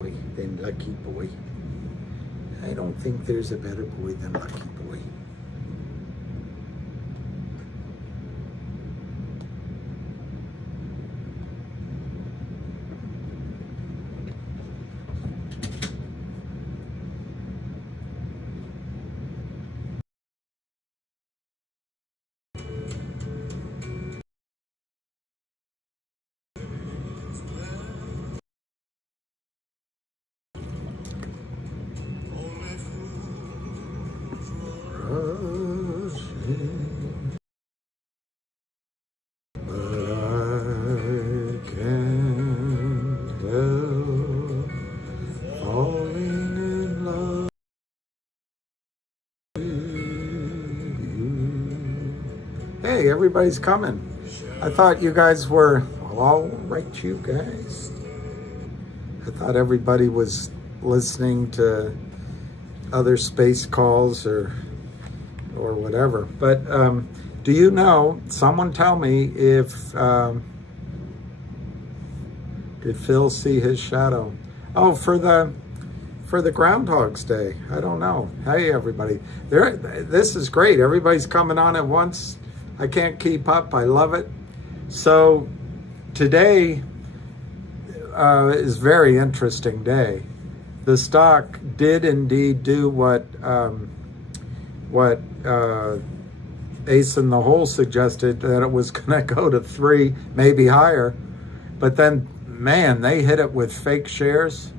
than Lucky Boy. I don't think there's a better boy than Lucky Boy. Hey, everybody's coming. I thought you guys were, well, all right, you guys. I thought everybody was listening to other space calls or whatever. But do you know, someone tell me if, did Phil see his shadow? Oh, for the Groundhog's Day. I don't know. Hey, everybody. This is great. Everybody's coming on at once. I can't keep up. I love it. So today is a very interesting day. The stock did indeed do what Ace in the Hole suggested, that it was going to go to 3, maybe higher. But then, man, they hit it with fake shares.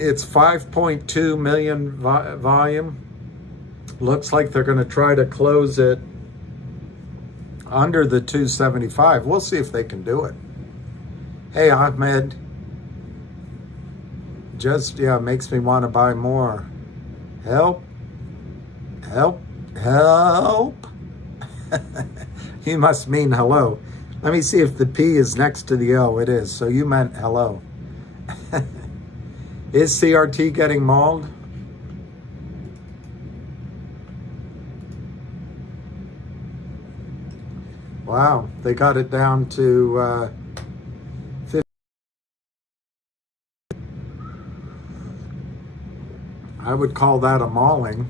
It's 5.2 million volume. Looks like they're going to try to close it under the 275. We'll see if they can do it. Hey, Ahmed. Just, yeah, makes me want to buy more. Help. Help. Help. You must mean hello. Let me see if the P is next to the O. It is. So you meant hello. Is CRT getting mauled? Wow, they got it down to 50. I would call that a mauling.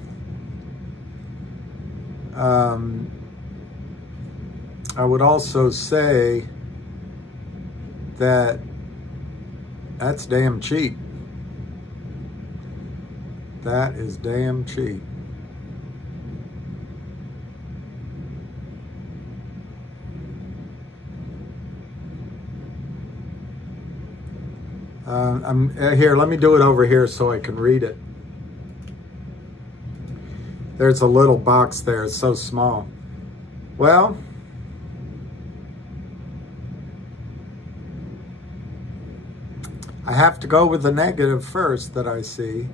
I would also say that that's damn cheap. That is damn cheap. Here, let me do it over here so I can read it. There's a little box there, it's so small. Well, I have to go with the negative first that I see.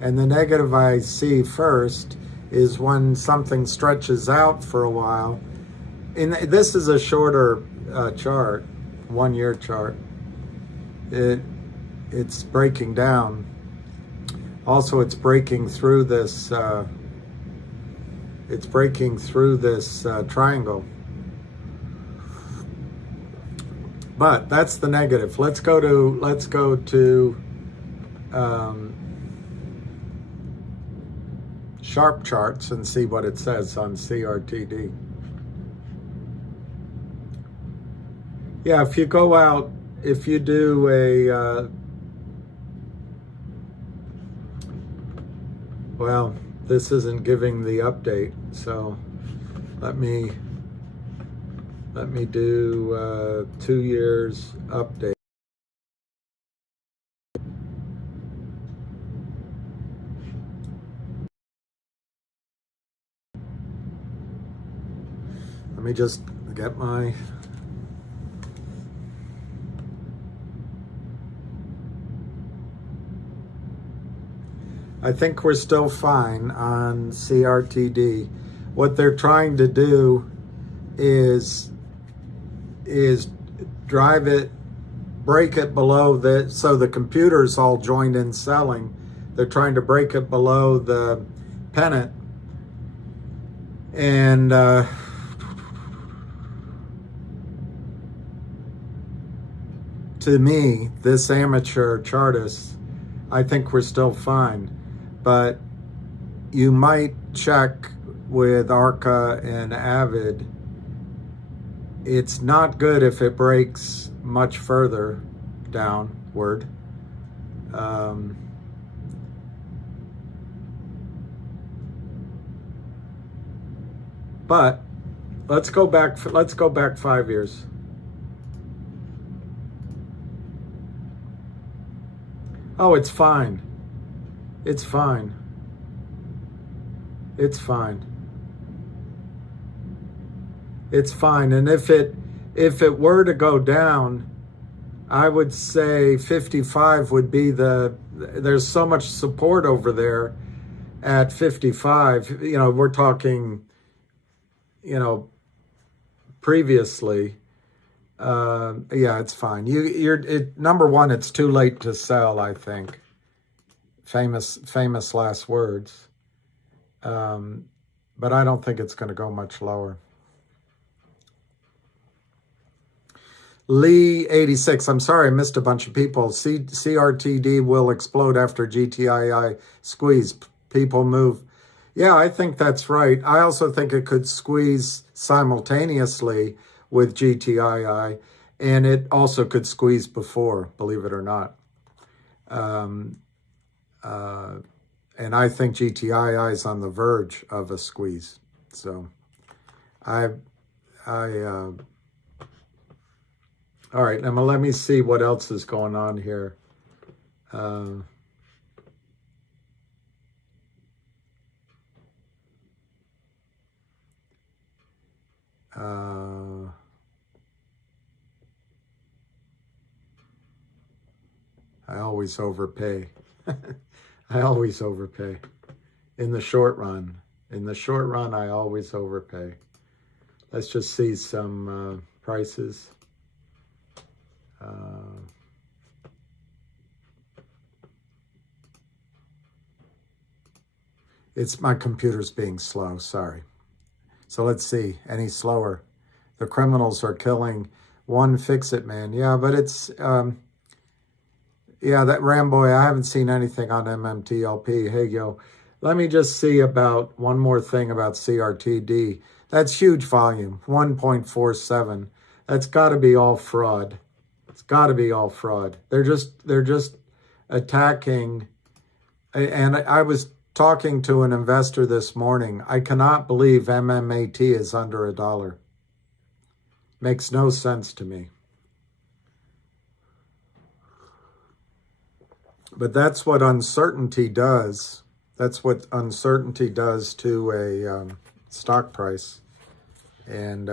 And the negative I see first is when something stretches out for a while. And this is a shorter chart, 1 year chart. It's breaking down. Also, it's breaking through this. It's breaking through this triangle. But that's the negative. Let's go to sharp charts and see what it says on CRTD. Yeah, if you go out, if you do a well, this isn't giving the update, so let me do 2 years update. Let me just get my I think we're still fine on CRTD. What they're trying to do is drive it, break it below the, so the computer's all joined in selling. They're trying to break it below the pennant. And to me, this amateur chartist, I think we're still fine. But you might check with ARCA and Avid. It's not good if it breaks much further downward. But let's go back 5 years. Oh, it's fine. It's fine. It's fine. It's fine. And if it were to go down, I would say 55 would be there's so much support over there at 55. You know, we're talking, you know, previously. Yeah, it's fine. Number one, it's too late to sell, I think. Famous last words. But I don't think it's going to go much lower. Lee 86, I'm sorry I missed a bunch of people. CRTD will explode after GTII squeeze. People move. Yeah, I think that's right. I also think it could squeeze simultaneously with GTII, and it also could squeeze before, believe it or not. And I think GTII is on the verge of a squeeze. So all right, now let me see what else is going on here. I always overpay. I always overpay. In the short run. In the short run, I always overpay. Let's just see some prices. It's my computer's being slow, sorry. So let's see, any slower. The criminals are killing one fix-it man. Yeah, but it's, yeah, that Ramboy, I haven't seen anything on MMTLP. Hey, yo, let me just see about one more thing about CRTD. That's huge volume, 1.47. That's got to be all fraud. It's got to be all fraud. They're just attacking. And I was talking to an investor this morning. I cannot believe MMAT is under $1. Makes no sense to me. But that's what uncertainty does. That's what uncertainty does to a stock price. And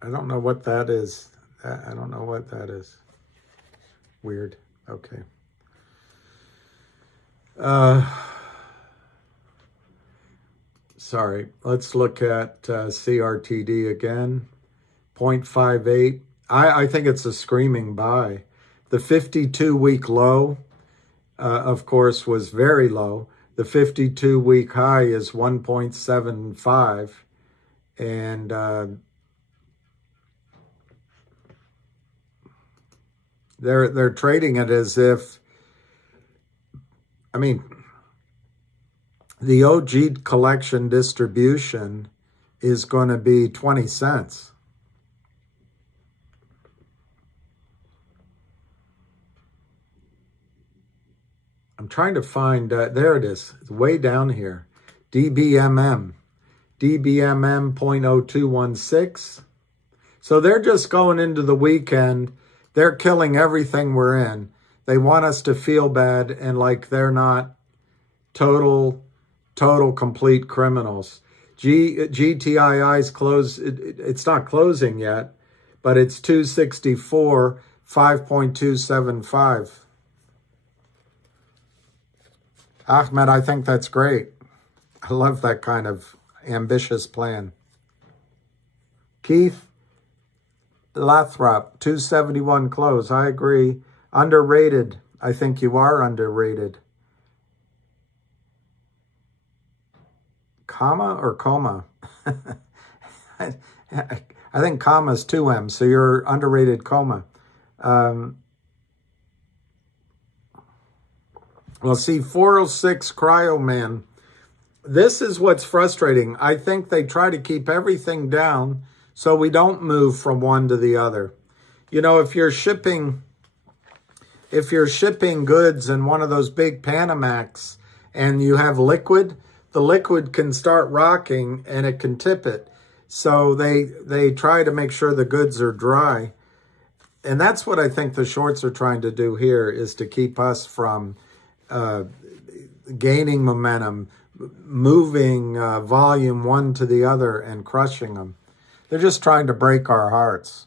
I don't know what that is. I don't know what that is. Weird. Okay. Sorry. Let's look at CRTD again. 0.58. I think it's a screaming buy. The 52-week low, of course, was very low. The 52-week high is 1.75. And they're trading it as if, I mean, the OG collection distribution is going to be 20 cents. I'm trying to find, there it is, it's way down here. DBMM 0.0216. So they're just going into the weekend. They're killing everything we're in. They want us to feel bad and like they're not total complete criminals. GTII's close, it's not closing yet, but it's 264, 5.275. Ahmed, I think that's great. I love that kind of ambitious plan. Keith Lathrop, 271 close. I agree. Underrated. I think you are underrated. Comma or coma? I think comma is 2M, so you're underrated coma. Well, see, 406 Cryoman. This is what's frustrating. I think they try to keep everything down so we don't move from one to the other. You know, if you're shipping goods in one of those big Panamax and you have liquid, the liquid can start rocking and it can tip it. So they try to make sure the goods are dry. And that's what I think the shorts are trying to do here, is to keep us from gaining momentum, moving volume one to the other and crushing them. They're just trying to break our hearts.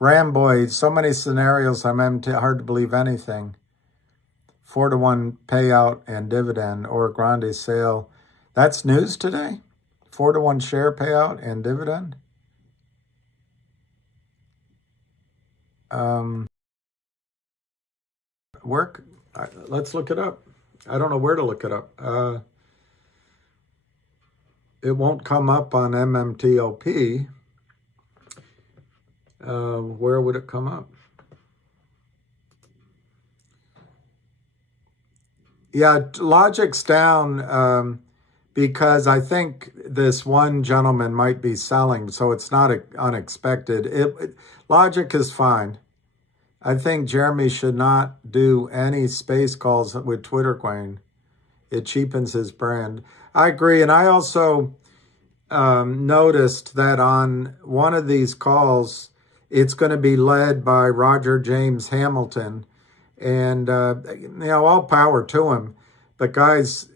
Ramboy, so many scenarios, hard to believe anything. 4-to-1 payout and dividend, or grande sale. That's news today? 4-to-1 share payout and dividend? Let's look it up. I don't know where to look it up. It won't come up on MMTLP. Where would it come up? Yeah, Logic's down because I think this one gentleman might be selling, so it's not unexpected. Logic is fine. I think Jeremy should not do any space calls with Twitter coin. It cheapens his brand. I agree, and I also noticed that on one of these calls, it's going to be led by Roger James Hamilton. And, you know, all power to him. But guys,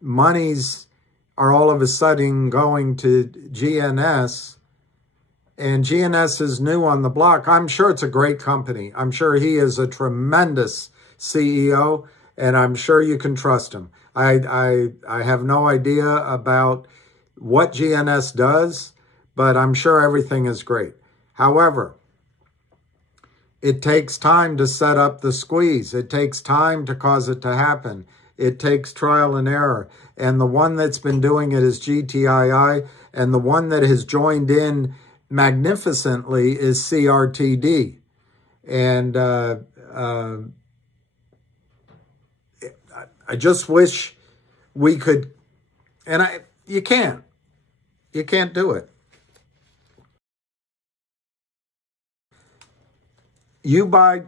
monies are all of a sudden going to GNS. And GNS is new on the block. I'm sure it's a great company. I'm sure he is a tremendous CEO, and I'm sure you can trust him. I have no idea about what GNS does, but I'm sure everything is great. However, it takes time to set up the squeeze. It takes time to cause it to happen. It takes trial and error. And the one that's been doing it is GTII, and the one that has joined in magnificently is CRTD. And I just wish we could, and you can't do it. You buy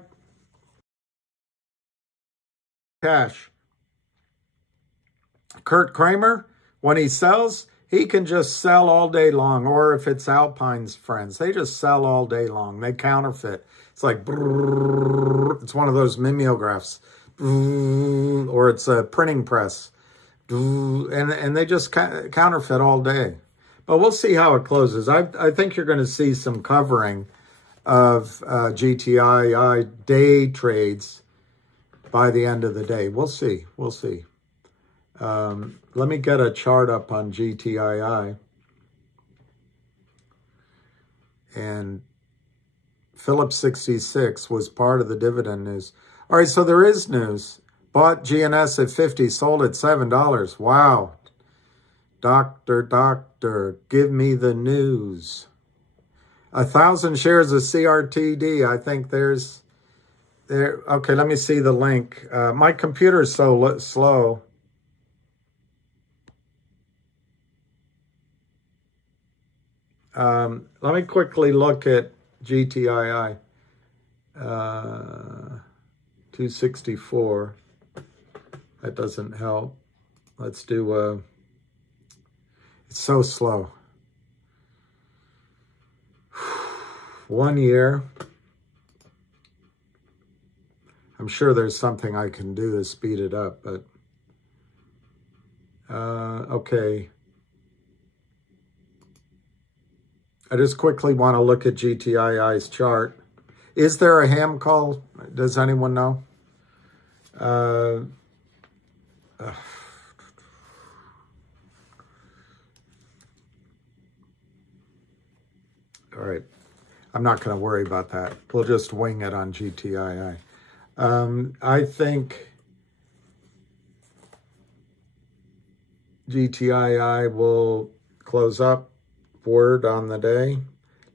cash. Kurt Kramer, when he sells, he can just sell all day long. Or if it's Alpine's friends, they just sell all day long. They counterfeit. It's like, it's one of those mimeographs. Or it's a printing press. And they just counterfeit all day. But we'll see how it closes. I think you're going to see some covering of GTII day trades by the end of the day. We'll see. We'll see. Let me get a chart up on GTII. And Phillips 66 was part of the dividend news. All right, so there is news. Bought GNS at 50, sold at $7. Wow. Doctor, give me the news. 1,000 shares of CRTD. I think there's there. Okay, let me see the link. My computer is so slow. Let me quickly look at GTII. 264. That doesn't help. Let's do it's so slow. 1 year. I'm sure there's something I can do to speed it up, but okay. I just quickly want to look at GTII's chart. Is there a ham call? Does anyone know? All right. I'm not going to worry about that. We'll just wing it on GTII. I think GTII will close up word on the day.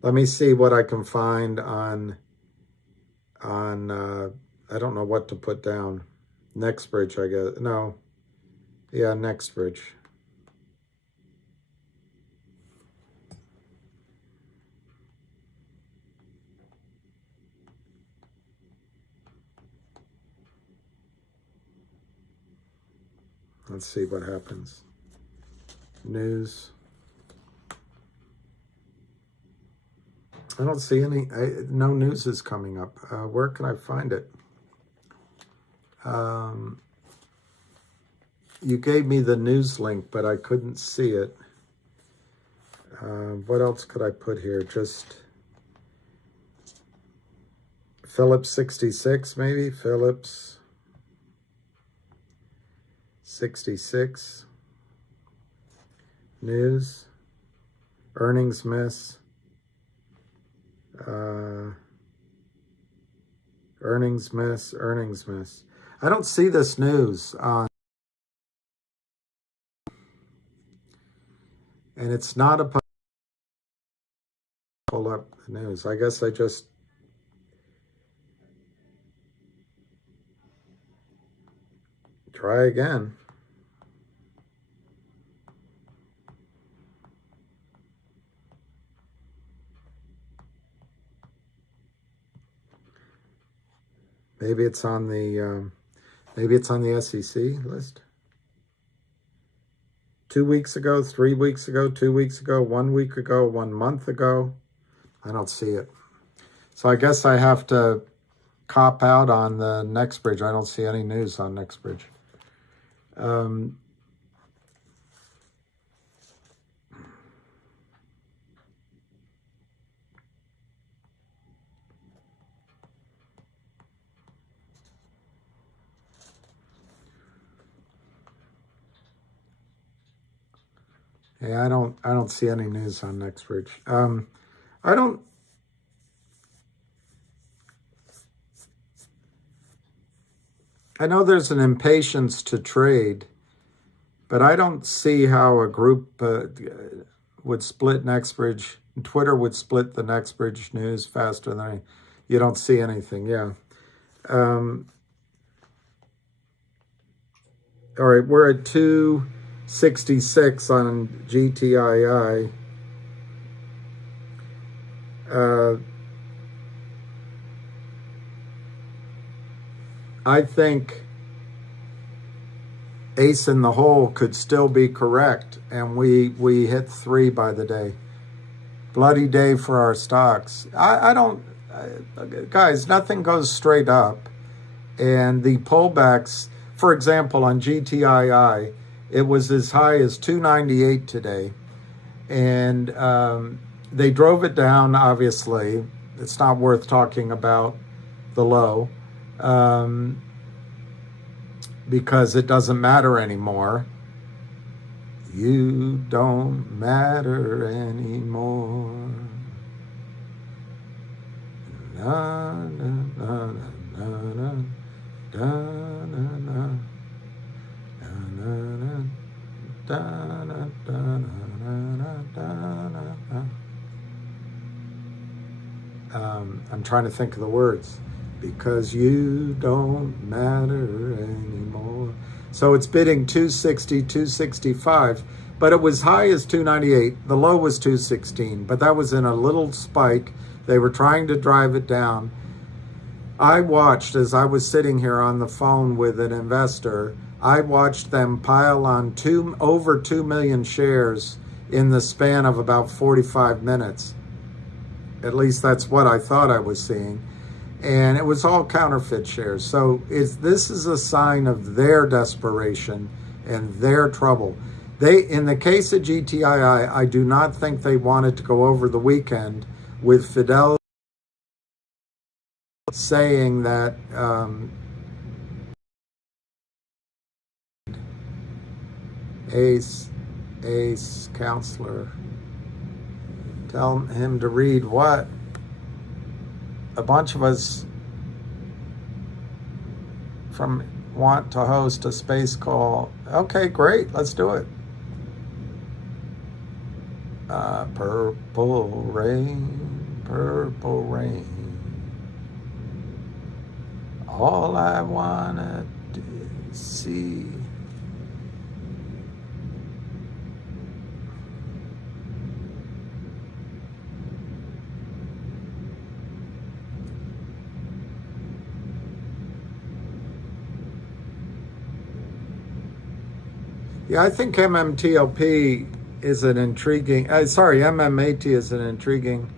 Let me see what I can find on I don't know what to put down. Next bridge, I guess. No. Yeah, next bridge. Let's see what happens. News. I don't see any, no news is coming up. Where can I find it? You gave me the news link, but I couldn't see it. What else could I put here? Just Phillips 66, maybe? Phillips 66. News. Earnings miss. Earnings miss. I don't see this news on, and it's not a pull up the news. I guess I just try again. Maybe it's on the SEC list. 2 weeks ago, 3 weeks ago, 2 weeks ago, 1 week ago, 1 month ago. I don't see it. So I guess I have to cop out on the next bridge. I don't see any news on next bridge. Yeah, I don't see any news on next bridge. I know there's an impatience to trade, but I don't see how a group would split next bridge. Twitter would split the next bridge news faster than you don't see anything. Yeah. All right, we're at 266 on GTII. I think ace in the hole could still be correct, and we hit 3 by the day. Bloody day for our stocks. I don't, guys, nothing goes straight up. And the pullbacks, for example, on GTII, it was as high as 298 today. And they drove it down, obviously. It's not worth talking about the low because it doesn't matter anymore. You don't matter anymore. Na, na, na, na, na, na, na, na, na, na, na. I'm trying to think of the words. Because you don't matter anymore. So it's bidding 260, 265, but it was high as 298. The low was 216, but that was in a little spike. They were trying to drive it down. I watched, as I was sitting here on the phone with an investor, I watched them pile on over 2 million shares in the span of about 45 minutes. At least that's what I thought I was seeing. And it was all counterfeit shares. So this is a sign of their desperation and their trouble. In the case of GTII, I do not think they wanted to go over the weekend with Fidel saying that Ace counselor, tell him to read what? A bunch of us want to host a space call. Okay, great, let's do it. Purple rain, purple rain. All I wanna do is see. Yeah, I think MMTLP is an intriguing, MMAT is an intriguing,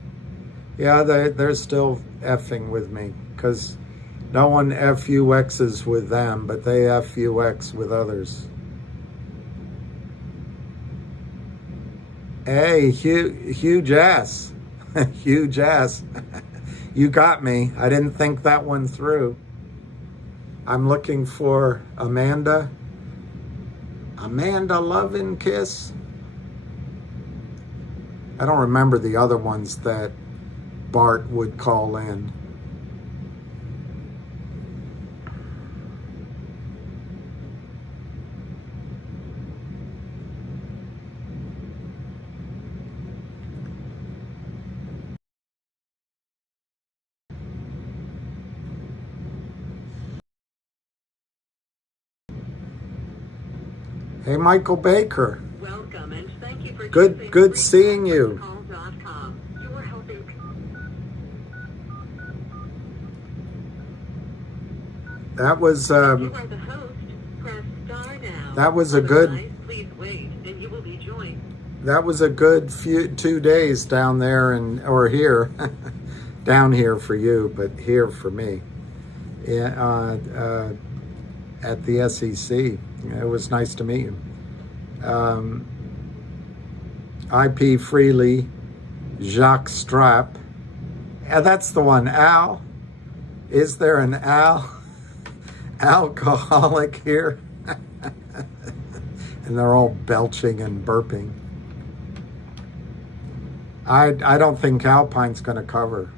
yeah, they're still effing with me because no one FUXs with them, but they FUX with others. Hey, huge ass, huge ass. You got me. I didn't think that one through. I'm looking for Amanda Love and Kiss. I don't remember the other ones that Bart would call in. Hey, Michael Baker. Welcome and thank you for good seeing you. That was You are the host. Press star now. That was a good. Otherwise, please wait, and you will be joined. That was a good 2 days down there or here, down here for you, but here for me. Yeah, at the SEC. It was nice to meet you. IP Freely, Jacques Strap. Yeah, that's the one. Al. Is there an alcoholic here? And they're all belching and burping. I don't think Alpine's going to cover.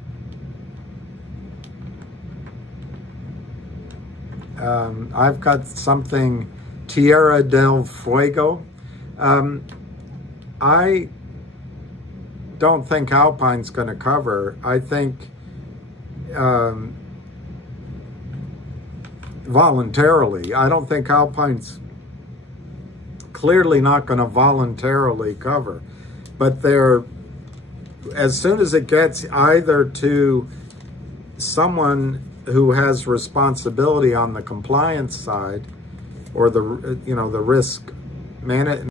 I've got something Tierra del Fuego. I don't think Alpine's going to cover. I think voluntarily. I don't think Alpine's clearly not going to voluntarily cover. But they're, as soon as it gets either to someone who has responsibility on the compliance side or the risk management,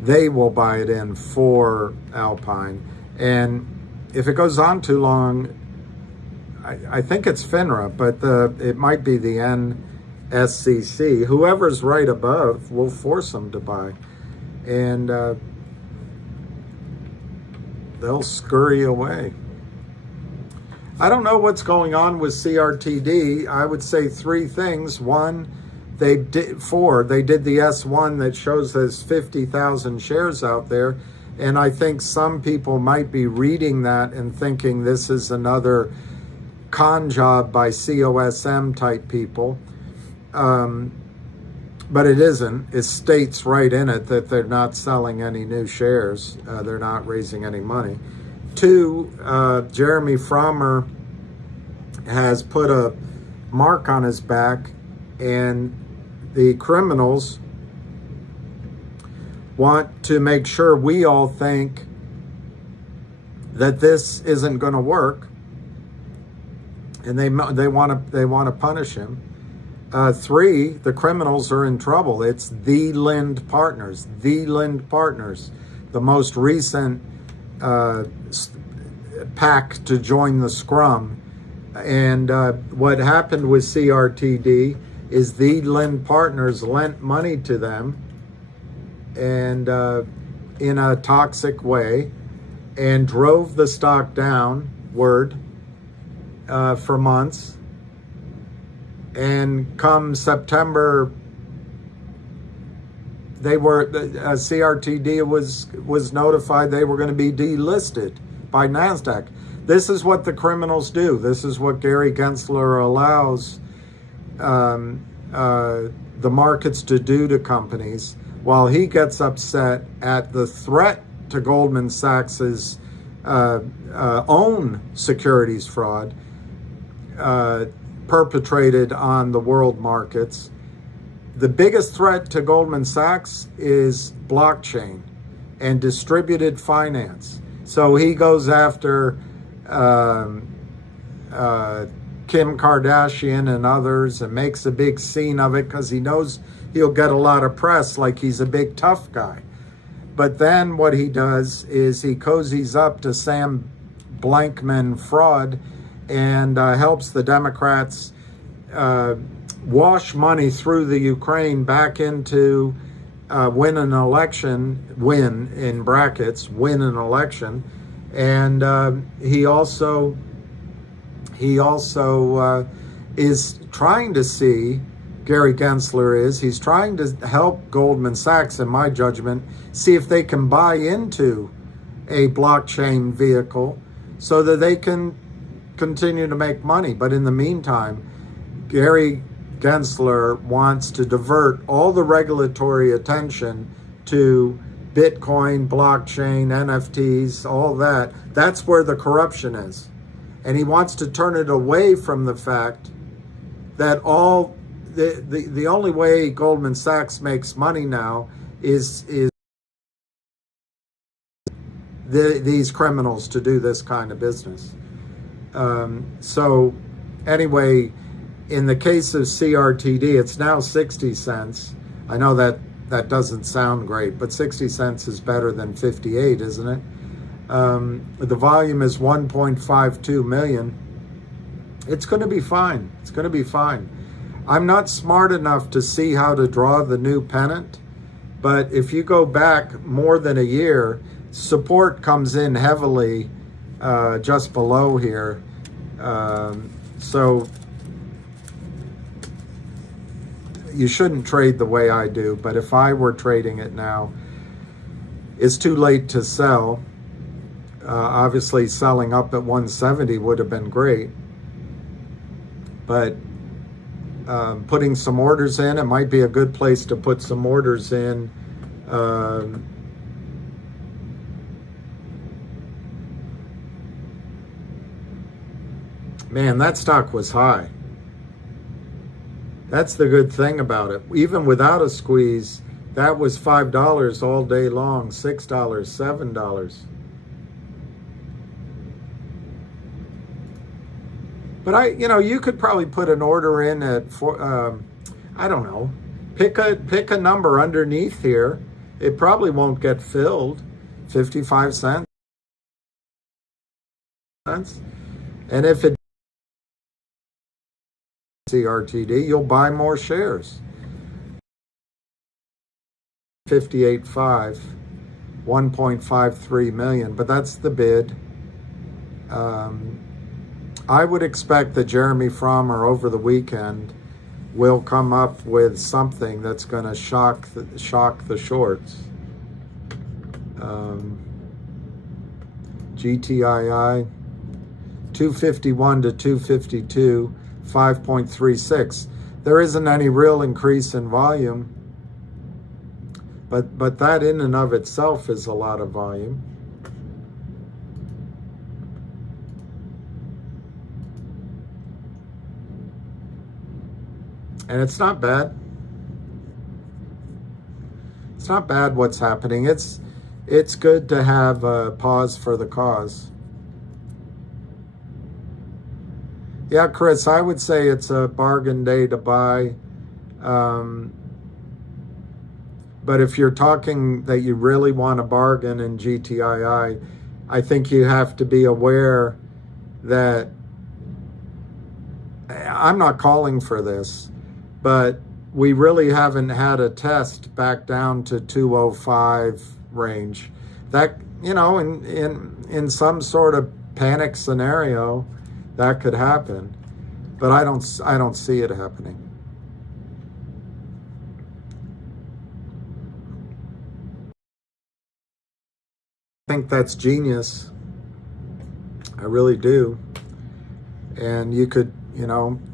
they will buy it in for Alpine. And if it goes on too long, I think it's FINRA, but it might be the NSCC. Whoever's right above will force them to buy. And they'll scurry away. I don't know what's going on with CRTD. I would say 3 things. One, they did the S1 that shows there's 50,000 shares out there. And I think some people might be reading that and thinking this is another con job by COSM type people. But it isn't. It states right in it that they're not selling any new shares. They're not raising any money. 2, Jeremy Frommer has put a mark on his back, and the criminals want to make sure we all think that this isn't going to work, and they want to punish him. 3, the criminals are in trouble. It's the Lind Partners, the most recent PAC to join the scrum. And what happened with CRTD is the Lind Partners lent money to them, and in a toxic way, and drove the stock downward for months. And come September, CRTD was notified they were going to be delisted by NASDAQ. This is what the criminals do. This is what Gary Gensler allows the markets to do to companies. while he gets upset at the threat to Goldman Sachs's own securities fraud perpetrated on the world markets. The biggest threat to Goldman Sachs is blockchain and distributed finance. So he goes after Kim Kardashian and others and makes a big scene of it because he knows he'll get a lot of press, like he's a big tough guy. But then what he does is he cozies up to Sam Bankman Fraud and helps the Democrats wash money through the Ukraine back into win an election, win in brackets, win an election. And he also is trying to see, Gary Gensler is, he's trying to help Goldman Sachs, in my judgment, see if they can buy into a blockchain vehicle so that they can continue to make money. But in the meantime, Gary Gensler wants to divert all the regulatory attention to Bitcoin, blockchain, NFTs, all that. That's where the corruption is. And he wants to turn it away from the fact that the only way Goldman Sachs makes money now is these criminals to do this kind of business. So anyway, in the case of CRTD, it's now 60 cents. I know that doesn't sound great, but 60 cents is better than 58, isn't it? The volume is 1.52 million. It's going to be fine. It's going to be fine. I'm not smart enough to see how to draw the new pennant, but if you go back more than a year, support comes in heavily just below here. So you shouldn't trade the way I do, but if I were trading it now, it's too late to sell. Obviously, selling up at 170 would have been great, but putting some orders in, it might be a good place to put some orders in. Man, that stock was high. That's the good thing about it. Even without a squeeze, that was $5 all day long, $6, $7. But you could probably put an order in at I don't know, pick a number underneath here. It probably won't get filled. 55 cents. And if it CRTD, you'll buy more shares. 58.5, 1.53 million, but that's the bid. I would expect that Jeremy Frommer over the weekend will come up with something that's going to shock the shorts. GTIIL 251 to 252, 5.36. There isn't any real increase in volume, but that in and of itself is a lot of volume. And it's not bad. It's not bad what's happening. It's good to have a pause for the cause. Yeah, Chris, I would say it's a bargain day to buy. But if you're talking that you really want a bargain in GTII, I think you have to be aware that I'm not calling for this, but we really haven't had a test back down to 205 range. That, in some sort of panic scenario, that could happen, but I don't see it happening. I think that's genius. I really do. And you could,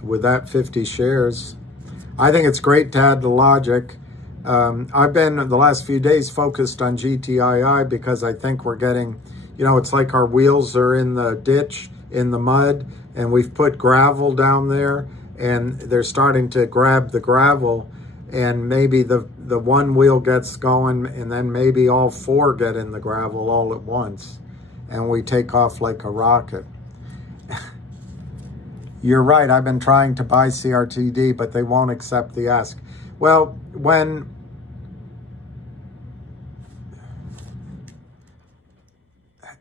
with that 50 shares, I think it's great to add the logic. I've been the last few days focused on GTII because I think we're getting, it's like our wheels are in the ditch, in the mud, and we've put gravel down there, and they're starting to grab the gravel, and maybe the one wheel gets going, and then maybe all four get in the gravel all at once, and we take off like a rocket. You're right, I've been trying to buy CRTD, but they won't accept the ask. Well,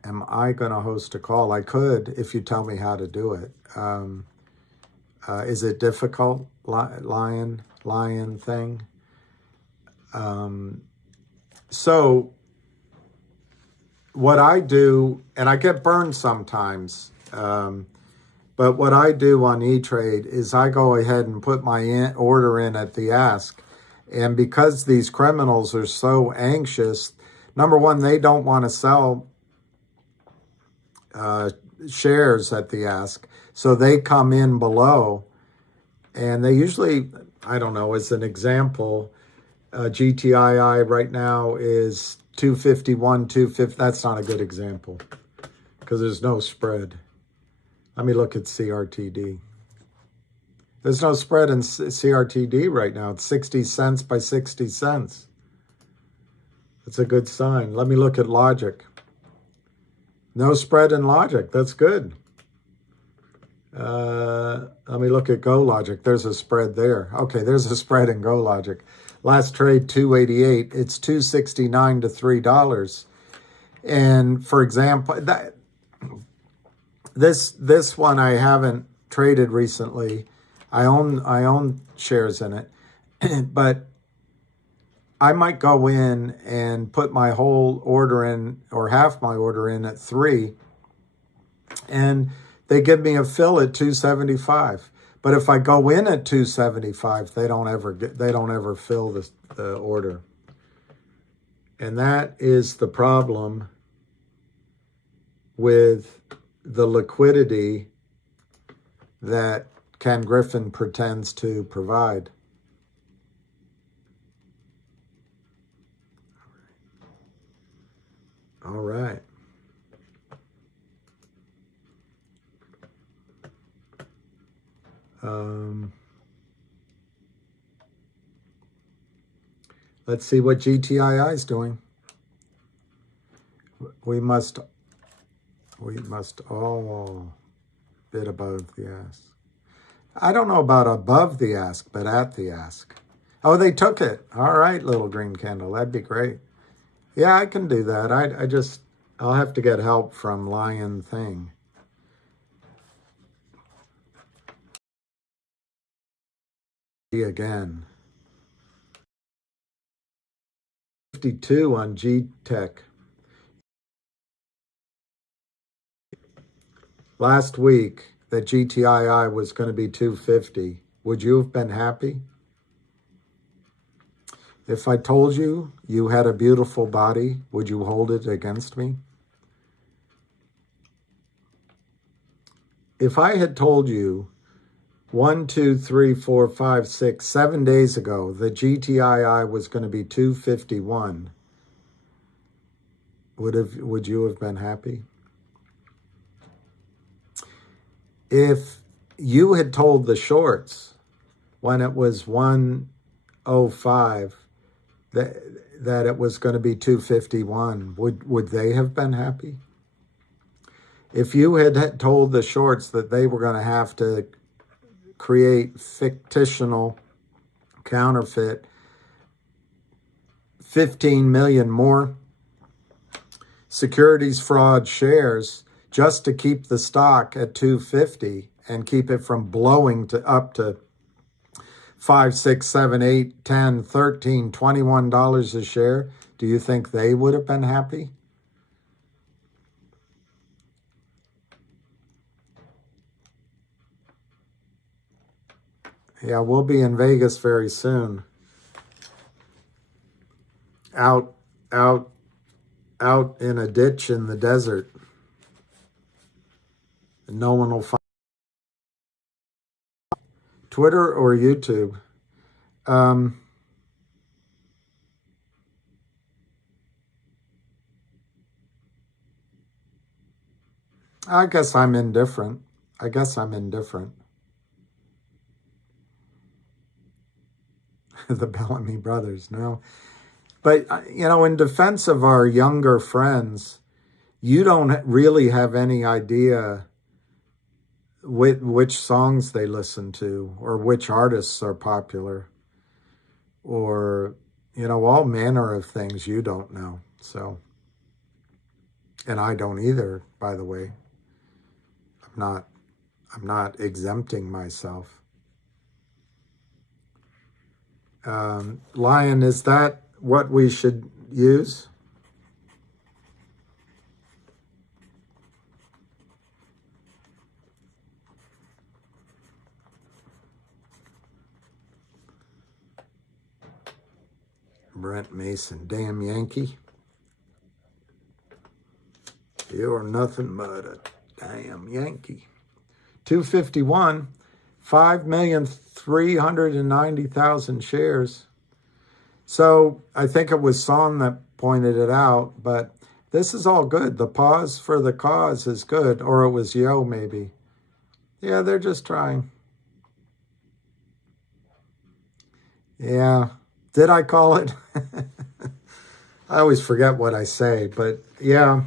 am I going to host a call? I could if you tell me how to do it. Is it difficult, lion thing? So what I do, and I get burned sometimes, but what I do on E-Trade is I go ahead and put my order in at the ask. And because these criminals are so anxious, number one, they don't want to sell shares at the ask. So they come in below, and they usually, I don't know, as an example, GTII right now is 251, 250. That's not a good example because there's no spread. Let me look at CRTD. There's no spread in CRTD right now. It's 60 cents by 60 cents. That's a good sign. Let me look at Logic. No spread in Logic. That's good. Let me look at Go Logic. There's a spread there. Okay, there's a spread in Go Logic. Last trade, 288. It's $2.69 to $3. And for example, this one I haven't traded recently. I own shares in it, but I might go in and put my whole order in or half my order in at 3, and they give me a fill at 275. But if I go in at 275, they don't ever fill the order, and that is the problem with the liquidity that Ken Griffin pretends to provide. All right. Let's see what GTII is doing. We must all bid above the ask. I don't know about above the ask, but at the ask. Oh, they took it. All right, little green candle. That'd be great. Yeah, I can do that. I'll have to get help from Lion Thing. Again. 52 on G-Tech. Last week, that GTII was going to be 250. Would you have been happy? If I told you you had a beautiful body, would you hold it against me? If I had told you 1, 2, 3, 4, 5, 6, 7 days ago the GTII was going to be 251, would you have been happy? If you had told the shorts when it was 105 that it was going to be 251, would they have been happy? If you had told the shorts that they were going to have to create fictional, counterfeit 15 million more securities fraud shares just to keep the stock at 250 and keep it from blowing up to 5, 6, 7, 8, 10, 13, $21 a share, do you think they would have been happy? Yeah, we'll be in Vegas very soon. Out in a ditch in the desert. No one will find Twitter or YouTube. I guess I'm indifferent. I guess I'm indifferent. The Bellamy brothers, no. But, in defense of our younger friends, you don't really have any idea which songs they listen to or which artists are popular or, all manner of things you don't know. So, and I don't either, by the way. I'm not exempting myself. Lion, is that what we should use? Brent Mason, damn Yankee. You're nothing but a damn Yankee. 251, 5,390,000 shares. So I think it was Son that pointed it out, but this is all good. The pause for the cause is good, or it was Yo maybe. Yeah, they're just trying. Yeah. Did I call it? I always forget what I say, but yeah.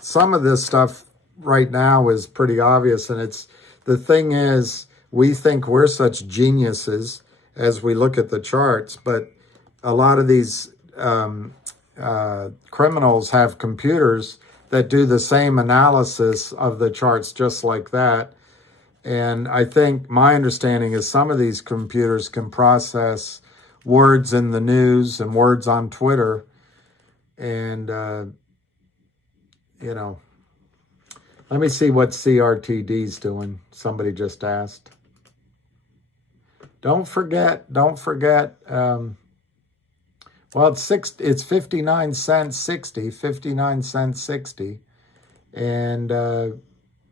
Some of this stuff right now is pretty obvious, and the thing is, we think we're such geniuses as we look at the charts, but a lot of these criminals have computers that do the same analysis of the charts just like that. And I think my understanding is some of these computers can process words in the news and words on Twitter. And, let me see what CRTD's doing. Somebody just asked. Don't forget, well, it's 59 cents 60, 59 cents 60, and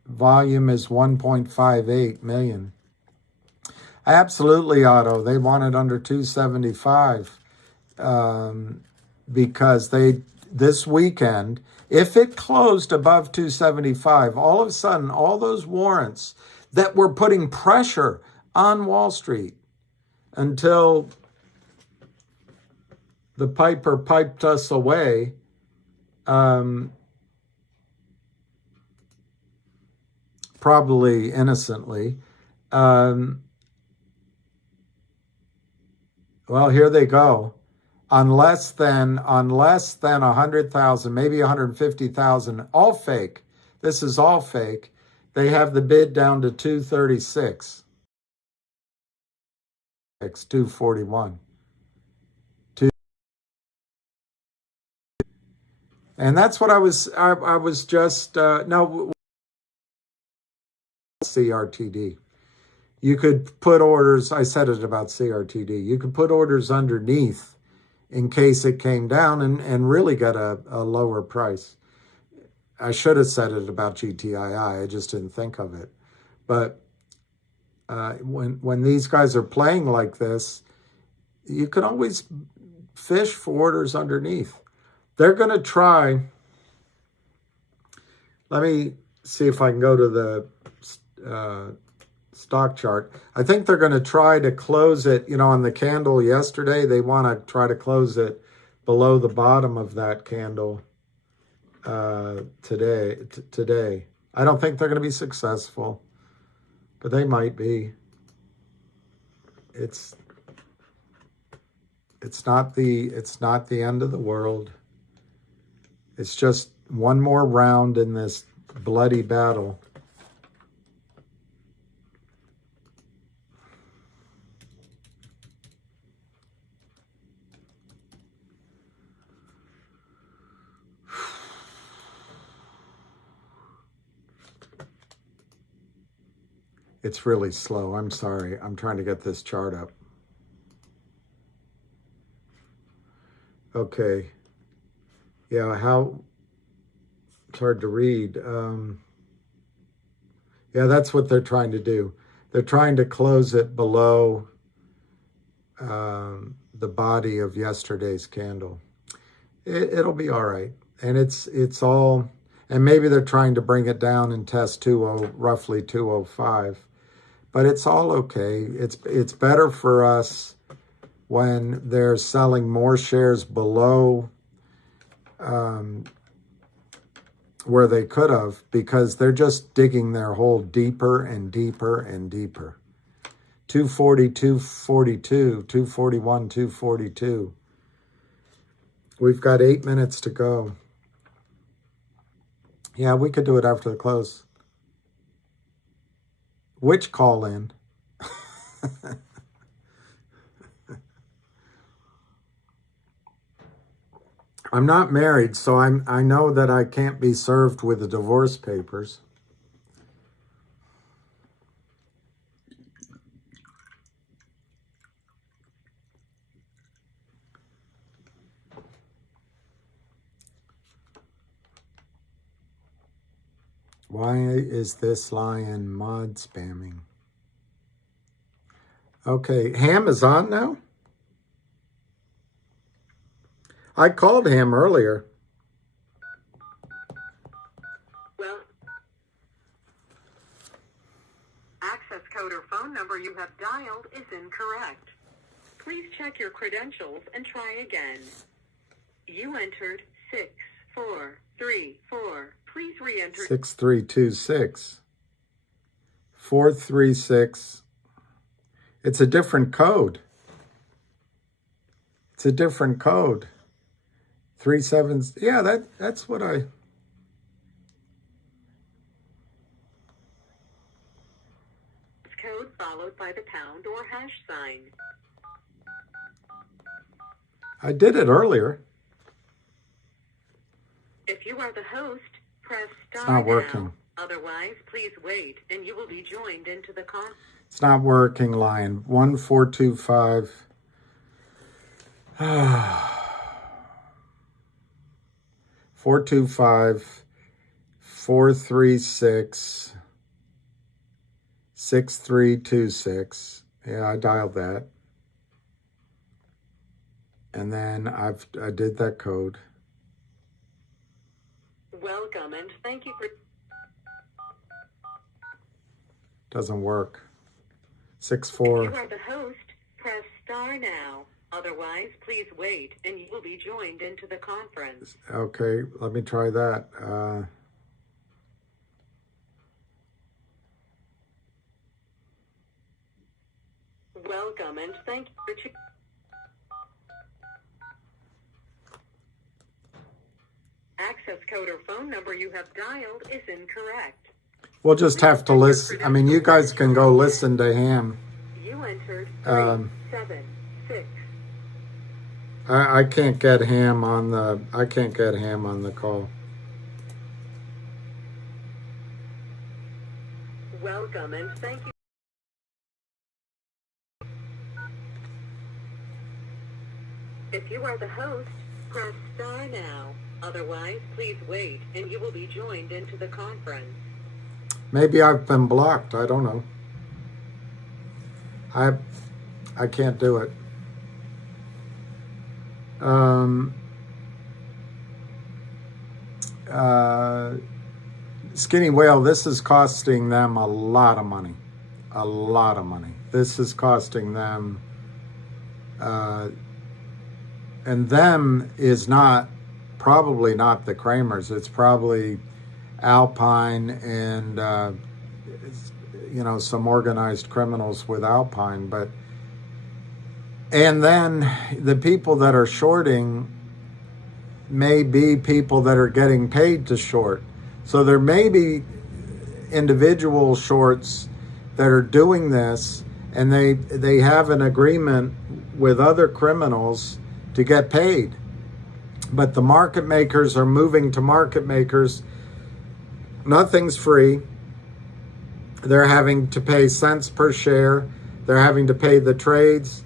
volume is 1.58 million. Absolutely, Otto. They want it under 275 because this weekend, if it closed above 275, all of a sudden, all those warrants that were putting pressure on Wall Street until the piper piped us away, probably innocently. Well, here they go. On less than 100,000, maybe 150,000, all fake. This is all fake. They have the bid down to 236, 241. And that's what I was just, no, CRTD. You could put orders, I said it about CRTD, you could put orders underneath in case it came down and really got a lower price. I should have said it about GTII, I just didn't think of it. But when these guys are playing like this, you can always fish for orders underneath. They're going to try. Let me see if I can go to the stock chart. I think they're going to try to close it, on the candle yesterday. They want to try to close it below the bottom of that candle today. I don't think they're going to be successful, but they might be. It's not the end of the world. It's just one more round in this bloody battle. It's really slow. I'm sorry. I'm trying to get this chart up. Okay. Yeah, it's hard to read. Yeah, that's what they're trying to do. They're trying to close it below the body of yesterday's candle. It'll be all right. And it's all, and maybe they're trying to bring it down and test roughly 205, but it's all okay. It's better for us when they're selling more shares below where they could have, because they're just digging their hole deeper and deeper and deeper. 240, 242, 241, 242. We've got 8 minutes to go. Yeah, we could do it after the close. Which call in? I'm not married, so I know that I can't be served with the divorce papers. Why is this lion mod spamming? Okay, Ham is on now? I called Ham earlier. Well, access code or phone number you have dialed is incorrect. Please check your credentials and try again. You entered 6434. Please re-enter 6326. 436. It's a different code. It's a different code. 37. Yeah, that's what I. code followed by the pound or hash sign. I did it earlier. If you are the host, press star It's not working. now. Otherwise, please wait and you will be joined into the con. It's not working, Lion. 1425. 425 436 6326. Yeah, I dialed that. And then I did that code. Welcome and thank you for. Doesn't work. If you 64. are the host, press star now. Otherwise, please wait and you will be joined into the conference. Okay, let me try that. Welcome and thank you for. Access code or phone number you have dialed is incorrect. We'll just have to listen. I mean, you guys can go listen to Ham. You entered 376. I can't get Ham on the. I can't get Ham on the call. Welcome and thank you. If you are the host, press star now. Otherwise, please wait and you will be joined into the conference. Maybe I've been blocked. I don't know. I can't do it. Skinny Whale, this is costing them a lot of money. A lot of money. This is costing them, and them is not, probably not the Kramers. It's probably Alpine and, some organized criminals with Alpine. And then the people that are shorting may be people that are getting paid to short. So there may be individual shorts that are doing this, and they have an agreement with other criminals to get paid. But the market makers are moving to market makers. Nothing's free. They're having to pay cents per share. They're having to pay the trades.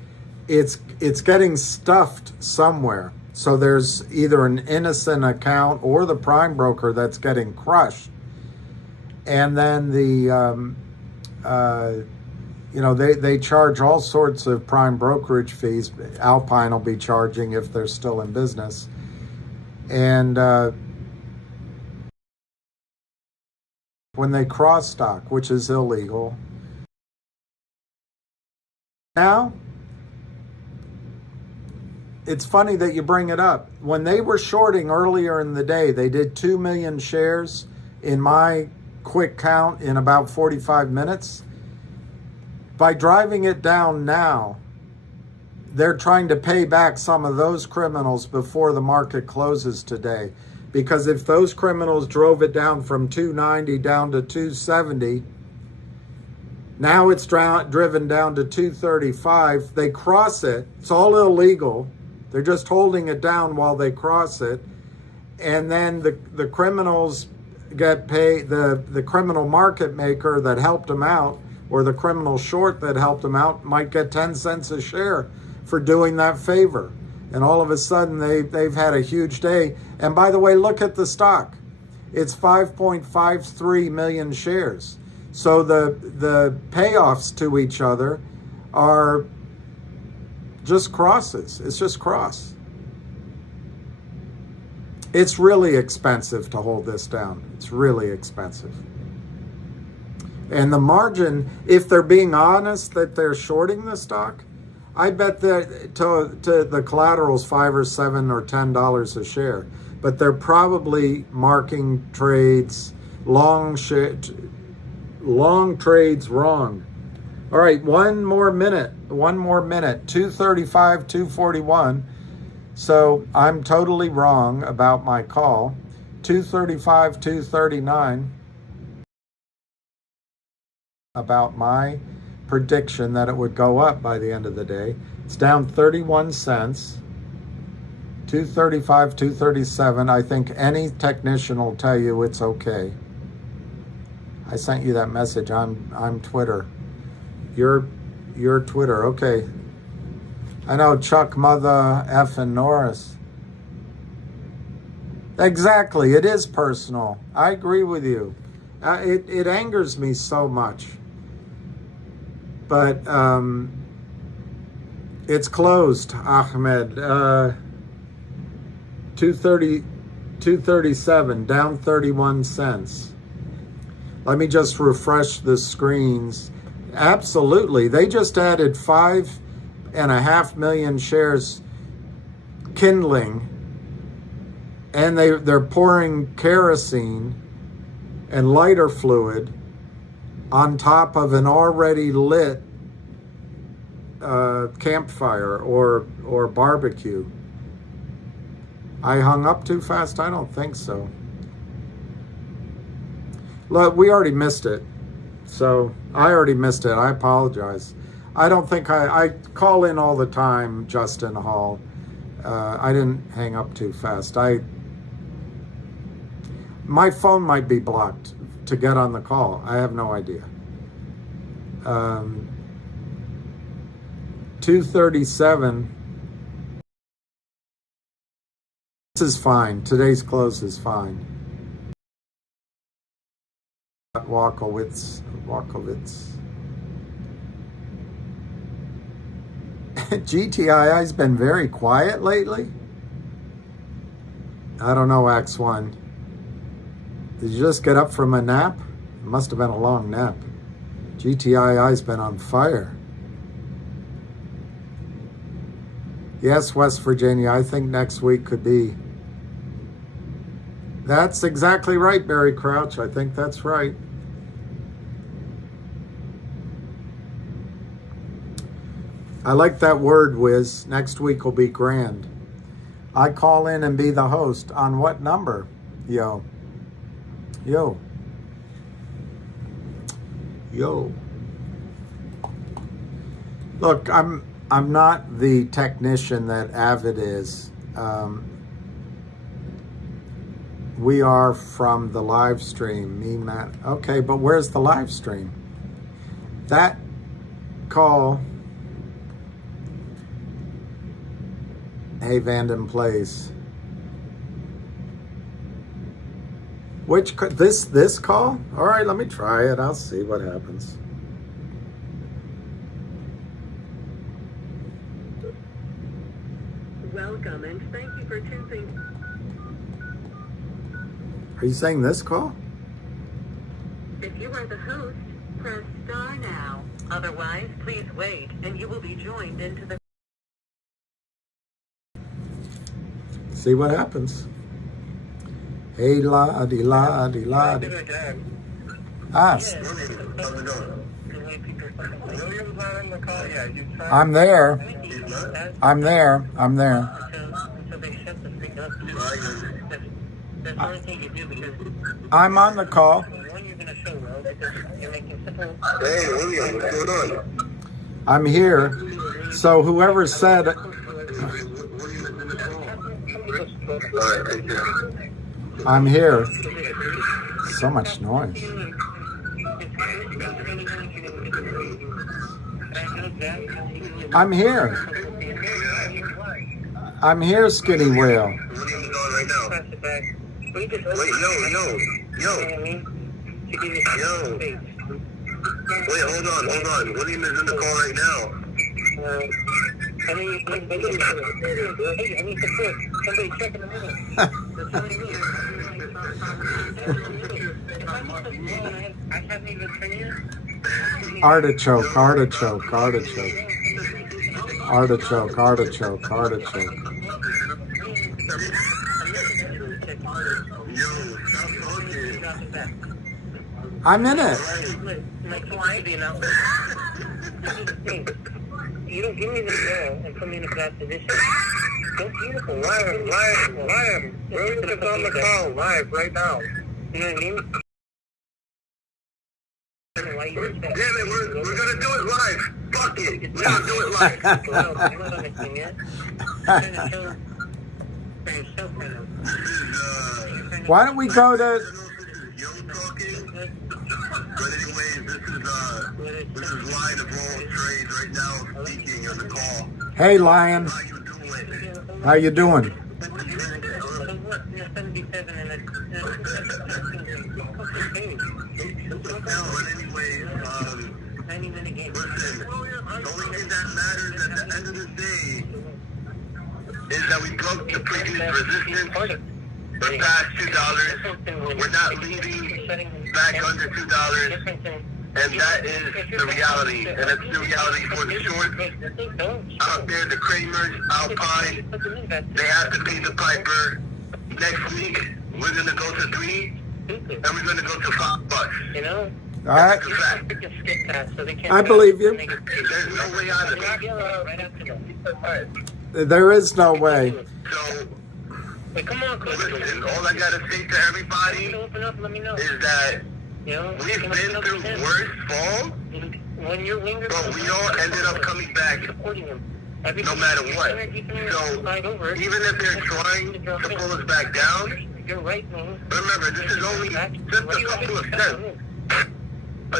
It's getting stuffed somewhere. So there's either an innocent account or the prime broker that's getting crushed. And then you know, they charge all sorts of prime brokerage fees. Alpine will be charging if they're still in business. And when they cross stock, which is illegal. Now, it's funny that you bring it up. When they were shorting earlier in the day, they did 2 million shares in my quick count in about 45 minutes. By driving it down now, they're trying to pay back some of those criminals before the market closes today. Because if those criminals drove it down from 290 down to 270, now it's driven down to 235. They cross it. It's all illegal. They're just holding it down while they cross it. And then the criminals get paid, the criminal market maker that helped them out, or the criminal short that helped them out, might get 10 cents a share for doing that favor. And all of a sudden they've had a huge day. And by the way, look at the stock. It's 5.53 million shares. So the payoffs to each other are just crosses. It's just cross. It's really expensive to hold this down. It's really expensive. And the margin, if they're being honest that they're shorting the stock, I bet that to the collateral's $5 or $7 or $10 a share. But they're probably marking trades, long trades wrong. All right, one more minute, 235, 241. So I'm totally wrong about my call. 235, 239 about my prediction that it would go up by the end of the day. It's down 31 cents. 235, 237. I think any technician will tell you it's okay. I sent you that message on Twitter. Your Twitter, okay. I know Chuck, Mother, F, and Norris. Exactly, it is personal. I agree with you. It angers me so much. But it's closed, Ahmed. 237, down 31 cents. Let me just refresh the screens. Absolutely. They just added 5.5 million shares kindling, and they're pouring kerosene and lighter fluid on top of an already lit campfire or barbecue. I hung up too fast? I don't think so. Look, we already missed it. So I already missed it. I apologize. I don't think I call in all the time, Justin Hall. I didn't hang up too fast. My phone might be blocked to get on the call. I have no idea. 237. This is fine. Today's close is fine. Walkowitz. GTII's been very quiet lately. I don't know, X1. Did you just get up from a nap? It must have been a long nap. GTII's been on fire. Yes, West Virginia, I think next week could be. That's exactly right, Barry Crouch. I think that's right. I like that word, Wiz. Next week will be grand. I call in and be the host. On what number? Yo. Look, I'm not the technician that Avid is. We are from the live stream. Me, Matt. Okay, but where's the live stream? That call. Hey, Vanden Place. This call? All right, let me try it. I'll see what happens. welcome, and thank you for choosing. Are you saying this call? If you are the host, press star now. Otherwise, please wait, and you will be joined into the... See what happens. Hey la di la di la di. Ah, I'm there. I'm there. I'm there. I'm on the call. Hey, William, what's going on? I'm here. So whoever said, Alright, take care. I'm here. So much noise. I'm here. I'm here, Skinny Whale. William is on right now. Wait, yo. Wait, hold on. William is in the call right now. Artichoke, artichoke, artichoke. Artichoke, artichoke, artichoke. Yo, stop talking. I'm in it. You don't give me the ball and put me in a bad position. Don't beautiful. Live. William is on the call live right now. You know what I mean? Why you Damn it, we're gonna do it live. Fuck it. We're gonna do it live. Why don't we go to... Young talking. But anyways, this is Lion of all trades right now speaking on the call. Hey, Lion. How you doing? How you doing? Listen, the only thing that matters at the end of the day is that we broke the previous resistance. We're past $2. We're not leaving back under $2. And that is the reality. And that's the reality for the shorts. Out there, the Kramers, Alpine, they have to pay the piper. Next week, we're going to go to 3, and we're going to go to $5. You know? All right. That's a fact. I believe you. There's no way out of it. There is no way. So, Hey, come on, Chris. listen, all I got to say to everybody Open up, let me know. is that You know? we've been through worse fall, When your wingers but we all ended up coming back supporting him. no matter what. So, even if they're trying to pull us back down, You're right, man. remember, this is only just a couple of cents.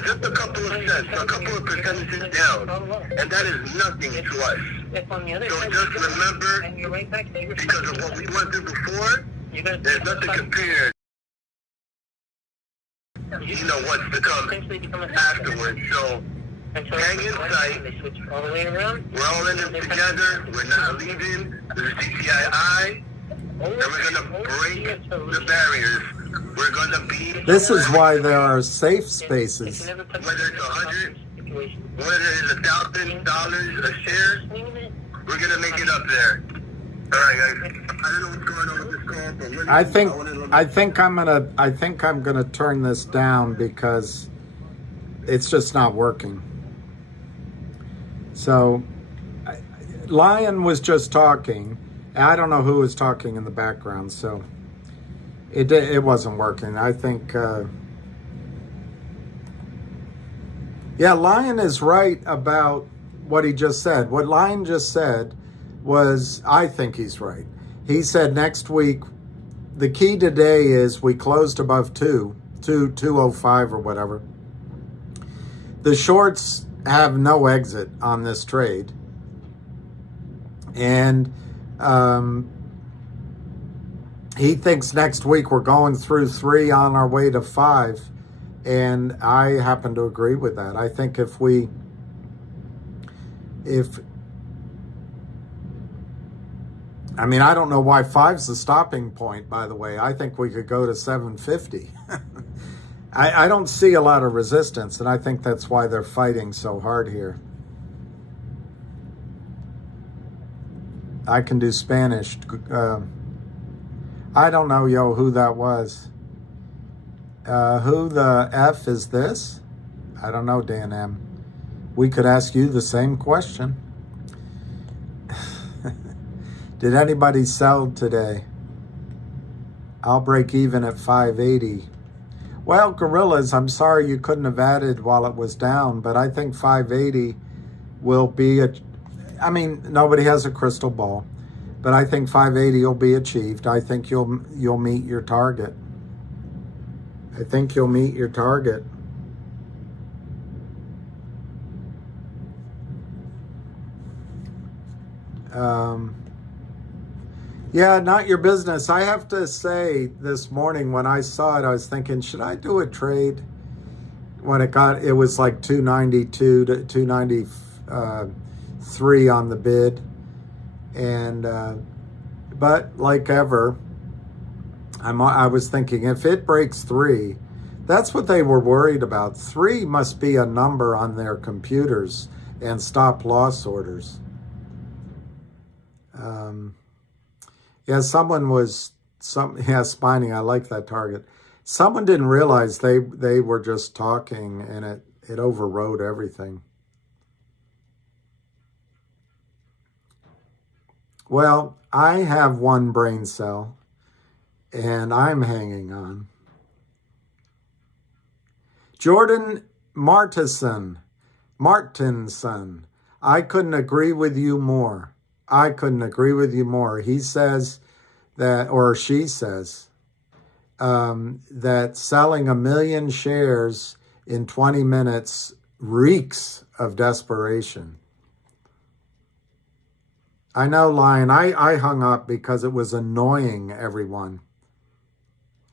Just a couple of cents, a couple of percentages down. And that is nothing to us. If on the other So side, just remember, and you're right back there, because of what we went through before, you gotta there's nothing compared. You know what's to come essentially become a afterwards. So hang in sight. They switch all the way around. We're all in this together. We're not leaving. There's GTII. And we're going to break the barriers. We're going to be... This is why there are safe spaces. Whether it's 100, whether it's $1,000 a share, we're going to make it up there. All right, guys. I don't know what's going on with this call, but William, I think I'm gonna turn this down because it's just not working. So, Lion was just talking. I don't know who was talking in the background, so it wasn't working. I think, yeah, Lion is right about what he just said. What Lion just said was, I think he's right. He said next week, the key today is we closed above 205 or whatever. The shorts have no exit on this trade. And he thinks next week we're going through 3 on our way to 5. And I happen to agree with that. I think if I mean, I don't know why 5's the stopping point, by the way. I think we could go to 750. I don't see a lot of resistance, and I think that's why they're fighting so hard here. I can do Spanish. I don't know, yo, who that was. Who the F is this? I don't know, Dan M. We could ask you the same question. Did anybody sell today? I'll break even at 580. Well, Gorillas, I'm sorry you couldn't have added while it was down, but I think 580 will be I mean, nobody has a crystal ball, but I think 580 will be achieved. I think you'll meet your target. I think you'll meet your target. Yeah, not your business. I have to say, this morning when I saw it, I was thinking, should I do a trade? When it was like 292 to 293 on the bid. And, but like ever, I was thinking, if it breaks 3, that's what they were worried about. 3 must be a number on their computers and stop loss orders. Yeah, Spiny, I like that target. Someone didn't realize they were just talking, and it overrode everything. Well, I have one brain cell, and I'm hanging on. Jordan Martinson, I couldn't agree with you more. I couldn't agree with you more. He says that, or she says, that selling 1 million shares in 20 minutes reeks of desperation. I know, Lion, I hung up because it was annoying everyone.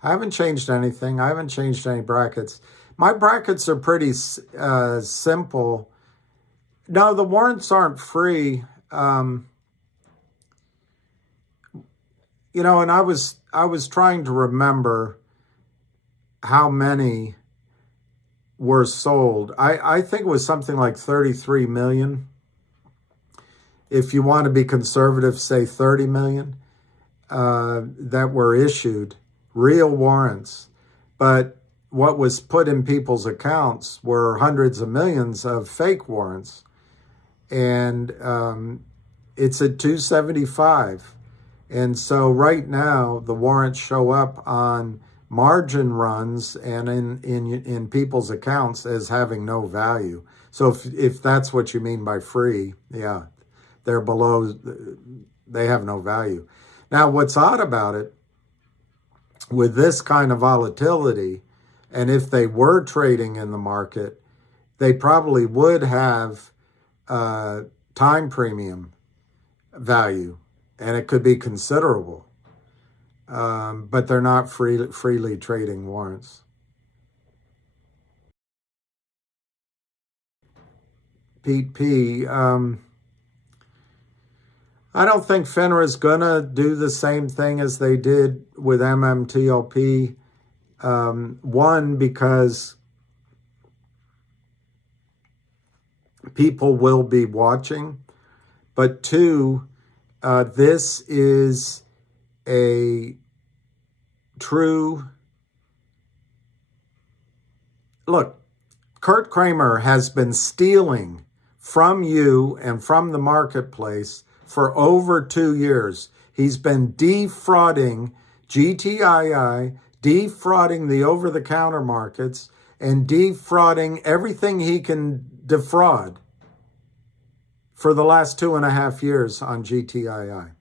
I haven't changed anything. I haven't changed any brackets. My brackets are pretty simple. No, the warrants aren't free. You know, and I was trying to remember how many were sold. I think it was something like 33 million. If you want to be conservative, say 30 million that were issued, real warrants. But what was put in people's accounts were hundreds of millions of fake warrants. And it's at 275. And so right now, the warrants show up on margin runs and in people's accounts as having no value. So if that's what you mean by free, yeah, they're below, they have no value. Now, what's odd about it, with this kind of volatility, and if they were trading in the market, they probably would have time premium value. And it could be considerable, but they're not freely trading warrants. Pete P. I don't think FINRA is going to do the same thing as they did with MMTLP. One, because people will be watching, but two, this is a true... Look, Kurt Kramer has been stealing from you and from the marketplace for over 2 years. He's been defrauding GTIII, defrauding the over-the-counter markets, and defrauding everything he can defraud for the last 2.5 years on GTIII.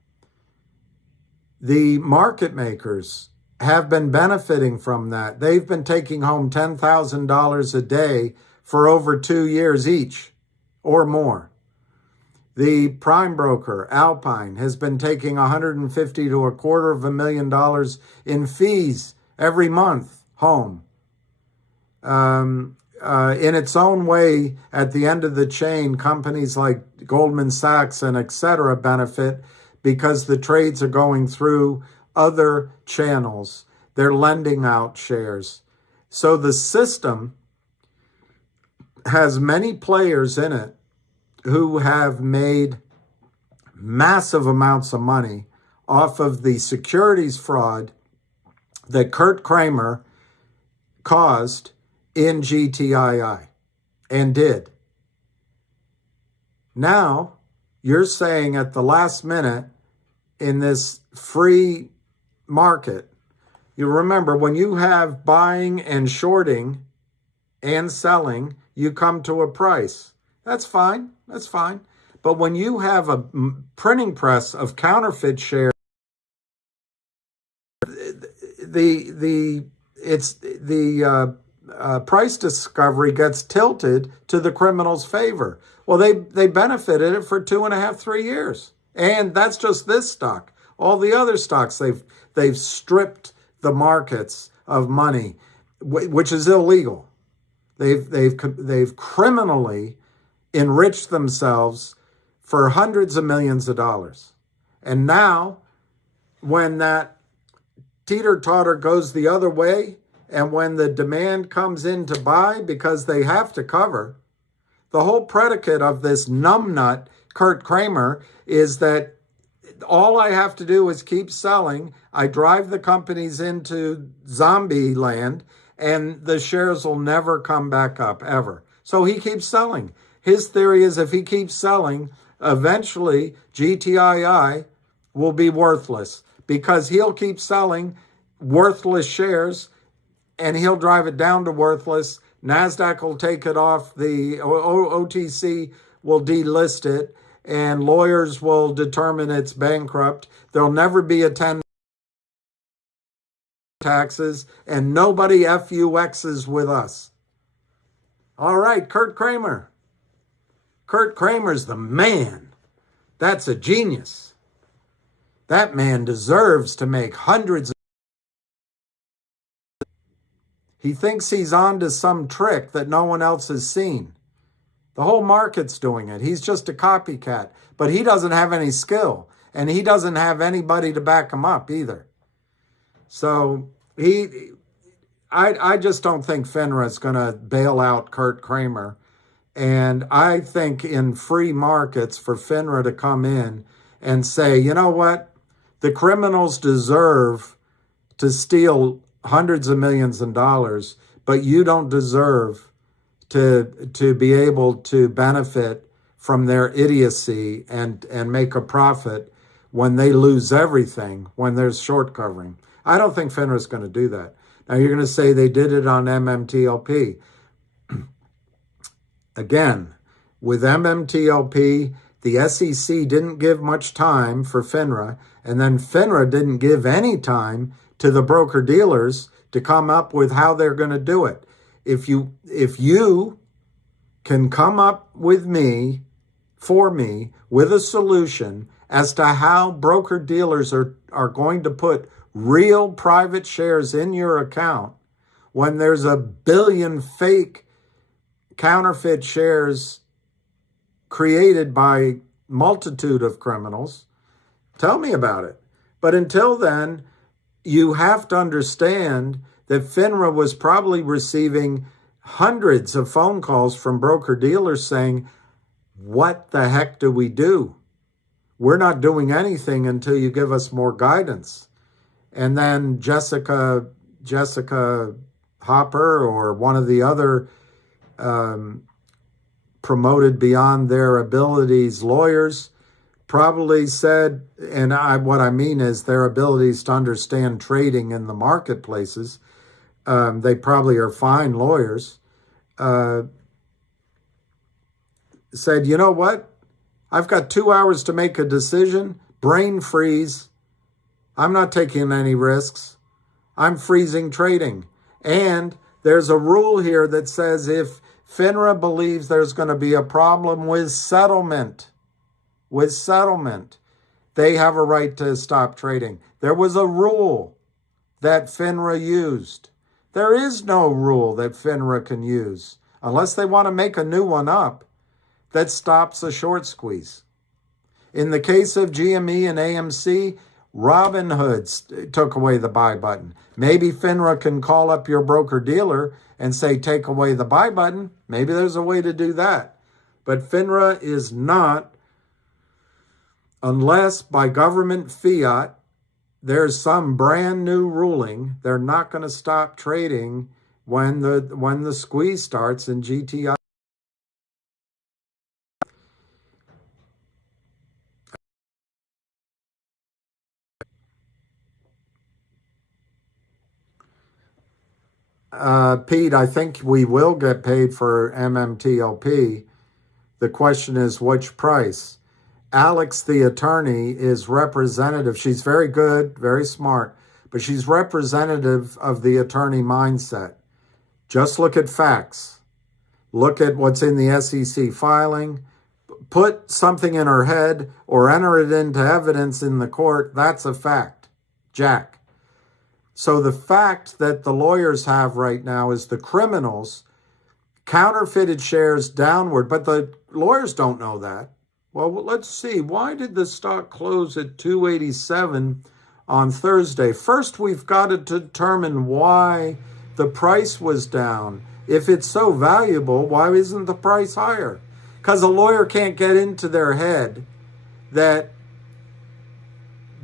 The market makers have been benefiting from that. They've been taking home $10,000 a day for over 2 years each or more. The prime broker, Alpine, has been taking $150,000 to $250,000 in fees every month home. In its own way, at the end of the chain, companies like Goldman Sachs and et cetera benefit because the trades are going through other channels. They're lending out shares. So the system has many players in it who have made massive amounts of money off of the securities fraud that Kurt Kramer caused in GTII and did. Now, you're saying at the last minute in this free market, you remember when you have buying and shorting and selling, you come to a price. That's fine. That's fine. But when you have a printing press of counterfeit shares, the price discovery gets tilted to the criminal's favor. Well, they benefited it for 2.5, 3 years. And that's just this stock. All the other stocks, they've stripped the markets of money, which is illegal. They've criminally enriched themselves for hundreds of millions of dollars. And now, when that teeter-totter goes the other way, and when the demand comes in to buy because they have to cover, the whole predicate of this numbnut, Kurt Kramer, is that all I have to do is keep selling. I drive the companies into zombie land, and the shares will never come back up, ever. So he keeps selling. His theory is if he keeps selling, eventually GTII will be worthless because he'll keep selling worthless shares and he'll drive it down to worthless. NASDAQ will take it off. The OTC will delist it and lawyers will determine it's bankrupt. There'll never be a 10 taxes and nobody FUXs with us. All right, Kurt Kramer. Kurt Kramer's the man. That's a genius. That man deserves to make hundreds of... He thinks he's onto some trick that no one else has seen. The whole market's doing it. He's just a copycat, but he doesn't have any skill, and he doesn't have anybody to back him up either. So I just don't think FINRA is going to bail out Kurt Kramer. And I think in free markets for FINRA to come in and say, you know what? The criminals deserve to steal hundreds of millions of dollars, but you don't deserve to be able to benefit from their idiocy and make a profit when they lose everything, when there's short covering. I don't think FINRA is going to do that. Now you're going to say they did it on MMTLP. Again, with MMTLP, the SEC didn't give much time for FINRA, and then FINRA didn't give any time to the broker-dealers to come up with how they're going to do it. If you can come up with me, for me, with a solution as to how broker-dealers are going to put real private shares in your account when there's a billion fake counterfeit shares created by multitude of criminals, tell me about it. But until then, you have to understand that FINRA was probably receiving hundreds of phone calls from broker-dealers saying, what the heck do we do? We're not doing anything until you give us more guidance. And then Jessica Hopper or one of the other promoted beyond their abilities lawyers probably said, and what I mean is their abilities to understand trading in the marketplaces, they probably are fine lawyers, said, you know what? I've got 2 hours to make a decision, brain freeze. I'm not taking any risks. I'm freezing trading. And there's a rule here that says if FINRA believes there's going to be a problem with settlement, they have a right to stop trading. There was a rule that FINRA used. There is no rule that FINRA can use, unless they want to make a new one up, that stops a short squeeze. In the case of GME and AMC, Robinhood took away the buy button. Maybe FINRA can call up your broker-dealer and say, take away the buy button. Maybe there's a way to do that. But FINRA is not, unless by government fiat, there's some brand new ruling, they're not going to stop trading when the squeeze starts in GTI. Pete, I think we will get paid for MMTLP. The question is which price. Alex, the attorney, is representative. She's very good, very smart, but she's representative of the attorney mindset. Just look at facts. Look at what's in the SEC filing. Put something in her head or enter it into evidence in the court. That's a fact. Jack. So the fact that the lawyers have right now is the criminals counterfeited shares downward, but the lawyers don't know that. Well, let's see. Why did the stock close at 287 on Thursday? First, we've got to determine why the price was down. If it's so valuable, why isn't the price higher? Because a lawyer can't get into their head that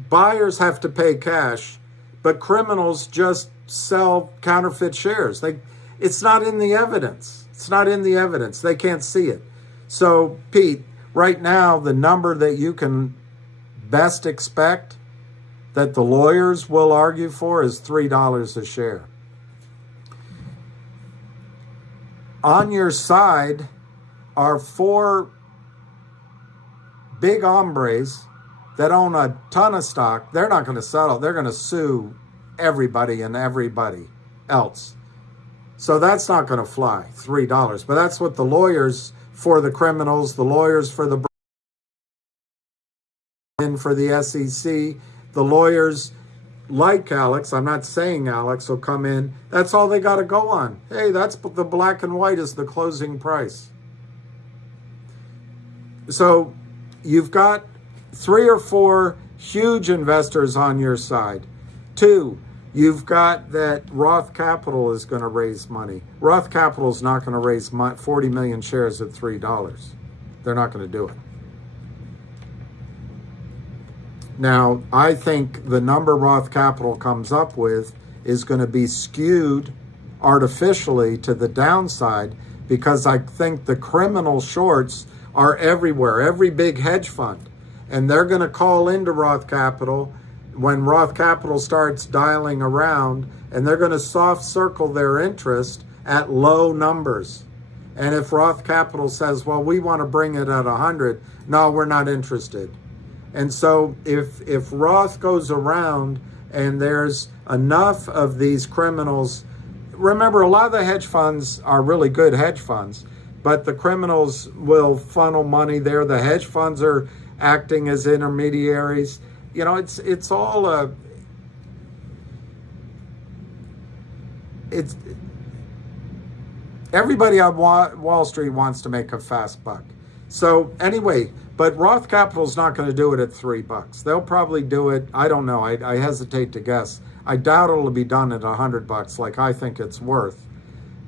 buyers have to pay cash, but criminals just sell counterfeit shares. It's not in the evidence. It's not in the evidence. They can't see it. So, Pete, right now, the number that you can best expect that the lawyers will argue for is $3 a share. On your side are 4 big hombres that own a ton of stock. They're not going to settle. They're going to sue everybody and everybody else. So that's not going to fly, $3. But that's what the lawyers for the criminals, the lawyers for the SEC, the lawyers like Alex, I'm not saying Alex will come in, that's all they got to go on. Hey, that's the black and white is the closing price. So you've got 3 or 4 huge investors on your side. 2, you've got that Roth Capital is going to raise money. Roth Capital is not going to raise 40 million shares at $3. They're not going to do it. Now, I think the number Roth Capital comes up with is going to be skewed artificially to the downside because I think the criminal shorts are everywhere, every big hedge fund. And they're going to call into Roth Capital when Roth Capital starts dialing around, and they're going to soft circle their interest at low numbers. And if Roth Capital says, well, we want to bring it at 100, no, we're not interested. And so if Roth goes around and there's enough of these criminals, remember, a lot of the hedge funds are really good hedge funds, but the criminals will funnel money there. The hedge funds are acting as intermediaries. You know, it's all everybody on Wall Street wants to make a fast buck. So anyway, but Roth Capital's not going to do it at $3. They'll probably do it. I don't know. I hesitate to guess. I doubt it'll be done at $100 like I think it's worth.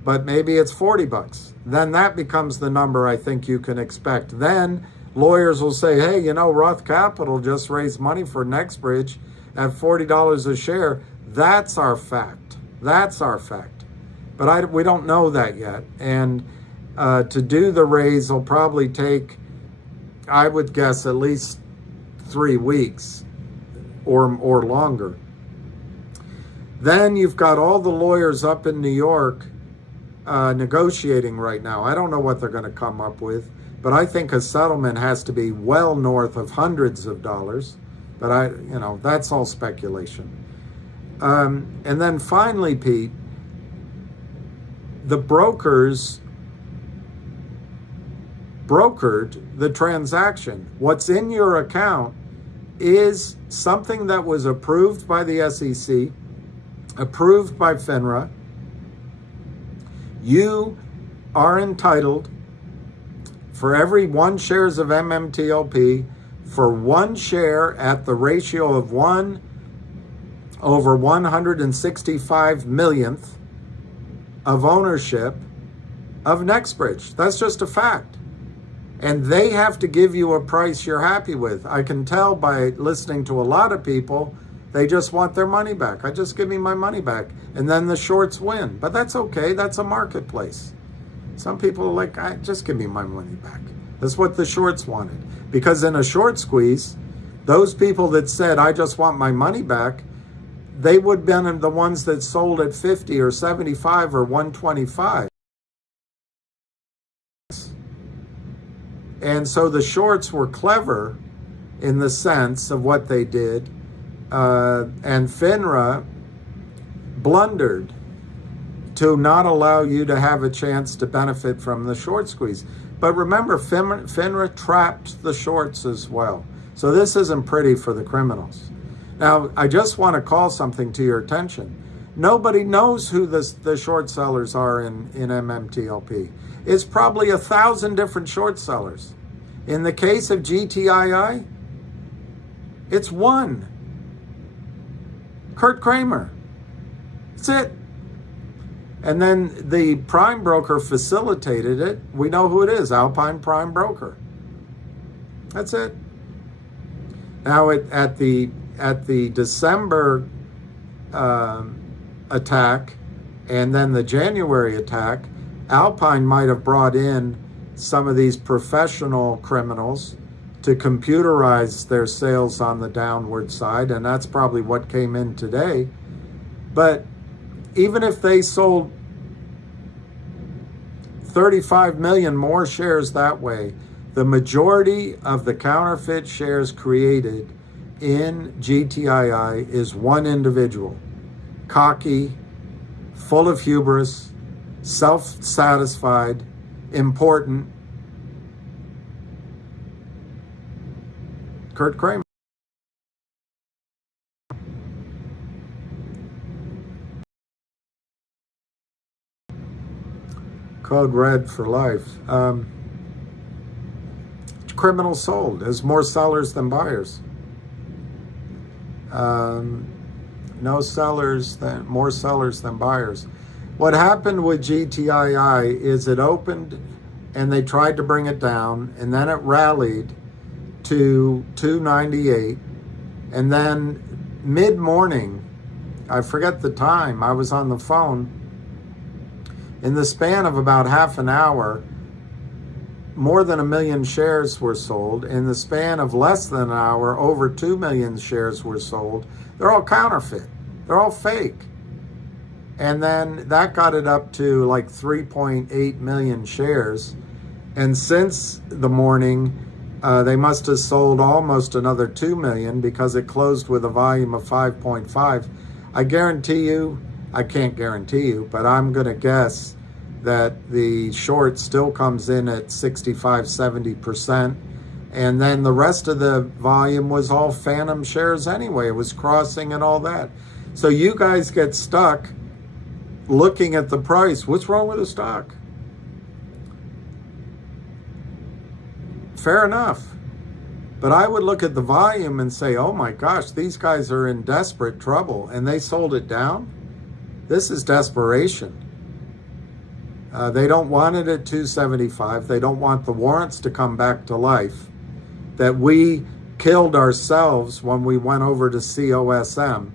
But maybe it's $40. Then that becomes the number I think you can expect. Then lawyers will say, hey, you know, Roth Capital just raised money for NextBridge at $40 a share. That's our fact. That's our fact. But we don't know that yet. And to do the raise will probably take, I would guess, at least 3 weeks or longer. Then you've got all the lawyers up in New York negotiating right now. I don't know what they're going to come up with, but I think a settlement has to be well north of hundreds of dollars. But that's all speculation. And then finally, Pete, the brokers brokered the transaction. What's in your account is something that was approved by the SEC, approved by FINRA. You are entitled, for every 1 shares of MMTLP, for one share at the ratio of 1 over 165 millionth of ownership of Nextbridge. That's just a fact. And they have to give you a price you're happy with. I can tell by listening to a lot of people, they just want their money back. Just give me my money back. And then the shorts win. But that's okay. That's a marketplace. Some people are like, just give me my money back. That's what the shorts wanted. Because in a short squeeze, those people that said, I just want my money back, they would have been the ones that sold at 50 or 75 or 125. And so the shorts were clever in the sense of what they did. And FINRA blundered to not allow you to have a chance to benefit from the short squeeze. But remember, FINRA trapped the shorts as well. So this isn't pretty for the criminals. Now, I just want to call something to your attention. Nobody knows who the short sellers are in MMTLP. It's probably 1,000 different short sellers. In the case of GTII, it's one. Kurt Kramer. That's it. And then the prime broker facilitated it. We know who it is, Alpine Prime Broker. That's it. Now at the December attack and then the January attack, Alpine might have brought in some of these professional criminals to computerize their sales on the downward side, and that's probably what came in today. But even if they sold 35 million more shares that way, the majority of the counterfeit shares created in GTII is one individual, cocky, full of hubris, self-satisfied, important, Kurt Kramer. Code red for life. Criminal sold. There's more sellers than buyers. More sellers than buyers. What happened with GTII is it opened and they tried to bring it down, and then it rallied to 298, and then mid-morning, I forget the time, I was on the phone, in the span of about half an hour, more than 1 million shares were sold. In the span of less than an hour, over 2 million shares were sold. They're all counterfeit. They're all fake. And then that got it up to like 3.8 million shares. And since the morning, they must have sold almost another 2 million because it closed with a volume of 5.5. I guarantee you, I can't guarantee you, but I'm going to guess that the short still comes in at 65, 70%. And then the rest of the volume was all phantom shares anyway. It was crossing and all that. So you guys get stuck looking at the price. What's wrong with the stock? Fair enough. But I would look at the volume and say, oh my gosh, these guys are in desperate trouble, and they sold it down. This is desperation. They don't want it at 275. They don't want the warrants to come back to life that we killed ourselves when we went over to COSM.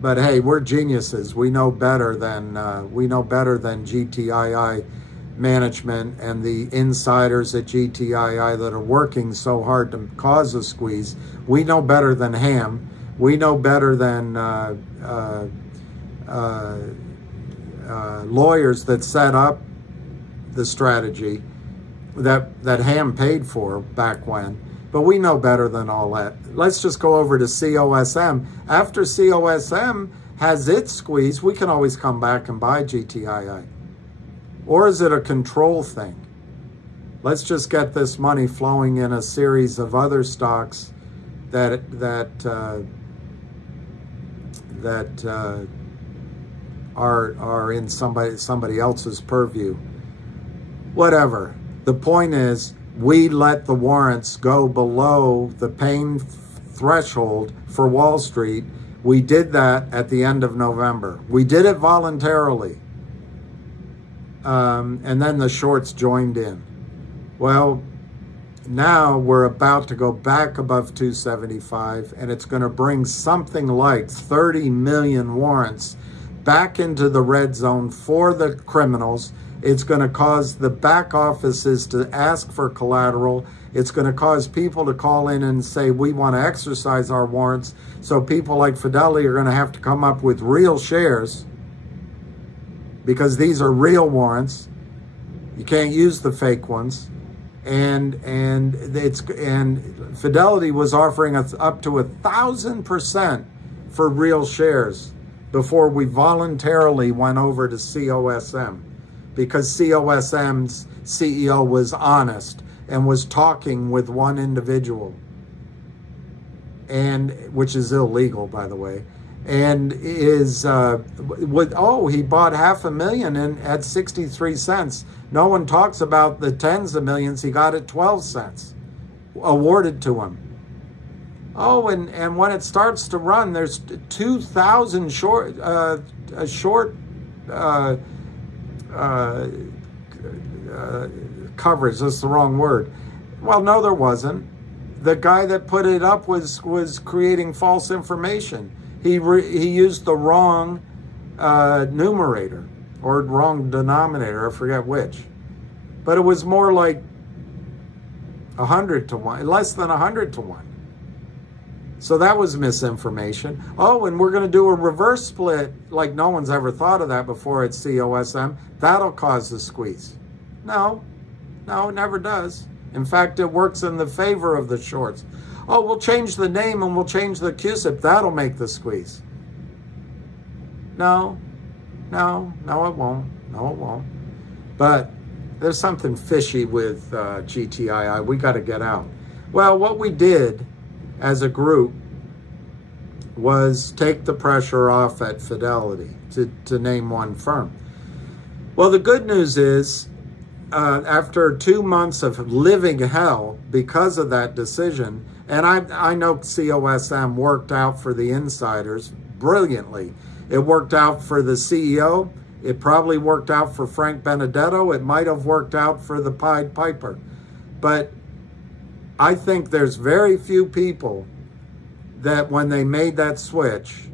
But hey, we're geniuses. We know better than GTII management and the insiders at GTII that are working so hard to cause a squeeze. We know better than Ham. We know better than lawyers that set up the strategy that Ham paid for back when. But we know better than all that. Let's just go over to COSM. After COSM has its squeeze, we can always come back and buy GTII. Or is it a control thing? Let's just get this money flowing in a series of other stocks that are in somebody else's purview. Whatever. The point is, we let the warrants go below the pain threshold for Wall Street. We did that at the end of November. We did it voluntarily. And then the shorts joined in. Well, now we're about to go back above 275, and it's going to bring something like 30 million warrants back into the red zone for the criminals. It's going to cause the back offices to ask for collateral. It's going to cause people to call in and say, we want to exercise our warrants. So people like Fidelity are going to have to come up with real shares, because these are real warrants. You can't use the fake ones. And Fidelity was offering us up to 1,000% for real shares before we voluntarily went over to COSM, because COSM's CEO was honest and was talking with one individual, and which is illegal, by the way. And he bought 500,000 in at 63 cents. No one talks about the tens of millions he got at 12 cents awarded to him. Oh, and when it starts to run, there's 2,000 short coverage. That's the wrong word. Well, no, there wasn't. The guy that put it up was creating false information. He used the wrong numerator or wrong denominator. I forget which, but it was more like 100 to 1, less than 100 to 1. So that was misinformation. Oh, and we're going to do a reverse split like no one's ever thought of that before at COSM. That'll cause the squeeze. No, it never does. In fact, it works in the favor of the shorts. Oh, we'll change the name and we'll change the QSIP. That'll make the squeeze. No, it won't. No, it won't. But there's something fishy with GTII. We got to get out. Well, what we did as a group was take the pressure off at Fidelity, to name one firm. Well, the good news is, after 2 months of living hell because of that decision, and I know COSM worked out for the insiders brilliantly. It worked out for the CEO. It probably worked out for Frank Benedetto. It might have worked out for the Pied Piper. But I think there's very few people that when they made that switch,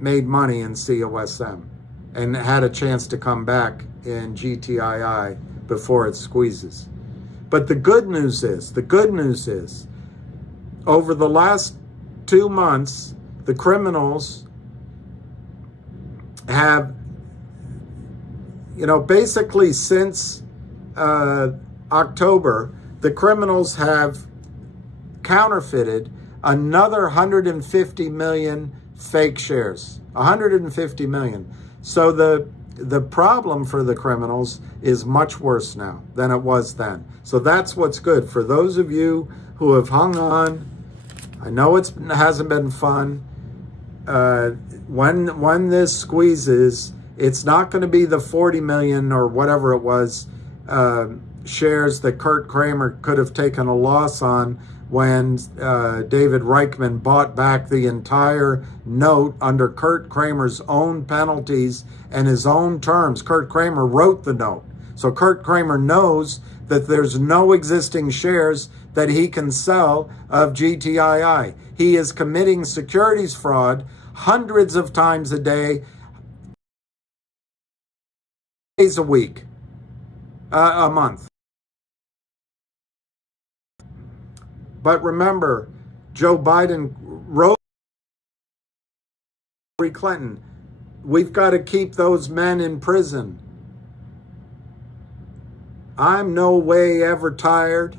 made money in COSM and had a chance to come back in GTII before it squeezes. But the good news is, over the last 2 months, the criminals have, basically since October, the criminals have counterfeited another 150 million fake shares. 150 million. So the problem for the criminals is much worse now than it was then. So that's what's good. For those of you who have hung on, I know it hasn't been fun. When this squeezes, it's not going to be the 40 million or whatever it was shares that Kurt Kramer could have taken a loss on when David Reichman bought back the entire note under Kurt Kramer's own penalties and his own terms. Kurt Kramer wrote the note. So Kurt Kramer knows that there's no existing shares that he can sell of GTII. He is committing securities fraud hundreds of times a day, days a week, a month. But remember, Joe Biden wrote Hillary Clinton, we've got to keep those men in prison. I'm no way ever tired.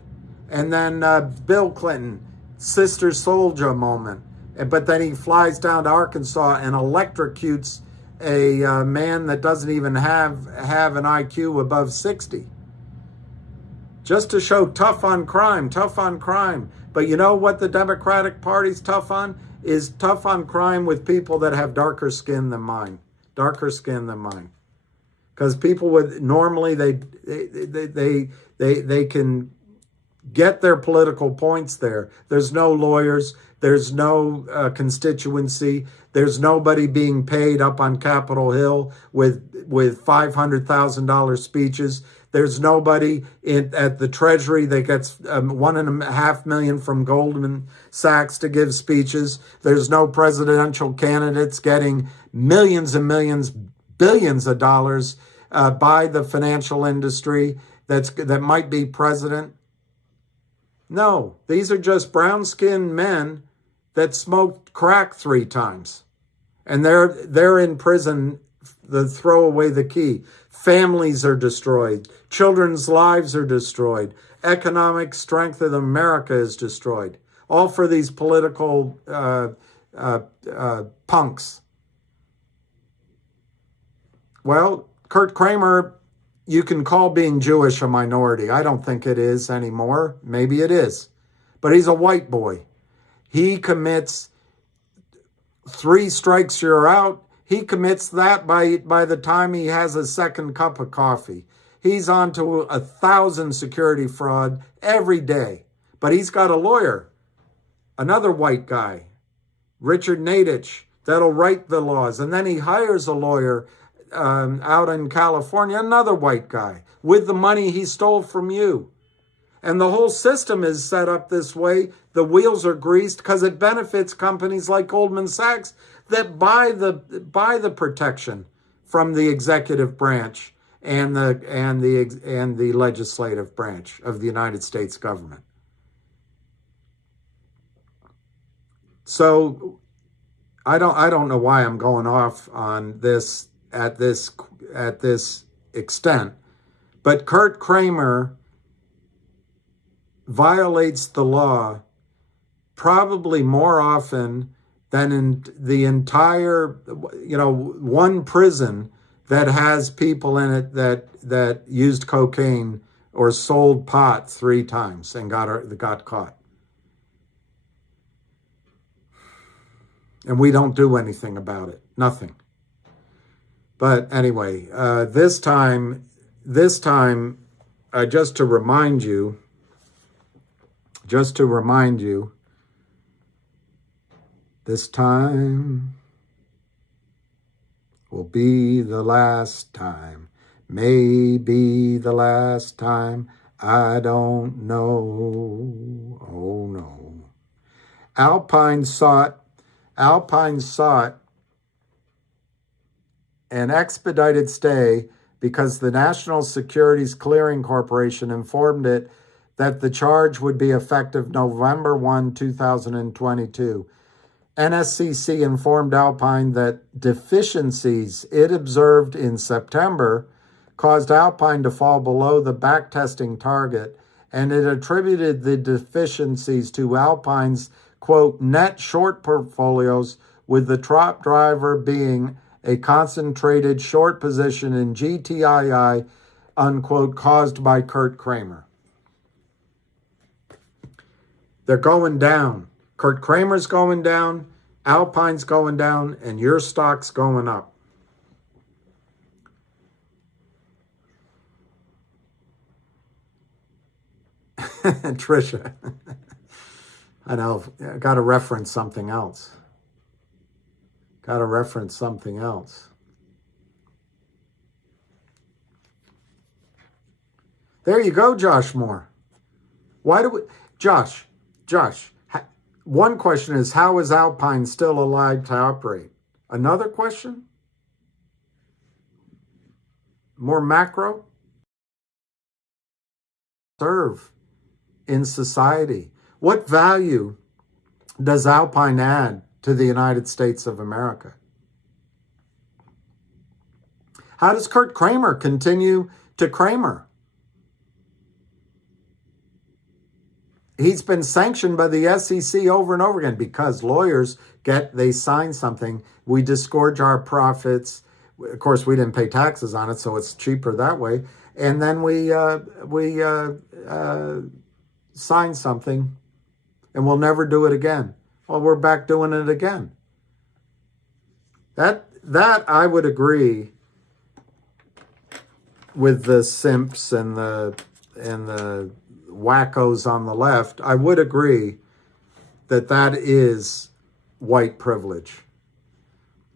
And then Bill Clinton, Sister Soldier moment. But then he flies down to Arkansas and electrocutes a man that doesn't even have an IQ above 60. Just to show tough on crime. But you know what the Democratic Party's tough on? Is tough on crime with people that have darker skin than mine. Because people with, normally they can get their political points there. There's no lawyers. There's no constituency. There's nobody being paid up on Capitol Hill with $500,000 speeches. There's nobody at the Treasury that gets $1.5 million from Goldman Sachs to give speeches. There's no presidential candidates getting millions and millions, billions of dollars by the financial industry that might be president. No, these are just brown-skinned men that smoked crack 3 times. And they're in prison, throw away the key. Families are destroyed. Children's lives are destroyed. Economic strength of America is destroyed. All for these political punks. Well, Kurt Kramer, you can call being Jewish a minority. I don't think it is anymore. Maybe it is. But he's a white boy. He commits 3 strikes, you're out. He commits that by the time he has a second cup of coffee. He's on to 1,000 security fraud every day. But he's got a lawyer, another white guy, Richard Nadich, that'll write the laws. And then he hires a lawyer out in California, another white guy, with the money he stole from you. And the whole system is set up this way. The wheels are greased because it benefits companies like Goldman Sachs that buy the protection from the executive branch and the legislative branch of the United States government. So I don't know why I'm going off on this at this extent, but Kurt Kramer violates the law probably more often than in the entire, one prison that has people in it that used cocaine or sold pot 3 times and got caught. And we don't do anything about it. Nothing. But anyway, this time, just to remind you, this time will be the last time, maybe the last time, I don't know, oh no. Alpine sought an expedited stay because the National Securities Clearing Corporation informed it that the charge would be effective November 1, 2022. NSCC informed Alpine that deficiencies it observed in September caused Alpine to fall below the backtesting target, and it attributed the deficiencies to Alpine's, quote, net short portfolios, with the top driver being a concentrated short position in GTIII, unquote, caused by Kurt Kramer. They're going down. Kurt Kramer's going down, Alpine's going down, and your stock's going up. Trisha, I know, I got to reference something else. There you go, Josh Moore. Josh, one question is, how is Alpine still alive to operate? Another question? More macro? Serve in society. What value does Alpine add to the United States of America? How does Kurt Kramer continue to Kramer? He's been sanctioned by the SEC over and over again because lawyers they sign something, we disgorge our profits. Of course, we didn't pay taxes on it, so it's cheaper that way. And then we sign something, and we'll never do it again. Well, we're back doing it again. That I would agree with the simps and the wackos on the left, I would agree that that is white privilege.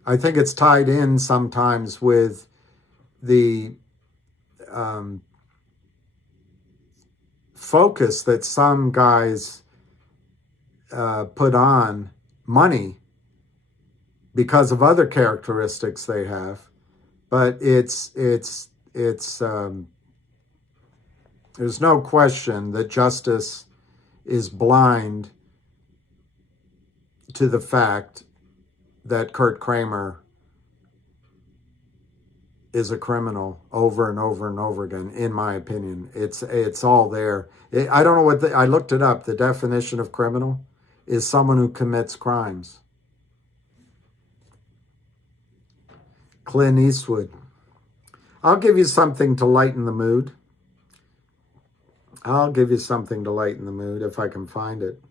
I think it's tied in sometimes with the focus that some guys put on money because of other characteristics they have, but it's there's no question that justice is blind to the fact that Kurt Kramer is a criminal over and over and over again, in my opinion. It's all there. I don't know what I looked it up. The definition of criminal is someone who commits crimes. Clint Eastwood. I'll give you something to lighten the mood. I'll give you something to lighten the mood if I can find it.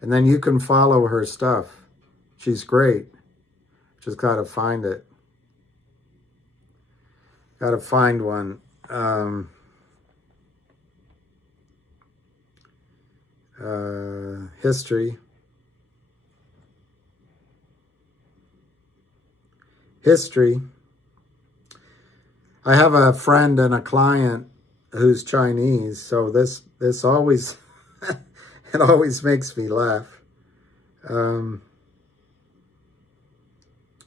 And then you can follow her stuff. She's great. Just got to find it. Got to find one. History. I have a friend and a client who's Chinese, so this always it always makes me laugh. Let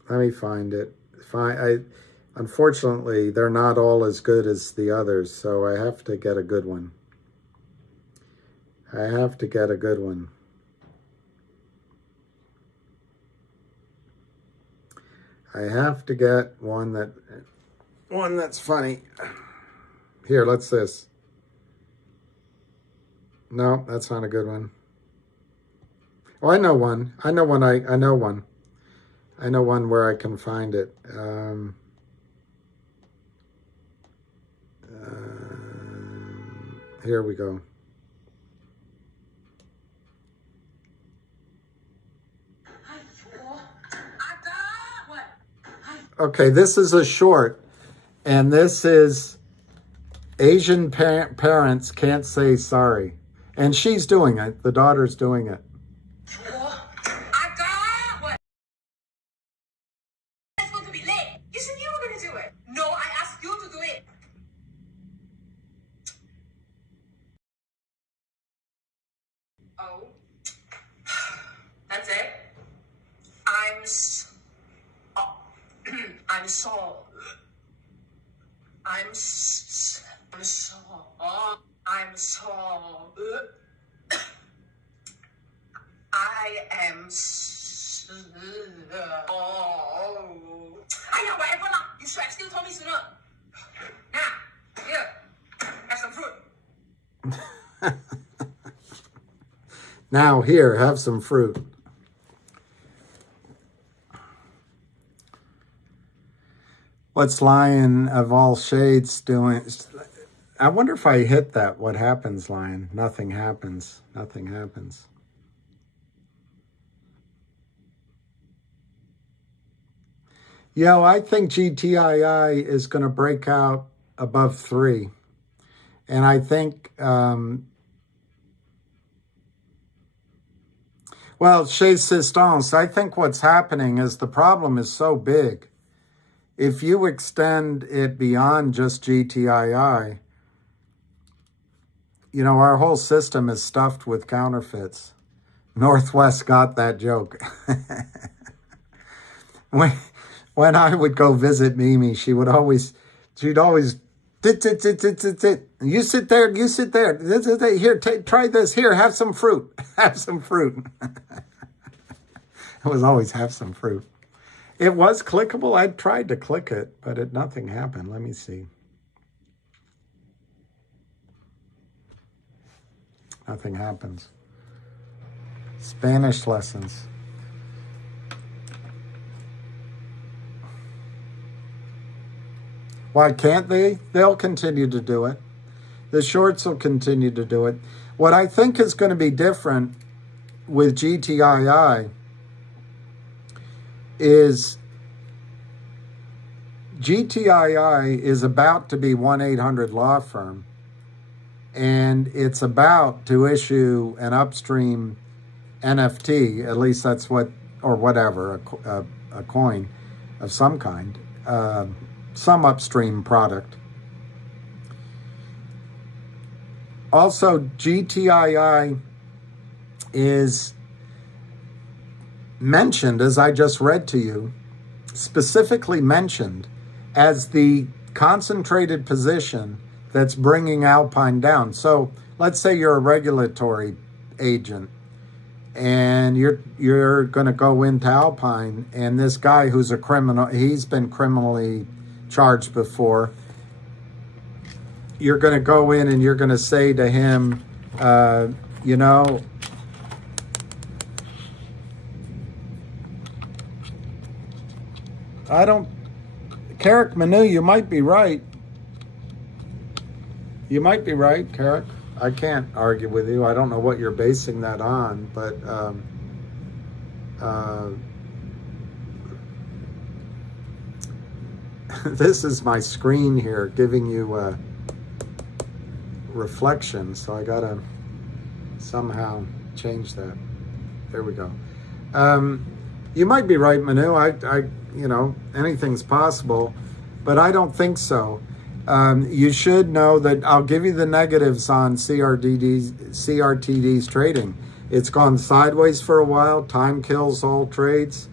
me find it. Unfortunately, they're not all as good as the others, so I have to get a good one. I have to get one that's funny. Here, let's this. No, that's not a good one. Oh, I know one. I know one where I can find it. Here we go. Okay, this is a short, and this is Asian parents can't say sorry. And she's doing it. The daughter's doing it. Oh, that's it? Whatever lah. You should have still told me sooner. Now, here, have some fruit. Now, here, have some fruit. What's Lion of all shades doing? I wonder if I hit that, what happens, Lion? Nothing happens. Nothing happens. Yo, I think GTII is going to break out above 3. And I think, well, chez Sistance, I think what's happening is the problem is so big. If you extend it beyond just GTII, you know, our whole system is stuffed with counterfeits. Northwest got that joke. When I would go visit Mimi, she'd always, tit. You sit there. Here, try this. Here, have some fruit. Have some fruit. It was always have some fruit. It was clickable. I tried to click it, but nothing happened. Let me see. Nothing happens. Spanish lessons. Why can't they? They'll continue to do it. The shorts will continue to do it. What I think is going to be different with GTII is GTII is about to be 1-800 law firm. and it's about to issue an upstream NFT, at least that's what, or whatever, a coin of some kind, some upstream product. Also, GTII is mentioned, as I just read to you, specifically mentioned as the concentrated position that's bringing Alpine down. So let's say you're a regulatory agent and you're going to go into Alpine, and this guy who's a criminal, he's been criminally charged before, you're going to go in and you're going to say to him, you know, Carrick Manu, you might be right. You might be right, Carrick. I can't argue with you. I don't know what you're basing that on, but this is my screen here giving you a reflection, so I gotta somehow change that. There we go. You might be right, Manu. I you know, anything's possible, but I don't think so. You should know that I'll give you the negatives on CRTD's trading. It's gone sideways for a while. Time kills all trades,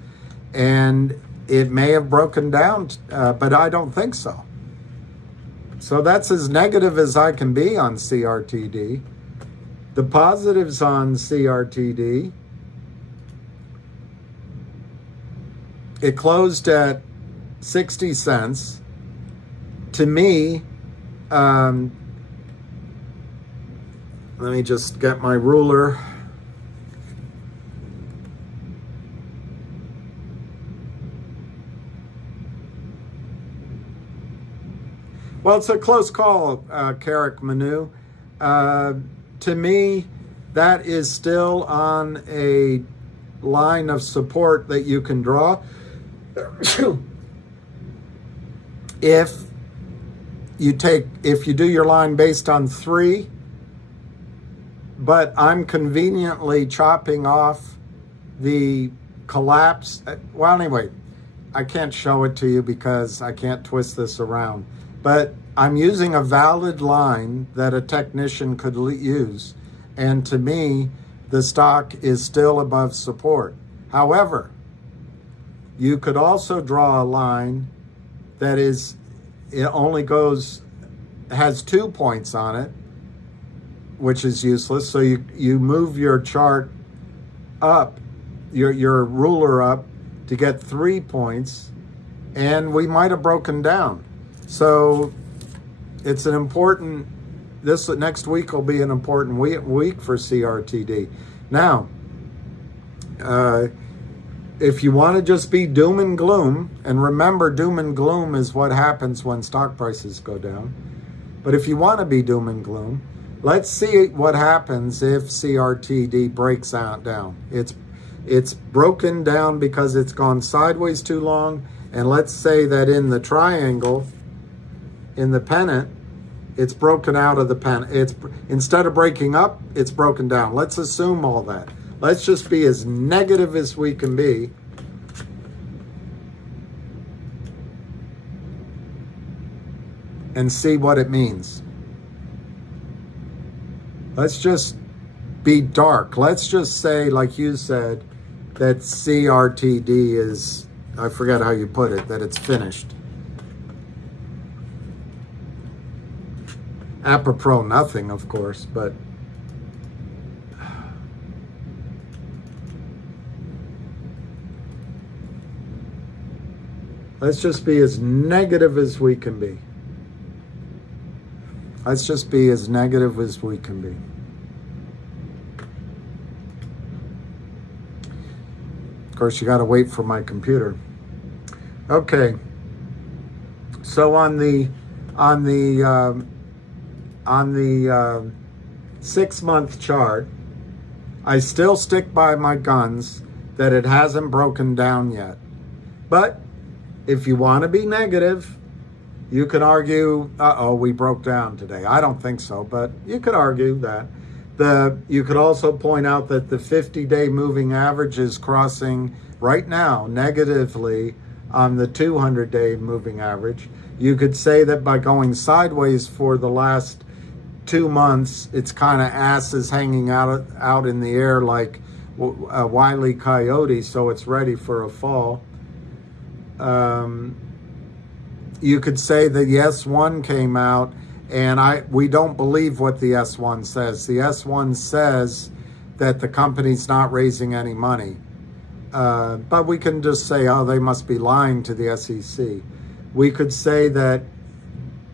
and it may have broken down, but I don't think so. So that's as negative as I can be on CRTD. The positives on CRTD, it closed at 60 cents. To me, let me just get my ruler. Well, it's a close call, Carrick Manu. To me, that is still on a line of support that you can draw. If you do your line based on 3, but I'm conveniently chopping off the collapse. Well, anyway, I can't show it to you because I can't twist this around, but I'm using a valid line that a technician could use. And to me, the stock is still above support. However, you could also draw a line that is, it only has 2 points on it, which is useless. So you move your chart up, your ruler up to get 3 points, and we might have broken down. So it's an important, this next week will be an important week for CRTD. Now, if you want to just be doom and gloom, and remember, doom and gloom is what happens when stock prices go down. But if you want to be doom and gloom, let's see what happens if CRTD breaks down. It's broken down because it's gone sideways too long. And let's say that in the triangle, in the pennant, it's broken out of the pennant. Instead of breaking up, it's broken down. Let's assume all that. Let's just be as negative as we can be. And see what it means. Let's just be dark. Let's just say, like you said, that CRTD is, I forget how you put it, that it's finished. Apropos nothing, of course, but let's just be as negative as we can be. Let's just be as negative as we can be. Of course, you got to wait for my computer. Okay. So on the 6-month chart, I still stick by my guns that it hasn't broken down yet. But if you want to be negative, You could argue, we broke down today. I don't think so, but you could argue that. You could also point out that the 50-day moving average is crossing right now negatively on the 200-day moving average. You could say that by going sideways for the last 2 months, it's kind of asses hanging out in the air like a wily coyote, so it's ready for a fall. You could say the S1 came out, and we don't believe what the S1 says. The S1 says that the company's not raising any money. But we can just say, oh, they must be lying to the SEC. We could say that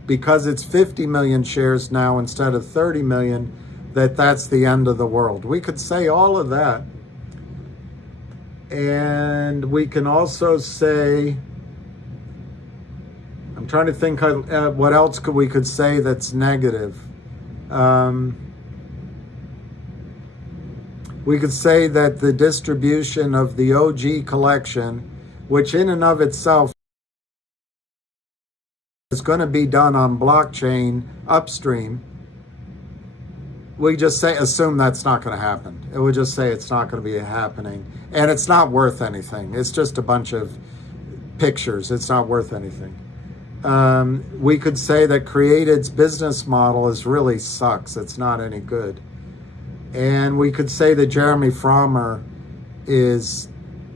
because it's 50 million shares now instead of 30 million, that's the end of the world. We could say all of that. And we can also say, I'm trying to think what else we could say that's negative. We could say that the distribution of the OG collection, which in and of itself is going to be done on blockchain upstream, we just assume that's not going to happen. It would just say it's not going to be happening, and it's not worth anything. It's just a bunch of pictures. It's not worth anything. We could say that Created's business model really sucks. It's not any good. And we could say that Jeremy Frommer is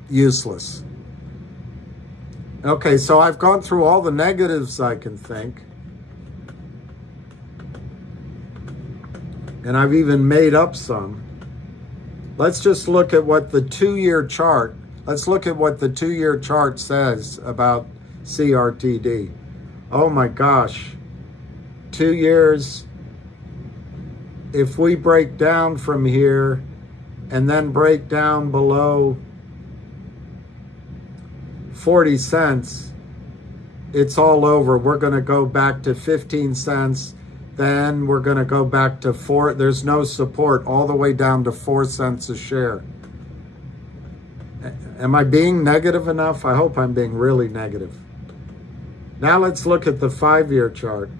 useless. Okay, so I've gone through all the negatives I can think. And I've even made up some. Let's just look at what the 2-year chart, let's look at what the 2-year chart says about CRTD. Oh my gosh, 2 years, if we break down from here and then break down below 40 cents, it's all over. We're going to go back to 15 cents. Then we're going to go back to 4. There's no support all the way down to 4 cents a share. Am I being negative enough? I hope I'm being really negative. Now let's look at the 5-year chart.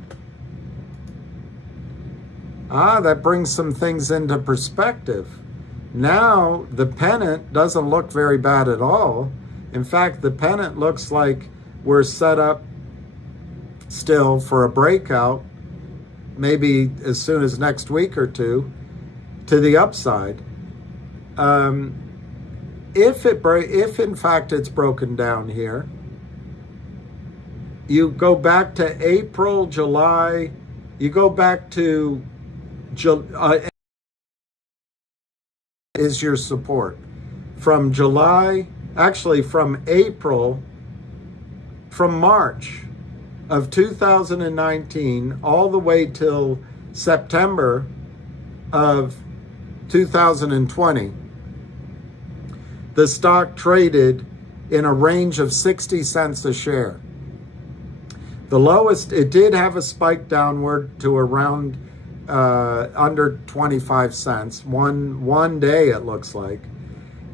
That brings some things into perspective. Now the pennant doesn't look very bad at all. In fact, the pennant looks like we're set up still for a breakout, maybe as soon as next week or two, to the upside. If in fact it's broken down here, you go back to April, July, you go back to is your support. From July, actually from April, from March of 2019 all the way till September of 2020, the stock traded in a range of 60 cents a share. The lowest, it did have a spike downward to around under 25 cents one day, it looks like.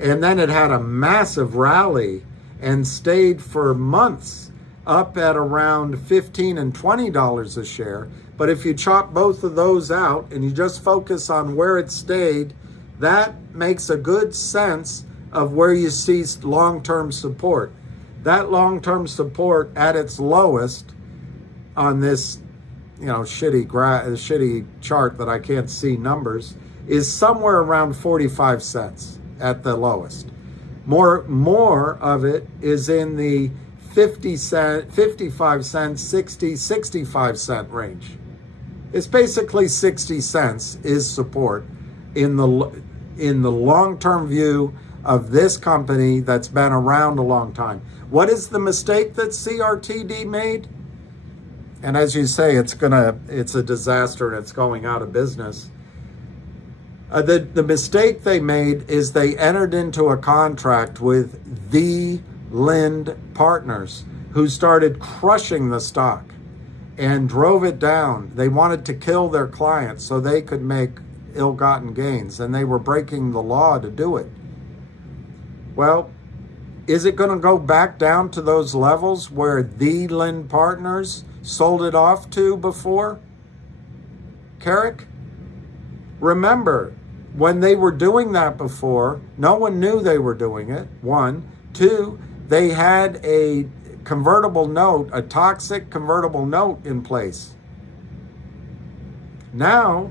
And then it had a massive rally and stayed for months up at around $15 and $20 a share. But if you chop both of those out and you just focus on where it stayed, that makes a good sense of where you see long-term support. That long-term support at its lowest on this, shitty chart that I can't see numbers, is somewhere around 45 cents at the lowest. More of it is in the 50 cent, 55 cent, 60, 65 cent range. It's basically 60 cents is support in the long-term view of this company that's been around a long time. What is the mistake that CRTD made? And as you say, it's a disaster and it's going out of business. The mistake they made is they entered into a contract with the Lind Partners, who started crushing the stock and drove it down. They wanted to kill their clients so they could make ill-gotten gains, and they were breaking the law to do it. Well, is it going to go back down to those levels where the Lind Partners sold it off to before, Carrick? Remember, when they were doing that before, no one knew they were doing it, one. Two, they had a convertible note, a toxic convertible note in place. Now,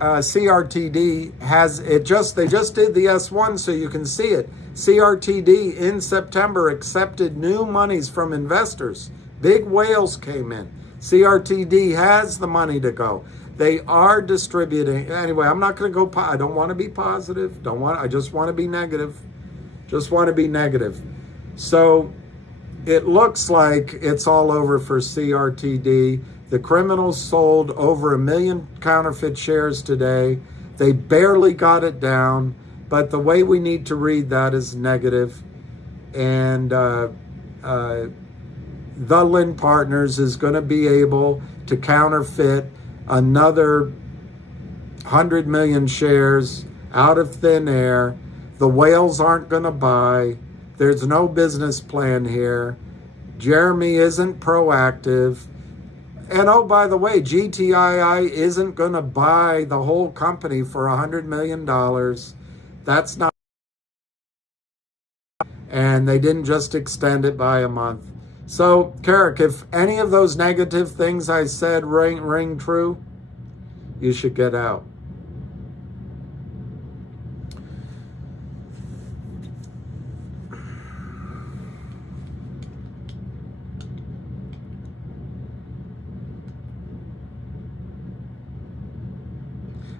CRTD has it they just did the S1 so you can see it. CRTD in September accepted new monies from investors. Big whales came in. CRTD has the money to go. They are distributing. Anyway, I'm not going to go. I don't want to be positive. I just want to be negative. Just want to be negative. So it looks like it's all over for CRTD. The criminals sold over 1 million counterfeit shares today. They barely got it down, but the way we need to read that is negative. And the Lynn Partners is going to be able to counterfeit another 100 million shares out of thin air. The whales aren't going to buy. There's no business plan here. Jeremy isn't proactive. And oh, by the way, GTII isn't going to buy the whole company for $100 million. That's not. And they didn't just extend it by a month. So, Carrick, if any of those negative things I said ring true, you should get out.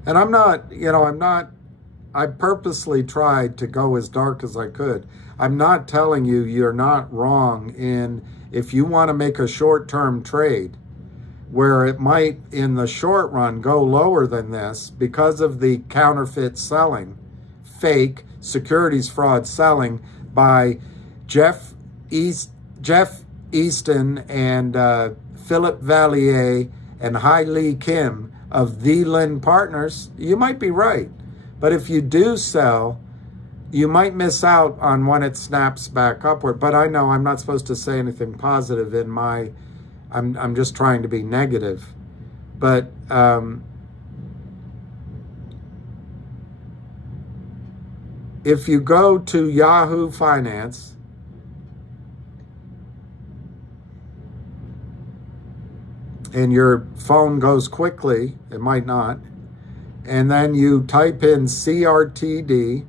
And I purposely tried to go as dark as I could. I'm not telling you you're not wrong if you want to make a short-term trade where it might in the short run go lower than this because of the counterfeit selling, fake securities fraud selling by Jeff Easton and Philip Vallier and Hai Lee Kim of the Lynn Partners. You might be right. But if you do sell, you might miss out on when it snaps back upward. But I know I'm not supposed to say anything positive in my, I'm just trying to be negative. But if you go to Yahoo Finance, and your phone goes quickly, it might not, and then you type in CRTD,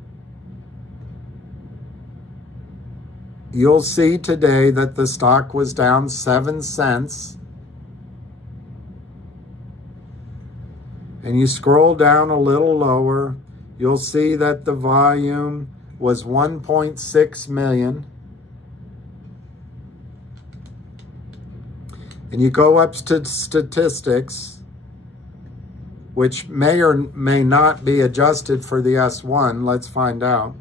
you'll see today that the stock was down 7 cents. And you scroll down a little lower, you'll see that the volume was 1.6 million. And you go up to statistics, which may or may not be adjusted for the S1. Let's find out.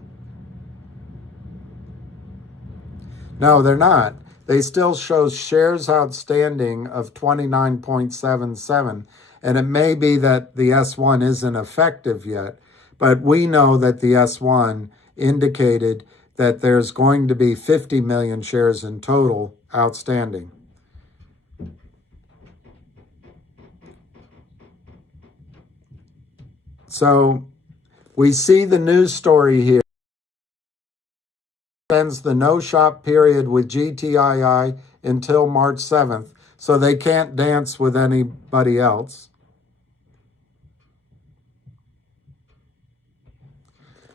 No, they're not. They still show shares outstanding of 29.77. And it may be that the S1 isn't effective yet, but we know that the S1 indicated that there's going to be 50 million shares in total outstanding. So we see the news story here. Extends the no-shop period with GTII until March 7th, so they can't dance with anybody else.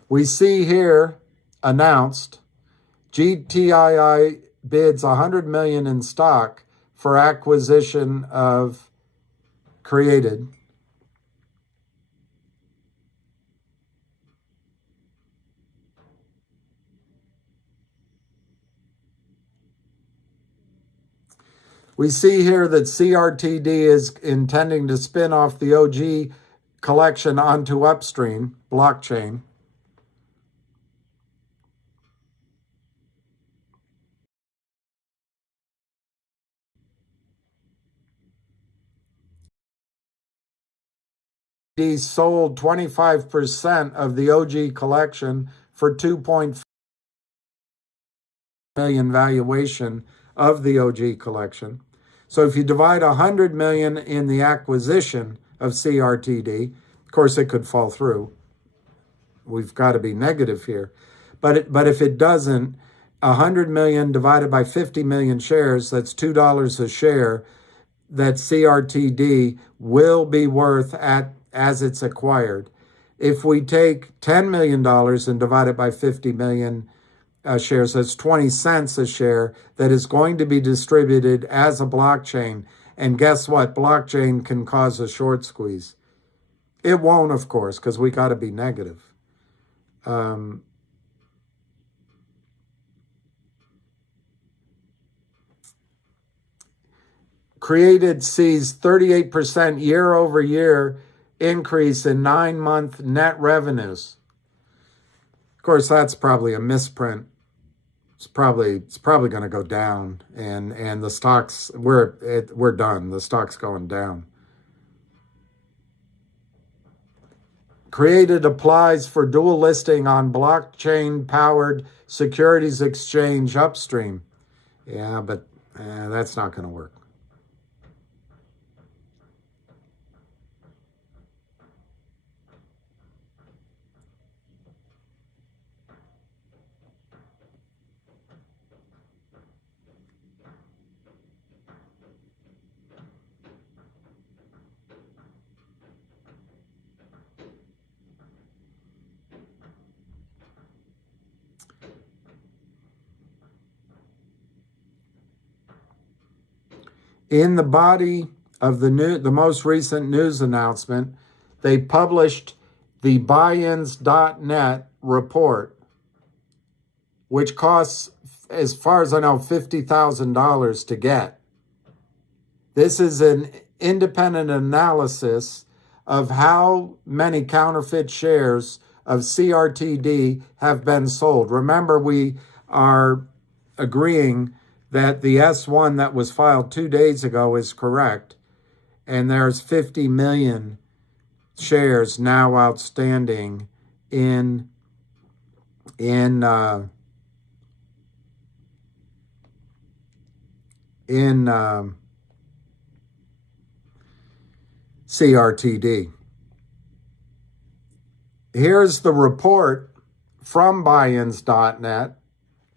We see here announced GTII bids $100 million in stock for acquisition of Created. We see here that CRTD is intending to spin off the OG collection onto Upstream blockchain. Sold 25% of the OG collection for $2.5 million valuation of the OG collection. So if you divide 100 million in the acquisition of CRTD, of course it could fall through. We've got to be negative here. But if it doesn't, 100 million divided by 50 million shares, that's $2 a share, that CRTD will be worth as it's acquired. If we take $10 million and divide it by 50 million shares, that's 20 cents a share that is going to be distributed as a blockchain. And guess what? Blockchain can cause a short squeeze. It won't, of course, because we got to be negative. Created sees 38% year-over-year increase in 9-month net revenues. Of course, that's probably a misprint. It's probably going to go down, and the stocks, we're done. The stock's going down. Created applies for dual listing on blockchain-powered securities exchange upstream. Yeah, but that's not going to work. In the body of the most recent news announcement, they published the buy-ins.net report, which costs, as far as I know, $50,000 to get. This is an independent analysis of how many counterfeit shares of CRTD have been sold. Remember, we are agreeing that the S1 that was filed 2 days ago is correct, and there's 50 million shares now outstanding in CRTD. Here's the report from buy-ins.net.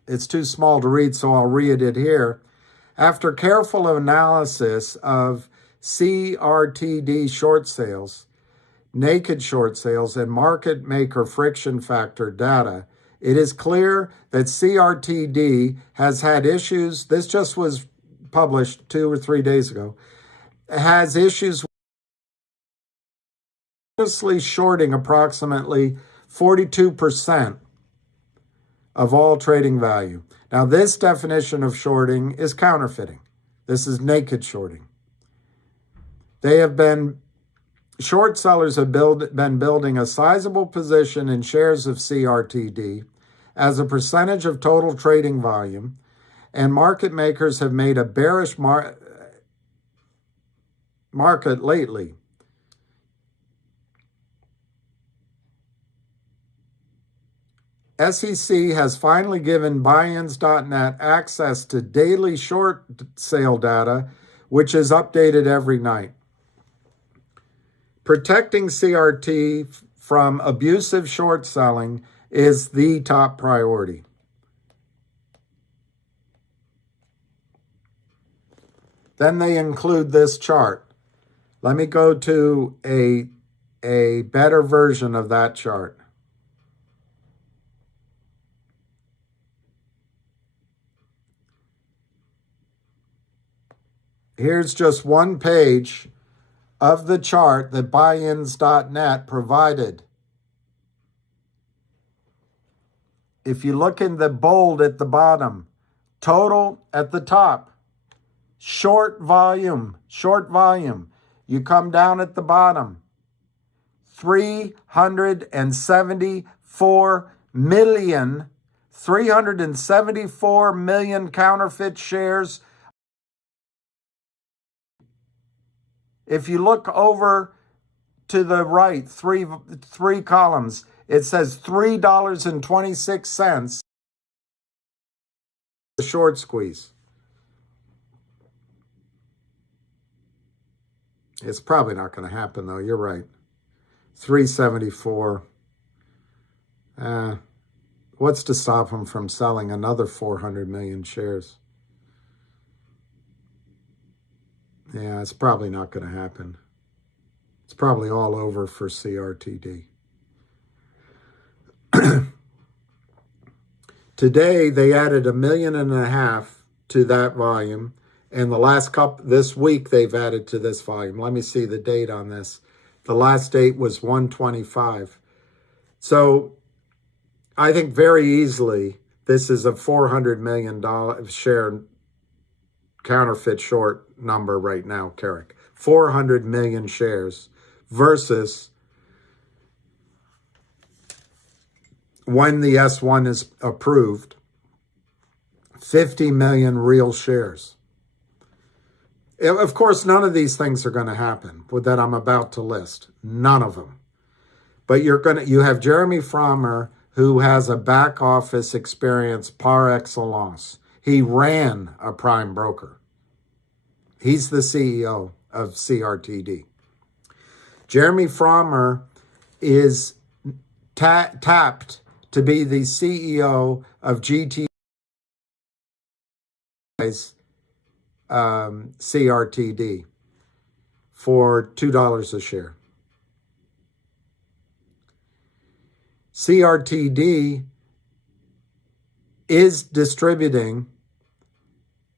It's too small to read, so I'll read it here. After careful analysis of CRTD short sales, naked short sales, and market maker friction factor data, it is clear that CRTD has had issues. This just was published 2 or 3 days ago. Has issues shorting approximately 42% of all trading value. Now, this definition of shorting is counterfeiting. This is naked shorting. Short sellers have been building a sizable position in shares of CRTD as a percentage of total trading volume, and market makers have made a bearish market lately. SEC has finally given buy-ins.net access to daily short sale data, which is updated every night. Protecting CRT from abusive short selling is the top priority. Then they include this chart. Let me go to a better version of that chart. Here's just one page of the chart that buy-ins.net provided. If you look in the bold at the bottom, total at the top, short volume. You come down at the bottom, 374 million counterfeit shares. If you look over to the right, three columns, it says $3.26, the short squeeze. It's probably not going to happen, though. You're right. 374. What's to stop him from selling another 400 million shares? Yeah, it's probably not going to happen. It's probably all over for CRTD. Today, they added 1.5 million to that volume. And the last this week, they've added to this volume. Let me see the date on this. The last date was 1/25. So I think very easily, this is a $400 million share counterfeit short number right now, Carrick. 400 million shares versus when the S1 is approved, 50 million real shares. Of course, none of these things are going to happen that I'm about to list. None of them. But you have Jeremy Frommer, who has a back office experience par excellence. He ran a prime broker. He's the CEO of CRTD. Jeremy Frommer is tapped to be the CEO of GTIIL CRTD for $2 a share. CRTD is distributing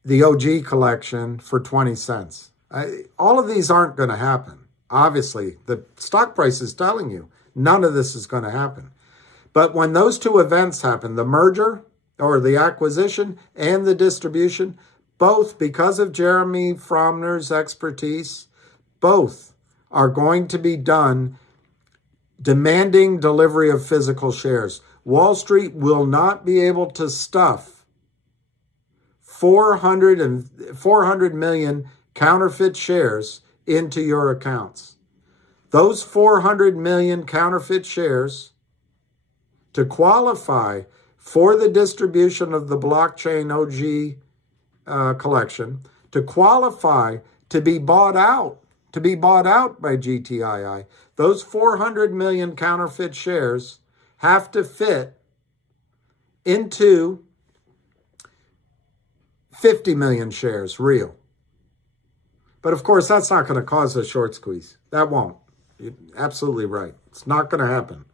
the OG collection for 20 cents. All of these aren't going to happen. Obviously, the stock price is telling you none of this is going to happen. But when those two events happen, the merger or the acquisition and the distribution, both because of Jeremy Frommer's expertise, both are going to be done demanding delivery of physical shares. Wall Street will not be able to stuff 400 million counterfeit shares into your accounts. Those 400 million counterfeit shares, to qualify for the distribution of the blockchain OG collection, to qualify to be bought out by GTII, those 400 million counterfeit shares have to fit into 50 million shares real. But of course, that's not going to cause a short squeeze. That won't. You're absolutely right. It's not going to happen.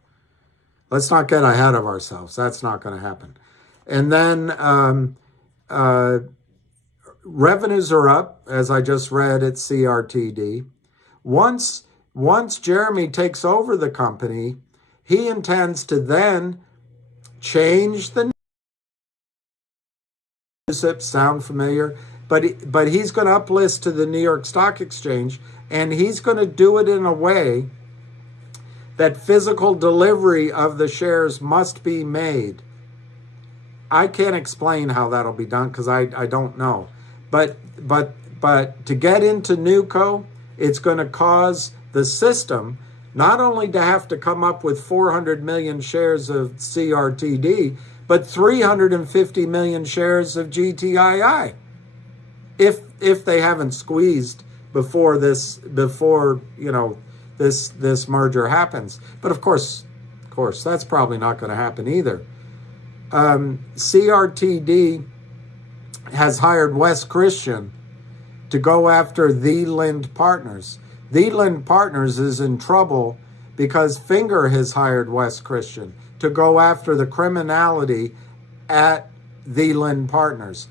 Let's not get ahead of ourselves. That's not going to happen. And then revenues are up, as I just read at CRTD. Once Jeremy takes over the company, he intends to then change the sound familiar, but he's going to uplist to the New York Stock Exchange, and he's going to do it in a way that physical delivery of the shares must be made. I can't explain how that'll be done because I don't know. But to get into NewCo, it's going to cause the system not only to have to come up with 400 million shares of CRTD, but 350 million shares of GTII. If they haven't squeezed before this merger happens. But of course, that's probably not going to happen either. CRTD has hired Wes Christian to go after the Lind Partners. The Lind Partners is in trouble because Finger has hired Wes Christian to go after the criminality at the Lind Partners.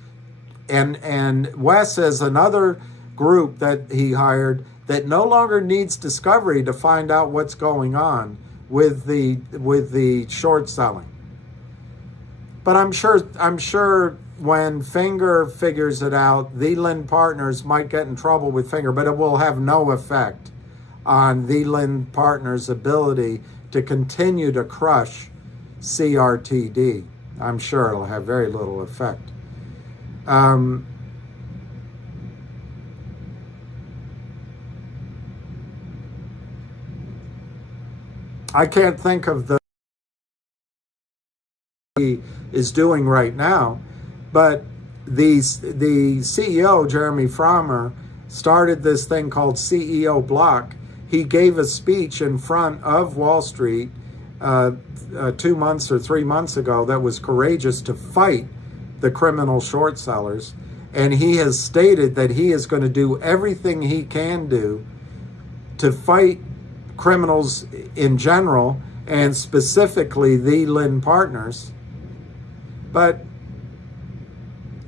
And Wes has another group that he hired that no longer needs discovery to find out what's going on with the short selling. But I'm sure when Finger figures it out, the Lind Partners might get in trouble with Finger, but it will have no effect on the Lind Partners' ability to continue to crush CRTD. I'm sure it'll have very little effect. I can't think of the he is doing right now, but the CEO, Jeremy Frommer, started this thing called CEO Block. He gave a speech in front of Wall Street 2 months or 3 months ago that was courageous to fight the criminal short sellers. And he has stated that he is going to do everything he can do to fight criminals in general, and specifically the Lynn partners. But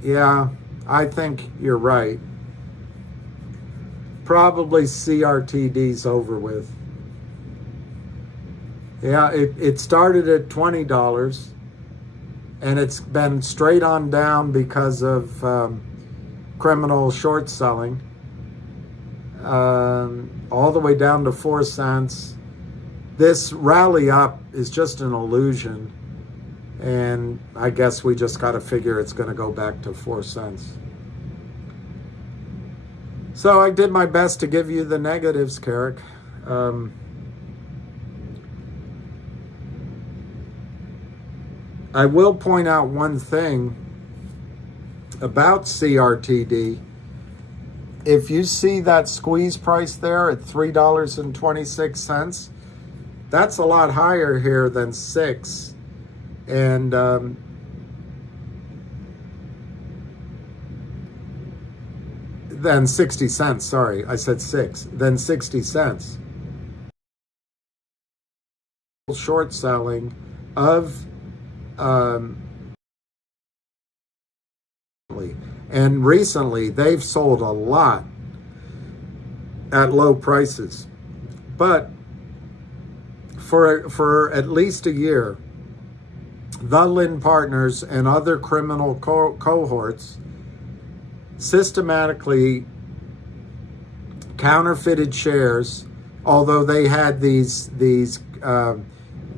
yeah, I think you're right. Probably CRTD's over with. Yeah, it started at $20, and it's been straight on down because of criminal short selling, all the way down to 4 cents. This rally up is just an illusion, and I guess we just got to figure it's going to go back to 4 cents. So I did my best to give you the negatives, Carrick. I will point out one thing about CRTD. If you see that squeeze price there at $3.26, that's a lot higher here than 6. And then 60 cents, sorry, I said 6, then 60 cents. Short selling of and recently they've sold a lot at low prices. But for at least a year, the Lynn partners and other criminal cohorts systematically counterfeited shares, although they had these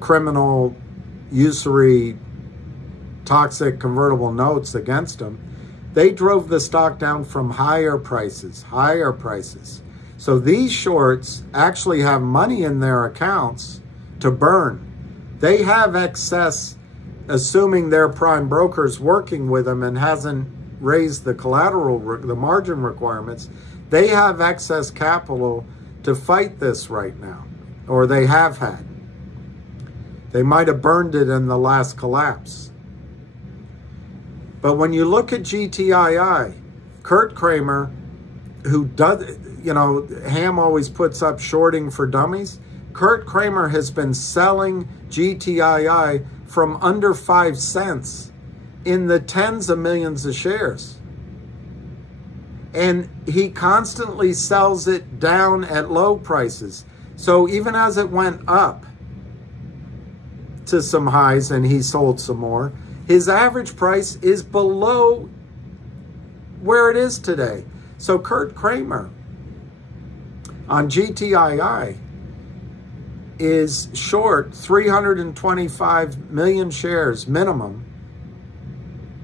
criminal usury toxic convertible notes against them. They drove the stock down from higher prices. So these shorts actually have money in their accounts to burn. They have excess, assuming their prime broker's working with them and hasn't raised the collateral, the margin requirements. They have excess capital to fight this right now, or they have had. They might have burned it in the last collapse. But when you look at GTII, Kurt Kramer, who does, Ham always puts up shorting for dummies. Kurt Kramer has been selling GTII from under 5 cents in the tens of millions of shares. And he constantly sells it down at low prices. So even as it went up to some highs and he sold some more, his average price is below where it is today. So Kurt Kramer on GTII is short 325 million shares minimum,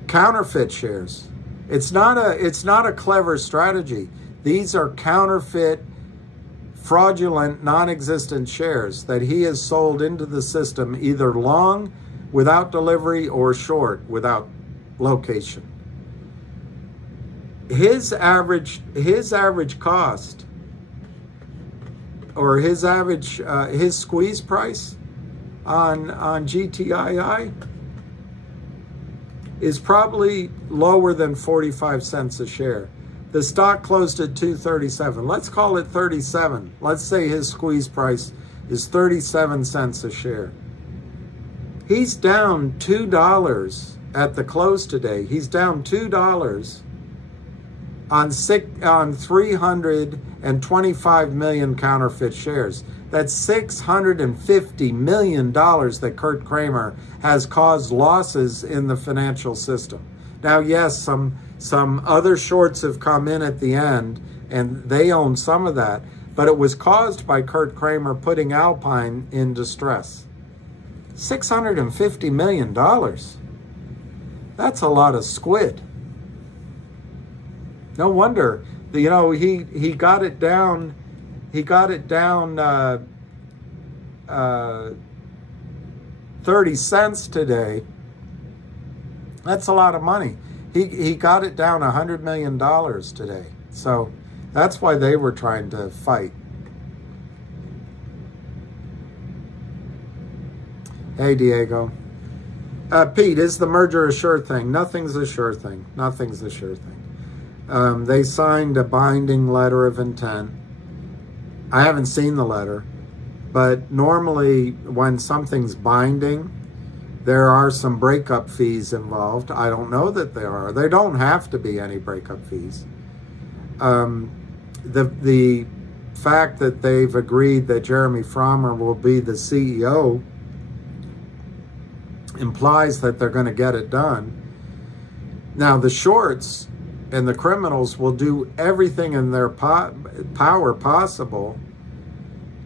counterfeit shares. It's not a clever strategy. These are counterfeit, fraudulent, non-existent shares that he has sold into the system, either long without delivery or short without location. His average cost, or his squeeze price on GTII is probably lower than 45 cents a share. The stock closed at 237. Let's call it 37. Let's say his squeeze price is 37 cents a share. He's down $2 at the close today. He's down $2 on 325 million counterfeit shares. That's $650 million that Kurt Kramer has caused losses in the financial system. Now, yes, some other shorts have come in at the end, and they own some of that, but it was caused by Kurt Kramer putting Alpine in distress. $650 million. That's a lot of squid. No wonder, he got it down. He got it down 30 cents today. That's a lot of money. He got it down $100 million today. So That's why they were trying to fight. Hey, Diego. Pete, is the merger a sure thing? Nothing's a sure thing. Nothing's a sure thing. They signed a binding letter of intent. I haven't seen the letter, but normally when something's binding, there are some breakup fees involved. I don't know that there are. There don't have to be any breakup fees. The fact that they've agreed that Jeremy Frommer will be the CEO implies that they're going to get it done. Now, the shorts and the criminals will do everything in their power possible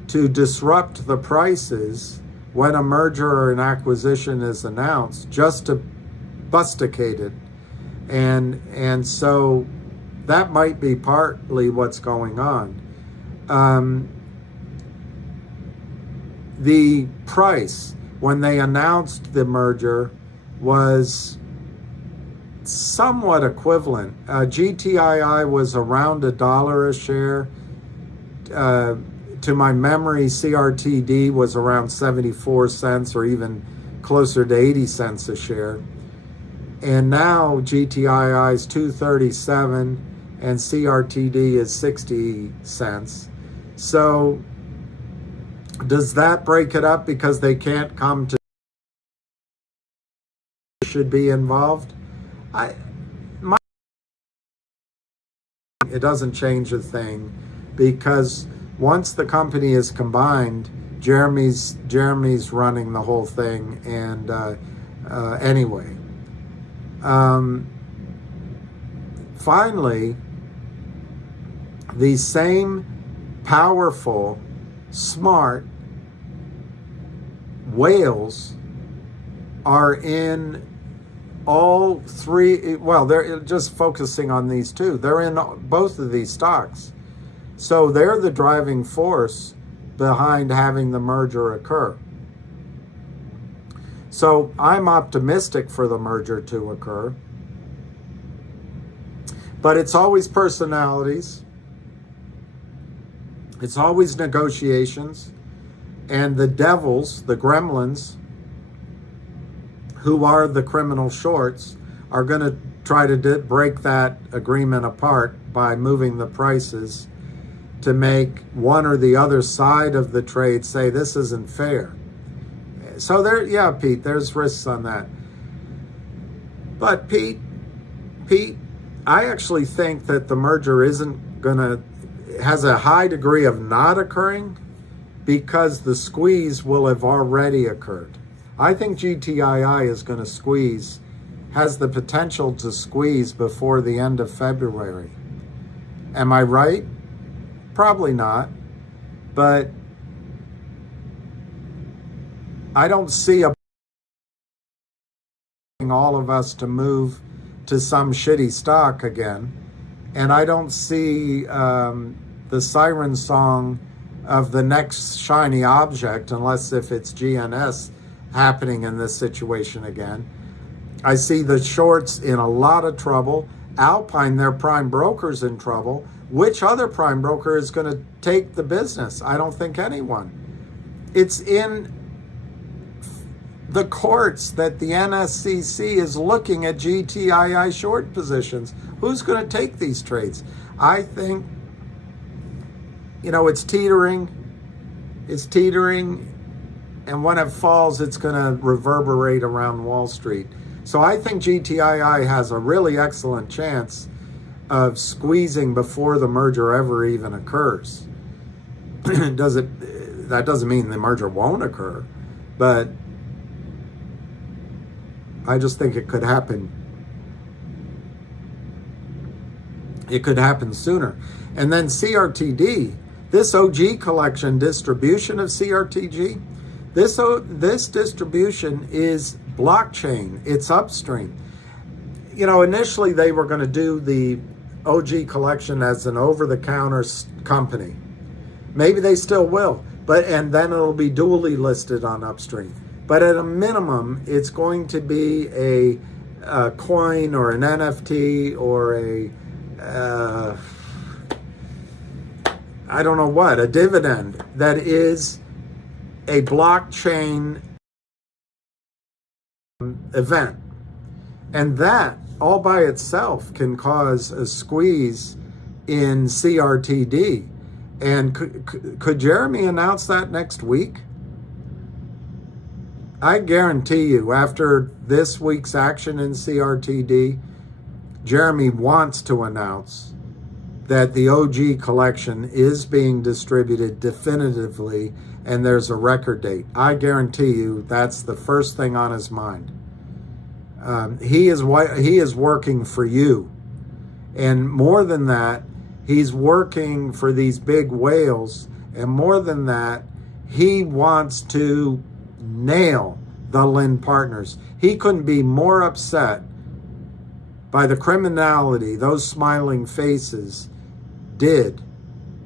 to disrupt the prices when a merger or an acquisition is announced, just to busticate it. And so that might be partly what's going on. The price when they announced the merger was somewhat equivalent. GTII was around $1 a share. To my memory, CRTD was around 74 cents or even closer to 80 cents a share. And now GTII is 237 and CRTD is 60 cents. So does that break it up because they can't come to should be involved? It doesn't change a thing, because once the company is combined, Jeremy's running the whole thing. And anyway, finally, these same powerful, smart whales are in all three. Well, they're just focusing on these two. They're in both of these stocks. So they're the driving force behind having the merger occur. So I'm optimistic for the merger to occur. But it's always personalities. It's always negotiations. And the devils, the gremlins, who are the criminal shorts, are going to try to break that agreement apart by moving the prices to make one or the other side of the trade say this isn't fair. So there, yeah, Pete, there's risks on that. But Pete, I actually think that the merger has a high degree of not occurring because the squeeze will have already occurred. I think GTII is going to has the potential to squeeze before the end of February. Am I right? Probably not, but I don't see all of us to move to some shitty stock again, and I don't see the siren song of the next shiny object, unless if it's GNS happening in this situation again. I see the shorts in a lot of trouble. Alpine, their prime broker's in trouble. Which other prime broker is going to take the business? I don't think anyone. It's in the courts that the NSCC is looking at GTII short positions. Who's going to take these trades? I think, it's teetering. It's teetering. And when it falls, it's going to reverberate around Wall Street. So I think GTII has a really excellent chance of squeezing before the merger ever even occurs. That doesn't mean the merger won't occur, but I just think it could happen. It could happen sooner. And then CRTD, this OG collection distribution of CRTG, this distribution is blockchain. It's upstream. Initially they were going to do the OG collection as an over-the-counter company. Maybe they still will, and then it'll be dually listed on upstream. But at a minimum, it's going to be a coin or an NFT or I don't know what, a dividend that is a blockchain event. And that all by itself can cause a squeeze in CRTD. And could Jeremy announce that next week? I guarantee you, after this week's action in CRTD, Jeremy wants to announce that the OG collection is being distributed definitively and there's a record date. I guarantee you that's the first thing on his mind. He is working for you. And more than that, he's working for these big whales. And more than that, he wants to nail the Lynn partners. He couldn't be more upset by the criminality those smiling faces did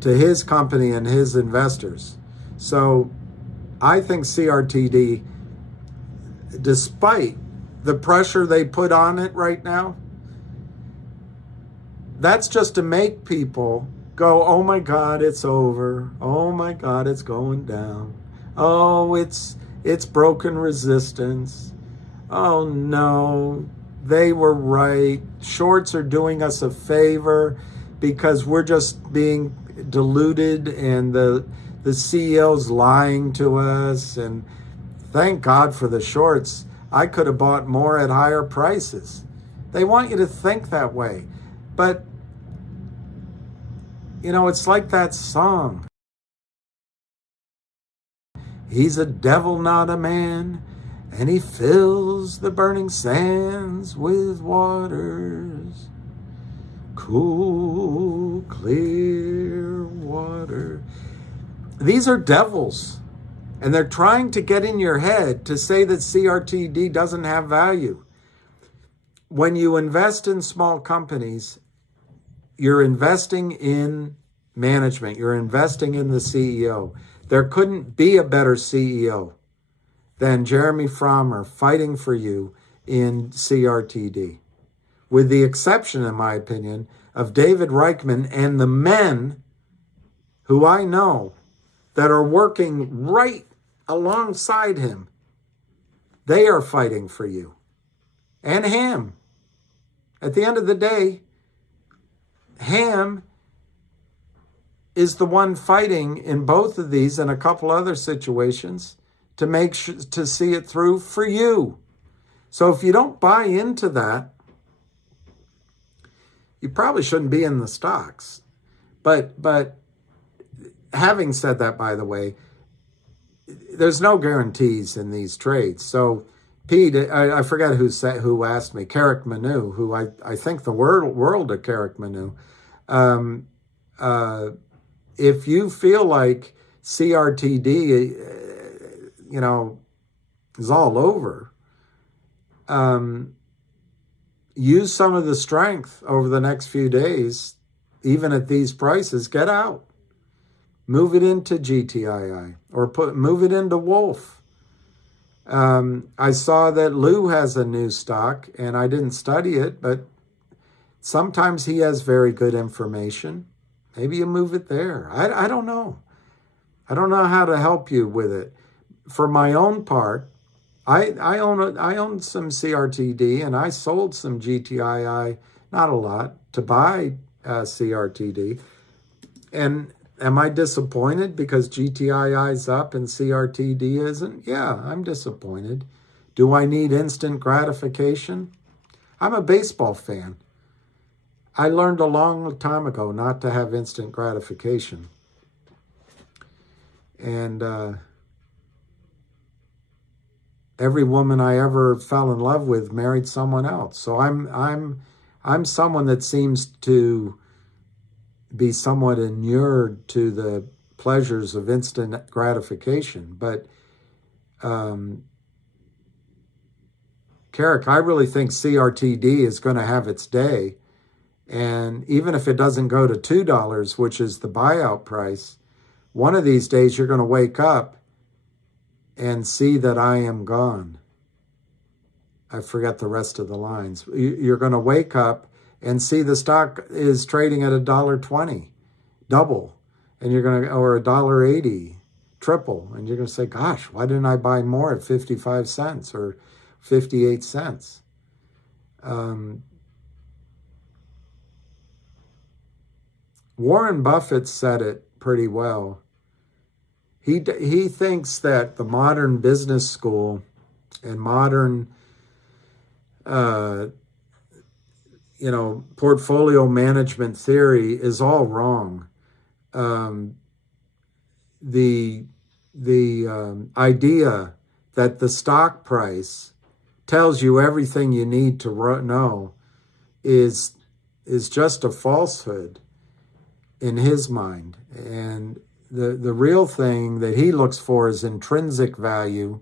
to his company and his investors. So I think CRTD, despite the pressure they put on it right now, that's just to make people go, oh my God, it's over. Oh my God, it's going down. Oh, it's broken resistance. Oh no, they were right. Shorts are doing us a favor because we're just being deluded and the CEO's lying to us. And thank God for the shorts. I could have bought more at higher prices. They want you to think that way. But, you know, it's like that song. He's a devil, not a man, and he fills the burning sands with waters. Cool, clear water. These are devils, and they're trying to get in your head to say that CRTD doesn't have value. When you invest in small companies, you're investing in management. You're investing in the CEO. There couldn't be a better CEO than Jeremy Frommer fighting for you in CRTD, with the exception, in my opinion, of David Reichman and the men who I know that are working right alongside him. They are fighting for you and him. At the end of the day, Ham is the one fighting in both of these and a couple other situations to make sure to see it through for you. So if you don't buy into that, you probably shouldn't be in the stocks. But having said that, by the way, there's no guarantees in these trades. So Pete, I forget who asked me, Carrick Manu, who I think the world of Carrick Manu. If you feel like CRTD, is all over, use some of the strength over the next few days, even at these prices. Get out, move it into GTII or move it into Wolf. I saw that Lou has a new stock, and I didn't study it, but sometimes he has very good information. Maybe you move it there. I don't know. I don't know how to help you with it. For my own part, I own some CRTD, and I sold some GTII, not a lot, to buy CRTD. And am I disappointed because GTII's up and CRTD isn't? Yeah, I'm disappointed. Do I need instant gratification? I'm a baseball fan. I learned a long time ago not to have instant gratification. And every woman I ever fell in love with married someone else. So I'm someone that seems to be somewhat inured to the pleasures of instant gratification. But Carrick, I really think CRTD is going to have its day. And even if it doesn't go to $2, which is the buyout price, one of these days you're going to wake up and see that I am gone. I forget the rest of the lines. You're going to wake up and see the stock is trading at $1.20, double. and you're going to, or $1.80, triple, and you're going to say, gosh, why didn't I buy more at 55 cents or 58 cents? Warren Buffett said it pretty well. He thinks that the modern business school and modern, portfolio management theory is all wrong. The idea that the stock price tells you everything you need to know is just a falsehood in his mind. And the real thing that he looks for is intrinsic value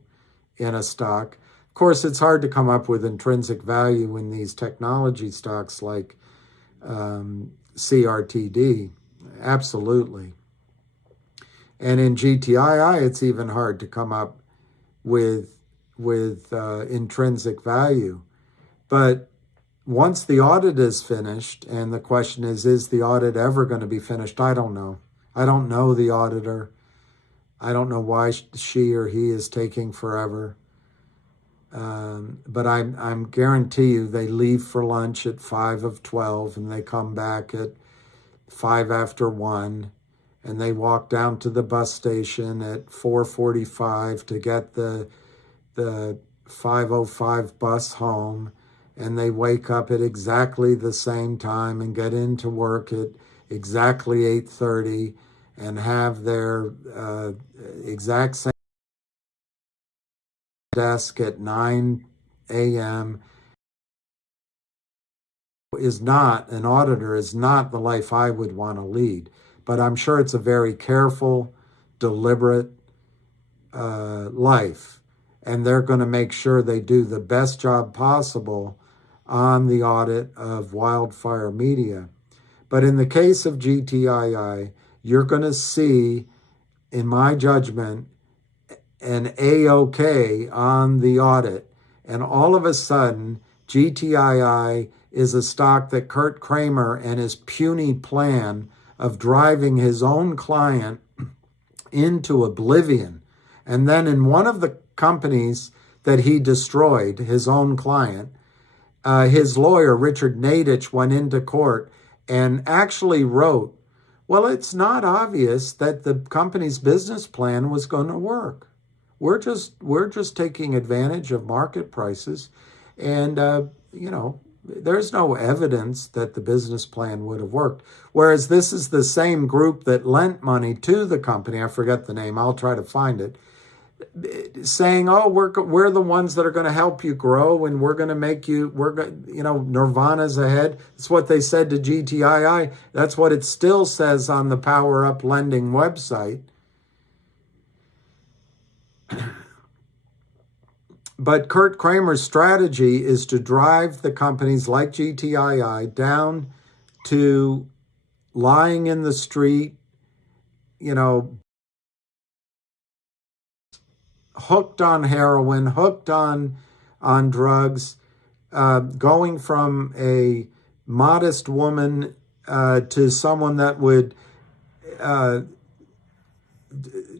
in a stock. Of course, it's hard to come up with intrinsic value in these technology stocks like CRTD. Absolutely. And in GTII, it's even hard to come up with intrinsic value. But once the audit is finished, and the question is the audit ever going to be finished? I don't know. I don't know the auditor. I don't know why she or he is taking forever. But I'm guarantee you they leave for lunch at 5 of 12 and they come back at 5 after 1, and they walk down to the bus station at 4:45 to get the 5:05 bus home, and they wake up at exactly the same time and get into work at exactly 8:30 and have their exact same desk at 9 a.m. An auditor is not the life I would want to lead. But I'm sure it's a very careful, deliberate life. And they're going to make sure they do the best job possible on the audit of Wildfire Media. But in the case of GTII, you're going to see, in my judgment, an A-OK on the audit. And all of a sudden, GTII is a stock that Kurt Kramer and his puny plan of driving his own client into oblivion. And then in one of the companies that he destroyed, his own client, his lawyer, Richard Nadich, went into court and actually wrote, well, it's not obvious that the company's business plan was going to work. We're just taking advantage of market prices. And, there's no evidence that the business plan would have worked. Whereas this is the same group that lent money to the company, I forget the name, I'll try to find it, saying, oh, we're the ones that are going to help you grow, and we're going to make you, Nirvana's ahead. That's what they said to GTII. That's what it still says on the Power Up Lending website. But Kurt Kramer's strategy is to drive the companies like GTII down to lying in the street, hooked on heroin, hooked on drugs, going from a modest woman to someone that would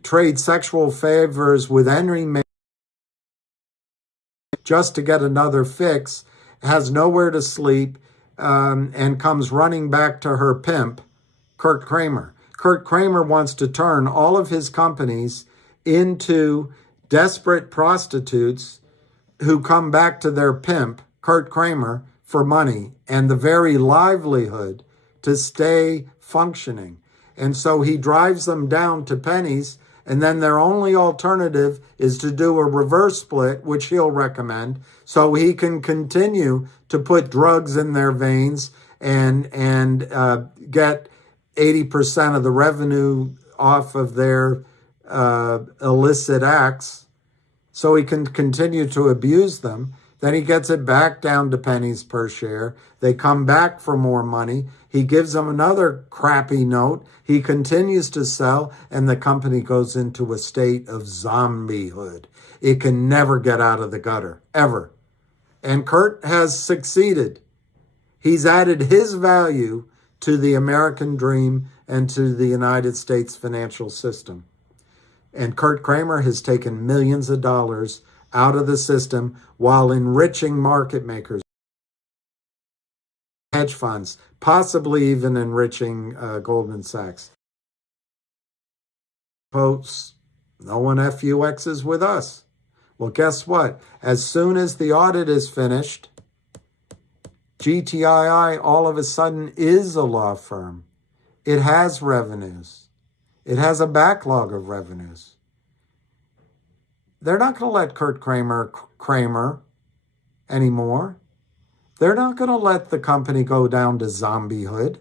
trade sexual favors with any man just to get another fix, has nowhere to sleep, and comes running back to her pimp, Kurt Kramer. Kurt Kramer wants to turn all of his companies into desperate prostitutes who come back to their pimp, Kurt Kramer, for money and the very livelihood to stay functioning. And so he drives them down to pennies, and then their only alternative is to do a reverse split, which he'll recommend, so he can continue to put drugs in their veins and get 80% of the revenue off of their illicit acts, so he can continue to abuse them. Then he gets it back down to pennies per share. They come back for more money. He gives them another crappy note. He continues to sell, and the company goes into a state of zombiehood. It can never get out of the gutter, ever. And Kurt has succeeded. He's added his value to the American dream and to the United States financial system. And Kurt Kramer has taken millions of dollars out of the system while enriching market makers, hedge funds, possibly even enriching Goldman Sachs. Quotes, no one FUXs with us. Well, guess what? As soon as the audit is finished, GTII all of a sudden is a law firm. It has revenues. It has a backlog of revenues. They're not going to let Kurt Kramer anymore. They're not going to let the company go down to zombiehood.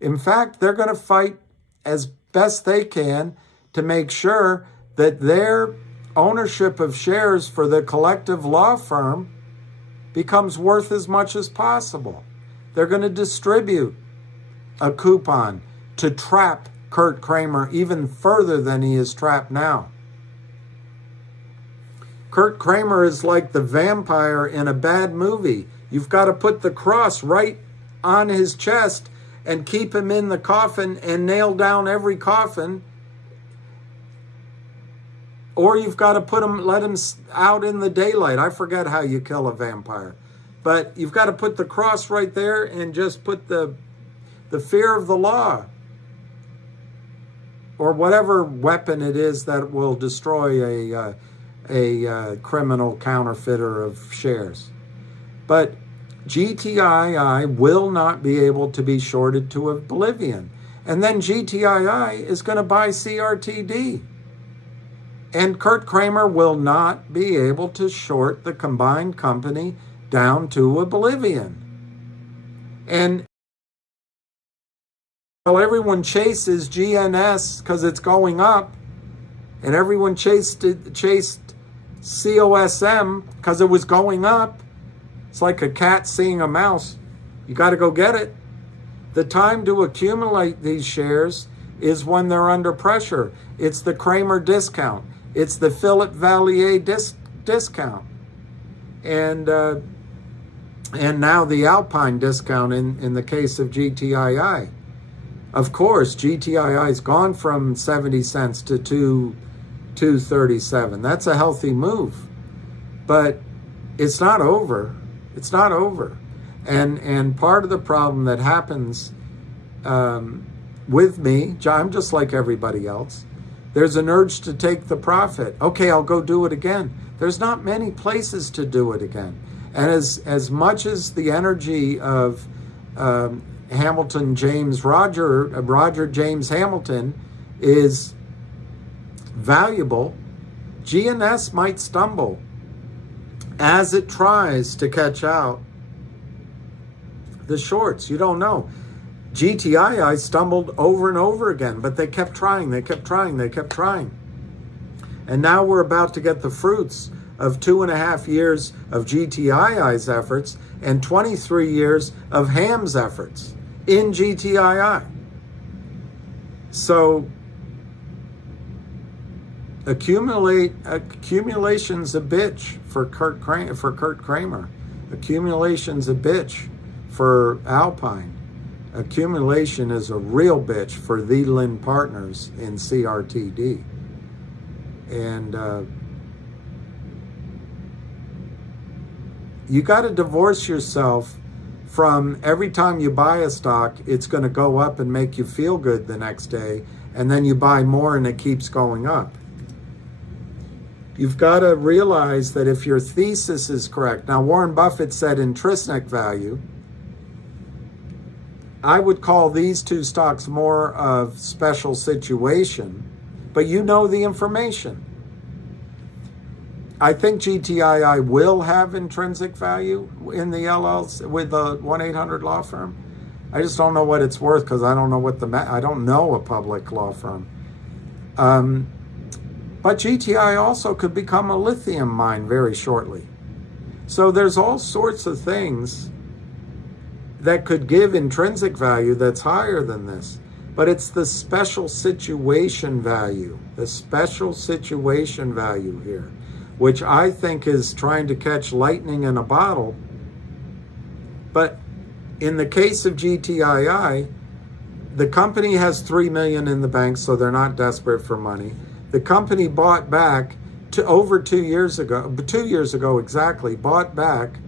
In fact, they're going to fight as best they can to make sure that their ownership of shares for the collective law firm becomes worth as much as possible. They're going to distribute a coupon to trap Kurt Kramer even further than he is trapped now. Kurt Kramer is like the vampire in a bad movie. You've got to put the cross right on his chest and keep him in the coffin and nail down every coffin. Or you've got to let him out in the daylight. I forget how you kill a vampire. But you've got to put the cross right there and just put the fear of the law, or whatever weapon it is that will destroy a criminal counterfeiter of shares. But GTII will not be able to be shorted to oblivion. And then GTII is going to buy CRTD. And Kurt Kramer will not be able to short the combined company down to oblivion. And while everyone chases GNS because it's going up, and everyone chased COSM because it was going up, it's like a cat seeing a mouse. You got to go get it. The time to accumulate these shares is when they're under pressure. It's the Kramer discount. It's the Philip Valier discount. And now the Alpine discount in the case of GTII. Of course, GTII's gone from 70 cents to 237. That's a healthy move. But it's not over. It's not over. And part of the problem that happens with me, I'm just like everybody else. There's an urge to take the profit. Okay, I'll go do it again. There's not many places to do it again. And as much as the energy of Hamilton James Roger James Hamilton is valuable, GNS might stumble as it tries to catch out the shorts. You don't know. GTII stumbled over and over again, but they kept trying, they kept trying, they kept trying. And now we're about to get the fruits of 2.5 years of GTII's efforts and 23 years of Ham's efforts in GTII. So accumulation's a bitch for Kurt Kramer. Accumulation's a bitch for Alpine. Accumulation is a real bitch for the Lin partners in CRTD. And you got to divorce yourself from every time you buy a stock, it's going to go up and make you feel good the next day, and then you buy more and it keeps going up. You've got to realize that if your thesis is correct. Now, Warren Buffett said intrinsic value. I would call these two stocks more of special situation, but you know the information. I think GTII will have intrinsic value in the LLC with the 1-800 law firm. I just don't know what it's worth because I don't know I don't know a public law firm. But GTI also could become a lithium mine very shortly. So there's all sorts of things that could give intrinsic value that's higher than this. But it's the special situation value here, which I think is trying to catch lightning in a bottle. But in the case of GTII, The company has $3 million in the bank, so they're not desperate for money. The company bought back over 2 years ago exactly, bought back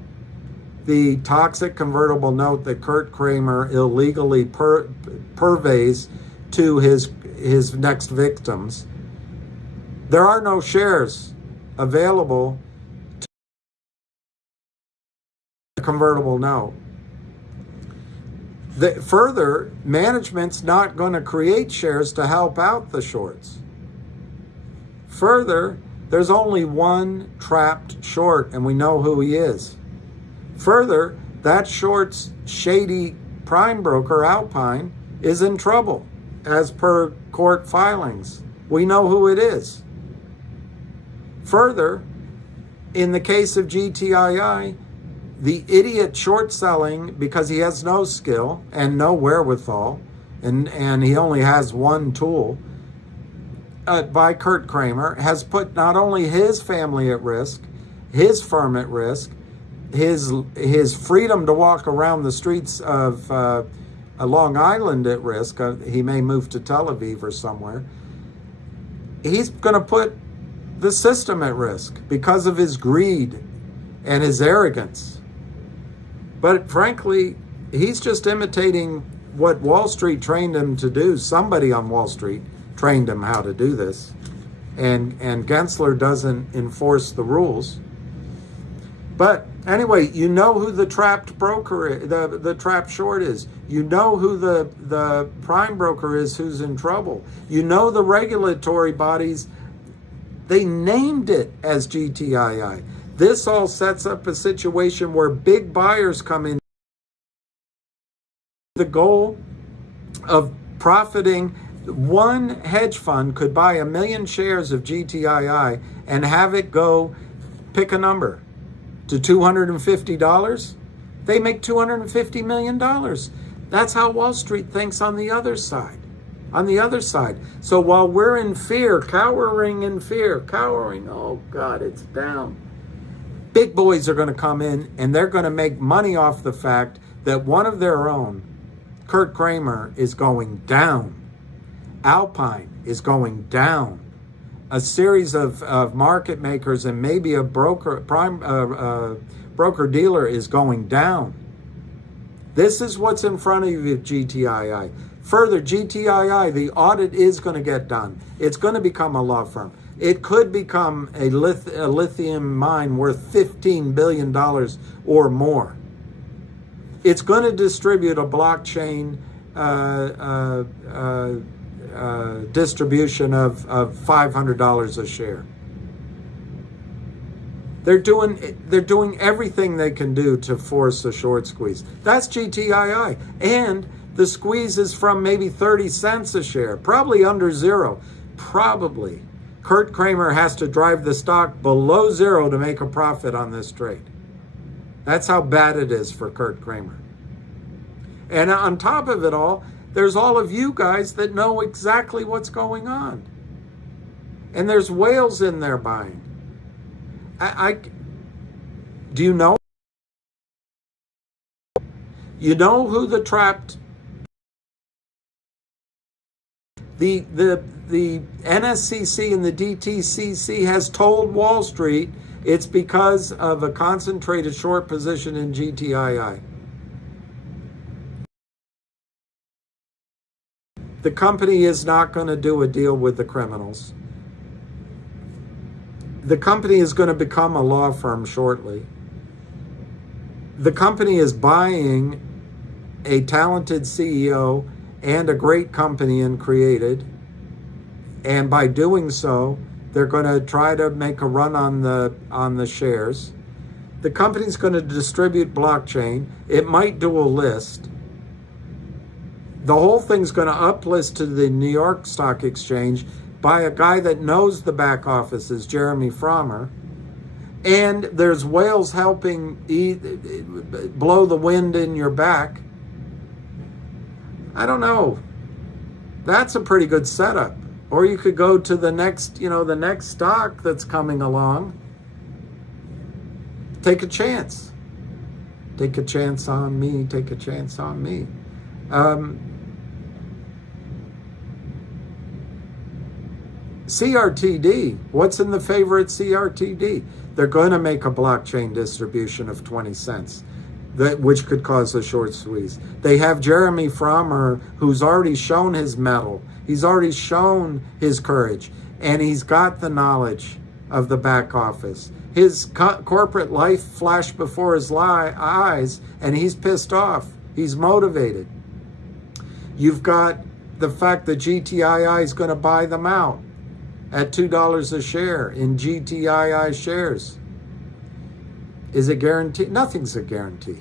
the toxic convertible note that Kurt Kramer illegally purveys to his next victims. There are no shares available to the convertible note. Further, management's not going to create shares to help out the shorts. Further, there's only one trapped short, and we know who he is. Further, that short's shady prime broker, Alpine, is in trouble, as per court filings. We know who it is. Further, in the case of GTII, the idiot short selling, because he has no skill and no wherewithal, and he only has one tool, by Kurt Kramer, has put not only his family at risk, his firm at risk, his freedom to walk around the streets of Long Island at risk. He may move to Tel Aviv or somewhere. He's going to put the system at risk because of his greed and his arrogance. But frankly, he's just imitating what Wall Street trained him to do. Somebody on Wall Street trained him how to do this. And Gensler doesn't enforce the rules. But anyway, you know who the trapped broker is, the trapped short is. You know who the prime broker is who's in trouble. You know the regulatory bodies, they named it as GTII. This all sets up a situation where big buyers come in. The goal of profiting, one hedge fund could buy 1 million shares of GTII and have it go, pick a number, to $250. They make $250 million. That's how Wall Street thinks on the other side. On the other side. So while we're in fear, cowering in fear, oh God, it's down. Big boys are going to come in and they're going to make money off the fact that one of their own, Kurt Kramer, is going down. Alpine is going down. A series of market makers and maybe a broker dealer is going down. This is what's in front of you, GTII. Further, GTII, the audit is going to get done. It's going to become a law firm. It could become a lithium mine worth $15 billion or more. It's going to distribute a blockchain distribution of $500 a share. They're doing everything they can do to force a short squeeze. That's GTII. And the squeeze is from maybe 30 cents a share, probably under zero. Probably. Kurt Kramer has to drive the stock below zero to make a profit on this trade. That's how bad it is for Kurt Kramer. And on top of it all, there's all of you guys that know exactly what's going on. And there's whales in there buying. Do you know? You know who the trapped... The NSCC and the DTCC has told Wall Street it's because of a concentrated short position in GTII. The company is not going to do a deal with the criminals. The company is going to become a law firm shortly. The company is buying a talented CEO and a great company and created. And by doing so, they're going to try to make a run on the shares. The company's going to distribute blockchain. It might do a list. The whole thing's going to uplist to the New York Stock Exchange by a guy that knows the back offices, Jeremy Frommer. And there's whales helping blow the wind in your back. I don't know. That's a pretty good setup. Or you could go to the next stock that's coming along. Take a chance. Take a chance on me. Take a chance on me. CRTD, what's in the favorite CRTD? They're going to make a blockchain distribution of 20 cents, which could cause a short squeeze. They have Jeremy Frommer, who's already shown his mettle. He's already shown his courage, and he's got the knowledge of the back office. His corporate life flashed before his eyes, and he's pissed off. He's motivated. You've got the fact that GTII is going to buy them out at $2 a share in GTII shares. Is it guaranteed? Nothing's a guarantee.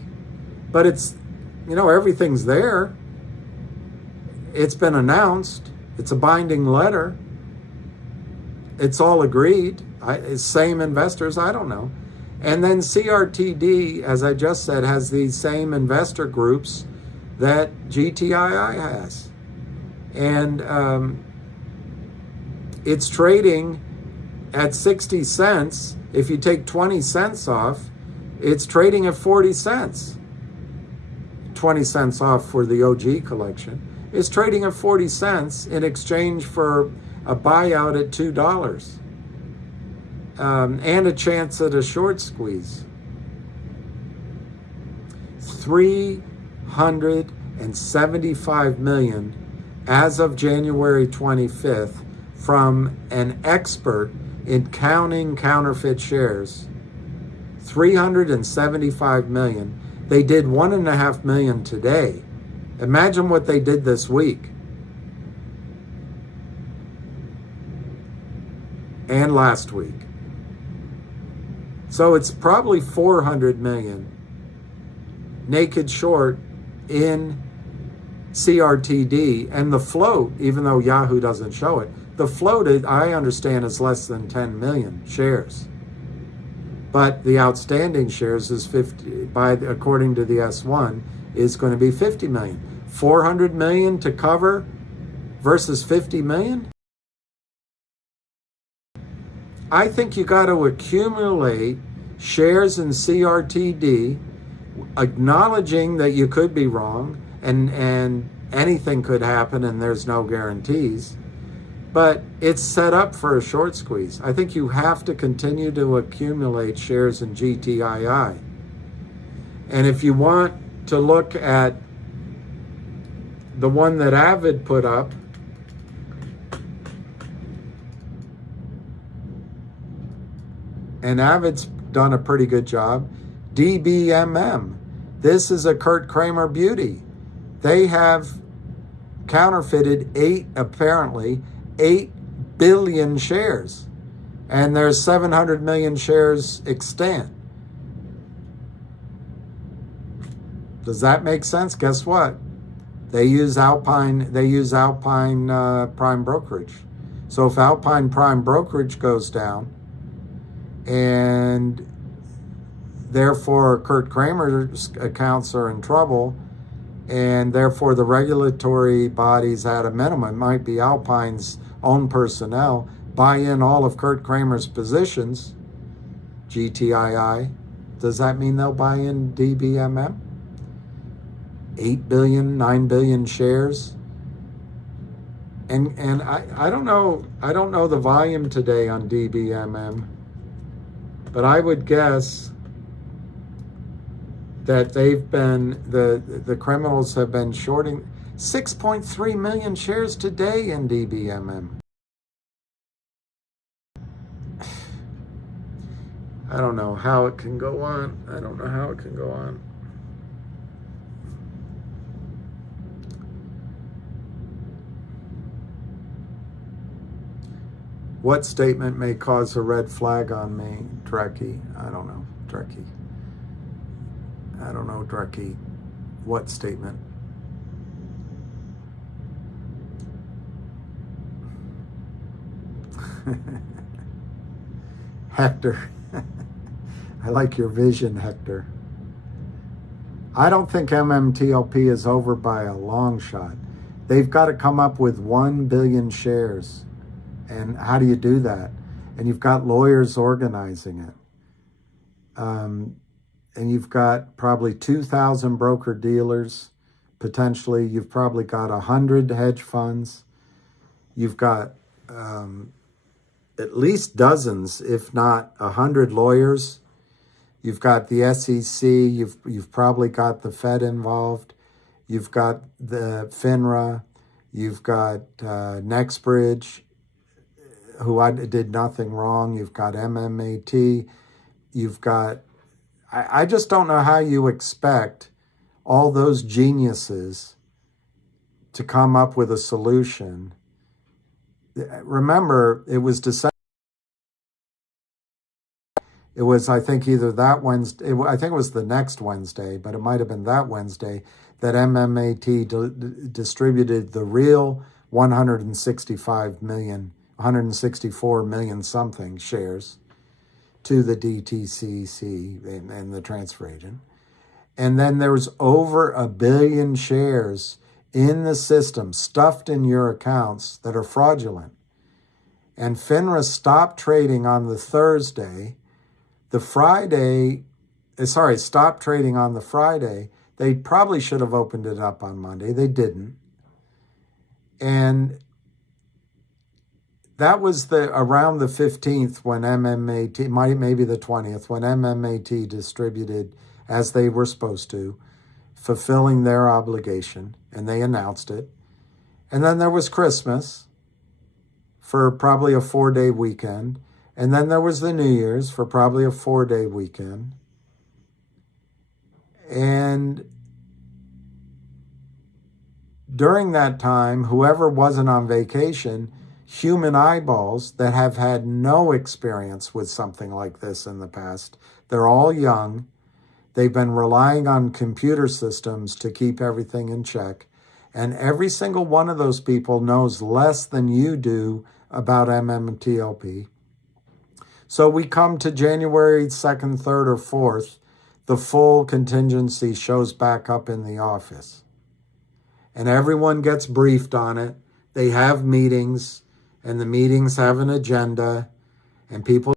But it's, everything's there. It's been announced. It's a binding letter. It's all agreed. Same investors, I don't know. And then CRTD, as I just said, has these same investor groups that GTII has. And it's trading at 60 cents. If you take 20 cents off, it's trading at 40 cents. 20 cents off for the OG collection. It's trading at 40 cents in exchange for a buyout at $2. And a chance at a short squeeze. 375 million as of January 25th from an expert in counting counterfeit shares. 375 million. They did 1.5 million today. Imagine what they did this week. And last week. So it's probably 400 million naked short in CRTD. And the float, even though Yahoo doesn't show it, the float, I understand, is less than 10 million shares. But the outstanding shares is 50, according to the S1, is going to be 50 million. 400 million to cover versus 50 million? I think you got to accumulate shares in CRTD, acknowledging that you could be wrong and anything could happen and there's no guarantees, but it's set up for a short squeeze. I think you have to continue to accumulate shares in GTII. And if you want to look at the one that Avid put up, and Avid's done a pretty good job. DBMM. This is a Kurt Kramer beauty. They have counterfeited 8 billion shares. And there's 700 million shares extant. Does that make sense? Guess what? They use Alpine Prime Brokerage. So if Alpine Prime Brokerage goes down, and therefore Kurt Kramer's accounts are in trouble, and therefore the regulatory bodies at a minimum, might be Alpine's own personnel, buy in all of Kurt Kramer's positions, GTII, does that mean they'll buy in DBMM? 8 billion, 9 billion shares? And I don't know the volume today on DBMM, but I would guess that they've been, the criminals have been shorting 6.3 million shares today in DBMM. I don't know how it can go on. I don't know how it can go on. What statement may cause a red flag on me? Drecky. I don't know. Drecky. I don't know, Drecky. What statement? Hector. I like your vision, Hector. I don't think MMTLP is over by a long shot. They've got to come up with 1 billion shares. And how do you do that? And you've got lawyers organizing it. And you've got probably 2,000 broker dealers, potentially. You've probably got 100 hedge funds. You've got at least dozens, if not 100 lawyers. You've got the SEC. You've probably got the Fed involved. You've got the FINRA. You've got Nexbridge, who did nothing wrong. You've got MMAT. You've got, I just don't know how you expect all those geniuses to come up with a solution. Remember, it was December. It was, I think, either that Wednesday, I think it was the next Wednesday, but it might have been that Wednesday, that MMAT distributed the real 164 million something shares to the DTCC and the transfer agent. And then there was over 1 billion shares in the system stuffed in your accounts that are fraudulent. And FINRA stopped trading on the Thursday. Stopped trading on the Friday. They probably should have opened it up on Monday. They didn't. And that was around the 15th when MMAT, maybe the 20th, when MMAT distributed as they were supposed to, fulfilling their obligation, and they announced it. And then there was Christmas for probably a 4-day weekend. And then there was the New Year's for probably a 4-day weekend. And during that time, whoever wasn't on vacation, human eyeballs that have had no experience with something like this in the past, they're all young. They've been relying on computer systems to keep everything in check. And every single one of those people knows less than you do about MMTLP. So we come to January 2nd, 3rd, or 4th, the full contingency shows back up in the office. And everyone gets briefed on it. They have meetings, and the meetings have an agenda, and people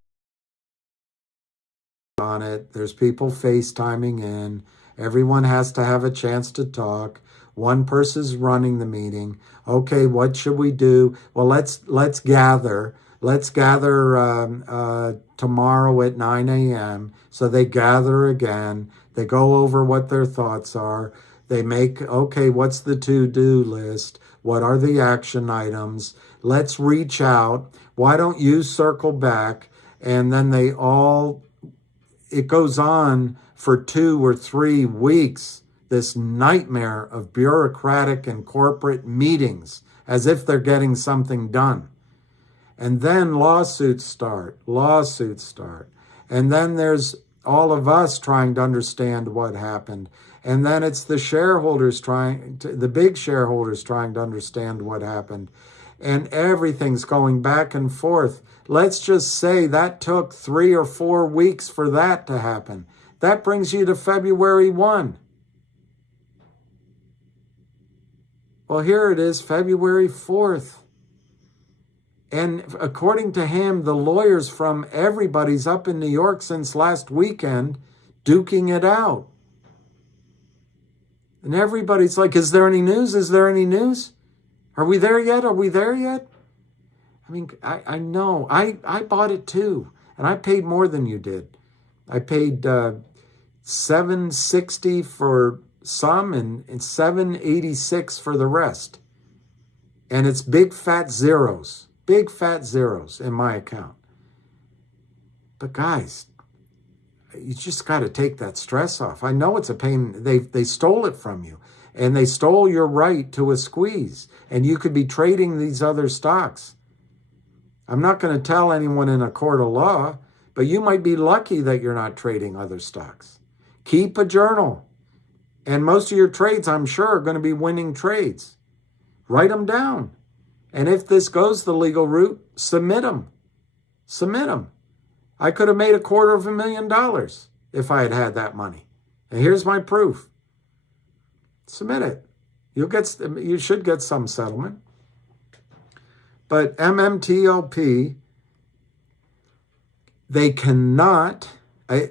on it. There's people FaceTiming in. Everyone has to have a chance to talk. One person's running the meeting. Okay, what should we do? Well, let's gather. Let's gather tomorrow at 9 a.m. So they gather again. They go over what their thoughts are. They make, okay, what's the to-do list? What are the action items? Let's reach out. Why don't you circle back? And then it goes on for 2 or 3 weeks, this nightmare of bureaucratic and corporate meetings, as if they're getting something done. And then lawsuits start. And then there's all of us trying to understand what happened. And then it's the the big shareholders trying to understand what happened. And everything's going back and forth. Let's just say that took 3 or 4 weeks for that to happen. That brings you to February 1. Well, here it is, February 4th. And according to him, the lawyers from everybody's up in New York since last weekend duking it out. And everybody's like, is there any news? Is there any news? Are we there yet? Are we there yet? I mean, I know. I bought it too. And I paid more than you did. I paid $760 for some and $786 for the rest. And it's big fat zeros in my account. But guys, you just got to take that stress off. I know it's a pain. They stole it from you, and they stole your right to a squeeze, and you could be trading these other stocks. I'm not going to tell anyone in a court of law, but you might be lucky that you're not trading other stocks. Keep a journal. And most of your trades, I'm sure, are going to be winning trades. Write them down. And if this goes the legal route, submit them. Submit them. I could have made $250,000 if I had had that money. And here's my proof. Submit it. You should get some settlement. But MMTLP, they cannot,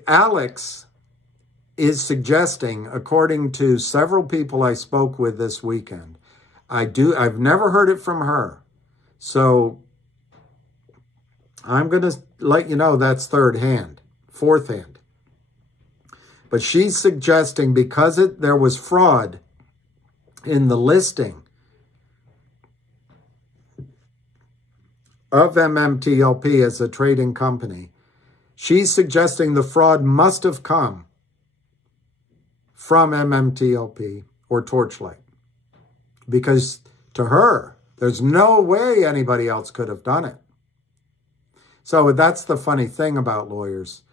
Alex is suggesting, according to several people I spoke with this weekend, I've never heard it from her. So I'm going to let you know that's third hand, fourth hand. But she's suggesting because there was fraud in the listing of MMTLP as a trading company, she's suggesting the fraud must have come from MMTLP or Torchlight. Because to her, there's no way anybody else could have done it. So that's the funny thing about lawyers.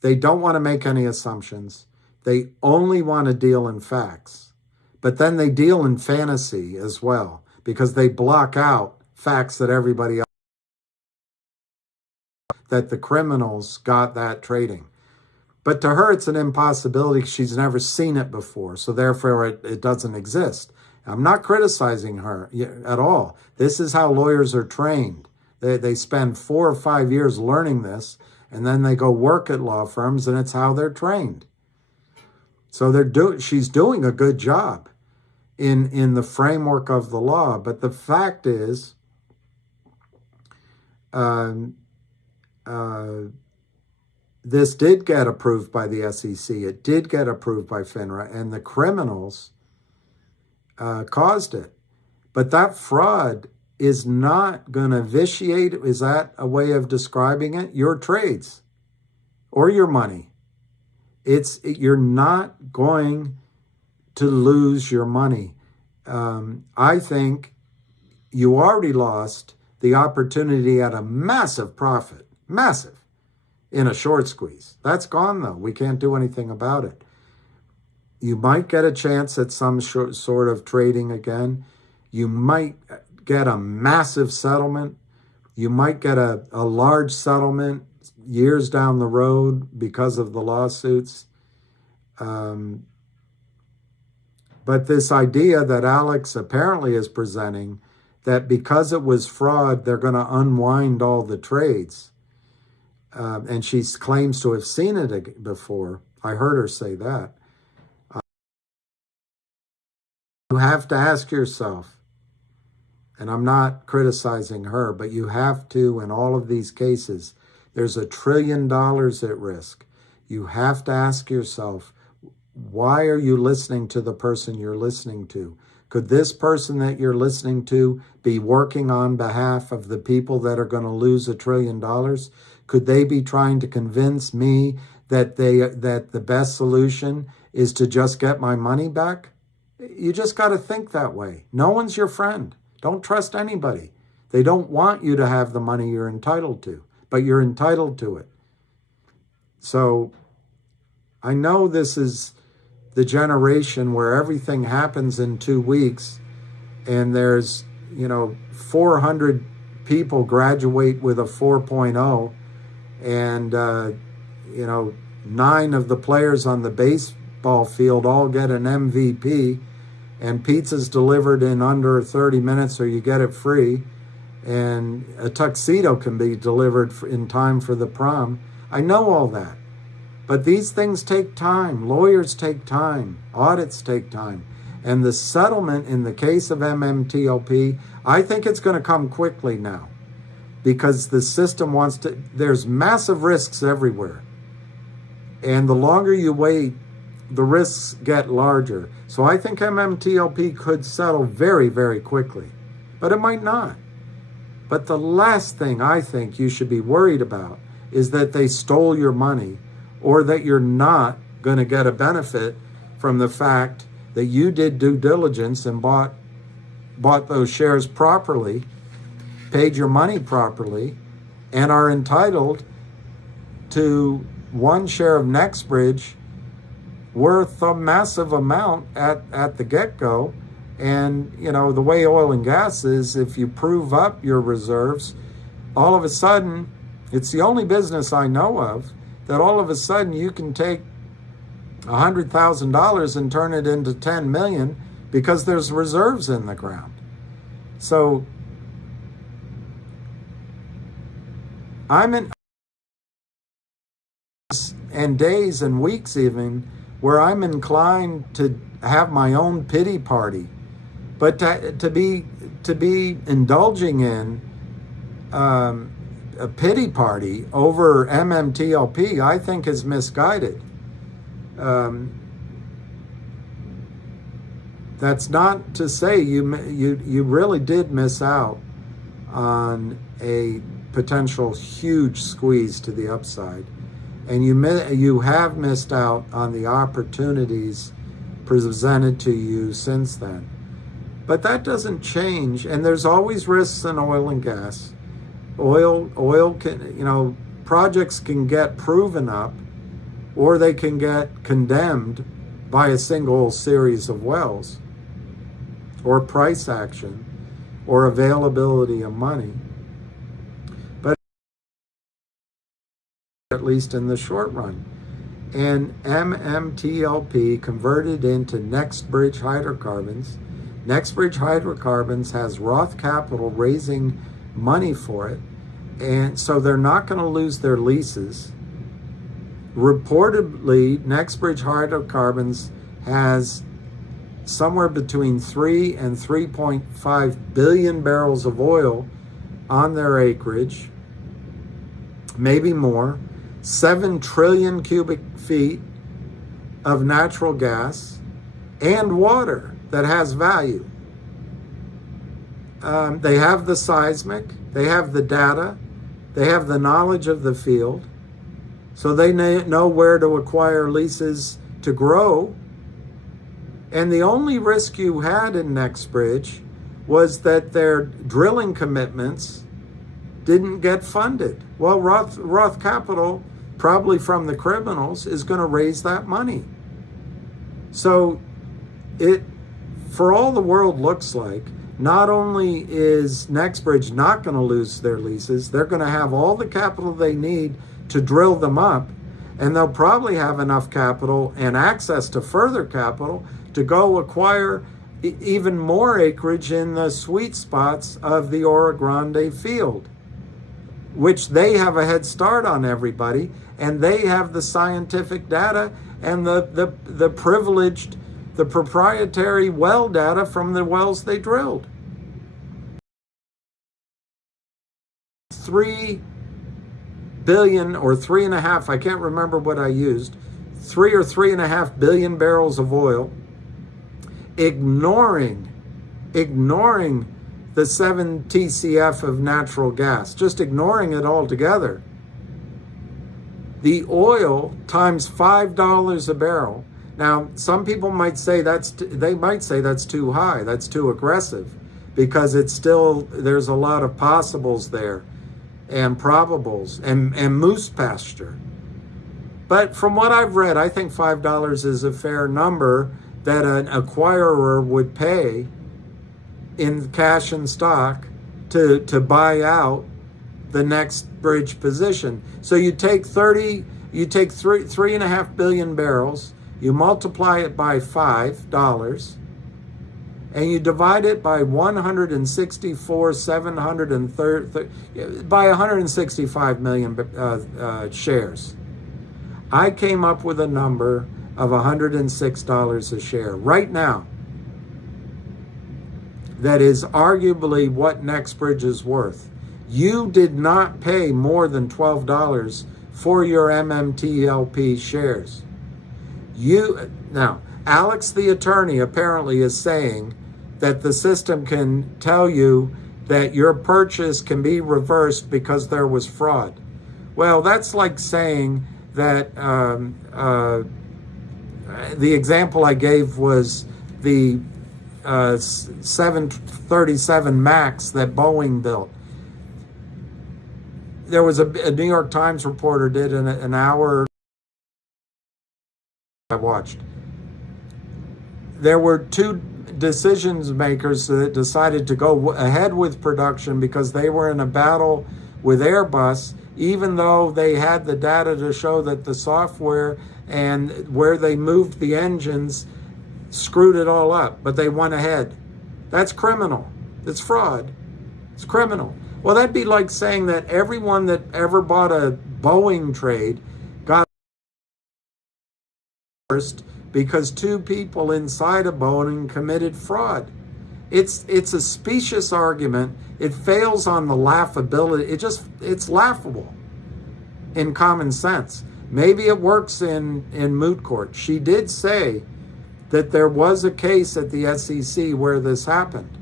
They don't want to make any assumptions. They only want to deal in facts. But then they deal in fantasy as well, because they block out facts that everybody else, that the criminals got that trading. But to her, it's an impossibility. She's never seen it before, so therefore it doesn't exist. I'm not criticizing her at all. This is how lawyers are trained. They spend 4 or 5 years learning this, and then they go work at law firms, and it's how they're trained. So she's doing a good job in the framework of the law. But the fact is, this did get approved by the SEC. It did get approved by FINRA, and the criminals caused it. But that fraud is not going to vitiate, is that a way of describing it? Your trades or your money. You're not going to lose your money. I think you already lost the opportunity at a massive profit, massive, in a short squeeze. That's gone, though. We can't do anything about it. You might get a chance at some sort of trading again. You might get a massive settlement. You might get a large settlement years down the road because of the lawsuits. But this idea that Alex apparently is presenting, that because it was fraud, they're going to unwind all the trades. And she claims to have seen it before. I heard her say that. You have to ask yourself, and I'm not criticizing her, but you have to, in all of these cases, there's $1 trillion at risk. You have to ask yourself, why are you listening to the person you're listening to? Could this person that you're listening to be working on behalf of the people that are going to lose $1 trillion? Could they be trying to convince me that the best solution is to just get my money back? You just got to think that way. No one's your friend. Don't trust anybody. They don't want you to have the money you're entitled to, but you're entitled to it. So I know this is the generation where everything happens in 2 weeks, and there's, 400 people graduate with a 4.0, and, 9 of the players on the baseball field all get an MVP, and pizza's delivered in under 30 minutes or you get it free, and a tuxedo can be delivered in time for the prom. I know all that. But these things take time. Lawyers take time. Audits take time. And the settlement in the case of MMTLP, I think it's going to come quickly now, because the system wants to, there's massive risks everywhere. And the longer you wait, the risks get larger. So I think MMTLP could settle very, very quickly, but it might not. But the last thing I think you should be worried about is that they stole your money, or that you're not going to get a benefit from the fact that you did due diligence and bought those shares properly, paid your money properly, and are entitled to 1 share of NextBridge worth a massive amount at the get-go. And, the way oil and gas is, if you prove up your reserves, all of a sudden, it's the only business I know of that all of a sudden you can take $100,000 and turn it into 10 million because there's reserves in the ground. So I'm in and days and weeks even where I'm inclined to have my own pity party, but to be indulging in a pity party over MMTLP, I think, is misguided. That's not to say you really did miss out on a potential huge squeeze to the upside, and you have missed out on the opportunities presented to you since then. But that doesn't change, and there's always risks in oil and gas. Oil can, projects can get proven up, or they can get condemned by a single series of wells, or price action, or availability of money. But at least in the short run. And MMTLP converted into NextBridge Hydrocarbons. NextBridge Hydrocarbons has Roth Capital raising money for it, and so they're not going to lose their leases. Reportedly, NextBridge Hydrocarbons has somewhere between 3 and 3.5 billion barrels of oil on their acreage, maybe more, 7 trillion cubic feet of natural gas, and water that has value. They have the seismic, they have the data, they have the knowledge of the field, so they know where to acquire leases to grow. And the only risk you had in NextBridge was that their drilling commitments didn't get funded. Well, Roth Capital, probably from the criminals, is going to raise that money. So for all the world looks like, not only is NextBridge not going to lose their leases, they're going to have all the capital they need to drill them up, and they'll probably have enough capital and access to further capital to go acquire even more acreage in the sweet spots of the Oro Grande field, which they have a head start on everybody, and they have the scientific data and the privileged, the proprietary well data from the wells they drilled. 3 billion or 3.5, I can't remember what I used, 3 or 3.5 billion barrels of oil, ignoring the 7 TCF of natural gas, just ignoring it altogether. The oil times $5 a barrel. Now, some people might say that's too high, that's too aggressive, because it's still, there's a lot of possibles there, and probables, and moose pasture. But from what I've read, I think $5 is a fair number that an acquirer would pay in cash and stock to buy out the NextBridge position. So you take 3.5 billion barrels, you multiply it by $5, and you divide it by 165 million shares. I came up with a number of $106 a share right now. That is arguably what NextBridge is worth. You did not pay more than $12 for your MMTLP shares. Now, Alex the attorney apparently is saying that the system can tell you that your purchase can be reversed because there was fraud. Well, that's like saying that the example I gave was the 737 MAX that Boeing built. There was a New York Times reporter did an hour I watched. There were 2 decision makers that decided to go ahead with production because they were in a battle with Airbus, even though they had the data to show that the software and where they moved the engines screwed it all up, but they went ahead. That's criminal. It's fraud. It's criminal. Well, that'd be like saying that everyone that ever bought a Boeing trade got first because 2 people inside of Boeing committed fraud. It's a specious argument. It fails on the laughability. It's laughable in common sense. Maybe it works in moot court. She did say that there was a case at the SEC where this happened.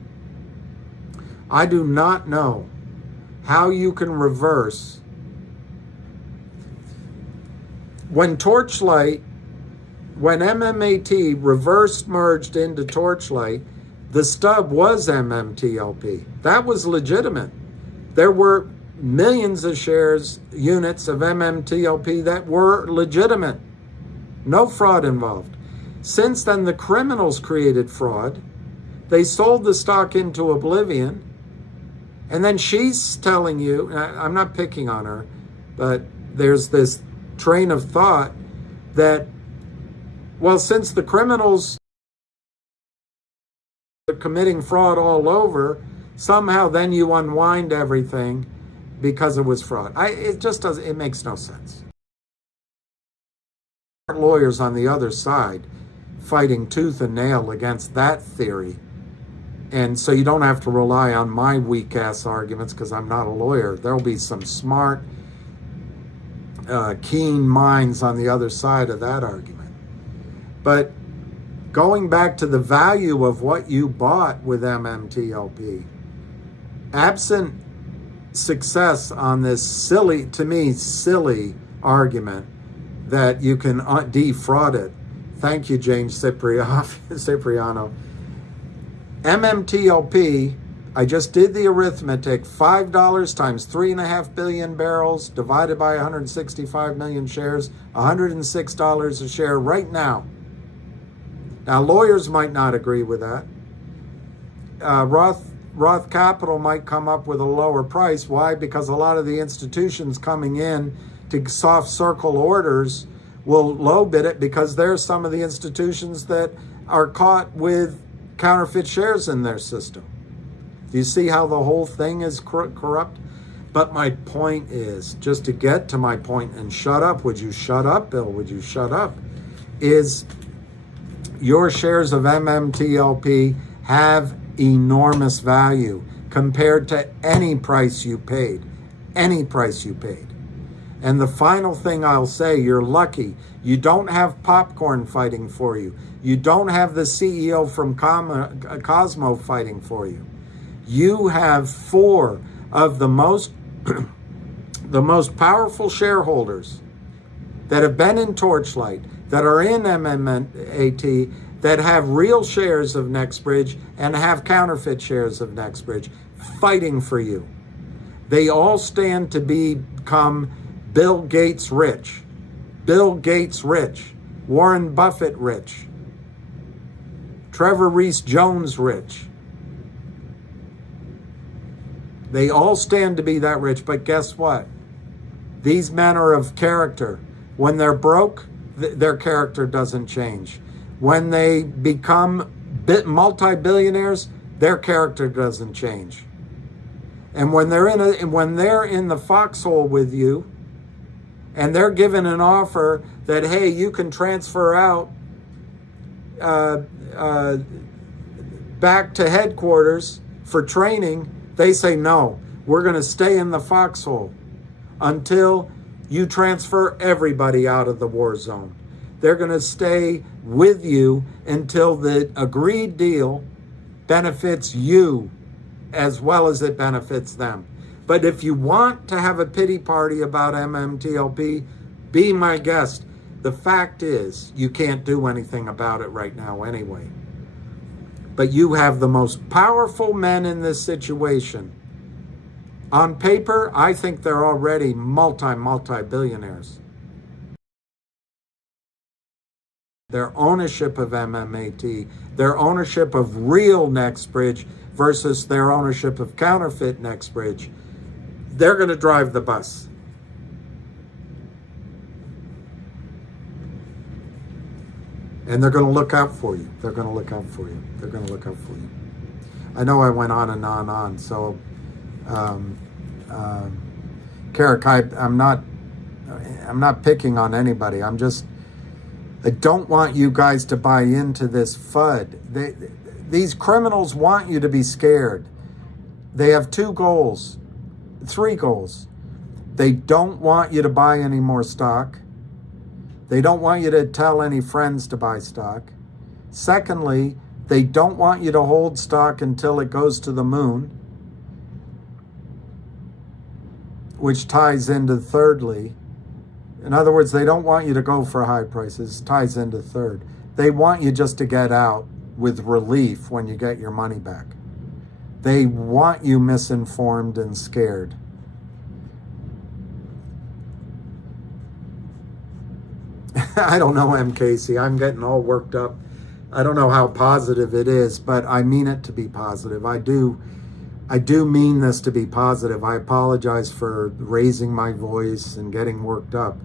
I do not know how you can reverse. When Torchlight, when MMAT reverse merged into Torchlight, the stub was MMTLP. That was legitimate. There were millions of units of MMTLP that were legitimate. No fraud involved. Since then, the criminals created fraud. They sold the stock into oblivion. And then she's telling you, I'm not picking on her, but there's this train of thought that, well, since the criminals are committing fraud all over, somehow then you unwind everything because it was fraud. It makes no sense. Lawyers on the other side fighting tooth and nail against that theory. And so you don't have to rely on my weak ass arguments because I'm not a lawyer. There'll be some smart, keen minds on the other side of that argument. But going back to the value of what you bought with MMTLP, absent success on this silly, to me, silly argument that you can defraud it. Thank you, James Cipriano. MMTLP, I just did the arithmetic, $5 times 3.5 billion barrels divided by 165 million shares, $106 a share right now. Now, lawyers might not agree with that. Roth Capital might come up with a lower price. Why? Because a lot of the institutions coming in to soft circle orders will low bid it because there's some of the institutions that are caught with counterfeit shares in their system. Do you see how the whole thing is corrupt? But my point is, just to get to my point, and shut up, would you shut up, Bill? Would you shut up? Is your shares of MMTLP have enormous value compared to any price you paid. Any price you paid. And the final thing I'll say, you're lucky. You don't have popcorn fighting for you. You don't have the CEO from Cosmo fighting for you. You have 4 of the most the most powerful shareholders that have been in Torchlight, that are in MMAT, that have real shares of NextBridge and have counterfeit shares of NextBridge fighting for you. They all stand to become Bill Gates rich, Bill Gates rich, Warren Buffett rich, Trevor Reese Jones rich. They all stand to be that rich, but guess what? These men are of character. When they're broke, their character doesn't change. When they become multi-billionaires, their character doesn't change. And when they're in the foxhole with you, and they're given an offer that, hey, you can transfer out back to headquarters for training, they say, no, we're going to stay in the foxhole until you transfer everybody out of the war zone. They're going to stay with you until the agreed deal benefits you as well as it benefits them. But if you want to have a pity party about MMTLP, be my guest. The fact is, you can't do anything about it right now anyway. But you have the most powerful men in this situation. On paper, I think they're already multi-billionaires. Their ownership of MMAT, their ownership of real NextBridge versus their ownership of counterfeit NextBridge, they're going to drive the bus. And they're going to look out for you. They're going to look out for you. They're going to look out for you. I know I went on and on. So, Carrick, I'm not picking on anybody. I don't want you guys to buy into this FUD. these criminals want you to be scared. They have 3 goals. They don't want you to buy any more stock. They don't want you to tell any friends to buy stock. Secondly, they don't want you to hold stock until it goes to the moon, which ties into thirdly. In other words, they don't want you to go for high prices, ties into third. They want you just to get out with relief when you get your money back. They want you misinformed and scared. I don't know, M. Casey. I'm getting all worked up. I don't know how positive it is, but I mean it to be positive. I do mean this to be positive. I apologize for raising my voice and getting worked up.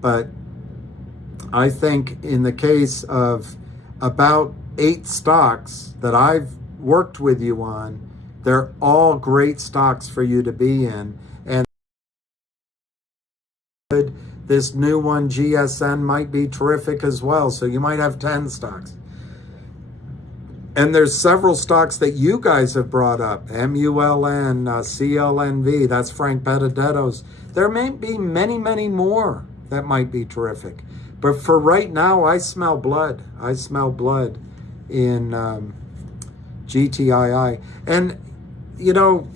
But I think in the case of about 8 stocks that I've worked with you on, they're all great stocks for you to be in. And this new one, GSN, might be terrific as well. So you might have 10 stocks. And there's several stocks that you guys have brought up. MULN, CLNV, that's Frank Benedetto's. There may be many, many more that might be terrific. But for right now, I smell blood. I smell blood in GTII. And, you know,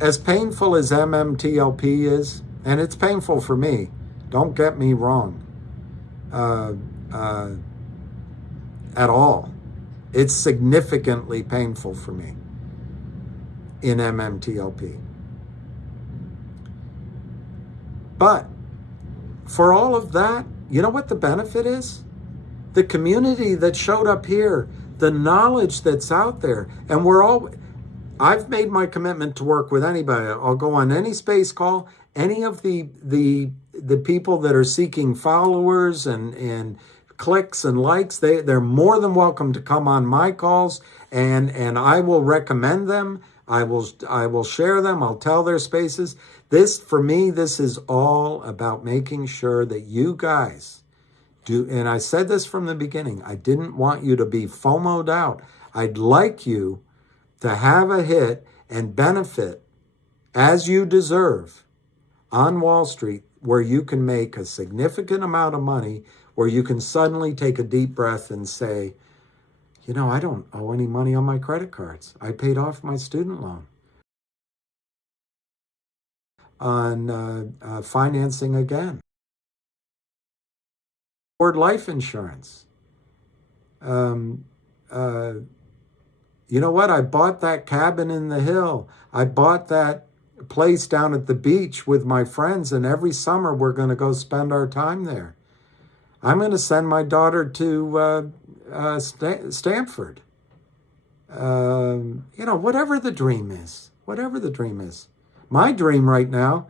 as painful as MMTLP is, and it's painful for me, don't get me wrong, at all. It's significantly painful for me in MMTLP. But for all of that, you know what the benefit is? The community that showed up here, the knowledge that's out there. And I've made my commitment to work with anybody. I'll go on any space call, any of the people that are seeking followers and clicks and likes, they're more than welcome to come on my calls, and I will recommend them. I will share them. I'll tell their spaces. This, for me, this is all about making sure that you guys do, and I said this from the beginning, I didn't want you to be FOMO'd out. I'd like you to have a hit and benefit as you deserve on Wall Street, where you can make a significant amount of money, where you can suddenly take a deep breath and say, you know, I don't owe any money on my credit cards. I paid off my student loan on financing again. Or life insurance. You know what? I bought that cabin in the hill. I bought that place down at the beach with my friends, and every summer we're going to go spend our time there. I'm going to send my daughter to Stanford. You know, whatever the dream is. Whatever the dream is. My dream right now,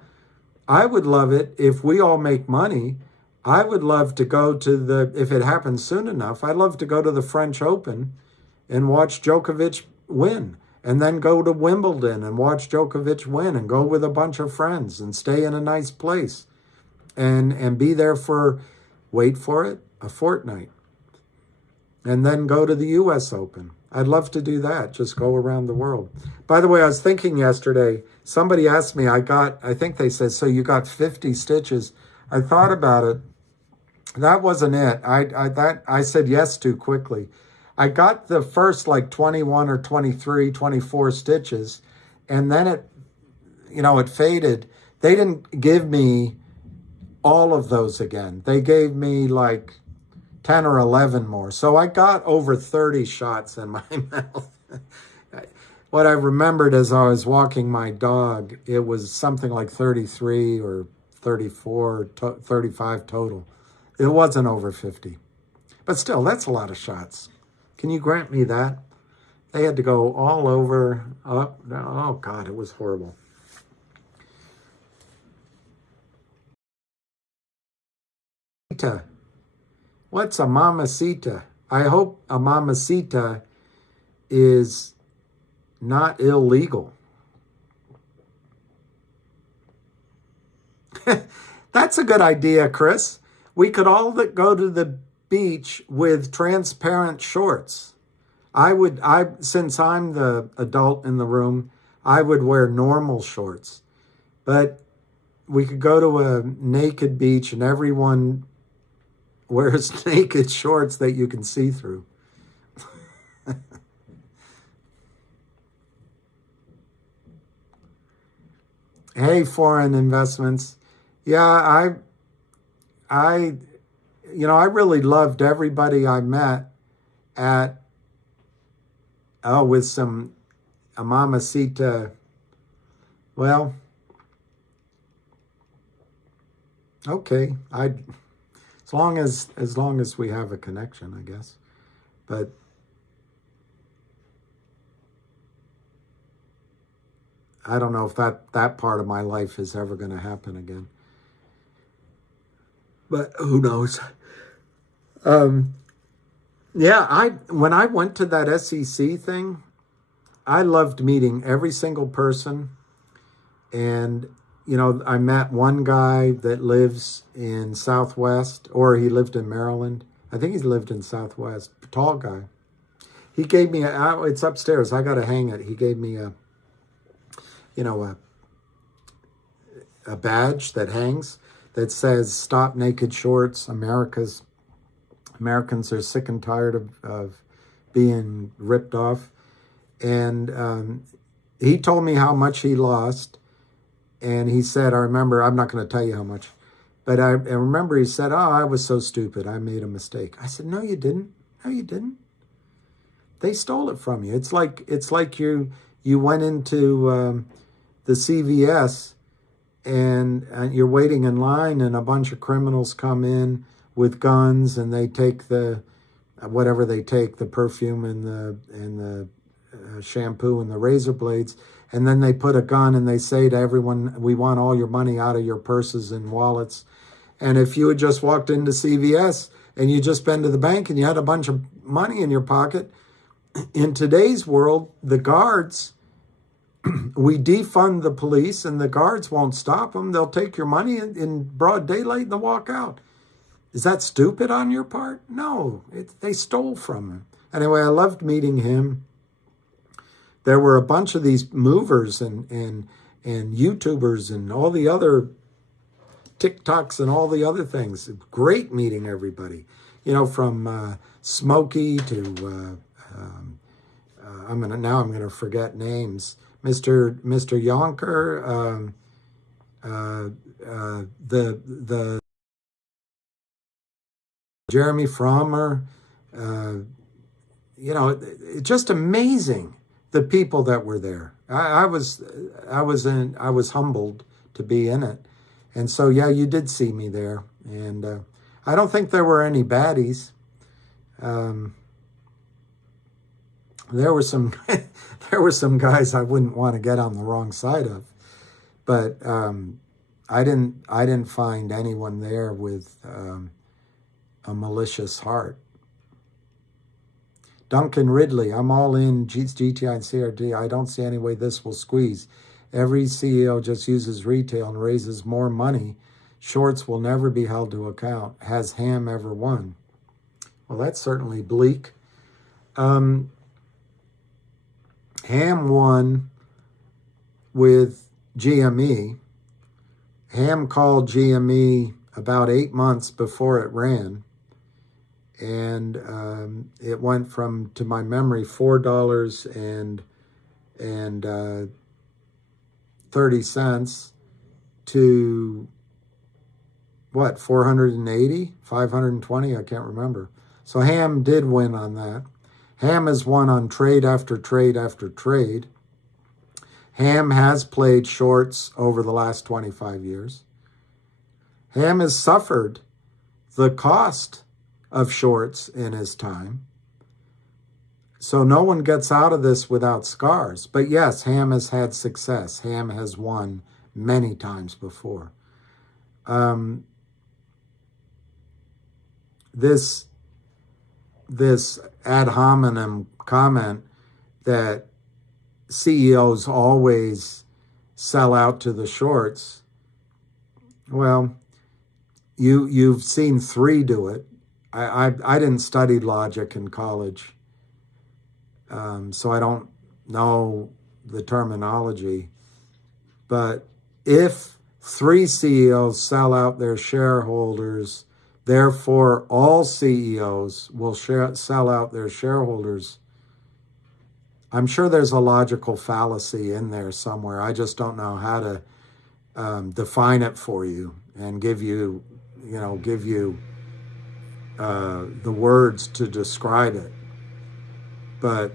I would love it if we all make money. I would love to go to if it happens soon enough, I'd love to go to the French Open and watch Djokovic win. And then go to Wimbledon and watch Djokovic win, and go with a bunch of friends and stay in a nice place and be there for, wait for it, a fortnight. And then go to the US Open. I'd love to do that, just go around the world. By the way, I was thinking yesterday, somebody asked me, I think they said, so you got 50 stitches. I thought about it. That wasn't it. I said yes too quickly. I got the first like 21 or 23, 24 stitches, and then it faded. They didn't give me all of those again. They gave me like 10 or 11 more. So I got over 30 shots in my mouth. What I remembered as I was walking my dog, it was something like 33 or 34, 35 total. It wasn't over 50. But still, that's a lot of shots. Can you grant me that? They had to go all over. Oh, God, it was horrible. What's a mamacita? I hope a mamacita is not illegal. That's a good idea, Chris. We could all go to the beach with transparent shorts, Since I'm the adult in the room, I would wear normal shorts. But we could go to a naked beach and everyone wears naked shorts that you can see through. Hey, foreign investments. Yeah, I really loved everybody I met at, with some a mamacita. Well, okay. As long as we have a connection, I guess. But I don't know if that part of my life is ever going to happen again. But who knows? Yeah, when I went to that SEC thing, I loved meeting every single person. And, I met one guy that lives in Southwest, or he lived in Maryland. I think he lived in Southwest. Tall guy. He gave me it's upstairs. I got to hang it. He gave me a badge that hangs that says "Stop Naked Shorts. Americans are sick and tired of being ripped off." And he told me how much he lost. And he said, I'm not going to tell you how much, but I remember he said, "Oh, I was so stupid. I made a mistake." I said, "No, you didn't. No, you didn't. They stole it from you. It's like you went into the CVS and you're waiting in line and a bunch of criminals come in with guns and they take whatever they take, the perfume and the shampoo and the razor blades, and then they put a gun and they say to everyone, "We want all your money out of your purses and wallets." And if you had just walked into CVS and you just been to the bank and you had a bunch of money in your pocket, in today's world, the guards, we defund the police and the guards won't stop them. They'll take your money in broad daylight and they'll walk out. Is that stupid on your part? No, they stole from him. Anyway, I loved meeting him. There were a bunch of these movers and YouTubers and all the other TikToks and all the other things. Great meeting everybody. From Smokey to I'm gonna forget names. Mr. Yonker, the Jeremy Frommer, it's just amazing the people that were there. I was humbled to be in it, and so yeah, you did see me there, and I don't think there were any baddies. There were some guys I wouldn't want to get on the wrong side of, but I didn't find anyone there with a malicious heart. Duncan Ridley, I'm all in GTI and CRT. I don't see any way this will squeeze. Every CEO just uses retail and raises more money. Shorts will never be held to account. Has Ham ever won? Well, that's certainly bleak. Ham won with GME. Ham called GME about 8 months before it ran. And it went from, to my memory, $4.30 to what, 480, 520, I can't remember. So Ham did win on that. Ham has won on trade after trade after trade. Ham has played shorts over the last 25 years. Ham has suffered the cost of shorts in his time. So no one gets out of this without scars. But yes, Ham has had success. Ham has won many times before. This ad hominem comment that CEOs always sell out to the shorts. Well, you've seen 3 do it. I didn't study logic in college. so I don't know the terminology. But if 3 CEOs sell out their shareholders, therefore all CEOs will sell out their shareholders. I'm sure there's a logical fallacy in there somewhere. I just don't know how to define it for you and give you the words to describe it. But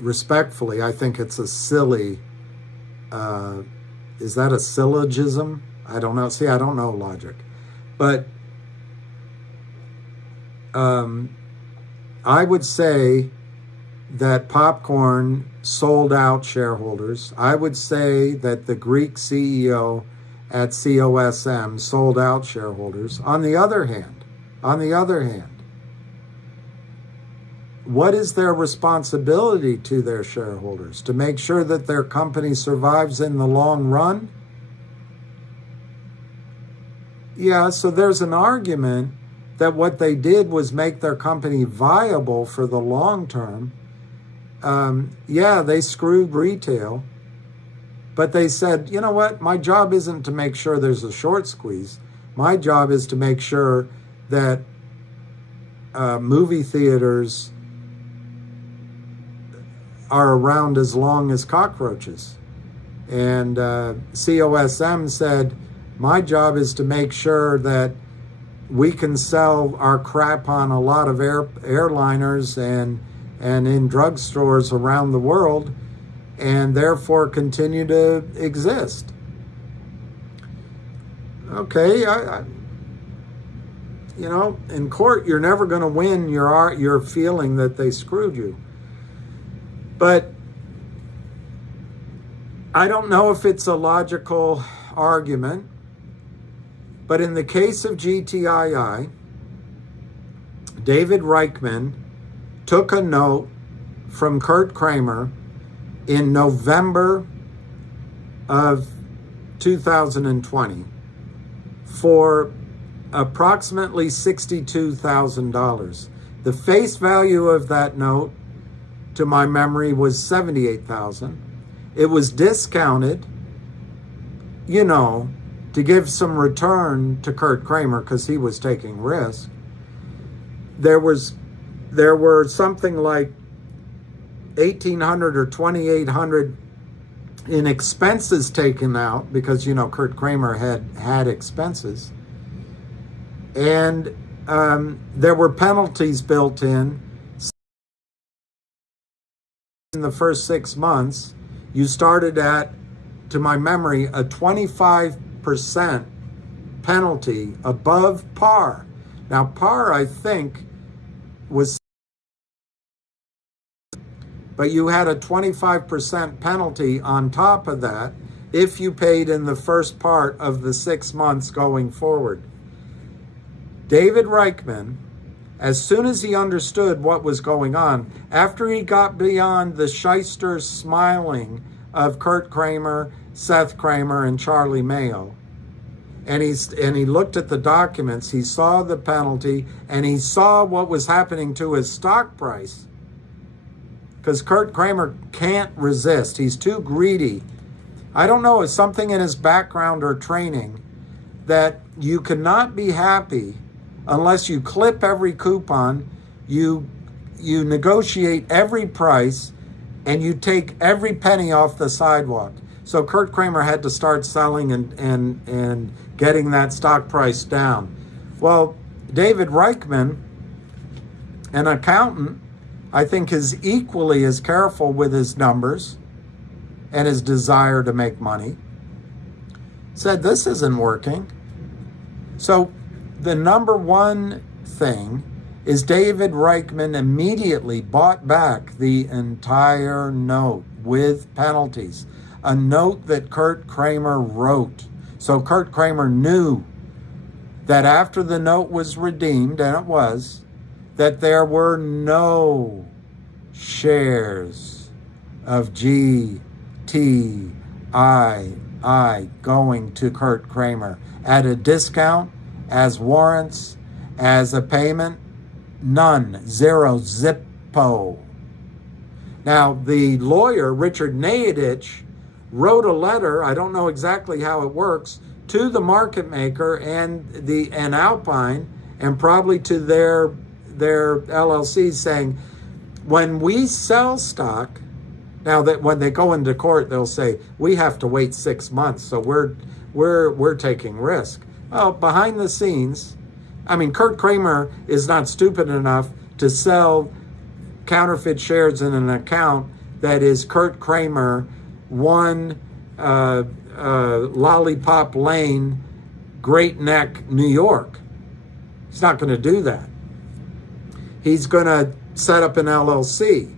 respectfully, I think it's a silly, is that a syllogism? I don't know. See, I don't know logic. But I would say that Popcorn sold out shareholders. I would say that the Greek CEO at COSM sold out shareholders. On the other hand, what is their responsibility to their shareholders? To make sure that their company survives in the long run? Yeah, so there's an argument that what they did was make their company viable for the long term. Yeah, they screwed retail, but they said, you know what? My job isn't to make sure there's a short squeeze. My job is to make sure that movie theaters are around as long as cockroaches. And COSM said, my job is to make sure that we can sell our crap on a lot of airliners and in drugstores around the world, and therefore continue to exist. Okay, in court, you're never going to win your feeling that they screwed you. But I don't know if it's a logical argument. But in the case of GTII, David Reichman took a note from Kurt Kramer in November of 2020 for approximately $62,000. The face value of that note, to my memory, was $78,000. It was discounted, to give some return to Kurt Kramer because he was taking risk. There were something like $1,800 or $2,800 in expenses taken out because Kurt Kramer had expenses, and there were penalties built in the first 6 months. You started at, to my memory, a 25% penalty above par. Now, par, I think, was, but you had a 25% penalty on top of that if you paid in the first part of the 6 months going forward. David Reichman, as soon as he understood what was going on, after he got beyond the shyster smiling of Kurt Kramer, Seth Kramer, and Charlie Mayo, and he looked at the documents, he saw the penalty, and he saw what was happening to his stock price. Because Kurt Kramer can't resist. He's too greedy. I don't know, it's something in his background or training that you cannot be happy unless you clip every coupon, you negotiate every price, and you take every penny off the sidewalk. So Kurt Kramer had to start selling and getting that stock price down. Well, David Reichman, an accountant, I think is equally as careful with his numbers and his desire to make money, said this isn't working. So the number one thing is David Reichman immediately bought back the entire note with penalties, a note that Kurt Kramer wrote. So Kurt Kramer knew that after the note was redeemed, and it was, that there were no shares of GTIII going to Kurt Kramer at a discount, as warrants, as a payment. None. Zero. Zip repo. Now, the lawyer, Richard Nayadich, wrote a letter, I don't know exactly how it works, to the market maker and Alpine, and probably to their LLCs, saying, when we sell stock, now that when they go into court, they'll say, we have to wait 6 months, so we're taking risk. Well, behind the scenes, I mean, Kurt Kramer is not stupid enough to sell counterfeit shares in an account that is Kurt Kramer, 1 Lollipop Lane, Great Neck, New York. He's not going to do that. He's going to set up an LLC.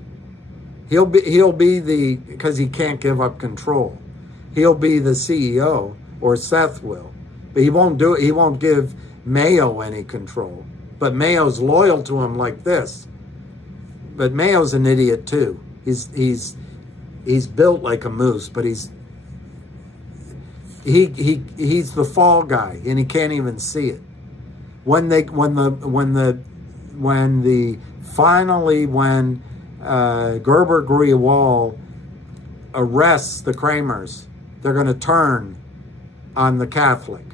He'll be the, because he can't give up control. He'll be the CEO, or Seth will, but he won't do it. He won't give Mayo any control. But Mayo's loyal to him like this. But Mayo's an idiot too. He's built like a moose, but he's the fall guy, and he can't even see it. When Gerber Griewall arrests the Kramers, they're going to turn on the Catholic.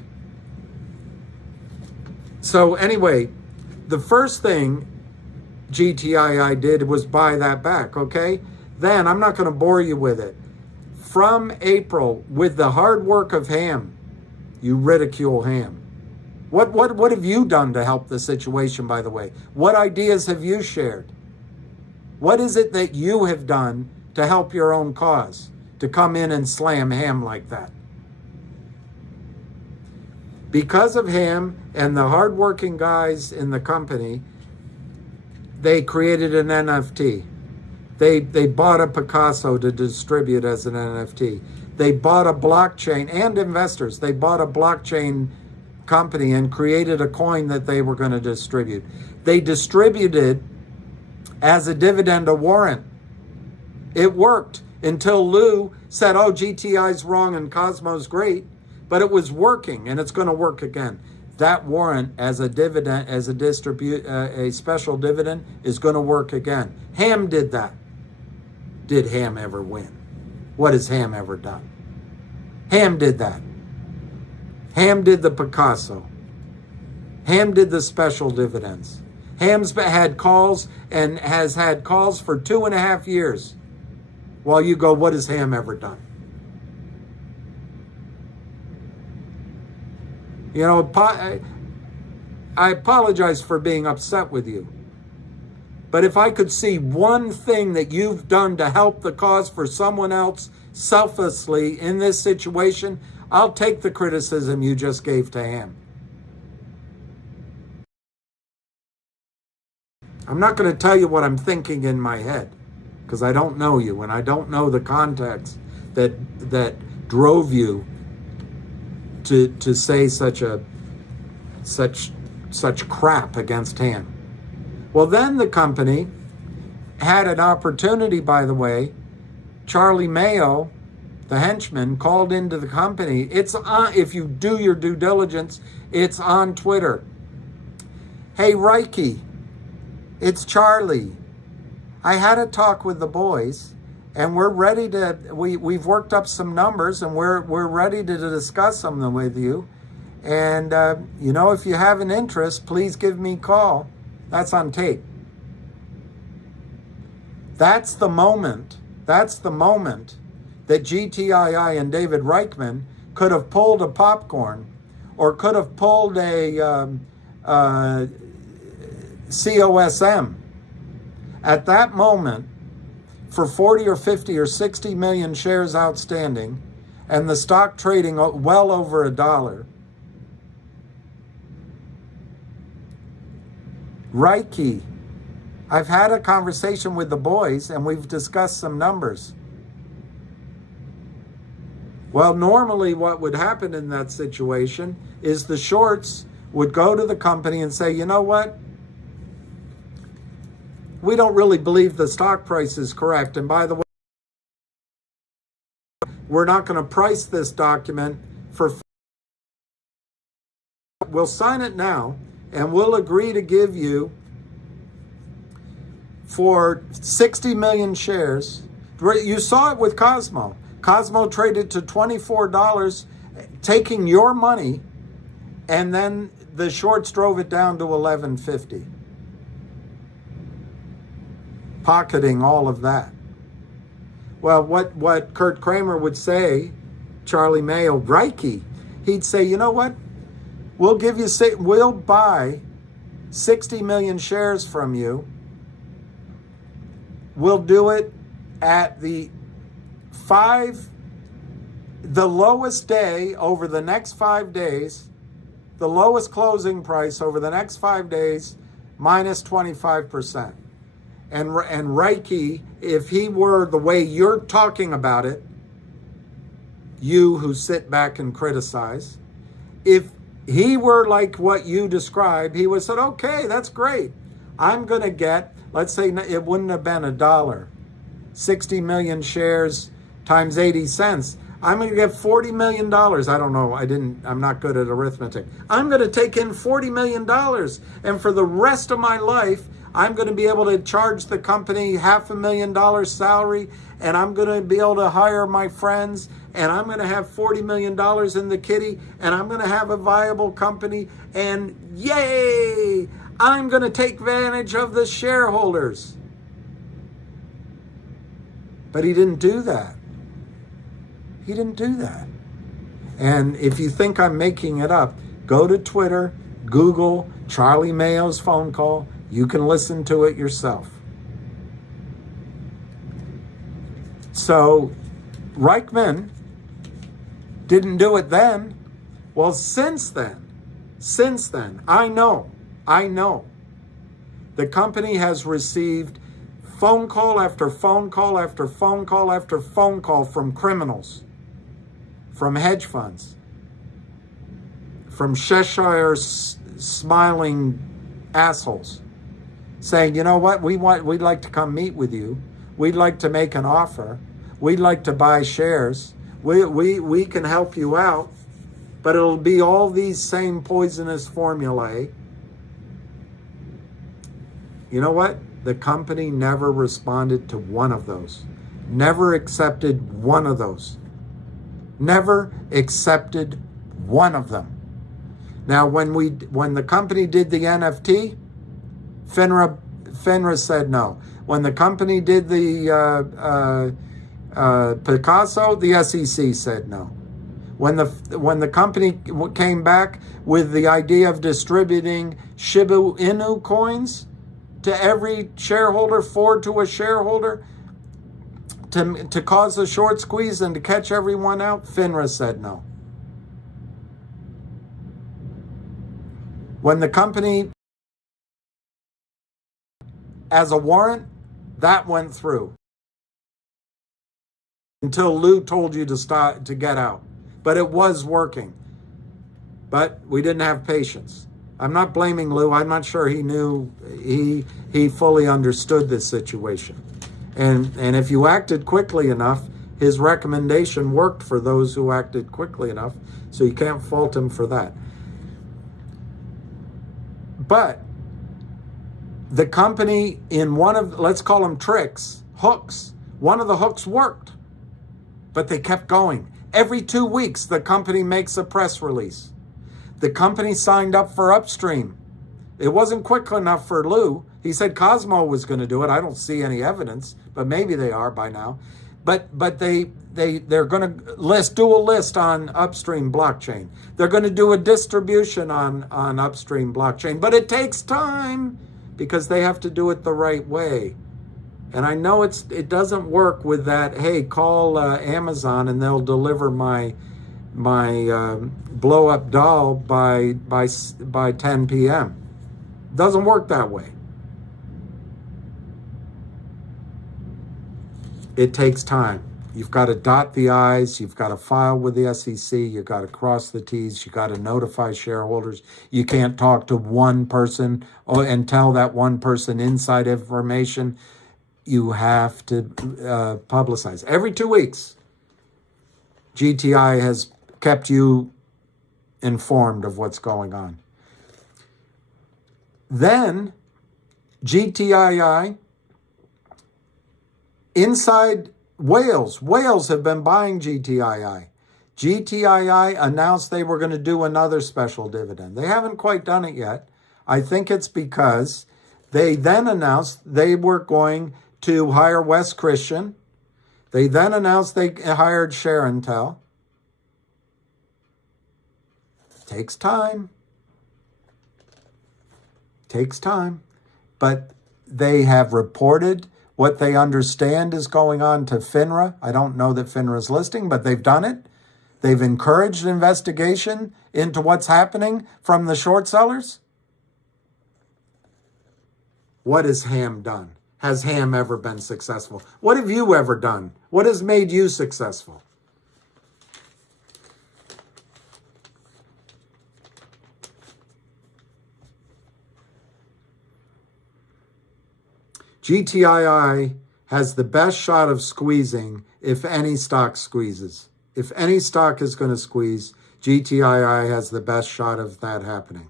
So anyway, the first thing GTII did was buy that back, okay? Then, I'm not going to bore you with it. From April, with the hard work of Ham, you ridicule Ham. What have you done to help the situation, by the way? What ideas have you shared? What is it that you have done to help your own cause, to come in and slam Ham like that? Because of Ham and the hardworking guys in the company, they created an NFT. They bought a Picasso to distribute as an NFT. They bought a blockchain, and investors, they bought a blockchain company and created a coin that they were going to distribute. They distributed as a dividend a warrant. It worked until Lou said, oh, GTI's wrong and Cosmo's great, but it was working, and it's going to work again. That warrant as a dividend, as a special dividend, is going to work again. Ham did that. Did Ham ever win? What has Ham ever done? Ham did that. Ham did the Picasso. Ham did the special dividends. Ham's had calls and has had calls for 2.5 years. While you go, what has Ham ever done? You know, I apologize for being upset with you. But if I could see one thing that you've done to help the cause for someone else selflessly in this situation, I'll take the criticism you just gave to Ham. I'm not going to tell you what I'm thinking in my head, because I don't know you, and I don't know the context that drove you to say such crap against Ham. Well, then the company had an opportunity, by the way. Charlie Mayo, the henchman, called into the company. It's on, if you do your due diligence, it's on Twitter. Hey, Reiki, it's Charlie. I had a talk with the boys, and we're ready to, we've worked up some numbers, and we're ready to discuss them with you. And, you know, if you have an interest, please give me a call. That's on tape. That's the moment that GTII and David Reichman could have pulled a popcorn, or could have pulled a COSM. At that moment, for 40 or 50 or 60 million shares outstanding, and the stock trading well over $1, Reiki, I've had a conversation with the boys, and we've discussed some numbers. Well, normally what would happen in that situation is the shorts would go to the company and say, you know what? We don't really believe the stock price is correct. And by the way, we're not going to price this document for... We'll sign it now, and we'll agree to give you for 60 million shares. You saw it with Cosmo. Cosmo traded to $24, taking your money, and then the shorts drove it down to $11.50. Pocketing all of that. Well, what Kurt Kramer would say, Charlie Mayo, Reiki, he'd say, you know what? We'll buy 60 million shares from you. We'll do it at the lowest day over the next 5 days, the lowest closing price over the next 5 days, minus 25%. And Reiki, if he were the way you're talking about it, you who sit back and criticize, if he were like what you described, he would have said, okay, that's great. I'm going to get, let's say it wouldn't have been $1, 60 million shares times 80 cents. I'm going to get $40 million. I don't know. I'm not good at arithmetic. I'm going to take in $40 million. And for the rest of my life, I'm going to be able to charge the company $500,000 salary, and I'm going to be able to hire my friends, and I'm going to have $40 million in the kitty, and I'm going to have a viable company, and yay, I'm going to take advantage of the shareholders. But he didn't do that. He didn't do that. And if you think I'm making it up, go to Twitter, Google Charlie Mayo's phone call. You can listen to it yourself. So Reichman didn't do it then. Well, since then, I know, the company has received phone call after phone call after phone call after phone call from criminals, from hedge funds, from Cheshire smiling assholes, saying, you know what, we'd like to come meet with you. We'd like to make an offer. We'd like to buy shares. We can help you out, but it'll be all these same poisonous formulae. You know what? The company never responded to one of those. Never accepted one of those. Never accepted one of them. Now, when the company did the NFT, FINRA said no. When the company did the Picasso, the SEC said no. When the company came back with the idea of distributing Shiba Inu coins to every shareholder, forward to a shareholder, to cause a short squeeze and to catch everyone out, FINRA said no. When the company, as a warrant, that went through until Lou told you to get out. But it was working. But we didn't have patience. I'm not blaming Lou. I'm not sure he knew, he fully understood this situation. And if you acted quickly enough, his recommendation worked for those who acted quickly enough, so you can't fault him for that. But the company, in one of, let's call them tricks, hooks, one of the hooks worked, but they kept going. Every 2 weeks, the company makes a press release. The company signed up for Upstream. It wasn't quick enough for Lou. He said Cosmo was going to do it. I don't see any evidence, but maybe they are by now. But they're going to do a list on Upstream blockchain. They're going to do a distribution on Upstream blockchain. But it takes time because they have to do it the right way. And I know it doesn't work with that, hey, call Amazon and they'll deliver my blow up doll by 10 p.m. Doesn't work that way. It takes time. You've got to dot the I's, you've got to file with the SEC, you've got to cross the T's, you've got to notify shareholders. You can't talk to one person and tell that one person inside information. You have to publicize. Every 2 weeks, GTI has kept you informed of what's going on. Then GTII inside whales have been buying GTII. GTII announced they were going to do another special dividend. They haven't quite done it yet. I think it's because they then announced they were going to hire Wes Christian. They then announced they hired Sharon Tell. Takes time. Takes time. But they have reported what they understand is going on to FINRA. I don't know that FINRA is listening, but they've done it. They've encouraged investigation into what's happening from the short sellers. What has Ham done? Has Ham ever been successful? What have you ever done? What has made you successful? GTII has the best shot of squeezing if any stock squeezes. If any stock is going to squeeze, GTII has the best shot of that happening.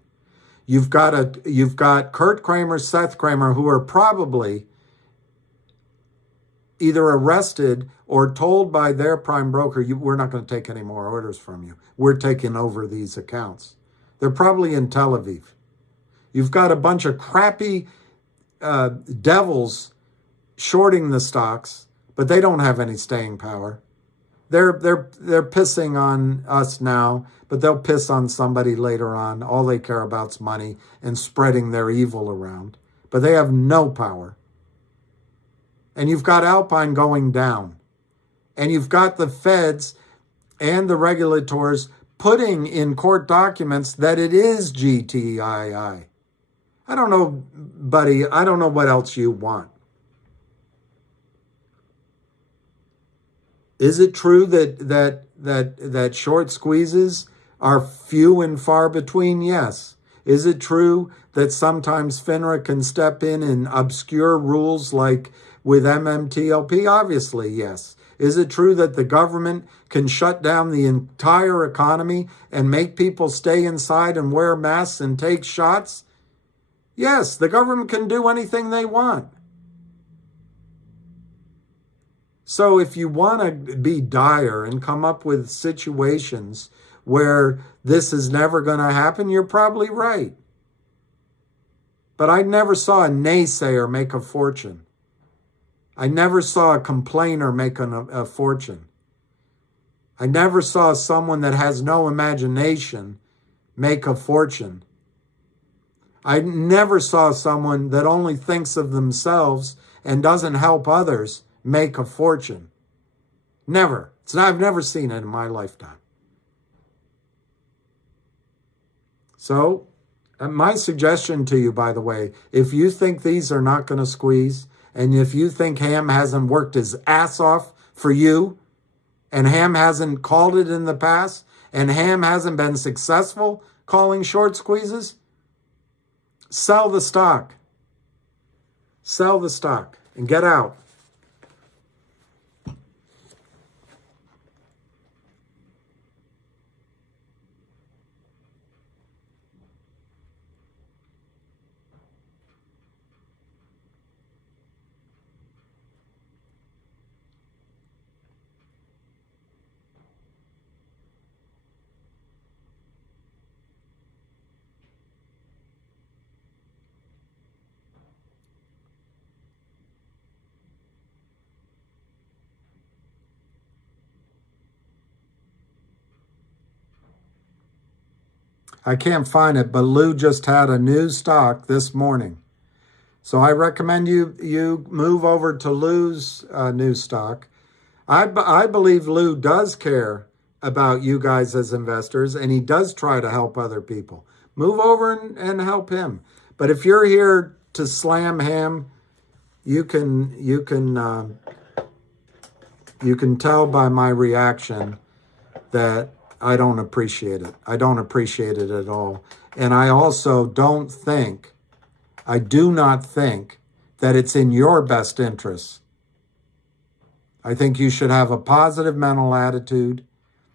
You've got Kurt Kramer, Seth Kramer, who are probably either arrested or told by their prime broker, we're not going to take any more orders from you. We're taking over these accounts. They're probably in Tel Aviv. You've got a bunch of crappy devils shorting the stocks, but they don't have any staying power. They're pissing on us now, but they'll piss on somebody later on. All they care about is money and spreading their evil around. But they have no power. And you've got Alpine going down. And you've got the feds and the regulators putting in court documents that it is GTII. I don't know, buddy. I don't know what else you want. Is it true that short squeezes are few and far between? Yes. Is it true that sometimes FINRA can step in obscure rules like with MMTLP? Obviously, yes. Is it true that the government can shut down the entire economy and make people stay inside and wear masks and take shots? Yes, the government can do anything they want. So if you want to be dire and come up with situations where this is never going to happen, you're probably right. But I never saw a naysayer make a fortune. I never saw a complainer make a fortune. I never saw someone that has no imagination make a fortune. I never saw someone that only thinks of themselves and doesn't help others make a fortune. Never. I've never seen it in my lifetime. So, my suggestion to you, by the way, if you think these are not going to squeeze, and if you think Ham hasn't worked his ass off for you, and Ham hasn't called it in the past, and Ham hasn't been successful calling short squeezes, sell the stock. Sell the stock and get out. I can't find it, but Lou just had a new stock this morning. So I recommend you move over to Lou's new stock. I believe Lou does care about you guys as investors, and he does try to help other people. Move over and help him. But if you're here to slam Ham, you can tell by my reaction that I don't appreciate it. I don't appreciate it at all. And I also I do not think that it's in your best interest. I think you should have a positive mental attitude.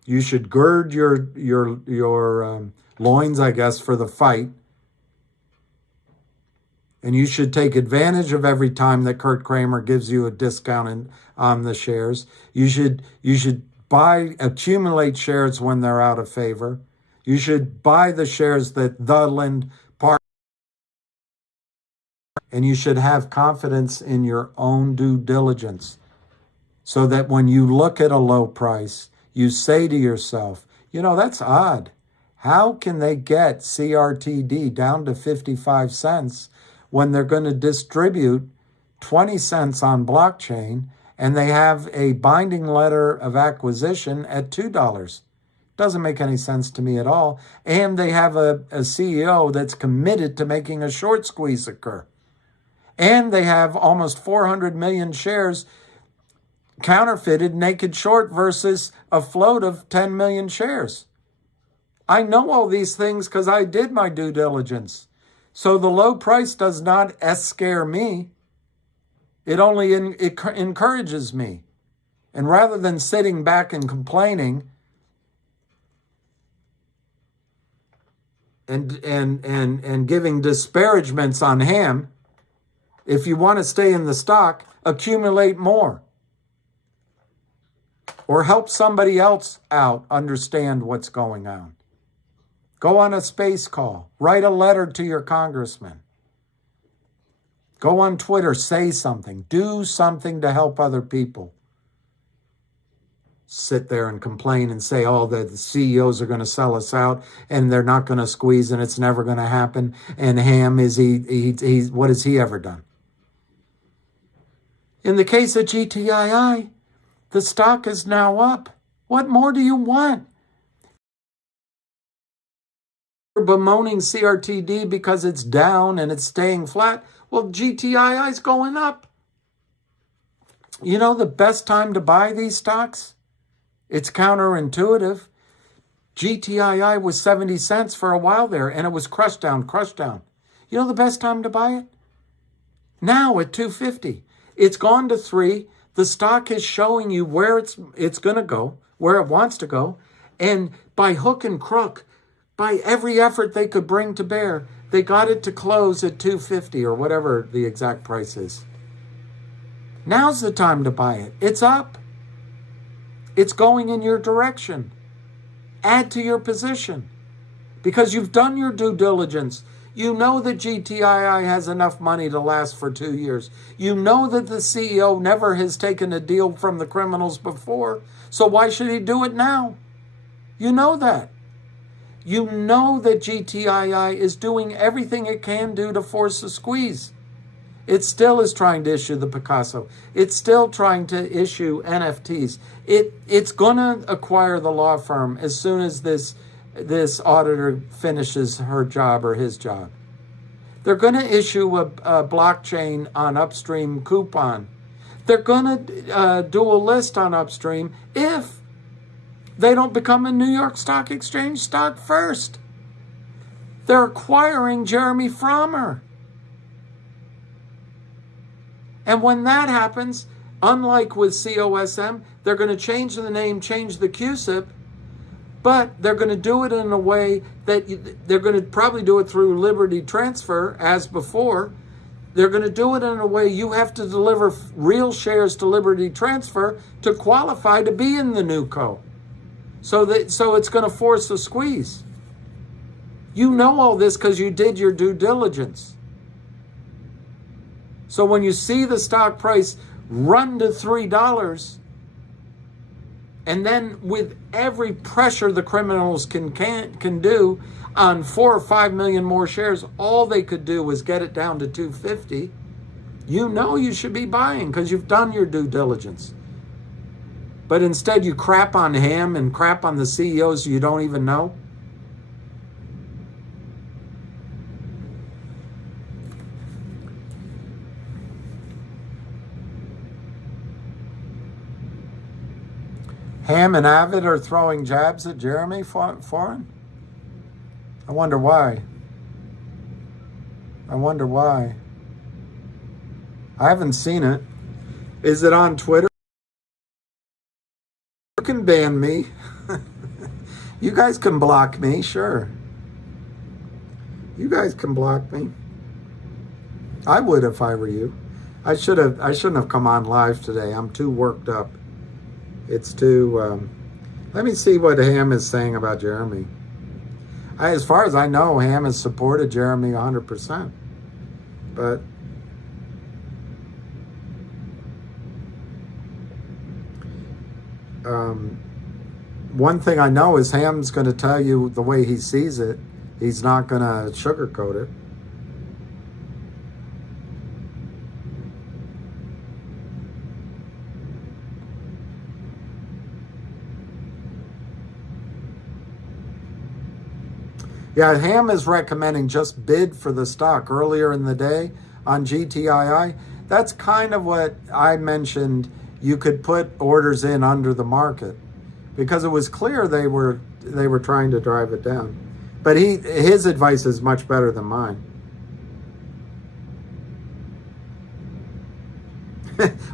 You should gird your loins, I guess, for the fight. And you should take advantage of every time that Kurt Kramer gives you a discount on the shares. You should accumulate shares when they're out of favor. You should buy the shares that the Lind Partner, and you should have confidence in your own due diligence so that when you look at a low price, you say to yourself, that's odd. How can they get CRTD down to 55 cents when they're going to distribute 20 cents on blockchain and they have a binding letter of acquisition at $2? Doesn't make any sense to me at all. And they have a CEO that's committed to making a short squeeze occur. And they have almost 400 million shares counterfeited naked short versus a float of 10 million shares. I know all these things because I did my due diligence. So the low price does not scare me. It only encourages me. And rather than sitting back and complaining and giving disparagements on him, if you want to stay in the stock, accumulate more. Or help somebody else out understand what's going on. Go on a space call. Write a letter to your congressman. Go on Twitter. Say something. Do something to help other people. Sit there and complain and say, the CEOs are going to sell us out and they're not going to squeeze and it's never going to happen. And Ham, what has he ever done? In the case of GTII, the stock is now up. What more do you want? You're bemoaning CRTD because it's down and it's staying flat. Well, GTII is going up. The best time to buy these stocks? It's counterintuitive. GTII was 70 cents for a while there, and it was crushed down. The best time to buy it? Now at 250. It's gone to 3. The stock is showing you where it's going to go, where it wants to go. And by hook and crook, by every effort they could bring to bear, they got it to close at 250 or whatever the exact price is. Now's the time to buy it. It's up. It's going in your direction. Add to your position because you've done your due diligence. You know that GTII has enough money to last for 2 years. You know that the CEO never has taken a deal from the criminals before. So why should he do it now? You know that. You know that GTII is doing everything it can do to force a squeeze. It still is trying to issue the Picasso. It's still trying to issue NFTs. It's going to acquire the law firm as soon as this auditor finishes her job or his job. They're going to issue a blockchain on Upstream coupon. They're going to do a list on Upstream if they don't become a New York Stock Exchange stock first. They're acquiring Jeremy Frommer. And when that happens, unlike with COSM, they're going to change the name, change the QSIP, but they're going to do it in a way that they're going to probably do it through Liberty Transfer as before. They're going to do it in a way you have to deliver real shares to Liberty Transfer to qualify to be in the new co. So it's going to force a squeeze. You know all this because you did your due diligence. So when you see the stock price run to $3, and then with every pressure the criminals can do on 4 or 5 million more shares, all they could do was get it down to 250. You know you should be buying because you've done your due diligence. But instead you crap on him and crap on the CEOs you don't even know. Ham and Avid are throwing jabs at Jeremy Foreign? I wonder why. I haven't seen it. Is it on Twitter? You can ban me. You guys can block me, sure. You guys can block me. I would if I were you. I shouldn't have come on live today. I'm too worked up. It's too. Let me see what Ham is saying about Jeremy. As far as I know, Ham has supported Jeremy 100%. But one thing I know is Ham's going to tell you the way he sees it. He's not going to sugarcoat it. Yeah, Ham is recommending just bid for the stock earlier in the day on GTII. That's kind of what I mentioned. You could put orders in under the market because it was clear they were trying to drive it down. But his advice is much better than mine.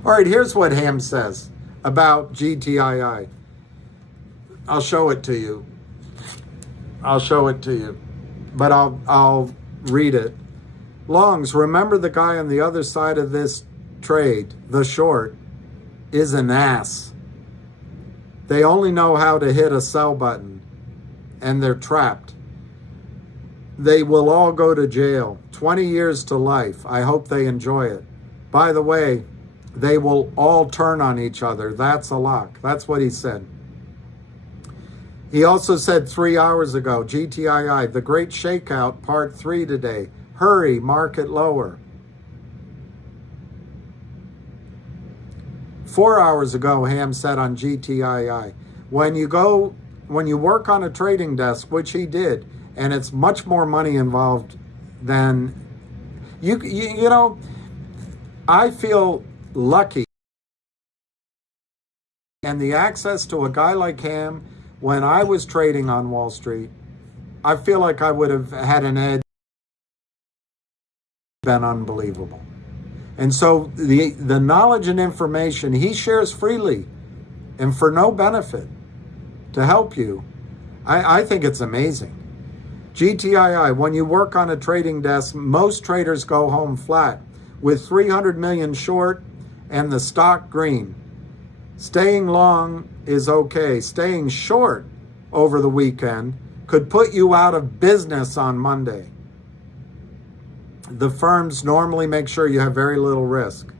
All right, here's what Ham says about GTII. I'll show it to you. But I'll read it. Longs, remember the guy on the other side of this trade, the short, is an ass. They only know how to hit a sell button, and they're trapped. They will all go to jail. 20 years to life. I hope they enjoy it. By the way, they will all turn on each other. That's a lock. That's what he said. He also said 3 hours ago, GTII, the great shakeout, part 3 today. Hurry, market lower. 4 hours ago, Ham said on GTII, when you work on a trading desk, which he did, and it's much more money involved than, you know, I feel lucky. And the access to a guy like Ham, when I was trading on Wall Street, I feel like I would have had an edge, been unbelievable. And so the knowledge and information he shares freely and for no benefit to help you, I think it's amazing. GTII, when you work on a trading desk, most traders go home flat with 300 million short and the stock green. Staying long is okay. Staying short over the weekend could put you out of business on Monday. The firms normally make sure you have very little risk.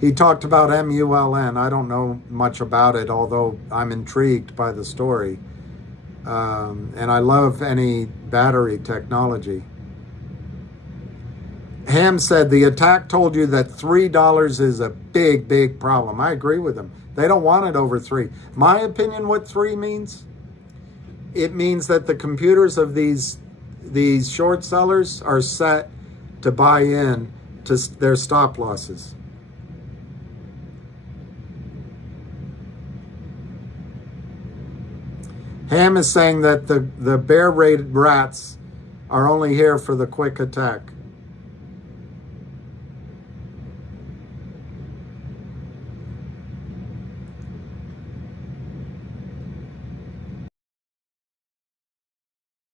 He talked about MULN. I don't know much about it, although I'm intrigued by the story. And I love any battery technology. Ham said the attack told you that $3 is a big, big problem. I agree with him. They don't want it over 3. My opinion, what 3 means? It means that the computers of these short sellers are set to buy in to their stop losses. Ham is saying that the bear-rated rats are only here for the quick attack.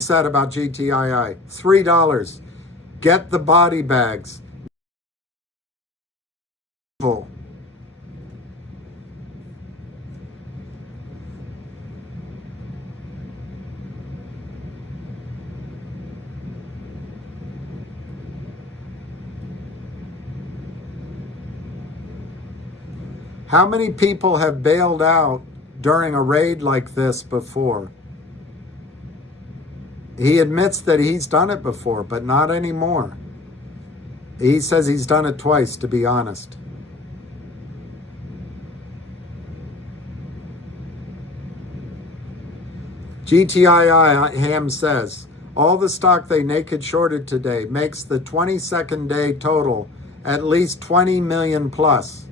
Said about GTII, $3. Get the body bags. How many people have bailed out during a raid like this before? He admits that he's done it before, but not anymore. He says he's done it twice, to be honest. GTII, Ham says, all the stock they naked shorted today makes the 22nd day total at least 20 million plus.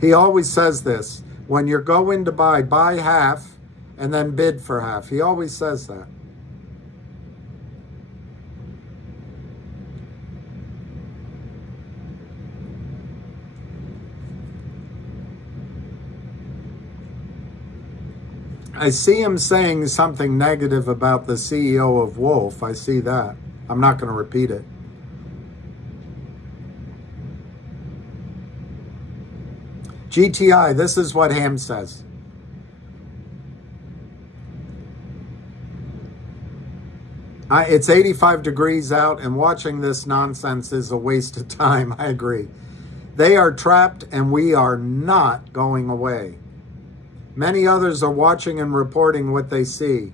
He always says this. When you're going to buy half and then bid for half. He always says that. I see him saying something negative about the CEO of Wolf. I see that. I'm not going to repeat it. GTI, this is what Ham says. It's 85 degrees out, and watching this nonsense is a waste of time. I agree. They are trapped, and we are not going away. Many others are watching and reporting what they see.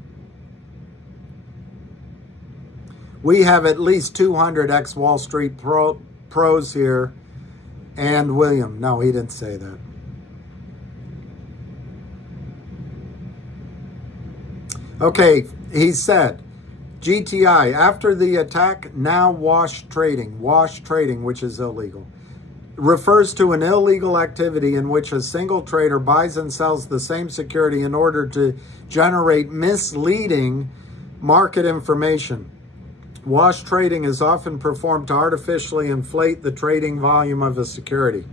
We have at least 200 ex-Wall Street pros here, and William. No, he didn't say that. Okay, he said, GTI, after the attack, now wash trading, which is illegal, refers to an illegal activity in which a single trader buys and sells the same security in order to generate misleading market information. Wash trading is often performed to artificially inflate the trading volume of a security.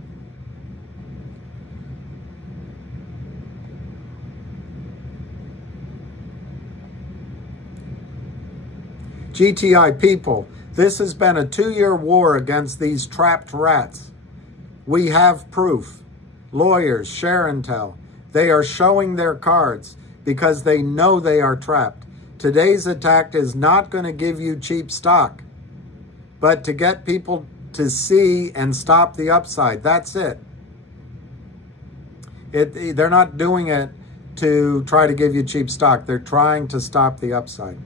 GTI people, this has been a 2-year war against these trapped rats. We have proof. Lawyers, share and tell. They are showing their cards because they know they are trapped. Today's attack is not going to give you cheap stock, but to get people to see and stop the upside. That's it. They're not doing it to try to give you cheap stock. They're trying to stop the upside.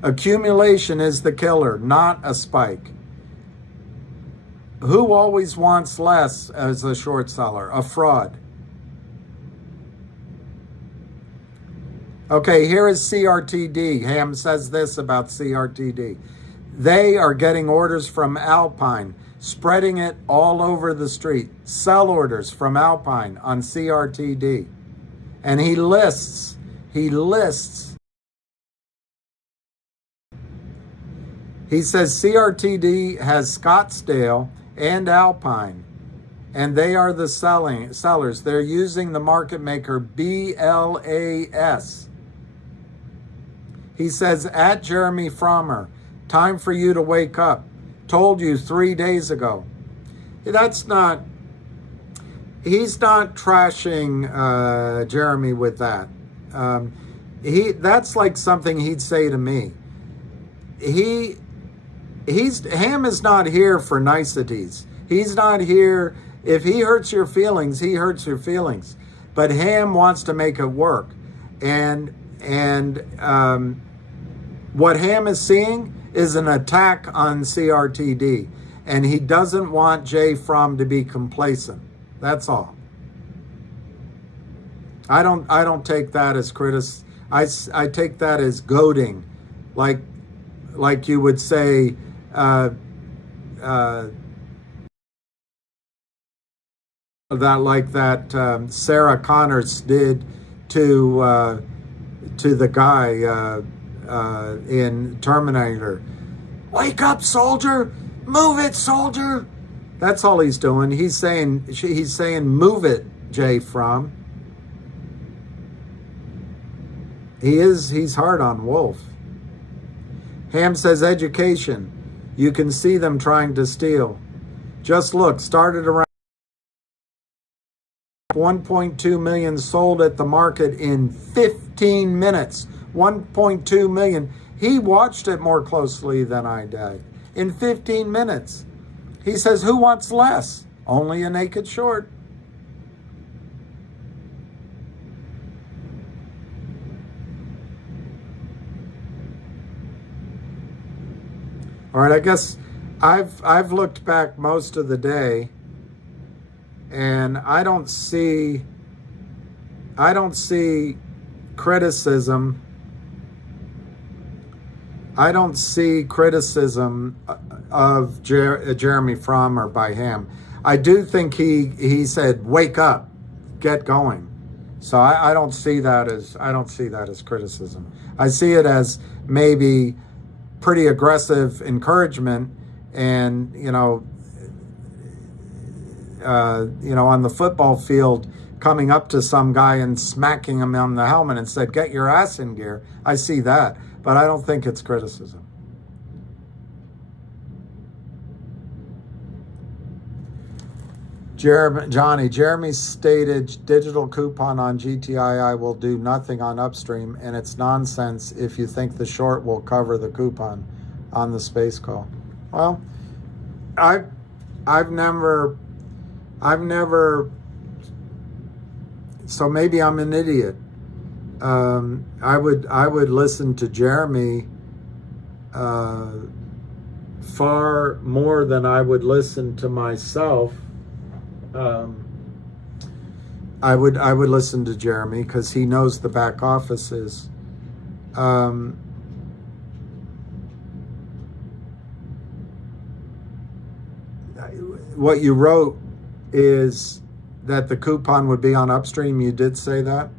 Accumulation is the killer, not a spike. Who always wants less as a short seller? A fraud. Okay, here is CRTD. Ham says this about CRTD. They are getting orders from Alpine, spreading it all over the street. Sell orders from Alpine on CRTD. And he lists. He says CRTD has Scottsdale and Alpine, and they are the sellers. They're using the market maker BLAS. He says, at Jeremy Frommer, time for you to wake up. Told you 3 days ago. He's not trashing Jeremy with that. That's like something he'd say to me. Ham is not here for niceties. He's not here. If he hurts your feelings, he hurts your feelings. But Ham wants to make it work. And what Ham is seeing is an attack on CRTD. And he doesn't want Jay Fromm to be complacent. That's all. I don't take that as I take that as goading. Like you would say, that Sarah Connors did to the guy in Terminator. Wake up, soldier! Move it, soldier! That's all he's doing. He's saying move it, Jay Fromm. He's hard on Wolf. Ham says education. You can see them trying to steal. Just look, started around 1.2 million sold at the market in 15 minutes. 1.2 million. He watched it more closely than I did. In 15 minutes. He says, who wants less? Only a naked short. All right, I guess I've looked back most of the day, and I don't see criticism. I don't see criticism of Jeremy Frommer by Ham. I do think he said, "Wake up, get going." So I don't see that as criticism. I see it as maybe pretty aggressive encouragement, and on the football field, coming up to some guy and smacking him on the helmet and said, "Get your ass in gear." I see that, but I don't think it's criticism. Jeremy stated digital coupon on GTII will do nothing on upstream, and it's nonsense if you think the short will cover the coupon on the space call. Well, I've never, so maybe I'm an idiot. I would listen to Jeremy far more than I would listen to myself. I would listen to Jeremy because he knows the back offices. What you wrote is that the coupon would be on upstream. You did say that?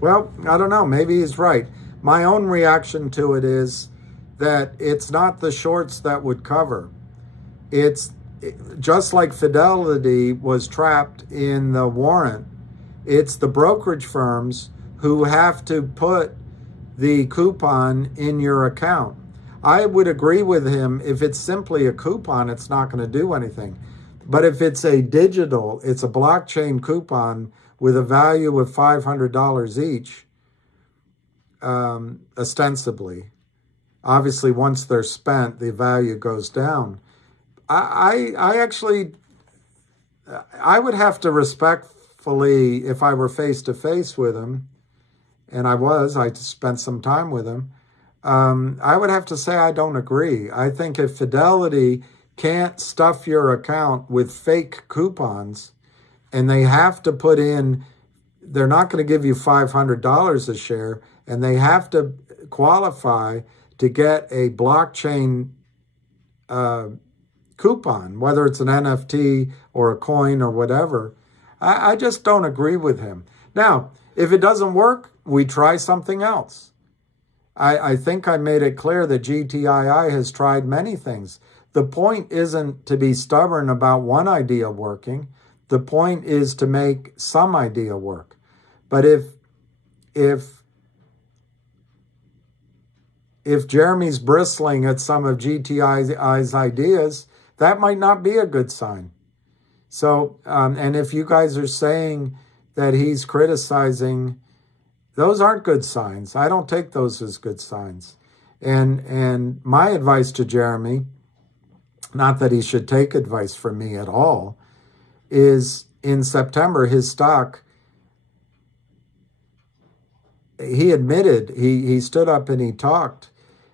Well, I don't know. Maybe he's right. My own reaction to it is that it's not the shorts that would cover. It's just like Fidelity was trapped in the warrant. It's the brokerage firms who have to put the coupon in your account. I would agree with him. If it's simply a coupon, it's not going to do anything. But if it's a digital, it's a blockchain coupon with a value of $500 each, ostensibly. Obviously, once they're spent, the value goes down. I would have to respectfully, if I were face-to-face with him, and I spent some time with him, I would have to say I don't agree. I think if Fidelity can't stuff your account with fake coupons, and they have to put in, they're not going to give you $500 a share, and they have to qualify to get a blockchain coupon, whether it's an NFT or a coin or whatever. I just don't agree with him. Now, if it doesn't work, we try something else. I think I made it clear that GTII has tried many things. The point isn't to be stubborn about one idea working. The point is to make some idea work. But if Jeremy's bristling at some of GTI's ideas, that might not be a good sign. So, and if you guys are saying that he's criticizing, those aren't good signs. I don't take those as good signs. And my advice to Jeremy, not that he should take advice from me at all, is in September, his stock, he admitted, he stood up and he talked.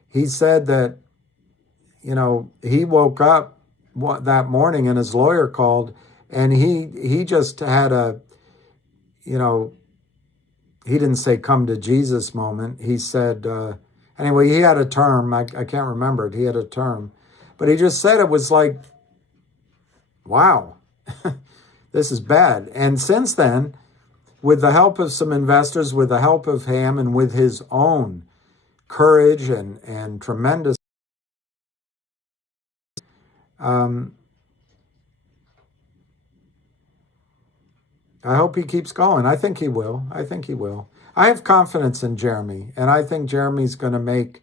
He said that, he woke up that morning and his lawyer called, and he just had a, he didn't say come to Jesus moment. He said, anyway, he had a term. I can't remember it. He had a term. But he just said it was like, wow. This is bad. And since then, with the help of some investors, with the help of Ham, and with his own courage and tremendous, I hope he keeps going. I think he will. I have confidence in Jeremy, and I think Jeremy's going to make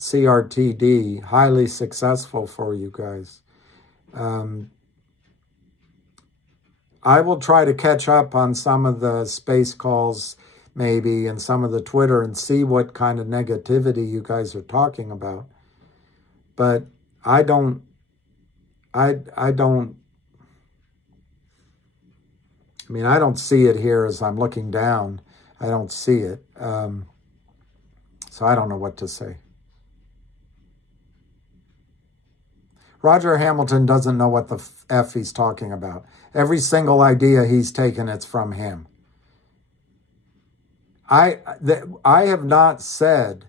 CRTD highly successful for you guys. I will try to catch up on some of the space calls maybe and some of the Twitter and see what kind of negativity you guys are talking about. But I don't see it here as I'm looking down. I don't see it. So I don't know what to say. Roger Hamilton doesn't know what the F he's talking about. Every single idea he's taken, it's from him. I have not said,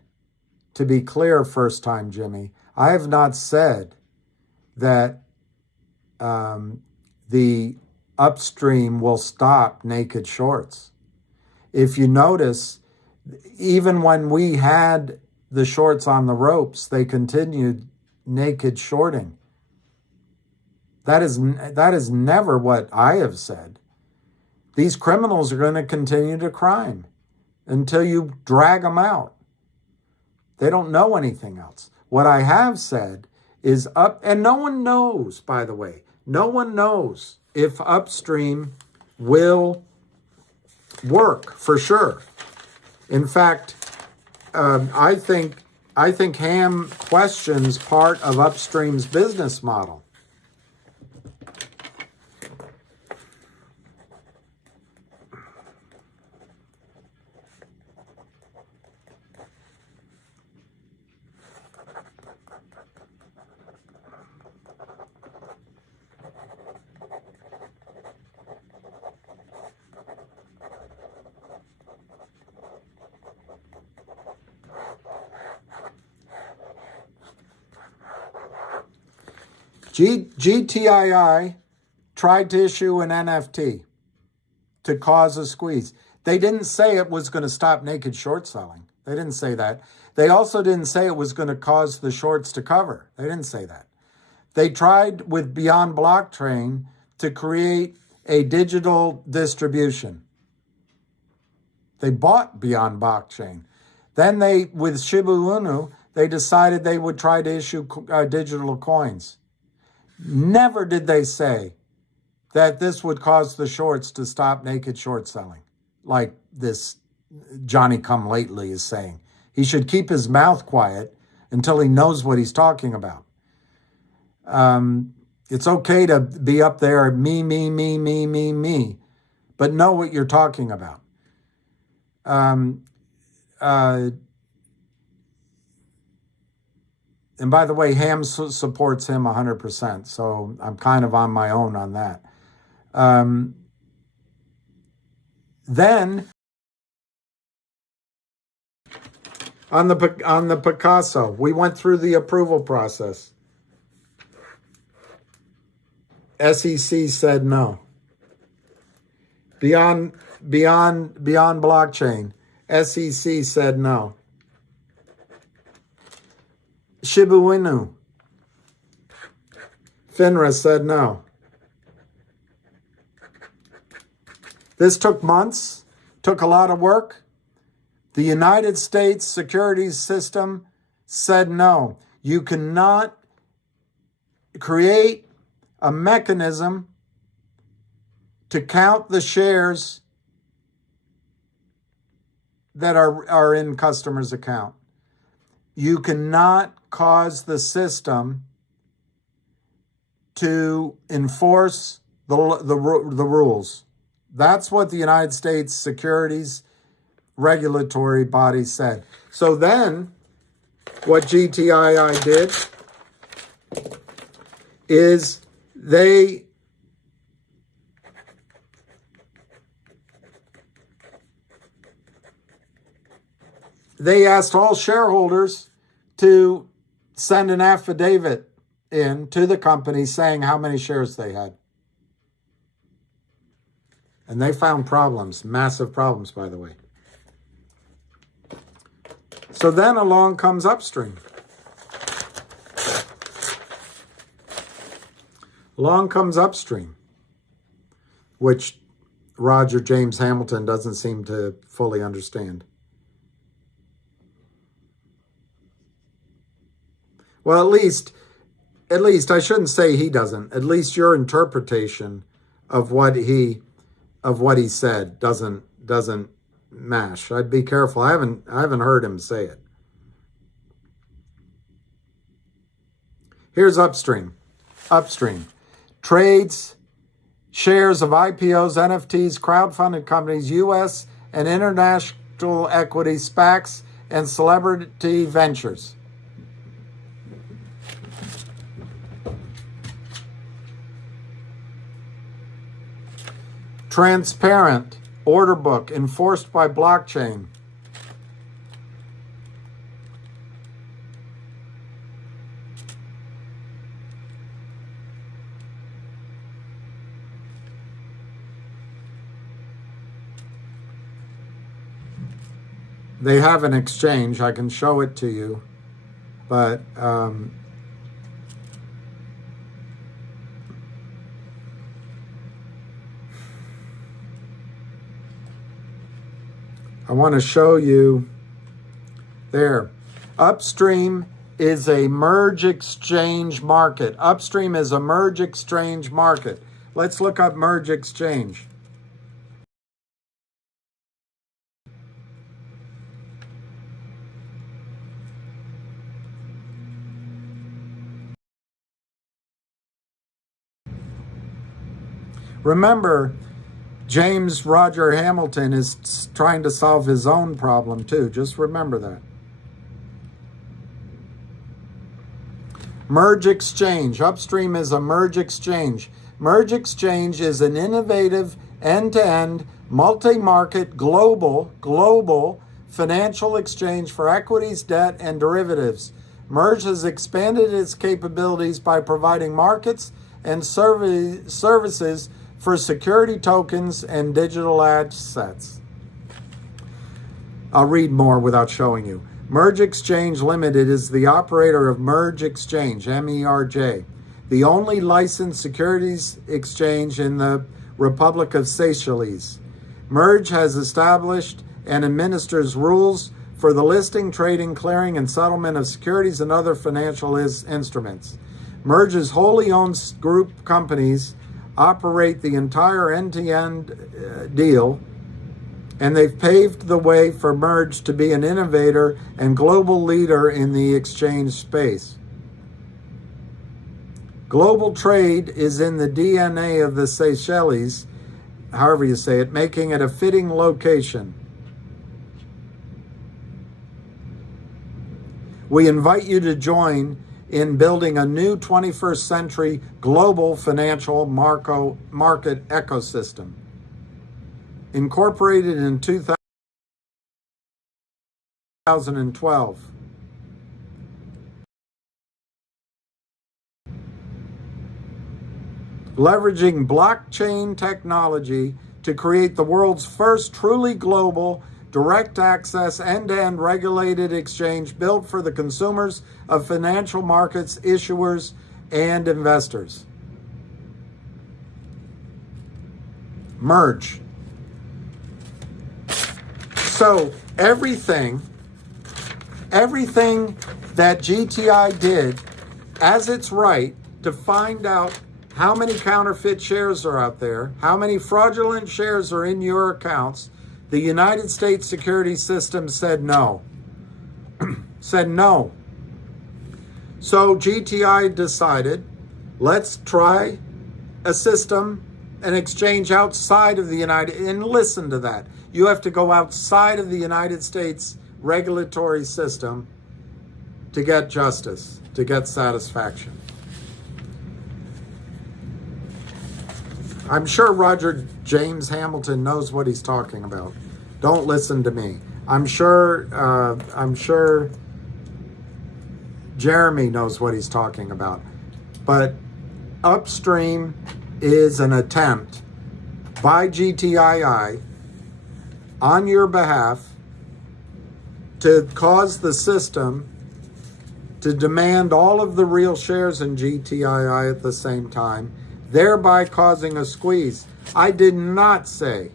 to be clear, first time Jimmy, I have not said that the upstream will stop naked shorts. if you notice, even when we had the shorts on the ropes, they continued naked shorting. That is never what I have said. These criminals are going to continue to crime until you drag them out. They don't know anything else. What I have said is and no one knows, by the way, no one knows if upstream will work for sure. In fact, I think Ham questions part of upstream's business model. GTII tried to issue an NFT to cause a squeeze. They didn't say it was going to stop naked short selling. They didn't say that. They also didn't say it was going to cause the shorts to cover. They didn't say that. They tried with Beyond Blockchain to create a digital distribution. They bought Beyond Blockchain. Then with Shiba Inu, they decided they would try to issue digital coins. Never did they say that this would cause the shorts to stop naked short selling, like this Johnny-come-lately is saying. He should keep his mouth quiet until he knows what he's talking about. It's okay to be up there, me, but know what you're talking about. And by the way, Ham supports him 100%, so I'm kind of on my own on that. Then, on the Picasso, we went through the approval process. SEC said no. Beyond Blockchain, SEC said no. Shiba Inu, FINRA said no. This took months, took a lot of work. The United States securities system said no. You cannot create a mechanism to count the shares that are in customers' account. You cannot cause the system to enforce the rules. That's what the United States securities regulatory body said. So then what GTII did is they asked all shareholders to send an affidavit in to the company saying how many shares they had. And they found problems, massive problems, by the way. So then along comes Upstream. Along comes Upstream, which Roger James Hamilton doesn't seem to fully understand. Well, at least I shouldn't say he doesn't. At least your interpretation of what he said doesn't mash. I'd be careful. I haven't heard him say it. Here's Upstream. Upstream trades shares of IPOs, NFTs, crowdfunded companies, U.S. and international equity, SPACs, and celebrity ventures. Transparent order book enforced by blockchain. They have an exchange. I can show it to you, but I want to show you there. Upstream is a merge exchange market. Upstream is a merge exchange market. Let's look up merge exchange. Remember, James Roger Hamilton is trying to solve his own problem too. Just remember that. Merge exchange. Upstream is a merge exchange. Merge exchange is an innovative, end-to-end, multi-market, global financial exchange for equities, debt, and derivatives. Merge has expanded its capabilities by providing markets and services for security tokens and digital assets. I'll read more without showing you. Merge Exchange Limited is the operator of Merge Exchange, MERJ, the only licensed securities exchange in the Republic of Seychelles. Merge has established and administers rules for the listing, trading, clearing, and settlement of securities and other financial instruments. Merge's wholly owned group companies operate the entire end-to-end deal, and they've paved the way for Merge to be an innovator and global leader in the exchange space. Global trade is in the DNA of the Seychelles, however you say it, making it a fitting location. We invite you to join in building a new 21st century global financial market ecosystem. Incorporated in 2012. Leveraging blockchain technology to create the world's first truly global, direct access, end-to-end regulated exchange built for the consumers of financial markets, issuers, and investors. Merge. So everything that GTI did as its right to find out how many counterfeit shares are out there, how many fraudulent shares are in your accounts, the United States security system said no. Said no. So GTI decided, let's try a system, an exchange outside of the and listen to that. You have to go outside of the United States regulatory system to get justice, to get satisfaction. I'm sure Roger James Hamilton knows what he's talking about. Don't listen to me. I'm sure Jeremy knows what he's talking about. But Upstream is an attempt by GTII on your behalf to cause the system to demand all of the real shares in GTII at the same time, thereby causing a squeeze. I did not say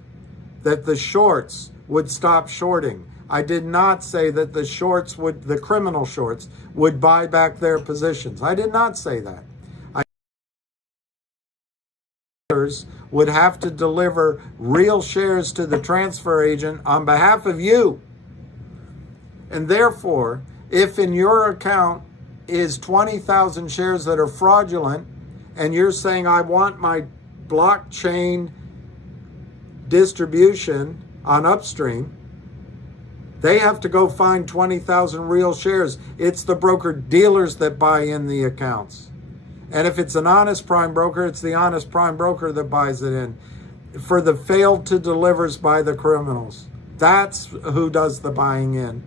that the shorts would stop shorting. I did not say that the criminal shorts would buy back their positions. I did not say that. Would have to deliver real shares to the transfer agent on behalf of you. And therefore, if in your account is 20,000 shares that are fraudulent, and you're saying, I want my blockchain distribution on Upstream, they have to go find 20,000 real shares. It's the broker-dealers that buy in the accounts. And if it's an honest prime broker, it's the honest prime broker that buys it in. For the failed to delivers by the criminals. That's who does the buying in.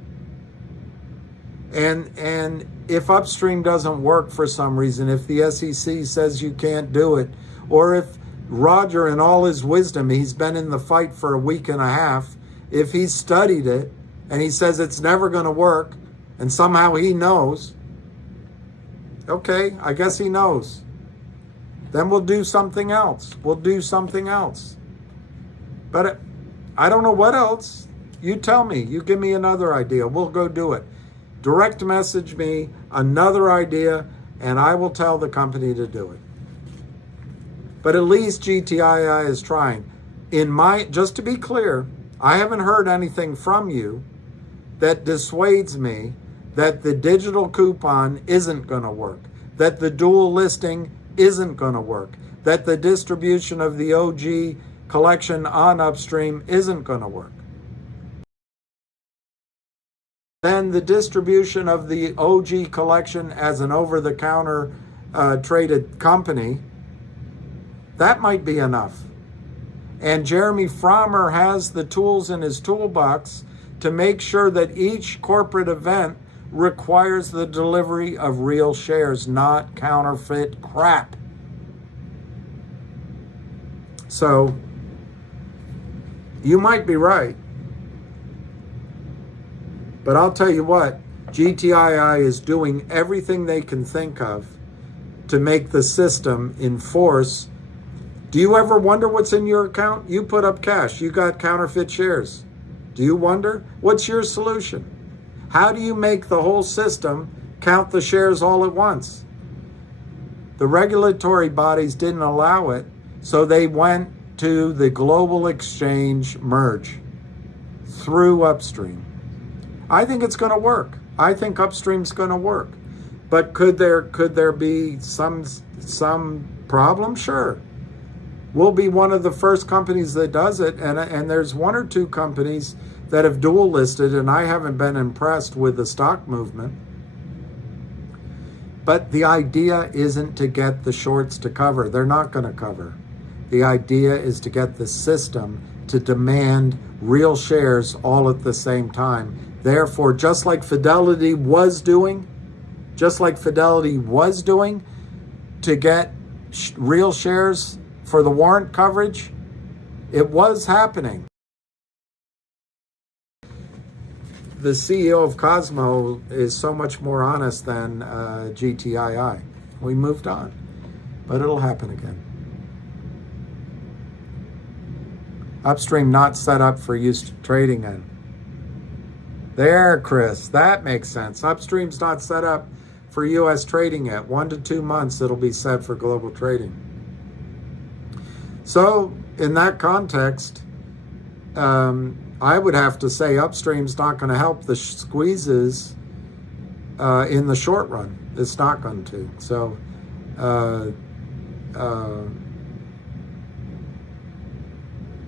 And if Upstream doesn't work for some reason, if the SEC says you can't do it, or if Roger in all his wisdom, he's been in the fight for a week and a half, if he's studied it and he says it's never going to work, and somehow he knows. Okay, I guess he knows. Then we'll do something else. We'll do something else. But I don't know what else. You tell me. You give me another idea. We'll go do it. Direct message me another idea, and I will tell the company to do it. But at least GTII is trying. Just to be clear, I haven't heard anything from you that dissuades me that the digital coupon isn't going to work, that the dual listing isn't going to work, that the distribution of the OG collection on Upstream isn't going to work. Then the distribution of the OG collection as an over-the-counter traded company, that might be enough. And Jeremy Frommer has the tools in his toolbox to make sure that each corporate event requires the delivery of real shares, not counterfeit crap. So, you might be right. But I'll tell you what, GTII is doing everything they can think of to make the system enforce. Do you ever wonder what's in your account? You put up cash. You got counterfeit shares. Do you wonder? What's your solution? How do you make the whole system count the shares all at once? The regulatory bodies didn't allow it, so they went to the global exchange merge through Upstream. I think it's going to work. I think Upstream's going to work. But could there be some problem? Sure. We'll be one of the first companies that does it, and there's one or two companies that have dual listed, and I haven't been impressed with the stock movement. But the idea isn't to get the shorts to cover. They're not going to cover. The idea is to get the system to demand real shares all at the same time. Therefore, just like Fidelity was doing to get real shares for the warrant coverage, it was happening. The CEO of Cosmo is so much more honest than GTII. We moved on, but it'll happen again. Upstream not set up for use trading in. There, Chris, that makes sense. Upstream's not set up for U.S. trading yet. 1 to 2 months it'll be set for global trading. So, in that context, I would have to say Upstream's not going to help the squeezes in the short run. It's not going to. So,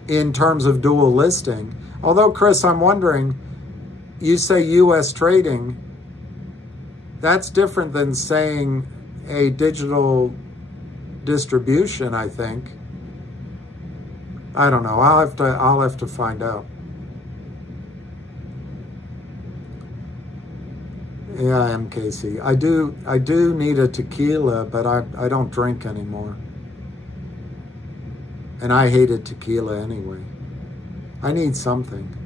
in terms of dual listing, although, Chris, I'm wondering, you say U.S. trading, that's different than saying a digital distribution, I think. I don't know. I'll have to find out. Yeah, MKC. I do need a tequila, but I don't drink anymore. And I hated tequila anyway. I need something.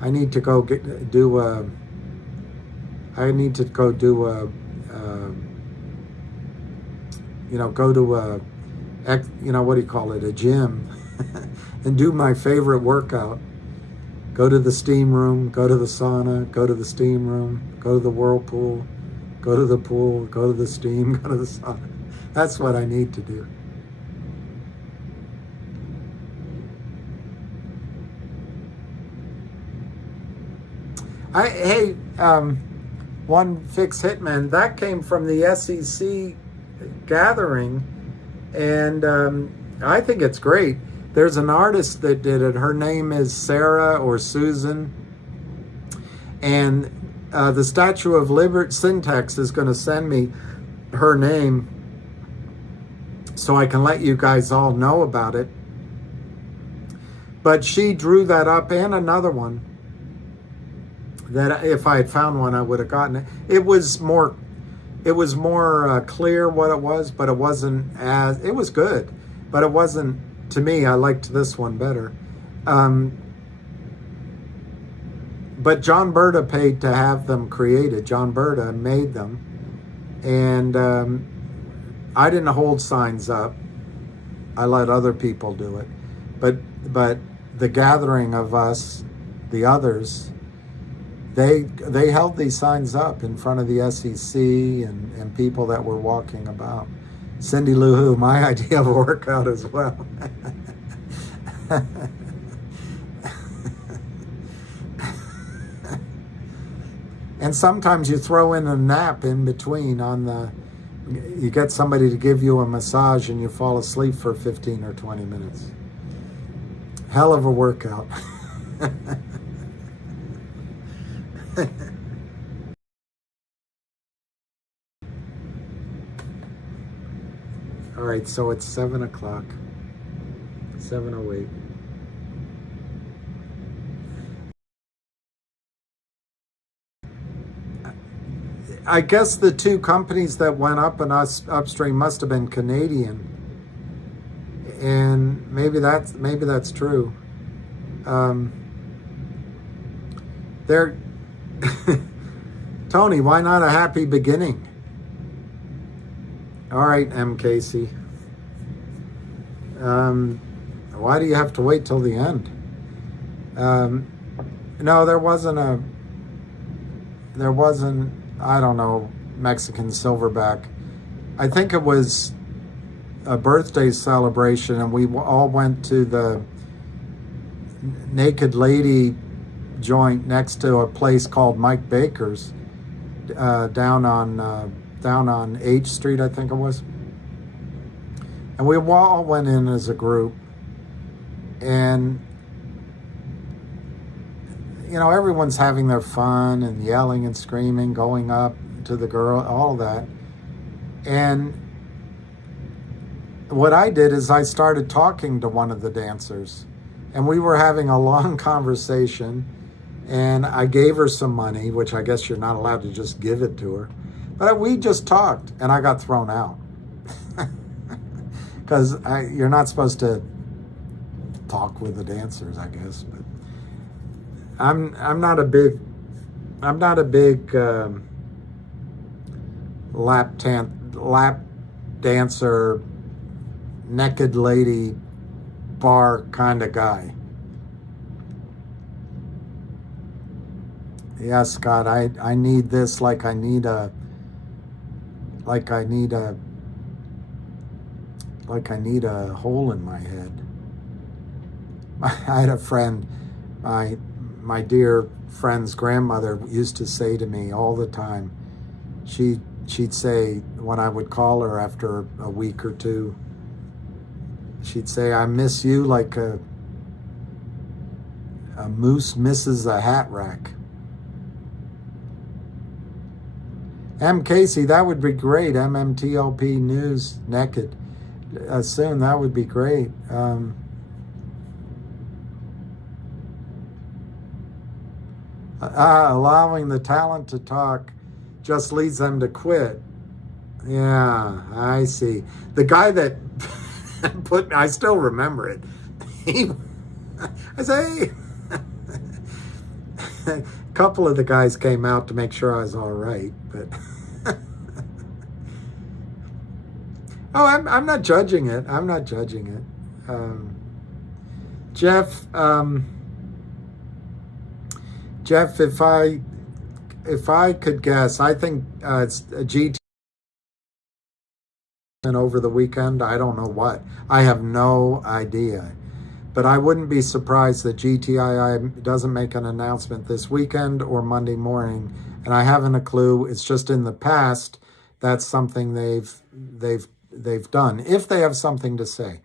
I need to go go do a, go to a, what do you call it, a gym, and do my favorite workout. Go to the steam room, go to the sauna, go to the steam room, go to the whirlpool, go to the pool, go to the steam, go to the sauna. That's what I need to do. One Fix Hitman, that came from the SEC gathering, and I think it's great. There's an artist that did it. Her name is Sarah or Susan, and the Statue of Liberty, Syntax, is going to send me her name so I can let you guys all know about it. But she drew that up, and another one that if I had found one, I would have gotten it. It was more clear what it was, but it wasn't as, it was good, but it wasn't, to me, I liked this one better. but John Berta paid to have them created. John Berta made them, and I didn't hold signs up. I let other people do it, but the gathering of us, the others, they held these signs up in front of the SEC and people that were walking about. Cindy Lou Who, my idea of a workout as well. And sometimes you throw in a nap in between you get somebody to give you a massage and you fall asleep for 15 or 20 minutes. Hell of a workout. All right, so it's 7 o'clock, 7:08. I guess the two companies that went up and upstream must have been Canadian, and maybe that's true. They're Tony, why not a happy beginning? All right, M. Casey. Why do you have to wait till the end? No, there wasn't, I don't know, Mexican silverback. I think it was a birthday celebration, and we all went to the Naked Lady joint next to a place called Mike Baker's down on H Street, I think it was. And we all went in as a group, and you know, everyone's having their fun and yelling and screaming, going up to the girl, all of that. And what I did is I started talking to one of the dancers, and we were having a long conversation, and I gave her some money, which I guess you're not allowed to just give it to her. But we just talked, and I got thrown out. Because you're not supposed to talk with the dancers, I guess. But I'm not a big lap dancer, naked lady bar kind of guy. Yeah, Scott, I need this like I need a hole in my head. I had a friend, my dear friend's grandmother used to say to me all the time, she'd say, when I would call her after a week or two, she'd say, I miss you like a moose misses a hat rack. M. Casey, that would be great. MMTLP News Naked. Soon, that would be great. Allowing the talent to talk just leads them to quit. Yeah, I see. The guy that I still remember it. I say, a couple of the guys came out to make sure I was all right, but oh, I'm not judging it. I'm not judging it. Jeff, if I could guess, I think it's a GT over the weekend. I don't know what. I have no idea. But I wouldn't be surprised that GTII doesn't make an announcement this weekend or Monday morning, and I haven't a clue. It's just in the past that's something they've done, if they have something to say.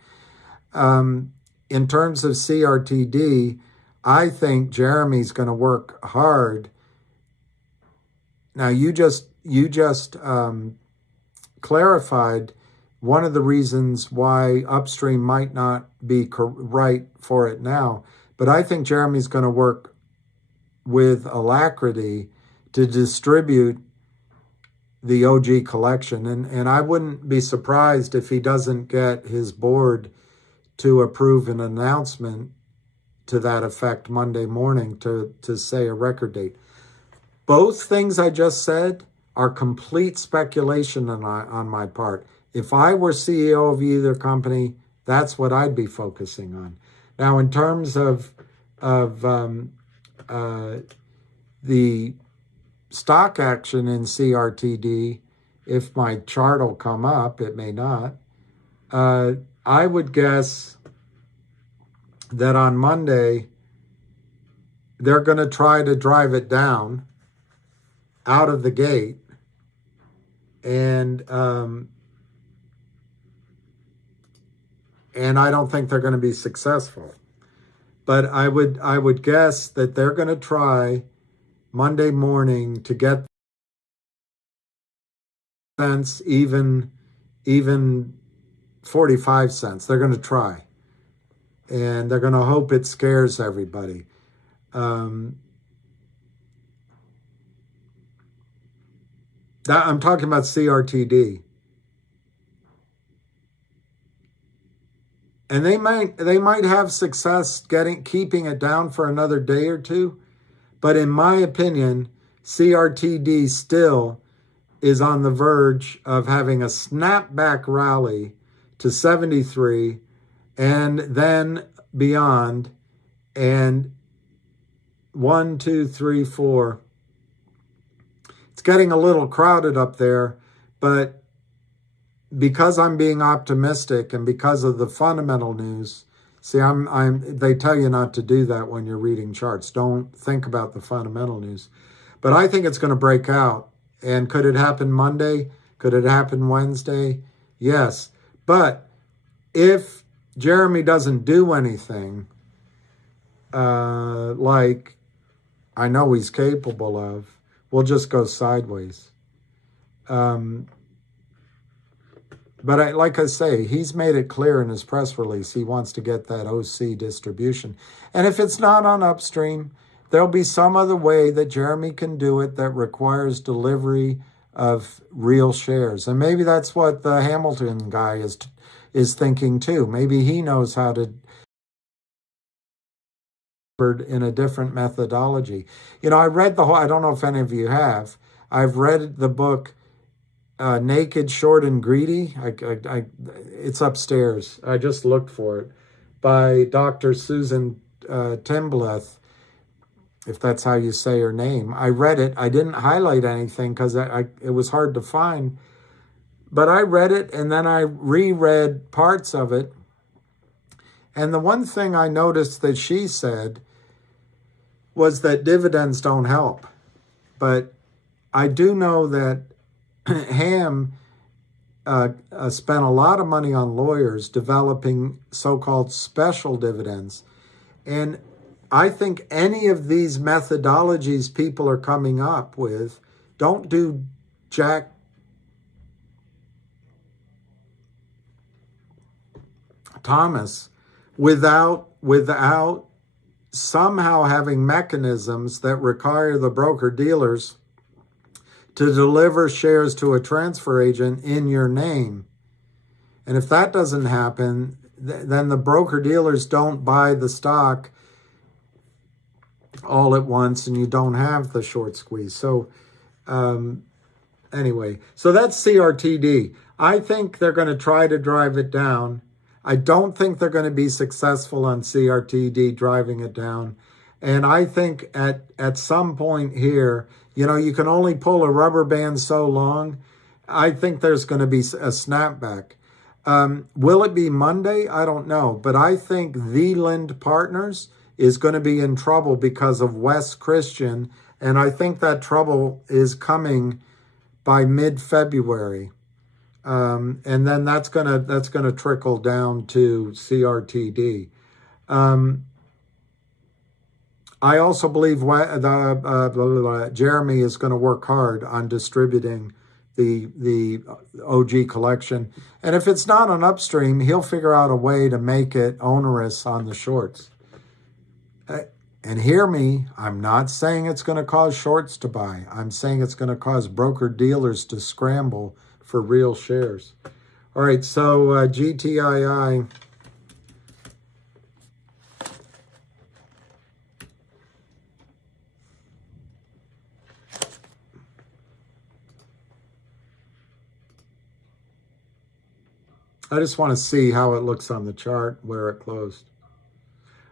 In terms of CRTD, I think Jeremy's going to work hard. Now, you just clarified one of the reasons why upstream might not be right for it now, but I think Jeremy's going to work with alacrity to distribute the OG collection, and I wouldn't be surprised if he doesn't get his board to approve an announcement to that effect Monday morning to say a record date. Both things I just said are complete speculation on my part. If I were CEO of either company, that's what I'd be focusing on. Now, in terms of the stock action in CRTD, if my chart will come up, it may not. I would guess that on Monday, they're going to try to drive it down out of the gate. And I don't think they're going to be successful. But I would guess that they're going to try Monday morning to get cents, even 45 cents. They're going to try. And they're going to hope it scares everybody. I'm talking about CRTD. And they might have success keeping it down for another day or two. But in my opinion, CRTD still is on the verge of having a snapback rally to 73 and then beyond. And 1, 2, 3, 4. It's getting a little crowded up there, but because I'm being optimistic and because of the fundamental news, see, they tell you not to do that when you're reading charts. Don't think about the fundamental news. But I think it's going to break out. And could it happen Monday? Could it happen Wednesday? Yes. But if Jeremy doesn't do anything like I know he's capable of, we'll just go sideways. But like I say, he's made it clear in his press release he wants to get that OC distribution. And if it's not on upstream, there'll be some other way that Jeremy can do it that requires delivery of real shares. And maybe that's what the Hamilton guy is thinking too. Maybe he knows how to in a different methodology. You know, I read the whole, I don't know if any of you have, I've read the book Naked, Short, and Greedy. It's upstairs. I just looked for it, by Dr. Susan Timbleth, if that's how you say her name. I read it. I didn't highlight anything because it was hard to find. But I read it, and then I reread parts of it. And the one thing I noticed that she said was that dividends don't help. But I do know that Ham spent a lot of money on lawyers developing so-called special dividends. And I think any of these methodologies people are coming up with don't do jack Thomas without somehow having mechanisms that require the broker-dealers to deliver shares to a transfer agent in your name. And if that doesn't happen, then the broker-dealers don't buy the stock all at once, and you don't have the short squeeze. So anyway, so that's CRTD. I think they're going to try to drive it down. I don't think they're going to be successful on CRTD driving it down. And I think at some point here, you know, you can only pull a rubber band so long. I think there's going to be a snapback. Will it be Monday? I don't know. But I think the Lind Partners is going to be in trouble because of West Christian. And I think that trouble is coming by mid-February. And then that's gonna trickle down to CRTD. I also believe Jeremy is going to work hard on distributing the OG collection, and if it's not on upstream, he'll figure out a way to make it onerous on the shorts. And hear me, I'm not saying it's going to cause shorts to buy. I'm saying it's going to cause broker-dealers to scramble for real shares. All right, so GTII. I just want to see how it looks on the chart where it closed.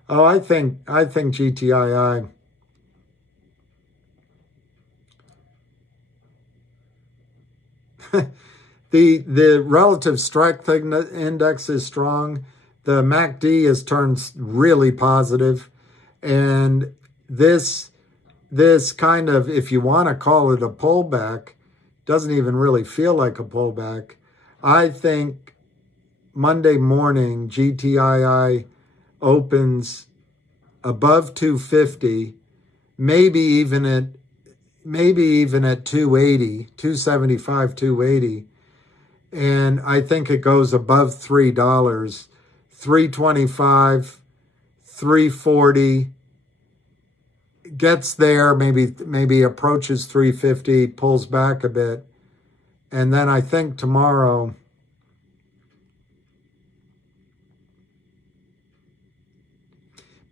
Oh, I think GTII. The relative strength index is strong. The MACD has turned really positive, and this kind of, if you want to call it a pullback, doesn't even really feel like a pullback. I think Monday morning GTII opens above 250, maybe even at 280, 275, 280. And I think it goes above $3, 325, 340, gets there, maybe approaches 350, pulls back a bit. And then I think tomorrow,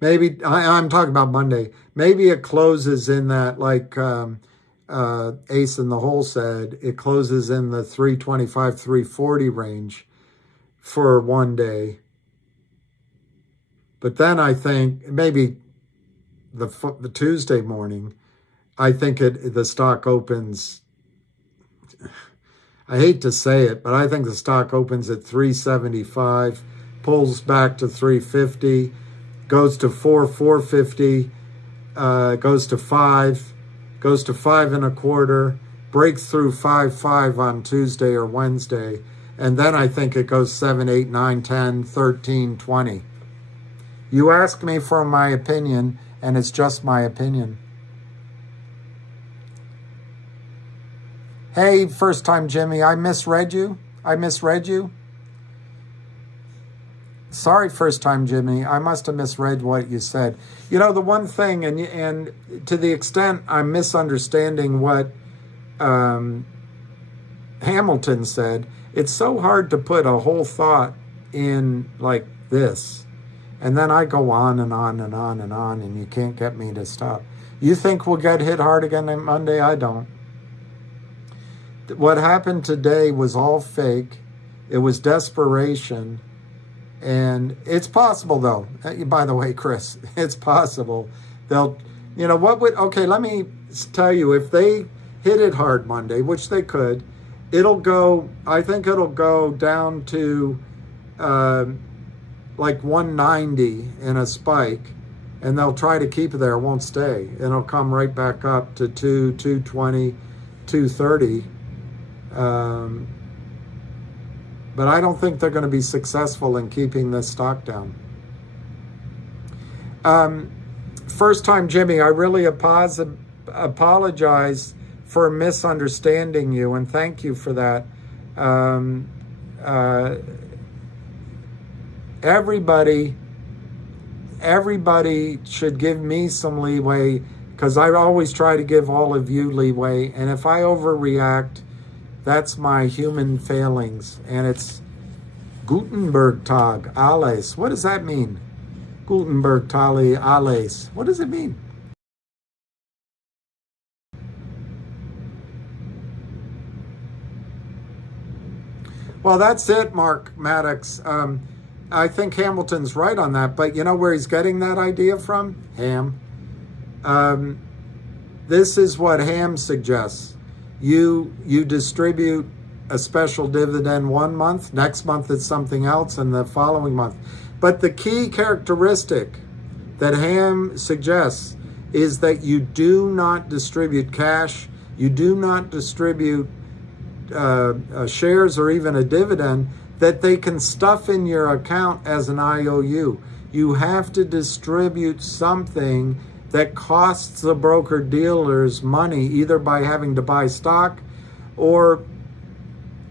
maybe, I'm talking about Monday, maybe it closes in that, like Ace in the Hole said, it closes in the 325, 340 range for one day. But then I think maybe the Tuesday morning, I think the stock opens, I hate to say it, but I think the stock opens at 375, pulls back to 350, goes to 450, goes to 5, goes to 5.25, breaks through 5.5 on Tuesday or Wednesday, and then I think it goes 7, 8, 9, 10, 13, 20. You ask me for my opinion, and it's just my opinion. Hey, first time Jimmy, I misread you. Sorry, first time Jimmy, I must have misread what you said. You know, the one thing, and to the extent I'm misunderstanding what Hamilton said, it's so hard to put a whole thought in like this. And then I go on and on and on and on, and you can't get me to stop. You think we'll get hit hard again on Monday? I don't. What happened today was all fake. It was desperation. And it's possible, though. By the way, Chris, it's possible. They'll, okay, let me tell you, if they hit it hard Monday, which they could, I think it'll go down to like 190 in a spike, and they'll try to keep it there. It won't stay. It'll come right back up to 220, 230. But I don't think they're going to be successful in keeping this stock down. First time, Jimmy, I really apologize for misunderstanding you, and thank you for that. Everybody should give me some leeway, because I always try to give all of you leeway, and if I overreact, that's my human failings. And it's Gutenberg Tag, alles. What does that mean? Gutenberg Tag, alles. What does it mean? Well, that's it, Mark Maddox. I think Hamilton's right on that, but you know where he's getting that idea from? Ham. This is what Ham suggests. You distribute a special dividend 1 month, next month it's something else, and the following month. But the key characteristic that Ham suggests is that you do not distribute cash, you do not distribute shares or even a dividend that they can stuff in your account as an IOU. You have to distribute something that costs the broker-dealers money, either by having to buy stock or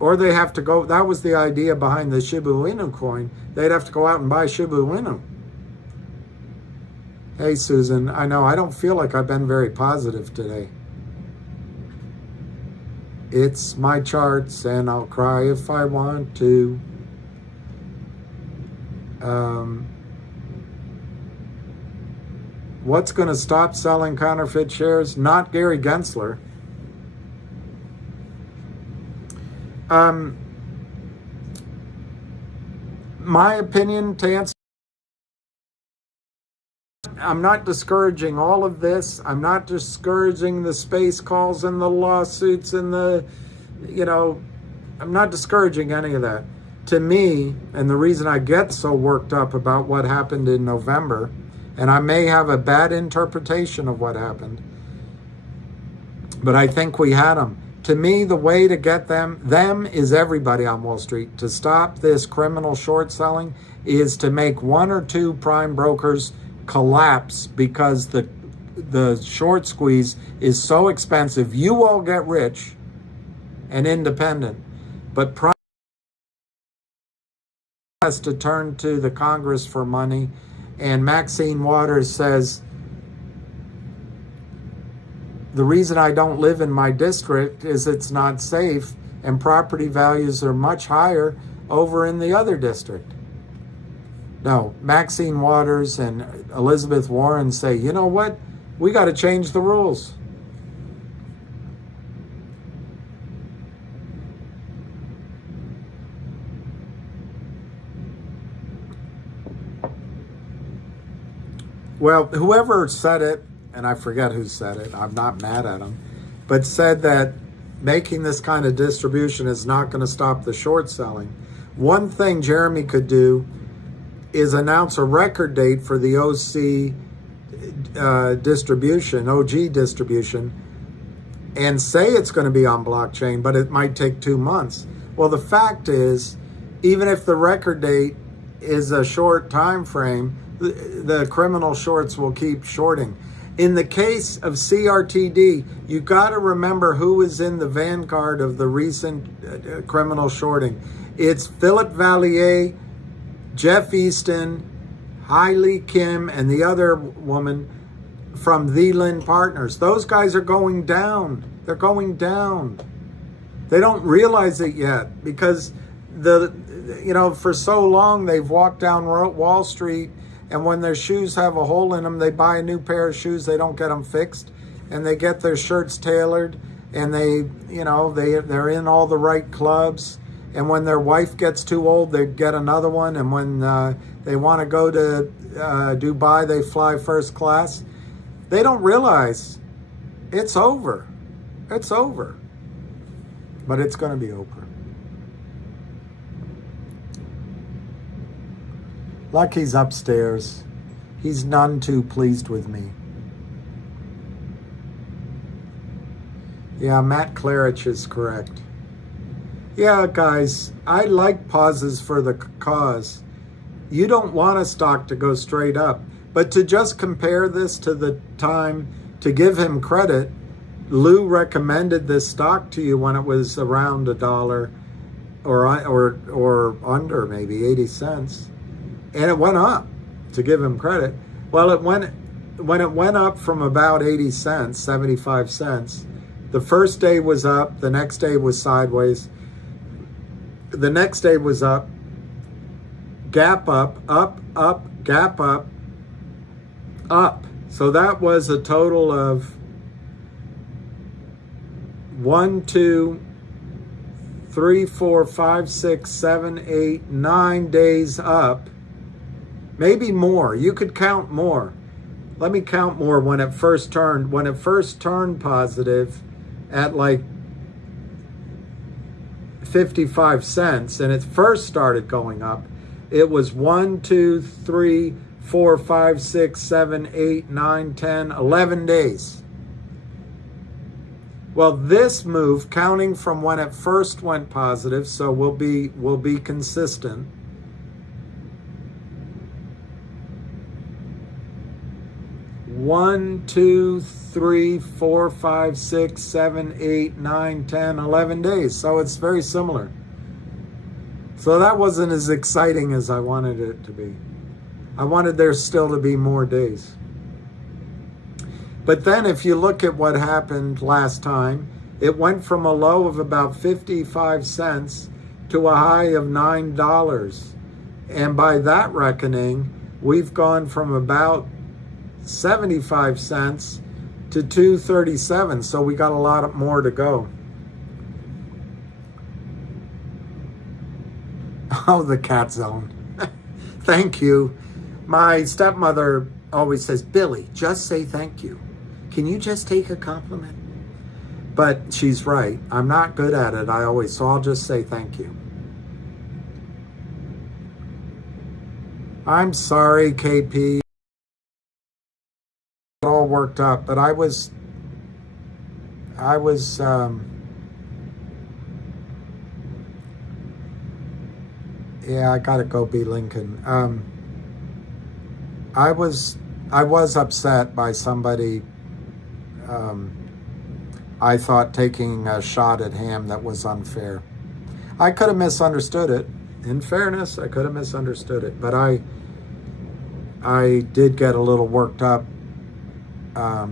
they have to go. That was the idea behind the Shiba Inu coin. They'd have to go out and buy Shiba Inu. Hey, Susan, I know I don't feel like I've been very positive today. It's my charts, and I'll cry if I want to. What's going to stop selling counterfeit shares? Not Gary Gensler. my opinion, to answer, I'm not discouraging all of this. I'm not discouraging the space calls and the lawsuits and the, I'm not discouraging any of that. To me, and the reason I get so worked up about what happened in November, and I may have a bad interpretation of what happened, but I think we had them. To me, the way to get them is everybody on Wall Street. To stop this criminal short selling is to make one or two prime brokers collapse because the short squeeze is so expensive. You all get rich and independent, but prime has to turn to the Congress for money. And Maxine Waters says, the reason I don't live in my district is it's not safe and property values are much higher over in the other district. No, Maxine Waters and Elizabeth Warren say, you know what? We got to change the rules. Well, whoever said it, and I forget who said it, I'm not mad at them, but said that making this kind of distribution is not going to stop the short selling. One thing Jeremy could do is announce a record date for the OG distribution, and say it's going to be on blockchain, but it might take 2 months. Well, the fact is, even if the record date is a short time frame, the criminal shorts will keep shorting. In the case of CRTD, you got to remember who is in the vanguard of the recent criminal shorting. It's Philip Vallier, Jeff Easton, Hailey Kim, and the other woman from The Lin Partners. Those guys are going down. They're going down. They don't realize it yet because for so long they've walked down Wall Street, and when their shoes have a hole in them, they buy a new pair of shoes. They don't get them fixed, and they get their shirts tailored, and they're in all the right clubs. And when their wife gets too old, they get another one. And when they want to go to Dubai, they fly first class. They don't realize it's over. It's over. But it's going to be over. Lucky's upstairs. He's none too pleased with me. Yeah, Matt Clarich is correct. Yeah, guys, I like pauses for the cause. You don't want a stock to go straight up, but to just compare this to the time, to give him credit, Lou recommended this stock to you when it was around $1 or under, maybe 80 cents. And it went up, to give him credit. Well, when it went up from about 80 cents, 75 cents, the first day was up, the next day was sideways. The next day was up, gap up, gap up, up. So that was a total of 1, 2, 3, 4, 5, 6, 7, 8, 9 days up. Maybe more. You could count more. Let me count more when it first turned. When it first turned positive at like 55 cents and it first started going up, it was 1, 2, 3, 4, 5, 6, 7, 8, 9, 10, 11 days. Well, this move, counting from when it first went positive, so we'll be consistent. One, 2, 3, 4, 5, 6, 7, 8, 9, 10, 11 days. So it's very similar. So that wasn't as exciting as I wanted it to be. I wanted there still to be more days. But then if you look at what happened last time, it went from a low of about 55 cents to a high of $9. And by that reckoning, we've gone from about 75 cents to 237. So we got a lot more to go. Oh, the cat zone. Thank you. My stepmother always says, Billy, just say thank you. Can you just take a compliment? But she's right. I'm not good at it. So I'll just say thank you. I'm sorry, KP. It all worked up, but I was yeah, I gotta go be Lincoln. I was upset by somebody, I thought, taking a shot at Ham that was unfair. I could have misunderstood it. In fairness, I could have misunderstood it, but I did get a little worked up. I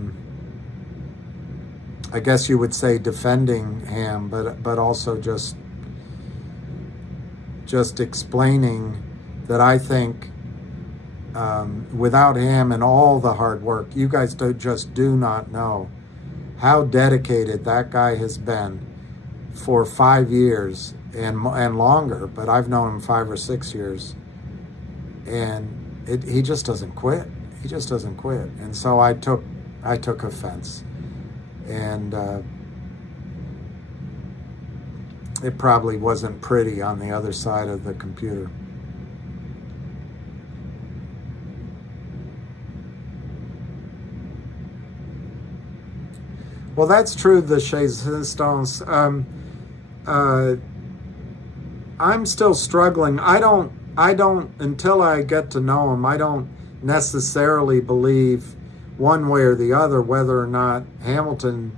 guess you would say defending Ham, but also just explaining that I think without Ham and all the hard work, you guys just do not know how dedicated that guy has been for 5 years and longer, but I've known him 5 or 6 years, and he just doesn't quit. He just doesn't quit. And so I took offense, and it probably wasn't pretty on the other side of the computer. Well, that's true, the Resistance. I'm still struggling. I don't, until I get to know him, I don't necessarily believe one way or the other whether or not Hamilton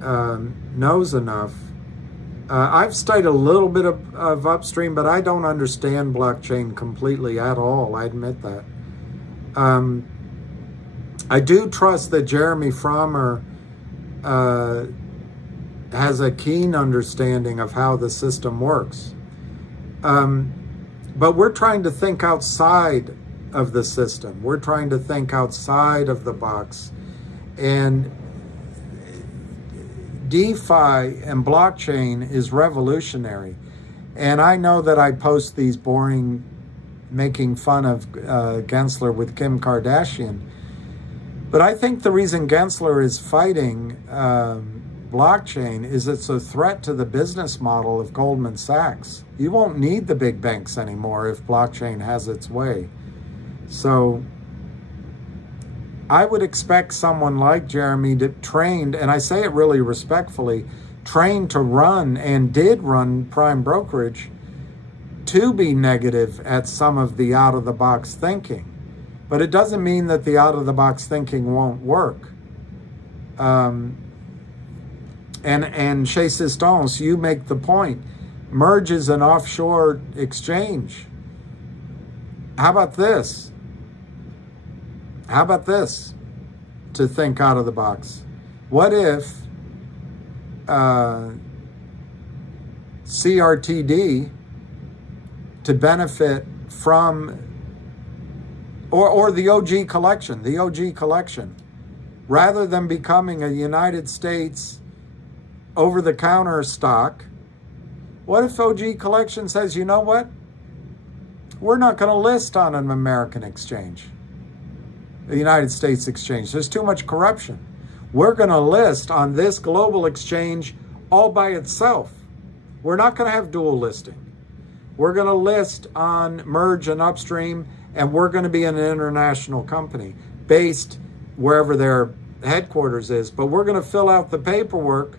knows enough. I've studied a little bit of upstream, but I don't understand blockchain completely at all. I admit that. I do trust that Jeremy Frommer has a keen understanding of how the system works. But we're trying to think outside of the system. We're trying to think outside of the box. And DeFi and blockchain is revolutionary. And I know that I post these boring, making fun of Gensler with Kim Kardashian. But I think the reason Gensler is fighting blockchain is it's a threat to the business model of Goldman Sachs. You won't need the big banks anymore if blockchain has its way. So I would expect someone like Jeremy to trained, and I say it really respectfully, trained to run and did run prime brokerage, to be negative at some of the out-of-the-box thinking. But it doesn't mean that the out-of-the-box thinking won't work. And Chez Sistance, you make the point. Merge is an offshore exchange. How about this? How about this? To think out of the box. What if CRTD, to benefit from, or the OG collection, rather than becoming a United States over-the-counter stock, what if OG collection says, you know what? We're not going to list on an American exchange, the United States exchange. There's too much corruption. We're going to list on this global exchange all by itself. We're not going to have dual listing. We're going to list on Merge and Upstream, and we're going to be an international company based wherever their headquarters is. But we're going to fill out the paperwork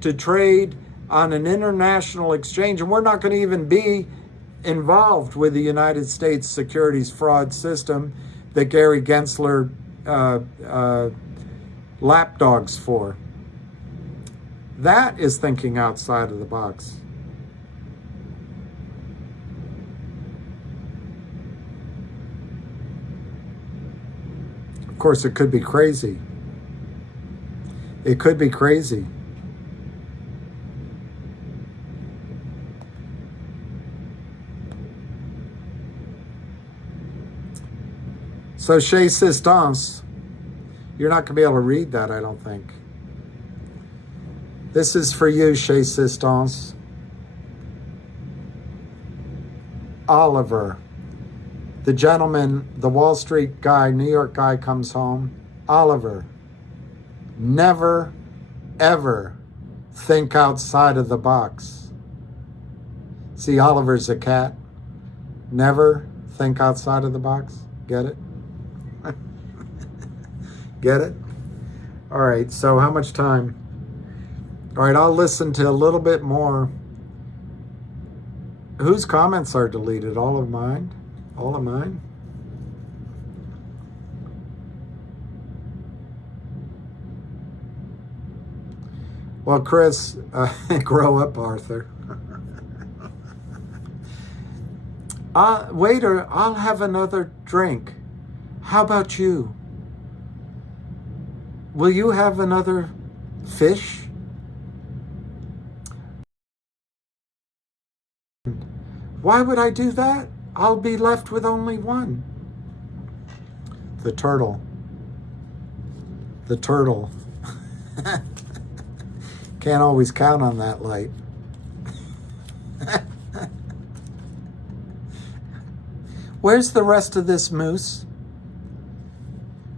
to trade on an international exchange, and we're not going to even be involved with the United States securities fraud system that Gary Gensler lapdogs for. That is thinking outside of the box. Of course, it could be crazy. It could be crazy. So Chez Sistance, you're not going to be able to read that, I don't think. This is for you, Chez Sistance. Oliver, the gentleman, the Wall Street guy, New York guy comes home. Oliver, never, ever think outside of the box. See, Oliver's a cat. Never think outside of the box. Get it? Get it? All right, so how much time? All right, I'll listen to a little bit more. Whose comments are deleted? All of mine? All of mine? Well, Chris, grow up, Arthur. Waiter, I'll have another drink. How about you? Will you have another fish? Why would I do that? I'll be left with only one. The turtle. The turtle. Can't always count on that light. Where's the rest of this moose?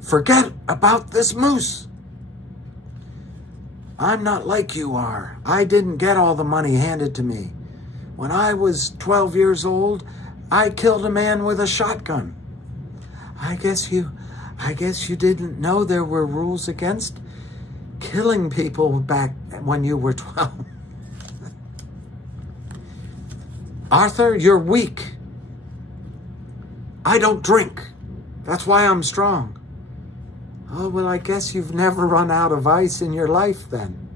Forget about this moose. I'm not like you are. I didn't get all the money handed to me. When I was 12 years old, I killed a man with a shotgun. I guess you didn't know there were rules against killing people back when you were 12. Arthur, you're weak. I don't drink. That's why I'm strong. Oh, well, I guess you've never run out of ice in your life then.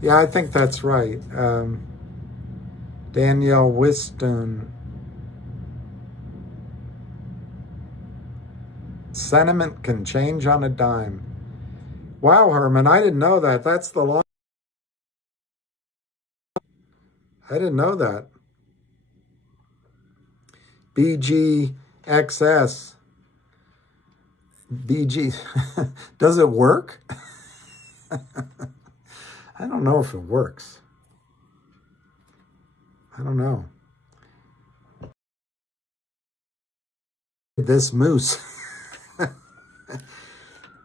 Yeah, I think that's right. Danielle Whiston. Sentiment can change on a dime. Wow, Herman, I didn't know that. That's the law. I didn't know that. BGXS. BG. Does it work? I don't know if it works. I don't know. This moose.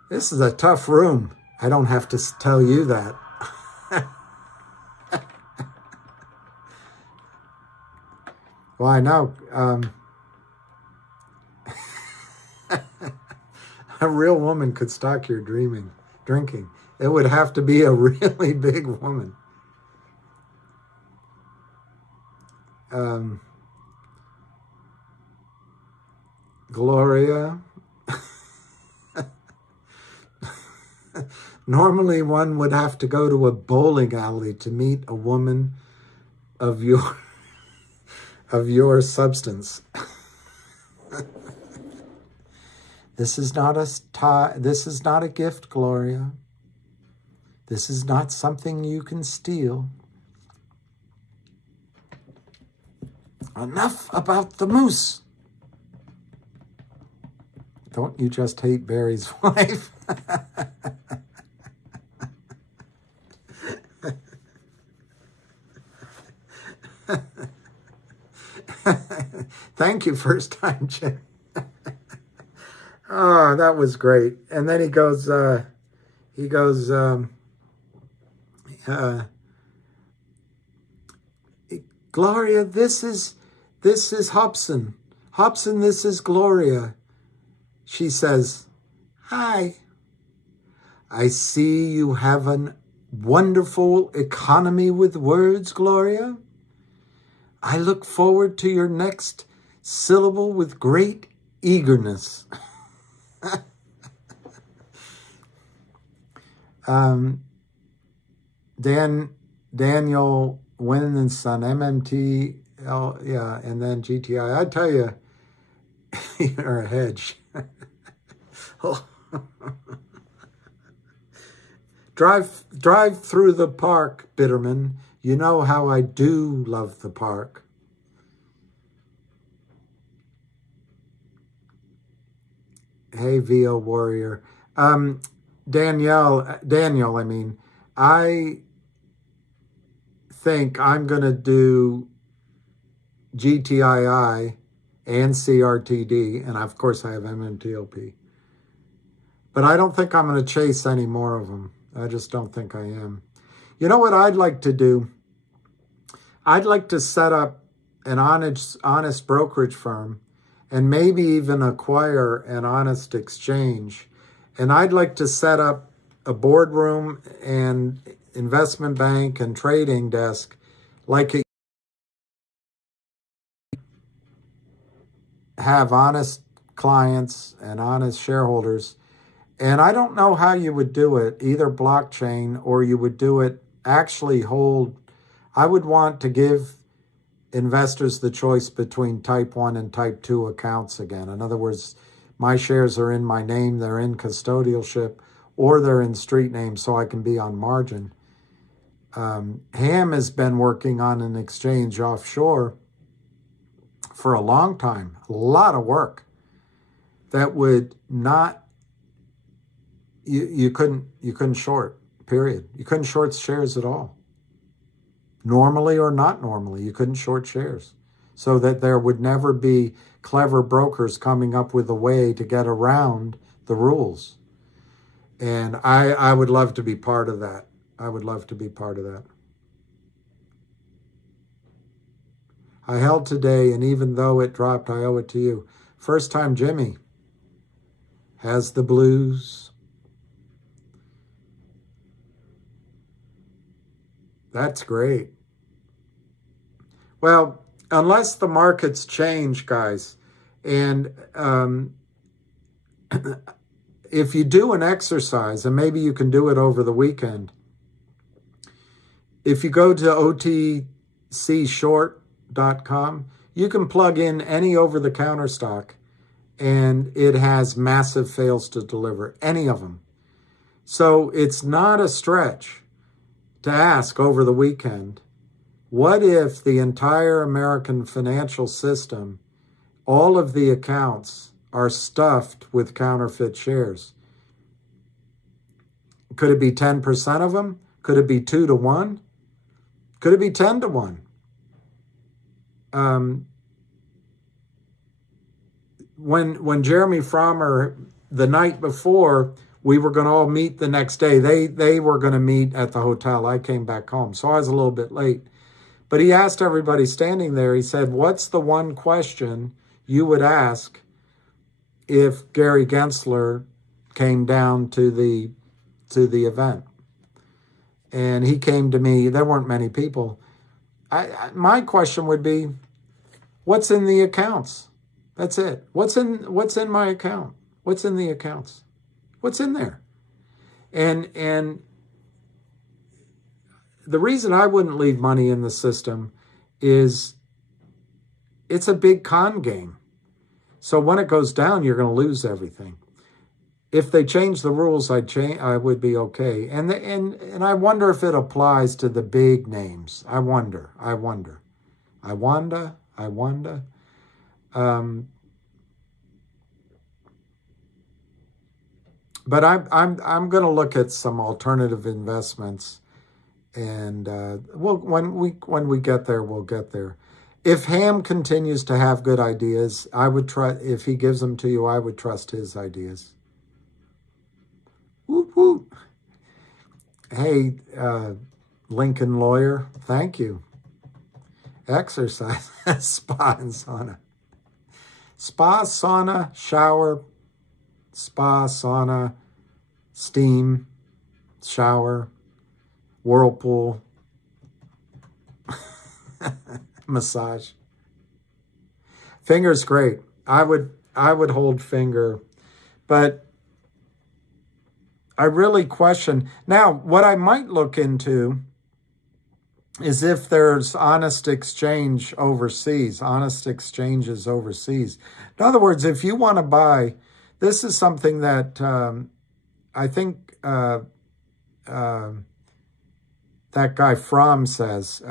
This is a tough room. I don't have to tell you that. Well, I know. A real woman could stop your drinking. It would have to be a really big woman. Gloria. Normally one would have to go to a bowling alley to meet a woman of your substance. This is not a gift, Gloria. This is not something you can steal. Enough about the moose. Don't you just hate Barry's wife? Thank you, first time, Jim. Oh, that was great. And then he goes, Gloria, this is Hobson. Hobson, this is Gloria. She says, hi. I see you have a wonderful economy with words, Gloria. I look forward to your next syllable with great eagerness. Daniel Wynn and Son, MMTL, yeah, and then GTI. I tell you, you're a hedge. Drive through the park, Bitterman. You know how I do love the park. Hey, VO Warrior. Daniel, I think I'm going to do GTII and CRTD, and of course I have MMTLP. But I don't think I'm going to chase any more of them. I just don't think I am. You know what I'd like to do? I'd like to set up an honest brokerage firm and maybe even acquire an honest exchange. And I'd like to set up a boardroom and investment bank and trading desk like it have honest clients and honest shareholders. And I don't know how you would do it, either blockchain or you would do it actually hold. I would want to give investors the choice between type 1 and type 2 accounts again. In other words, my shares are in my name, they're in custodialship, or they're in street name so I can be on margin. Ham has been working on an exchange offshore for a long time, a lot of work that would not, you couldn't short, period. You couldn't short shares at all. Normally or not normally, you couldn't short shares. So that there would never be clever brokers coming up with a way to get around the rules. And I would love to be part of that. I would love to be part of that. I held today, and even though it dropped, I owe it to you. First time Jimmy has the blues. That's great. Well, unless the markets change, guys, and if you do an exercise, and maybe you can do it over the weekend, if you go to OTCshort.com, you can plug in any over-the-counter stock, and it has massive fails to deliver, any of them. So it's not a stretch to ask over the weekend, what if the entire American financial system, all of the accounts are stuffed with counterfeit shares? Could it be 10% of them? Could it be 2 to 1? Could it be 10 to 1? When Jeremy Frommer, the night before, we were going to all meet the next day. They were going to meet at the hotel. I came back home, so I was a little bit late. But he asked everybody standing there, he said, what's the one question you would ask if Gary Gensler came down to the event? And he came to me. There weren't many people. My question would be, what's in the accounts? That's it. What's in my account? What's in the accounts? What's in there? And the reason I wouldn't leave money in the system is it's a big con game. So when it goes down, you're going to lose everything. If they change the rules, I would be okay. And I wonder if it applies to the big names. I wonder. But I'm going to look at some alternative investments, and when we get there, we'll get there. If Ham continues to have good ideas, I would try. If he gives them to you, I would trust his ideas. Whoop whoop. Hey, Lincoln lawyer, thank you. Exercise, spa and sauna, shower. Spa, sauna, steam, shower, whirlpool, massage. Finger's great. I would hold finger, but I really question. Now, what I might look into is if there's honest exchanges overseas. In other words, if you want to buy, this is something that I think that guy Fromm says.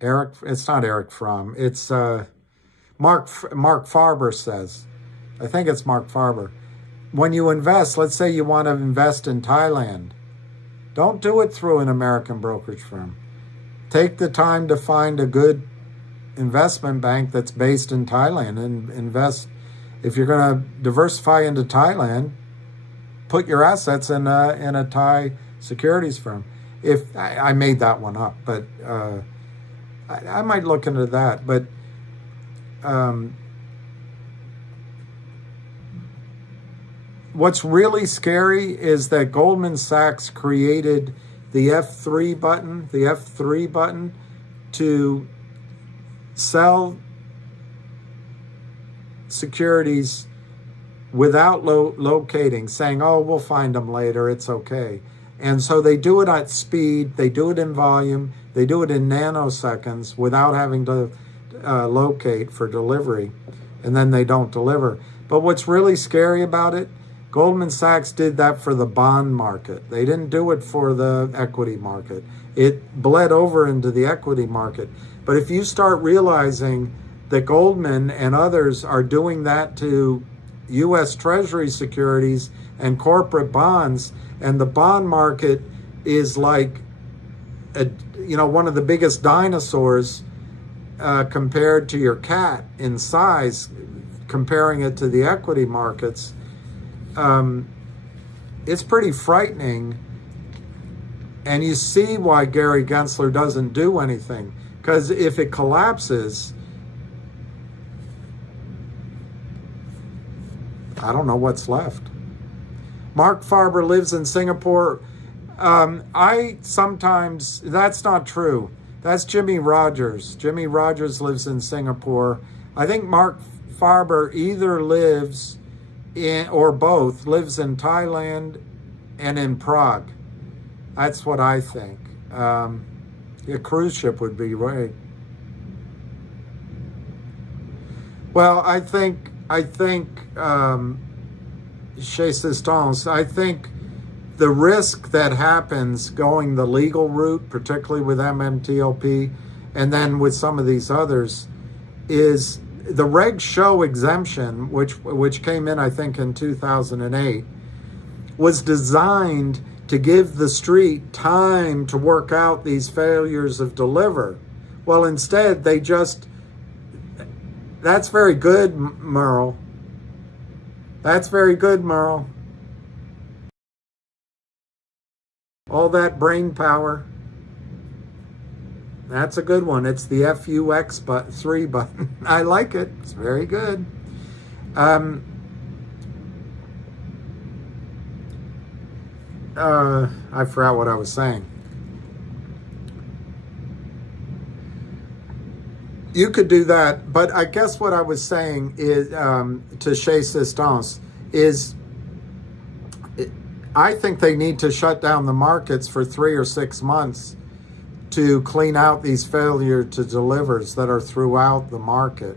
Eric, it's not Eric Fromm. It's Mark Farber says. I think it's Mark Farber. When you invest, let's say you want to invest in Thailand, don't do it through an American brokerage firm. Take the time to find a good investment bank that's based in Thailand and invest. If you're going to diversify into Thailand, put your assets in a Thai securities firm. If I made that one up, but I might look into that. But what's really scary is that Goldman Sachs created the F3 button to sell securities without locating, saying, oh, we'll find them later, it's okay. And so they do it at speed, they do it in volume, they do it in nanoseconds without having to locate for delivery, and then they don't deliver. But what's really scary about it, Goldman Sachs did that for the bond market. They didn't do it for the equity market. It bled over into the equity market. But if you start realizing that Goldman and others are doing that to U.S. Treasury securities and corporate bonds, and the bond market is like, one of the biggest dinosaurs compared to your cat in size, comparing it to the equity markets, it's pretty frightening. And you see why Gary Gensler doesn't do anything. Because if it collapses, I don't know what's left. Mark Farber lives in Singapore. That's not true. That's Jimmy Rogers. Jimmy Rogers lives in Singapore. I think Mark Farber either lives in, or both, lives in Thailand and in Prague. That's what I think. A cruise ship would be right. Well, I think chez Sistance, I think the risk that happens going the legal route, particularly with MMTLP, and then with some of these others, is the reg show exemption, which came in, I think, in 2008, was designed to give the street time to work out these failures of deliver. Well, instead, they just, that's very good, Merle. That's very good, Merle. All that brain power. That's a good one. It's the FUX3 button. I like it. It's very good. I forgot what I was saying. You could do that, but I guess what I was saying is to chez Sistance is I think they need to shut down the markets for 3 or 6 months to clean out these failure to delivers that are throughout the market.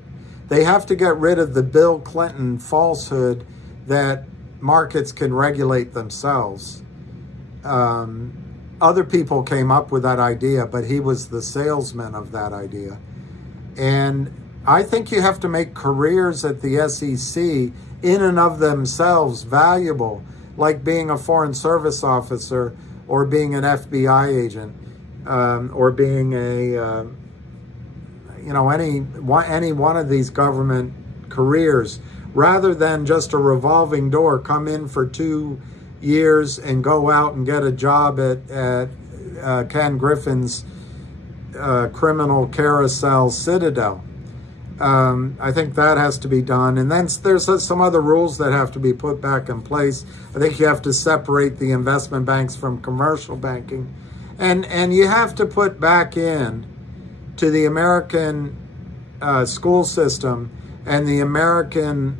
They have to get rid of the Bill Clinton falsehood that markets can regulate themselves. Other people came up with that idea, but he was the salesman of that idea. And I think you have to make careers at the SEC in and of themselves valuable, like being a foreign service officer or being an FBI agent, or being a, any one of these government careers, rather than just a revolving door, come in for 2 years and go out and get a job at Ken Griffin's criminal carousel citadel. I think that has to be done. And then there's some other rules that have to be put back in place. I think you have to separate the investment banks from commercial banking. And you have to put back in to the American school system and the American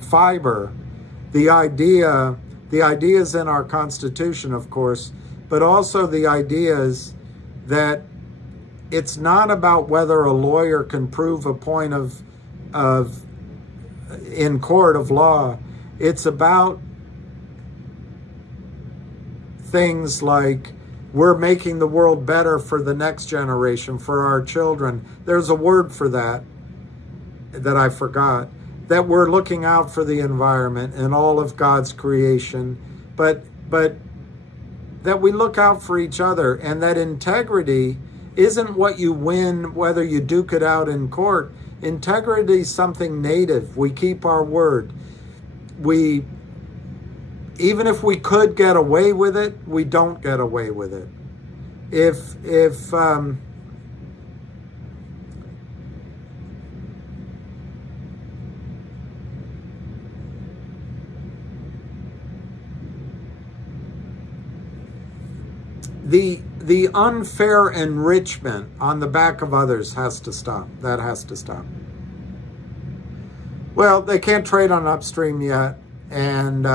fiber, the ideas in our Constitution, of course, but also the ideas that it's not about whether a lawyer can prove a point of in court of law. It's about things like we're making the world better for the next generation, for our children. There's a word for that I forgot. That we're looking out for the environment and all of God's creation, but that we look out for each other, and that integrity isn't what you win, whether you duke it out in court. Integrity is something native. We keep our word. Even if we could get away with it, we don't get away with it. If the unfair enrichment on the back of others has to stop. That has to stop. Well, they can't trade on upstream yet, and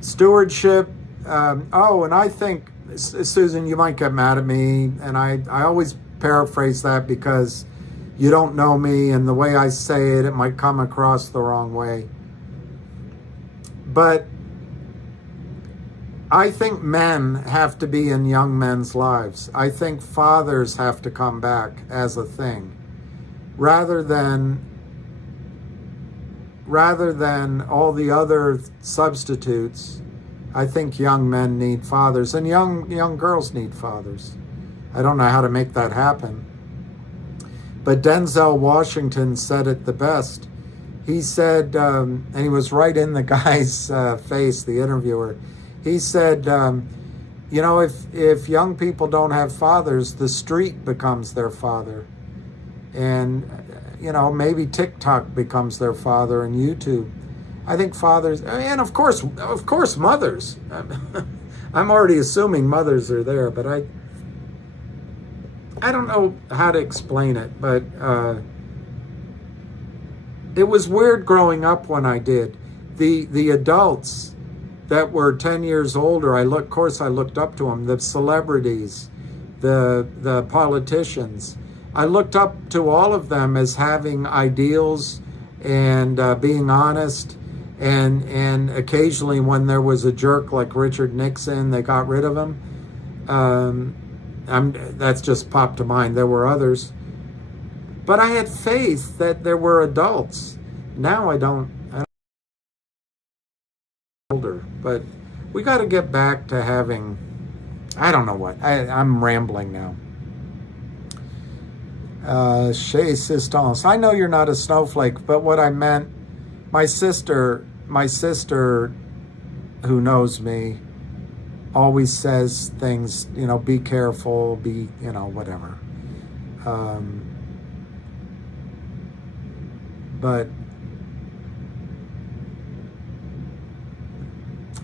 stewardship. And I think, Susan, you might get mad at me, and I always paraphrase that because you don't know me, and the way I say it, it might come across the wrong way. But I think men have to be in young men's lives. I think fathers have to come back as a thing, rather than all the other substitutes. I think young men need fathers, and young girls need fathers. I don't know how to make that happen. But Denzel Washington said it the best. He said, and he was right in the guy's face, the interviewer. He said, if young people don't have fathers, the street becomes their father. And, maybe TikTok becomes their father, and YouTube. I think fathers, and of course mothers. I'm already assuming mothers are there, but I don't know how to explain it, but it was weird growing up when I did. The adults that were 10 years older, I looked up to them, the celebrities, the politicians. I looked up to all of them as having ideals and being honest, and occasionally when there was a jerk like Richard Nixon, they got rid of him. That's just popped to mind. There were others. But I had faith that there were adults. Now I don't older, but we got to get back to having, I don't know what, I'm rambling now. Chez Sistance, I know you're not a snowflake, but what I meant, my sister who knows me always says things, be careful, be, whatever. But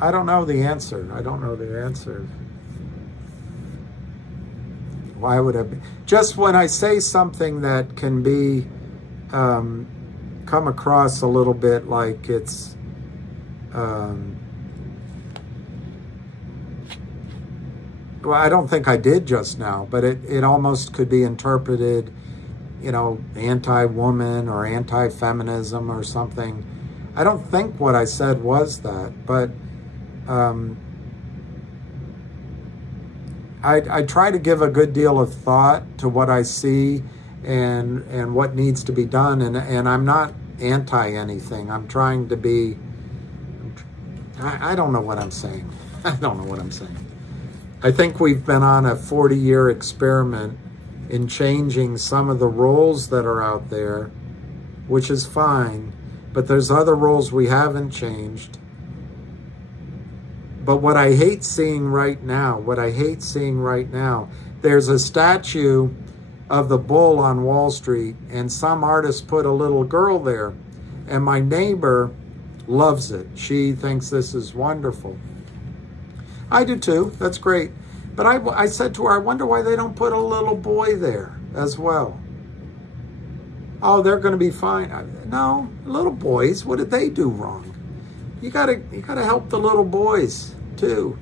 I don't know the answer. Why would I be? Just when I say something that can be, come across a little bit like it's, well, I don't think I did just now, but it almost could be interpreted, anti-woman or anti-feminism or something. I don't think what I said was that, but I try to give a good deal of thought to what I see and what needs to be done, and I'm not anti anything. I'm trying to be, I don't know what I'm saying. I think we've been on a 40-year experiment in changing some of the roles that are out there, which is fine, but there's other roles we haven't changed. But what I hate seeing right now, there's a statue of the bull on Wall Street, and some artist put a little girl there, and my neighbor loves it. She thinks this is wonderful. I do too, that's great. But I said to her, I wonder why they don't put a little boy there as well. Oh, they're going to be fine. No, little boys, what did they do wrong? You gotta help the little boys too,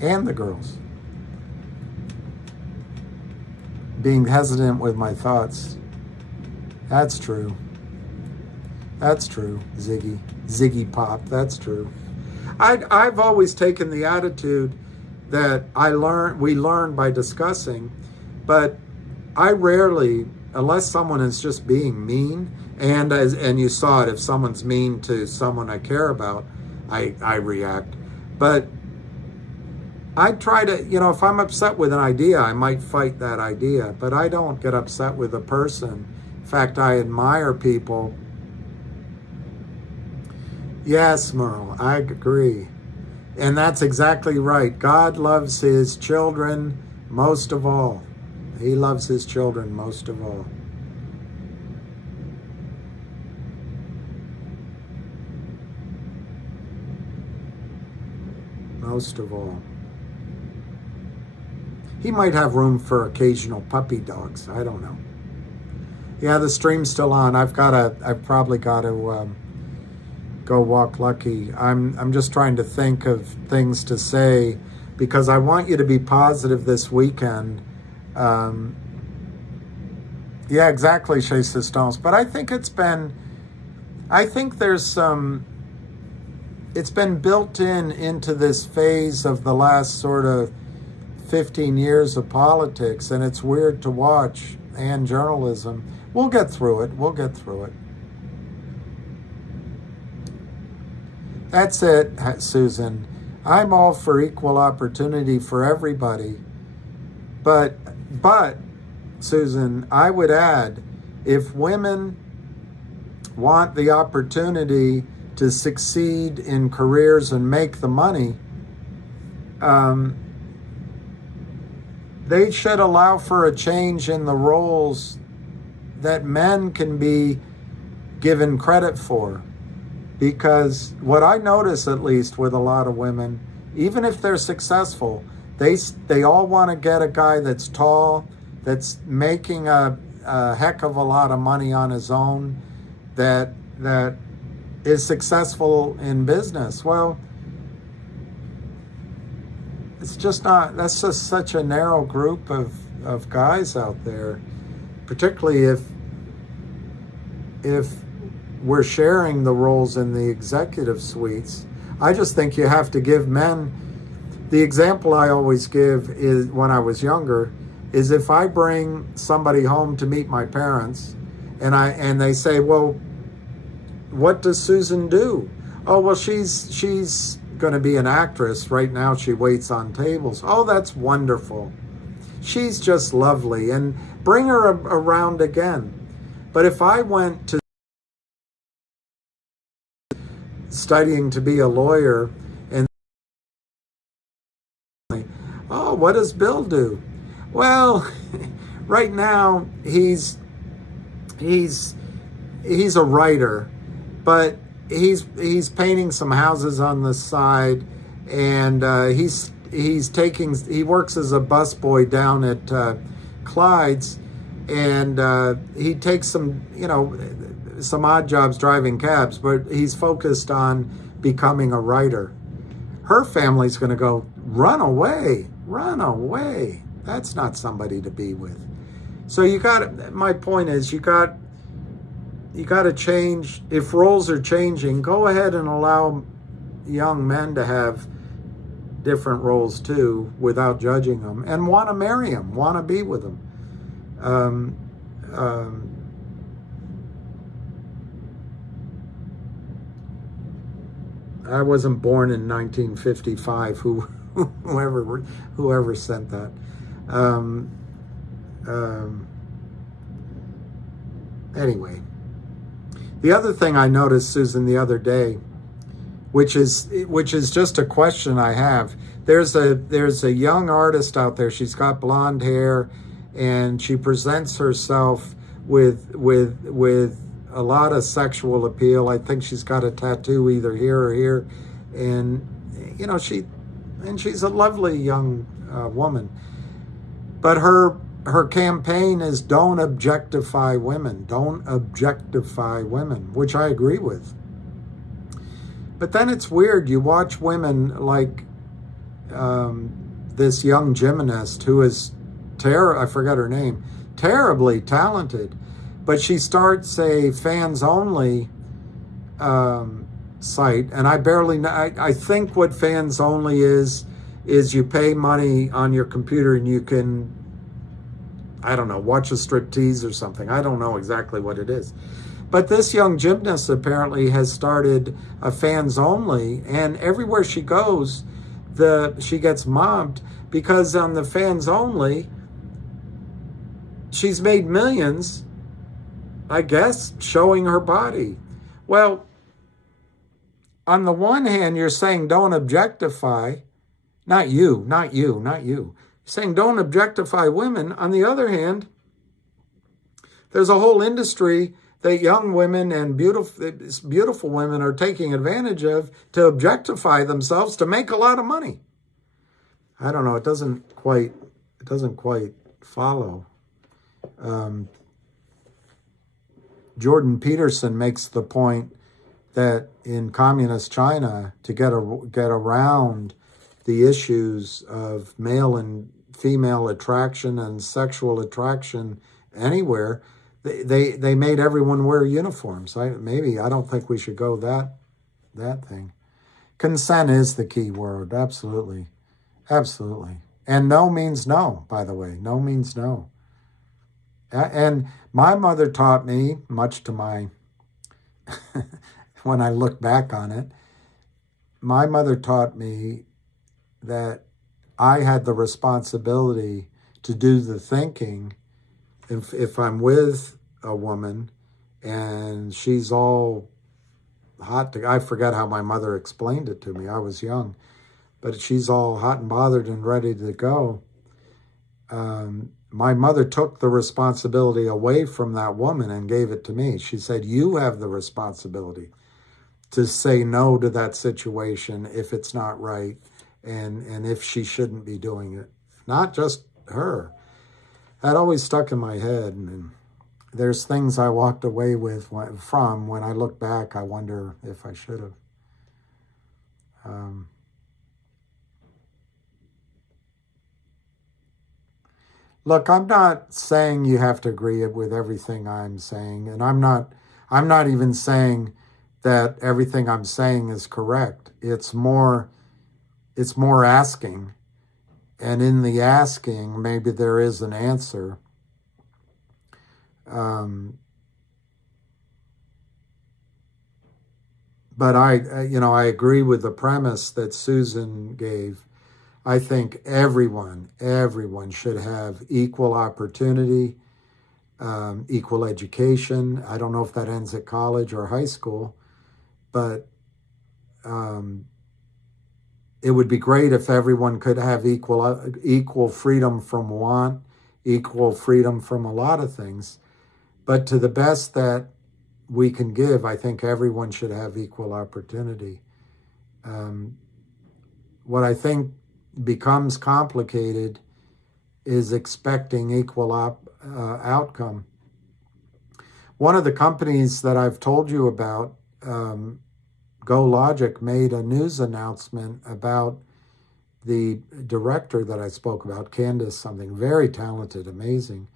and the girls. Being hesitant with my thoughts. That's true. Ziggy Pop. That's true. I've always taken the attitude that we learn by discussing, but I rarely, unless someone is just being mean. And you saw it, if someone's mean to someone I care about, I react. But I try to, you know, if I'm upset with an idea, I might fight that idea, but I don't get upset with a person. In fact, I admire people. Yes, Merle, I agree. And that's exactly right. God loves his children most of all. He loves his children most of all. Most of all. He might have room for occasional puppy dogs. I don't know. Yeah, the stream's still on. I've probably got to go walk Lucky. I'm just trying to think of things to say because I want you to be positive this weekend. Yeah, exactly, Chez Stones. But I think it's been built into this phase of the last sort of 15 years of politics, and it's weird to watch, and journalism. We'll get through it. That's it, Susan. I'm all for equal opportunity for everybody. But, Susan, I would add, if women want the opportunity to succeed in careers and make the money, they should allow for a change in the roles that men can be given credit for. Because what I notice, at least with a lot of women, even if they're successful, they all want to get a guy that's tall, that's making a heck of a lot of money on his own, that is successful in business. Well, it's just not, that's just such a narrow group of guys out there, particularly if we're sharing the roles in the executive suites. I just think you have to give men, the example I always give is when I was younger, is if I bring somebody home to meet my parents and they say, well, what does Susan do? Oh, well, she's going to be an actress. Right now she waits on tables. Oh, that's wonderful. She's just lovely, and bring her around again. But if I went to studying to be a lawyer and oh, what does Bill do? Well, right now he's a writer, but he's painting some houses on the side, and he works as a busboy down at Clyde's, and he takes some odd jobs driving cabs, but he's focused on becoming a writer. Her family's going to go, run away. That's not somebody to be with. So my point is, you got to change. If roles are changing, go ahead and allow young men to have different roles too, without judging them, and want to marry them, want to be with them. I wasn't born in 1955. Whoever sent that. Anyway, the other thing I noticed, Susan, the other day, which is just a question I have. There's a young artist out there. She's got blonde hair, and she presents herself with a lot of sexual appeal. I think she's got a tattoo either here or here, and she's a lovely young woman. But her campaign is don't objectify women, which I agree with. But then it's weird. You watch women like this young gymnast who is I forget her name, terribly talented, but she starts a fans only site, and I think what fans only is you pay money on your computer and you can, I don't know, watch a striptease or something. I don't know exactly what it is. But this young gymnast apparently has started a fans only, and everywhere she goes, she gets mobbed because on the fans only, she's made millions, I guess, showing her body. Well, on the one hand, you're saying don't objectify, not you. You're saying don't objectify women. On the other hand, there's a whole industry that young women and beautiful women are taking advantage of to objectify themselves to make a lot of money. I don't know. It doesn't quite follow. Jordan Peterson makes the point that in communist China, to get around the issues of male and female attraction and sexual attraction anywhere, they made everyone wear uniforms. I don't think we should go that thing. Consent is the key word. Absolutely. And no means no, by the way. No means no. And my mother taught me, much to my, when I look back on it, my mother taught me that I had the responsibility to do the thinking. If I'm with a woman and she's all hot, I forget how my mother explained it to me. I was young, but she's all hot and bothered and ready to go. My mother took the responsibility away from that woman and gave it to me. She said, you have the responsibility to say no to that situation if it's not right and if she shouldn't be doing it. Not just her. That always stuck in my head. And there's things I walked away from when I look back, I wonder if I should have. Look, I'm not saying you have to agree with everything I'm saying, and I'm not even saying that everything I'm saying is correct. It's more asking, and in the asking, maybe there is an answer. But I agree with the premise that Susan gave. I think everyone should have equal opportunity, equal education. I don't know if that ends at college or high school, but it would be great if everyone could have equal freedom from want, equal freedom from a lot of things. But to the best that we can give, I think everyone should have equal opportunity. What I think becomes complicated is expecting equal outcome. One of the companies that I've told you about, GoLogic, made a news announcement about the director that I spoke about, Candace something, very talented, amazing.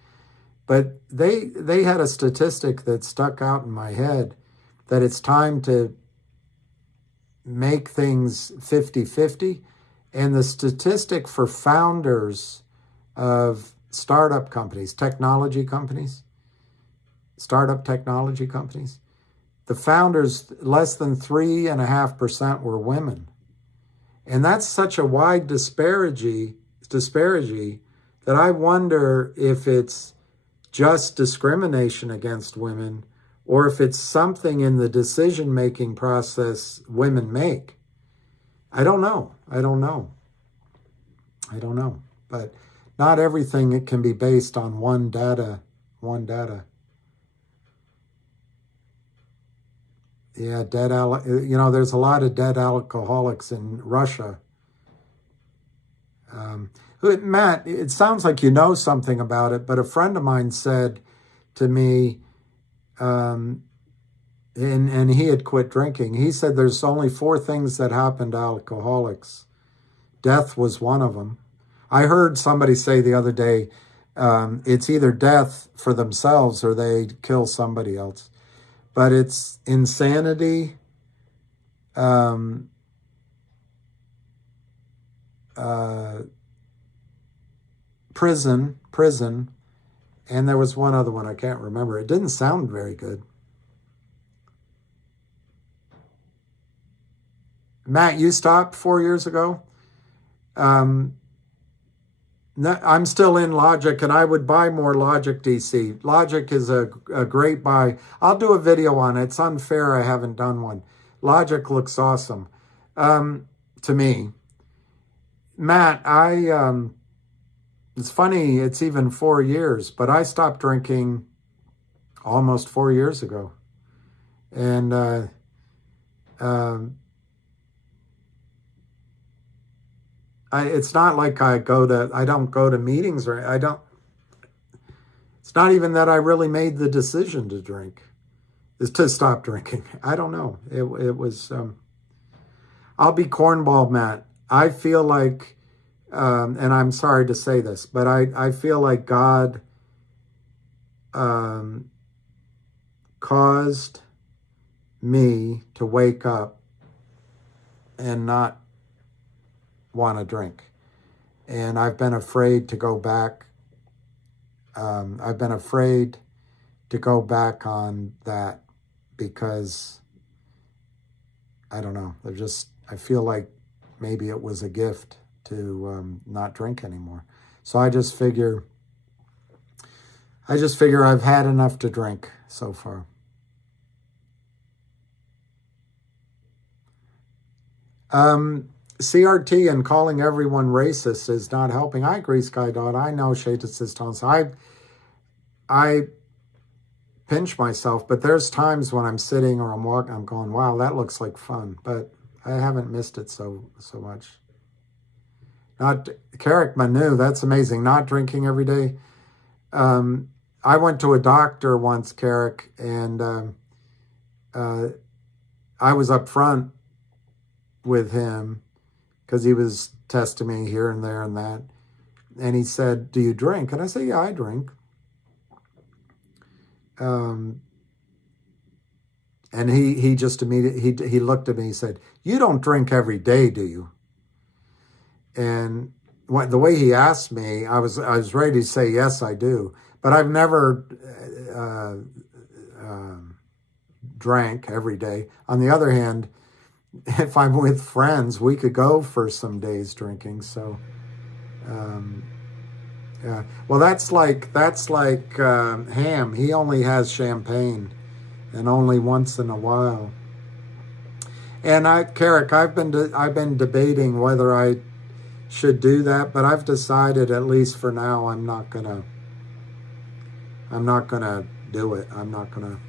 But they had a statistic that stuck out in my head, that it's time to make things 50-50. And the statistic for founders of startup technology companies, the founders, less than 3.5% were women. And that's such a wide disparity that I wonder if it's just discrimination against women or if it's something in the decision-making process women make. I don't know. But not everything can be based on one data. Yeah, there's a lot of dead alcoholics in Russia. Matt, it sounds like you know something about it, but a friend of mine said to me, and he had quit drinking. He said there's only 4 things that happen to alcoholics. Death was one of them. I heard somebody say the other day, it's either death for themselves or they kill somebody else. But it's insanity, prison, and there was one other one I can't remember. It didn't sound very good. Matt, you stopped 4 years ago? No, I'm still in Logic, and I would buy more Logic DC. Logic is a great buy. I'll do a video on it. It's unfair I haven't done one. Logic looks awesome to me. Matt, it's funny, it's even 4 years, but I stopped drinking almost 4 years ago. And it's not like I don't go to meetings, or it's not even that I really made the decision to drink, is to stop drinking. I don't know. It was, I'll be cornball, Matt. I feel like, and I'm sorry to say this, but I feel like God caused me to wake up and not want to drink. And I've been afraid to go back. I've been afraid to go back on that because I don't know. I feel like maybe it was a gift to not drink anymore. So I just figure I've had enough to drink so far. CRT and calling everyone racist is not helping. I agree, Skydot. I know Shaitan Systems. I pinch myself, but there's times when I'm sitting or I'm walking, I'm going, wow, that looks like fun. But I haven't missed it so much. Not Carrick Manu, that's amazing. Not drinking every day. I went to a doctor once, Carrick, and I was up front with him because he was testing me here and there and that. And he said, do you drink? And I said, yeah, I drink. And he just immediately, he looked at me, he said, you don't drink every day, do you? And the way he asked me, I was ready to say, yes, I do. But I've never drank every day. On the other hand, if I'm with friends, we could go for some days drinking. So, yeah. Well, that's like Ham. He only has champagne, and only once in a while. And Carrick, I've been debating whether I should do that, but I've decided, at least for now, I'm not gonna do it. I'm not gonna.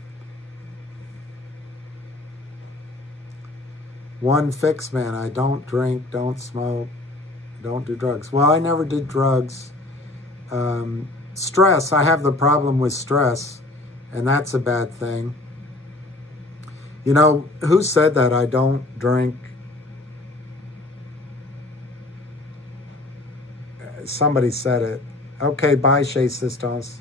One fix, man. I don't drink, don't smoke, don't do drugs. Well, I never did drugs. Stress. I have the problem with stress, and that's a bad thing. You know, who said that I don't drink? Somebody said it. Okay, bye, Shay Sisters.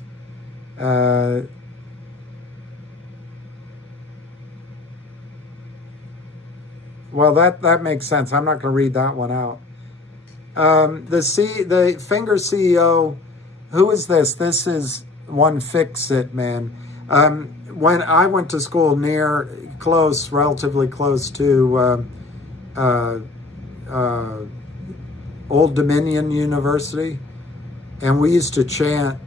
Well, that makes sense. I'm not going to read that one out. The Finger CEO, who is this? This is One Fix It, man. When I went to school relatively close to Old Dominion University, and we used to chant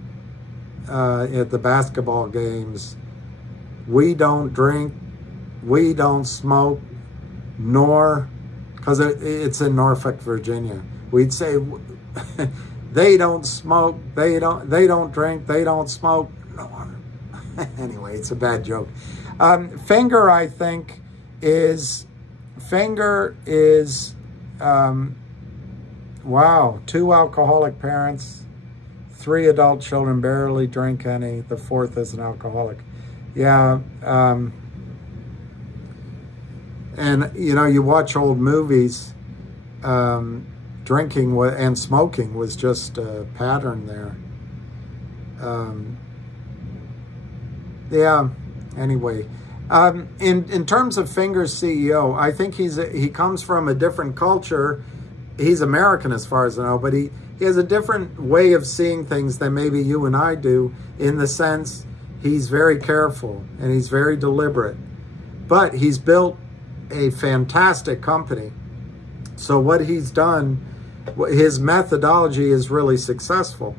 at the basketball games, we don't drink, we don't smoke, nor, because it's in Norfolk, Virginia, we'd say they don't smoke, they don't drink, they don't smoke, nor. Anyway, it's a bad joke. Finger, I think, is wow, 2 alcoholic parents, 3 adult children, barely drink any. The 4th is an alcoholic. Yeah. And, you know, you watch old movies, drinking and smoking was just a pattern there. Yeah, anyway. In terms of Finger's CEO, I think he comes from a different culture. He's American as far as I know, but he has a different way of seeing things than maybe you and I do, in the sense he's very careful and he's very deliberate. But he's built a fantastic company. So what he's done, his methodology is really successful.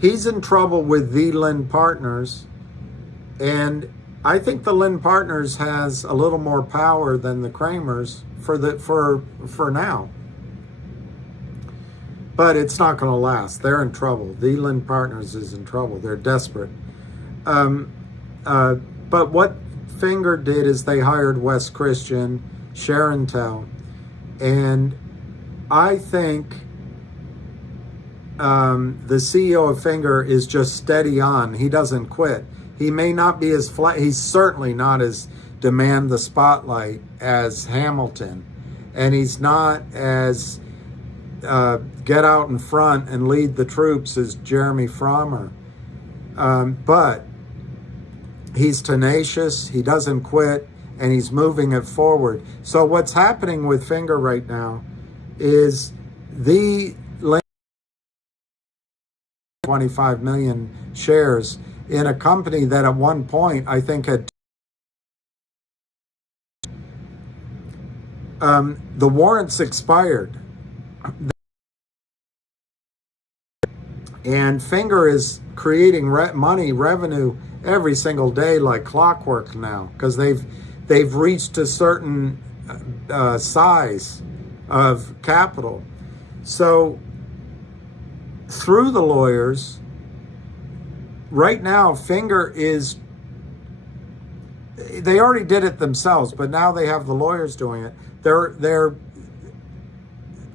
He's in trouble with the Lynn Partners, and I think the Lynn Partners has a little more power than the Kramers for now. But it's not going to last. They're in trouble. The Lynn Partners is in trouble. They're desperate. But what Finger did is they hired Wes Christian, Sharon Tell, and I think the CEO of Finger is just steady on. He doesn't quit. He may not be as he's certainly not as demand the spotlight as Hamilton, and he's not as get out in front and lead the troops as Jeremy Frommer. But he's tenacious, he doesn't quit, and he's moving it forward. So what's happening with Finger right now is the 25 million shares in a company that at one point I think had the warrants expired, and Finger is creating revenue every single day like clockwork now, because they've reached a certain size of capital. So through the lawyers, right now Finger is, they already did it themselves, but now they have the lawyers doing it. They're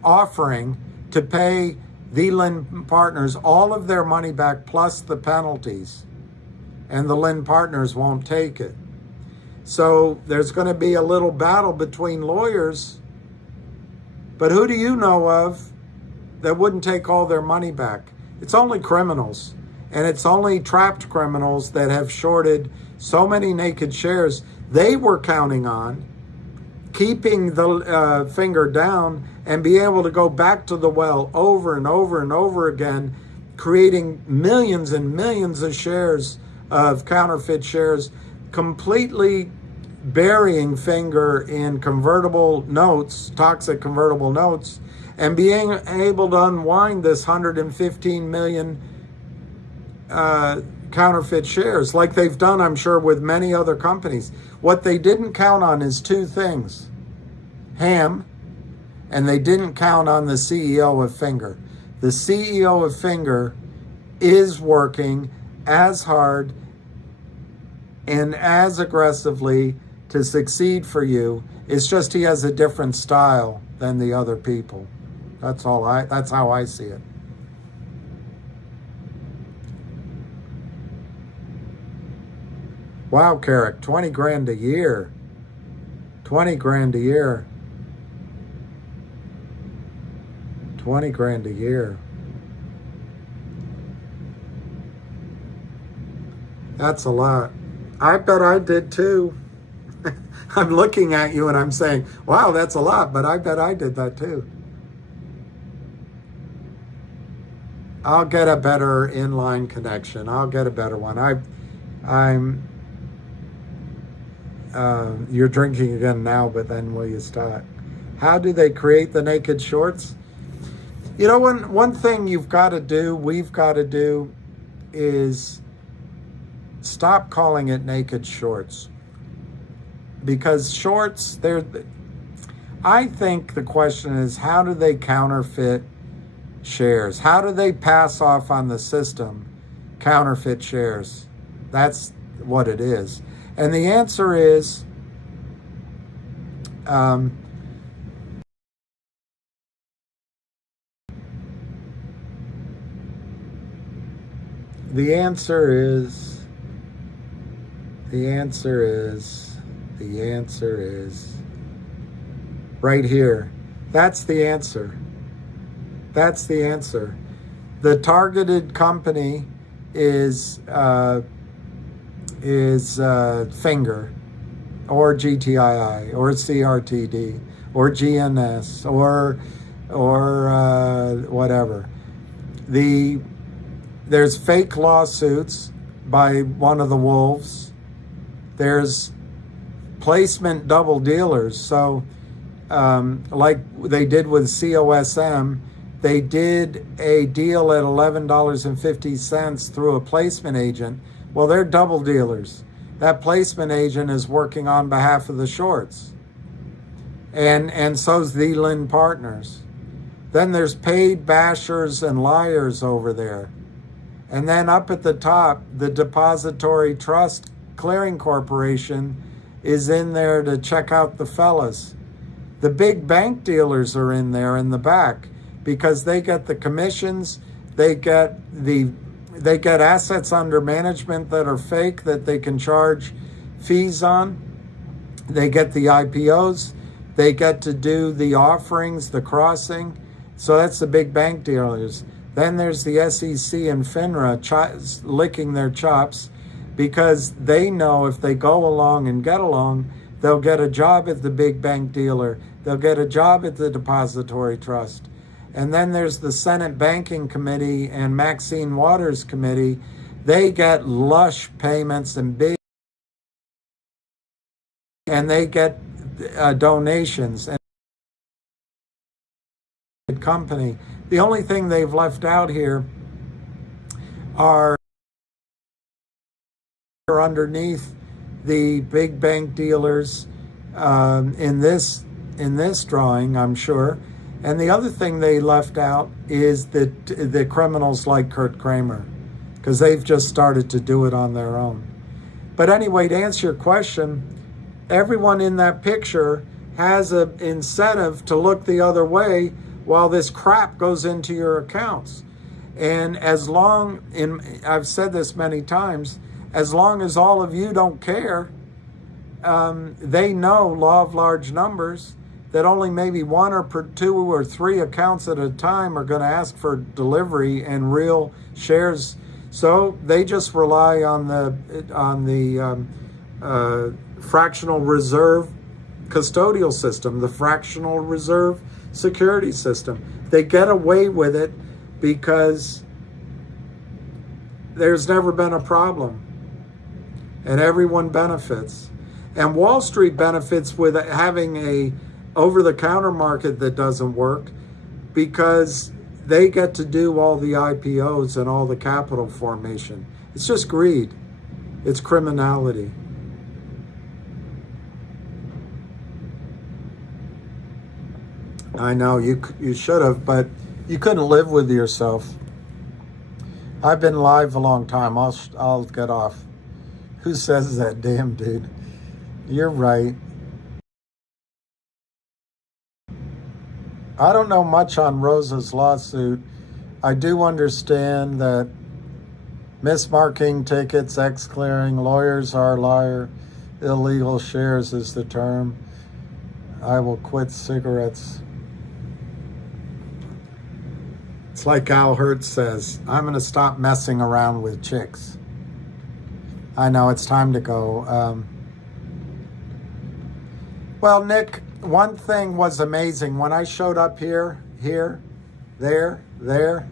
offering to pay the Lynn Partners all of their money back plus the penalties, and the Lynn Partners won't take it. So there's going to be a little battle between lawyers, but who do you know of that wouldn't take all their money back? It's only criminals, and it's only trapped criminals that have shorted so many naked shares. They were counting on keeping the Finger down and be able to go back to the well over and over and over again, creating millions and millions of shares of counterfeit shares, completely burying Finger in convertible notes, toxic convertible notes, and being able to unwind this 115 million counterfeit shares like they've done, I'm sure, with many other companies. What they didn't count on is two things: Ham, and they didn't count on the CEO of Finger. The CEO of Finger is working as hard and as aggressively to succeed for you. It's just he has a different style than the other people. That's how I see it. Wow, Carrick, 20 grand a year. 20 grand a year. 20 grand a year. That's a lot. I bet I did too. I'm looking at you and I'm saying, wow, that's a lot, but I bet I did that too. I'll get a better inline connection. I'll get a better one. You're drinking again now, but then will you stop? How do they create the naked shorts? You know, one thing we've got to do is stop calling it naked shorts. Because shorts, I think the question is, how do they counterfeit shares? How do they pass off on the system counterfeit shares? That's what it is. And the answer is the answer is right here. That's the answer. That's the answer. The targeted company is Finger, or GTII, or CRTD, or GNS, or whatever. There's fake lawsuits by one of the wolves. There's placement double dealers. So like they did with COSM. They did a deal at $11.50 through a placement agent. Well, they're double dealers. That placement agent is working on behalf of the shorts. And so's the Lynn Partners. Then there's paid bashers and liars over there. And then up at the top, the Depository Trust Clearing Corporation is in there to check out the fellas. The big bank dealers are in there in the back because they get the commissions, they get assets under management that are fake that they can charge fees on. They get the IPOs, they get to do the offerings, the crossing. So that's the big bank dealers. Then there's the SEC and FINRA licking their chops because they know if they go along and get along, they'll get a job at the big bank dealer. They'll get a job at the Depository Trust. And then there's the Senate Banking Committee and Maxine Waters Committee. They get lush payments and they get donations and company. The only thing they've left out here are underneath the big bank dealers in this drawing, I'm sure. And the other thing they left out is that the criminals like Kurt Kramer, because they've just started to do it on their own. But anyway, to answer your question, everyone in that picture has an incentive to look the other way while this crap goes into your accounts. And I've said this many times, as long as all of you don't care, they know, law of large numbers, that only maybe 1 or 2 or 3 accounts at a time are going to ask for delivery and real shares. So they just rely on the fractional reserve custodial system, the fractional reserve security system. They get away with it because there's never been a problem and everyone benefits. And Wall Street benefits with having a over-the-counter market that doesn't work because they get to do all the IPOs and all the capital formation. It's just greed. It's criminality. I know you should have, but you couldn't live with yourself. I've been live a long time. I'll get off. Who says that? Damn, dude. You're right. I don't know much on Rosa's lawsuit. I do understand that mismarking tickets, X-clearing, lawyers are liar, illegal shares is the term. I will quit cigarettes. It's like Al Hertz says, I'm going to stop messing around with chicks. I know, it's time to go. Well, Nick, one thing was amazing. When I showed up here, there,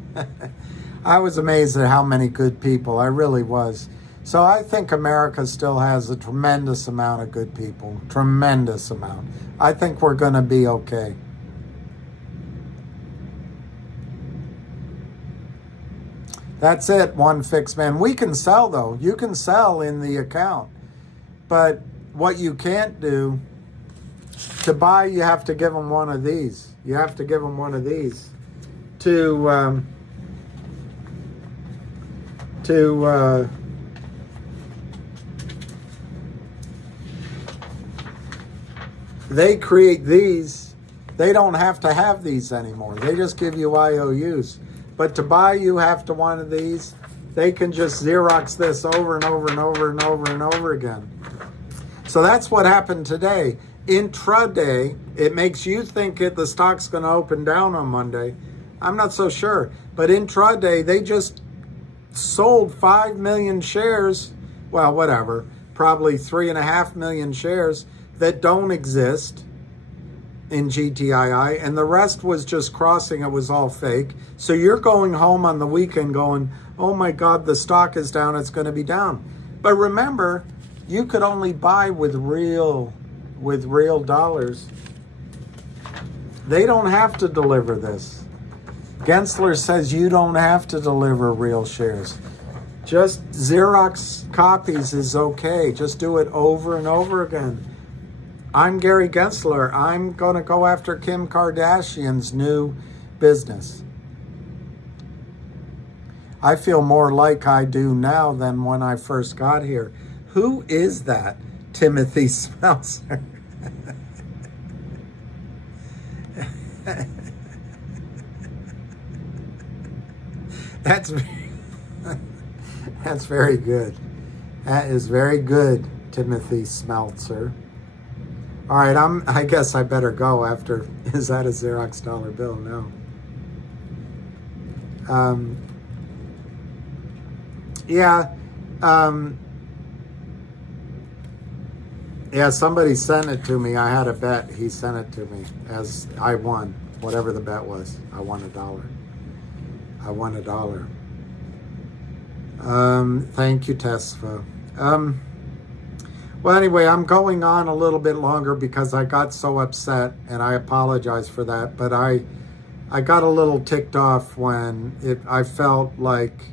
I was amazed at how many good people. I really was. So I think America still has a tremendous amount of good people. Tremendous amount. I think we're going to be okay. That's it, one fixed man. We can sell, though. You can sell in the account. But what you can't do, to buy, you have to give them one of these. You have to give them one of these they create these. They don't have to have these anymore. They just give you IOUs. But to buy, you have to one of these. They can just Xerox this over and over and over and over and over again. So that's what happened today. Intraday, it makes you think the stock's going to open down on Monday. I'm not so sure. But intraday, they just sold 5 million shares. Well, whatever. Probably 3.5 million shares that don't exist in GTII. And the rest was just crossing. It was all fake. So you're going home on the weekend going, oh my God, the stock is down. It's going to be down. But remember, you could only buy with real dollars. They don't have to deliver this. Gensler says you don't have to deliver real shares. Just Xerox copies is okay. Just do it over and over again. I'm Gary Gensler. I'm going to go after Kim Kardashian's new business. I feel more like I do now than when I first got here. Who is that? Timothy Smeltzer. That's very good. That is very good, Timothy Smeltzer. All right, I guess I better go after. Is that a Xerox dollar bill? No. Yeah. Yeah, somebody sent it to me. I had a bet. He sent it to me as I won. Whatever the bet was. I won $1. I won $1. Thank you, Tesfa. Well, anyway, I'm going on a little bit longer because I got so upset, and I apologize for that. But I got a little ticked off when I felt like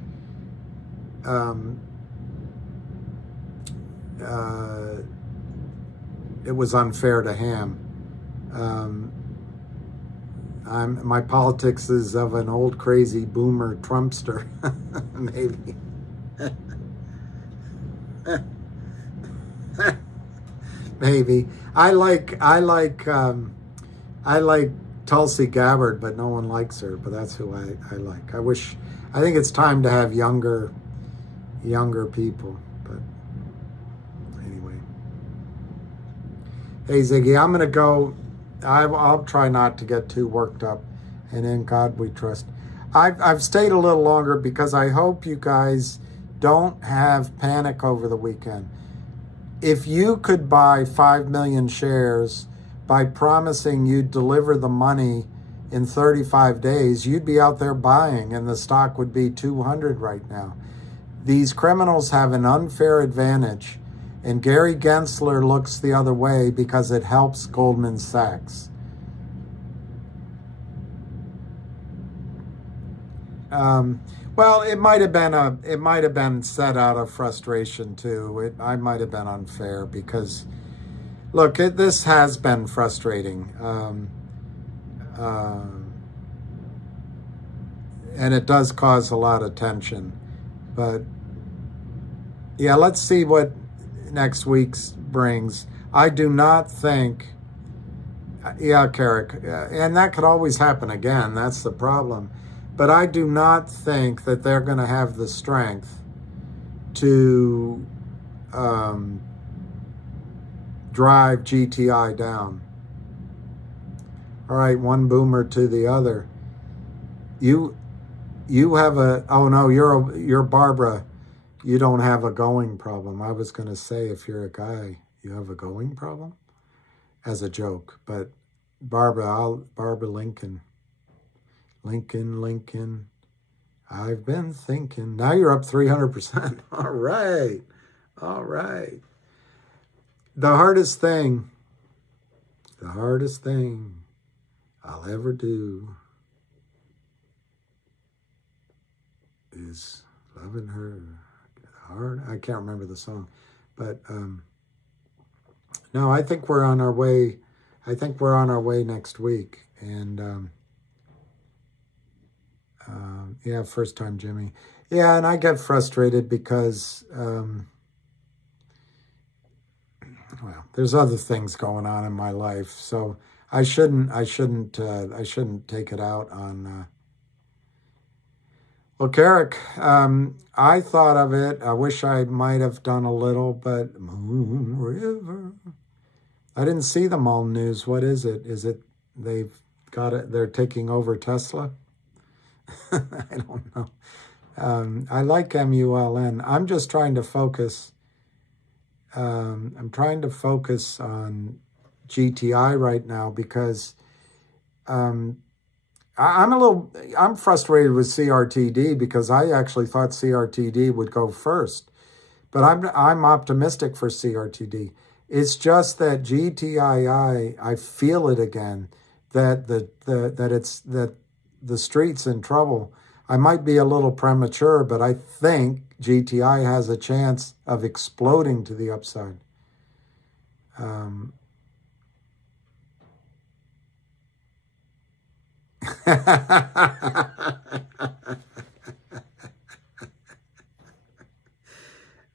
it was unfair to Ham. My politics is of an old crazy boomer Trumpster, maybe. Maybe I like Tulsi Gabbard, but no one likes her. But that's who I like. I think it's time to have younger people. But anyway, hey Ziggy, I'm gonna go. I'll try not to get too worked up, and in God we trust. I've stayed a little longer because I hope you guys don't have panic over the weekend. If you could buy 5 million shares by promising you'd deliver the money in 35 days, you'd be out there buying and the stock would be 200 right now. These criminals have an unfair advantage, and Gary Gensler looks the other way because it helps Goldman Sachs. Well, it might have been set out of frustration too. I might have been unfair because, look, this has been frustrating, and it does cause a lot of tension. But yeah, let's see what next week's brings. I do not think. Yeah, Carrick, and that could always happen again. That's the problem. But I do not think that they're going to have the strength to drive GTI down. All right, one boomer to the other. You have oh no, you're Barbara. You don't have a going problem. I was going to say if you're a guy, you have a going problem as a joke. But Barbara Lincoln. Lincoln, I've been thinking. Now you're up 300%. All right. The hardest thing I'll ever do is loving her hard. I can't remember the song, but no, I think we're on our way. Next week, and yeah, first time Jimmy. Yeah, and I get frustrated because, well, there's other things going on in my life, so I shouldn't take it out on. Well, Carrick, I thought of it. I wish I might have done a little, but Moon River. I didn't see the Mullen news. What is it? Is it they've got it? They're taking over Tesla. I don't know. I like MULN. I'm just trying to focus. I'm trying to focus on GTI right now because I'm frustrated with CRTD because I actually thought CRTD would go first, but I'm optimistic for CRTD. It's just that GTII, I feel it again. that the street's in trouble. I might be a little premature, but I think GTI has a chance of exploding to the upside.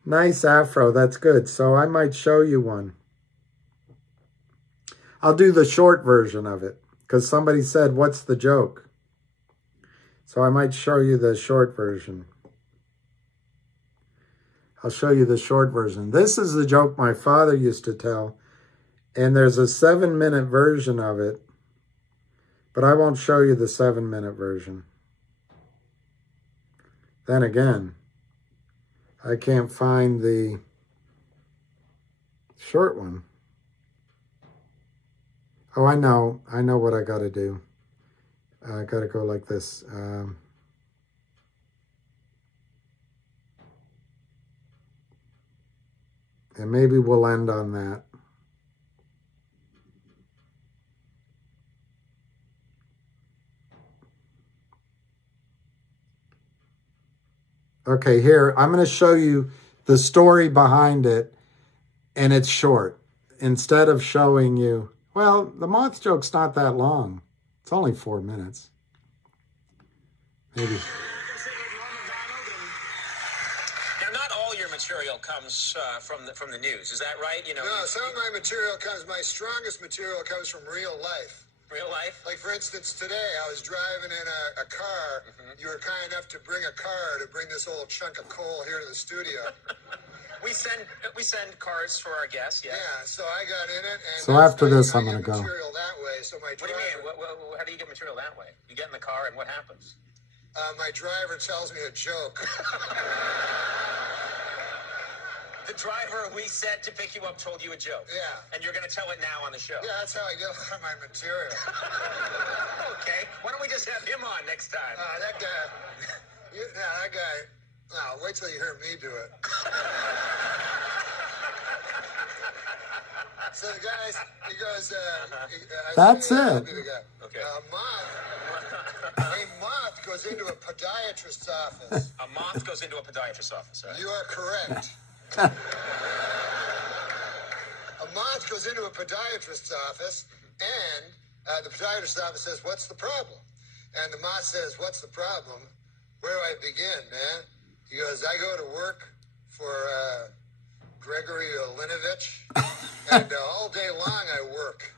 Nice afro, that's good. So I might show you one. I'll do the short version of it because somebody said, what's the joke? So I might show you the short version. I'll show you the short version. This is the joke my father used to tell, and there's a 7-minute version of it, but I won't show you the 7-minute version. Then again, I can't find the short one. Oh, I know what I got to do. I got to go like this. And maybe we'll end on that. Okay, here, I'm going to show you the story behind it, and it's short. Instead of showing you, well, the moth joke's not that long. It's only 4 minutes. Maybe. Now, not all your material comes from the news. Is that right? You know. No, some of my material comes. My strongest material comes from real life. Real life? Like, for instance, today I was driving in a car. You were kind enough to bring a car to bring this old chunk of coal here to the studio. We send cars for our guests. Yeah. Yeah, so I got in it. And So after this, I'm going to go. material that way. So my What do you driver, mean? How do you get material that way? You get in the car, and what happens? my driver tells me a joke. The driver we sent to pick you up told you a joke. Yeah. And you're going to tell it now on the show. Yeah, that's how I get a lot of my material. Okay. Why don't we just have him on next time? That guy. That guy. No, wait till you hear me do it. So the guy, he goes, That's it. Okay. A moth goes into a podiatrist's office. A moth goes into a podiatrist's office. Right? You are correct. A moth goes into a podiatrist's office, and the podiatrist's office says, "What's the problem?" And the moth says, "What's the problem? Where do I begin, man?" He goes, "I go to work for Gregory Olinovich, and all day long I work."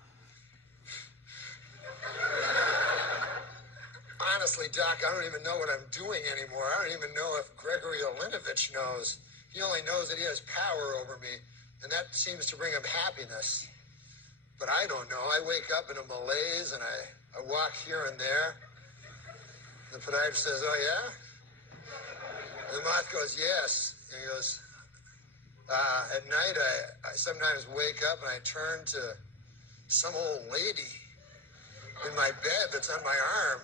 Honestly, Doc, I don't even know what I'm doing anymore. I don't even know if Gregory Olinovich knows. He only knows that he has power over me, and that seems to bring him happiness. But I don't know. I wake up in a malaise, and I walk here and there. The podiatrist says, "Oh, yeah?" And the moth goes, "Yes." And he goes, "At night, I sometimes wake up, and I turn to some old lady in my bed that's on my arm.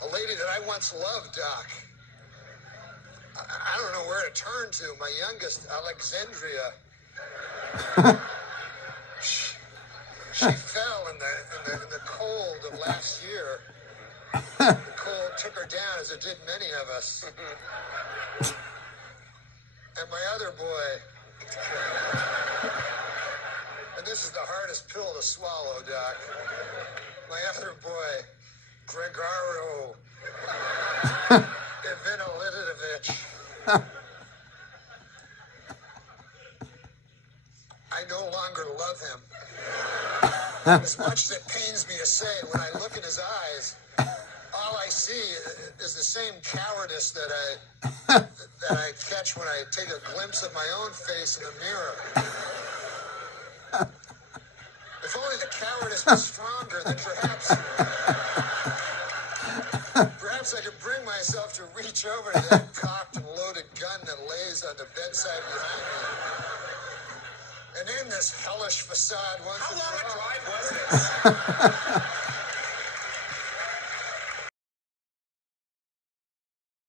A lady that I once loved, Doc. I don't know where to turn to. My youngest, Alexandria, she fell in the cold of last year. The cold took her down, as it did many of us. And my other boy, and this is the hardest pill to swallow, Doc. My other boy, Gregaro Ivanilidovich. I no longer love him. As much as it pains me to say, when I look in his eyes, all I see is the same cowardice that I catch when I take a glimpse of my own face in the mirror. If only the cowardice was stronger, then perhaps I could bring myself to reach over to that cocked and loaded gun that lays on the bedside behind me and end this hellish facade once How and long a for all. drive was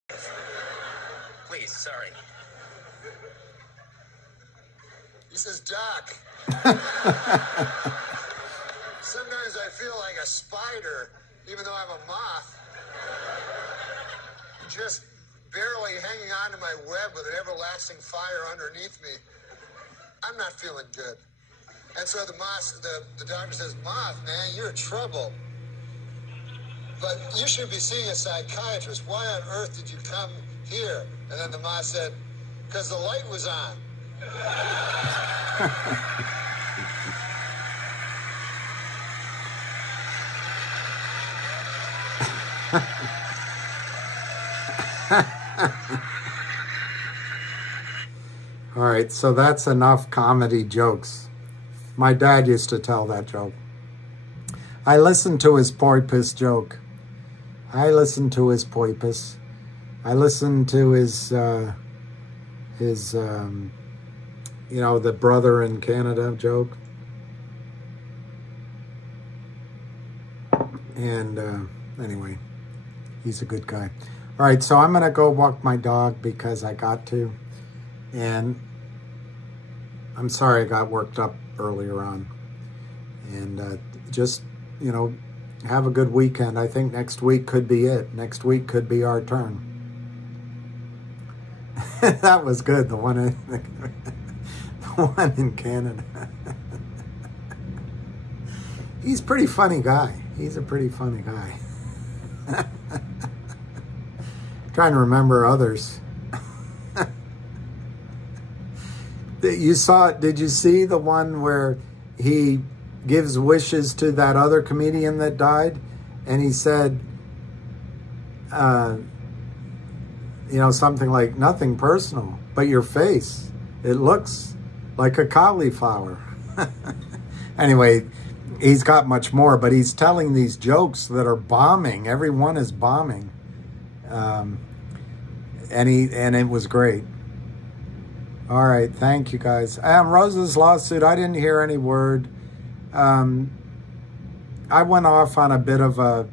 this? Please, sorry. He says, "Doc, sometimes I feel like a spider, even though I'm a moth, just barely hanging on to my web with an everlasting fire underneath me. I'm not feeling good. And so the doctor says, "Moth, man, you're in trouble. But you should be seeing a psychiatrist. Why on earth did you come here?" And then the moth said, "Because the light was on." All right, so that's enough comedy jokes. My dad used to tell that joke. I listened to his porpoise joke. I listened to his porpoise. I listened to his the brother in Canada joke. And anyway, he's a good guy. All right, so I'm going to go walk my dog because I got to. And I'm sorry I got worked up earlier on. And just, have a good weekend. I think next week could be it. Next week could be our turn. That was good, the one in Canada. He's a pretty funny guy. He's a pretty funny guy. Trying to remember others. Did you see the one where he gives wishes to that other comedian that died? And he said, something like, "Nothing personal, but your face, it looks like a cauliflower." Anyway, he's got much more, but he's telling these jokes that are bombing. Everyone is bombing. And it was great. All right, thank you guys. Rose's lawsuit, I didn't hear any word. I went off on a bit of a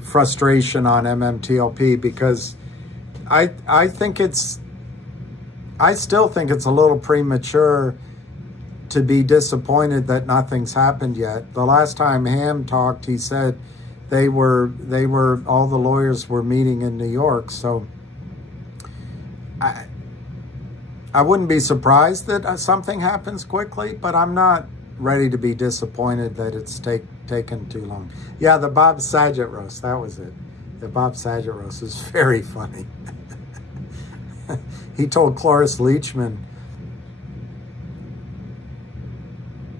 frustration on MMTLP because I still think it's a little premature to be disappointed that nothing's happened yet. The last time Ham talked, he said all the lawyers were meeting in New York, so I wouldn't be surprised that something happens quickly, but I'm not ready to be disappointed that it's taken too long. Yeah, the Bob Saget roast, that was it. The Bob Saget roast is very funny. He told Cloris Leachman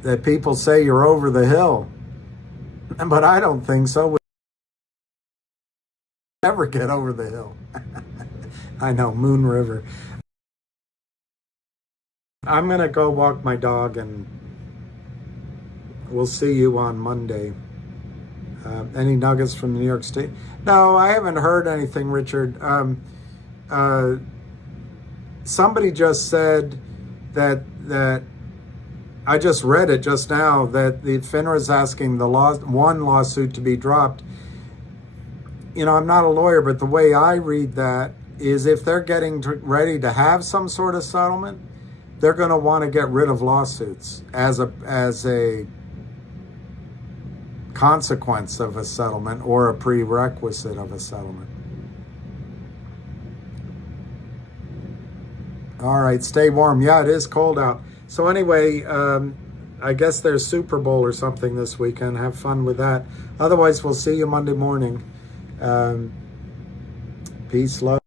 that people say you're over the hill, but I don't think so. We'll never get over the hill. I know, Moon River. I'm going to go walk my dog, and we'll see you on Monday. Any nuggets from New York State? No, I haven't heard anything, Richard. Somebody just said that I just read it just now, that the FINRA is asking one lawsuit to be dropped. I'm not a lawyer, but the way I read that is if they're getting ready to have some sort of settlement, they're going to want to get rid of lawsuits as a consequence of a settlement or a prerequisite of a settlement. All right, stay warm. Yeah, it is cold out. So anyway, I guess there's Super Bowl or something this weekend. Have fun with that. Otherwise, we'll see you Monday morning. Peace, love.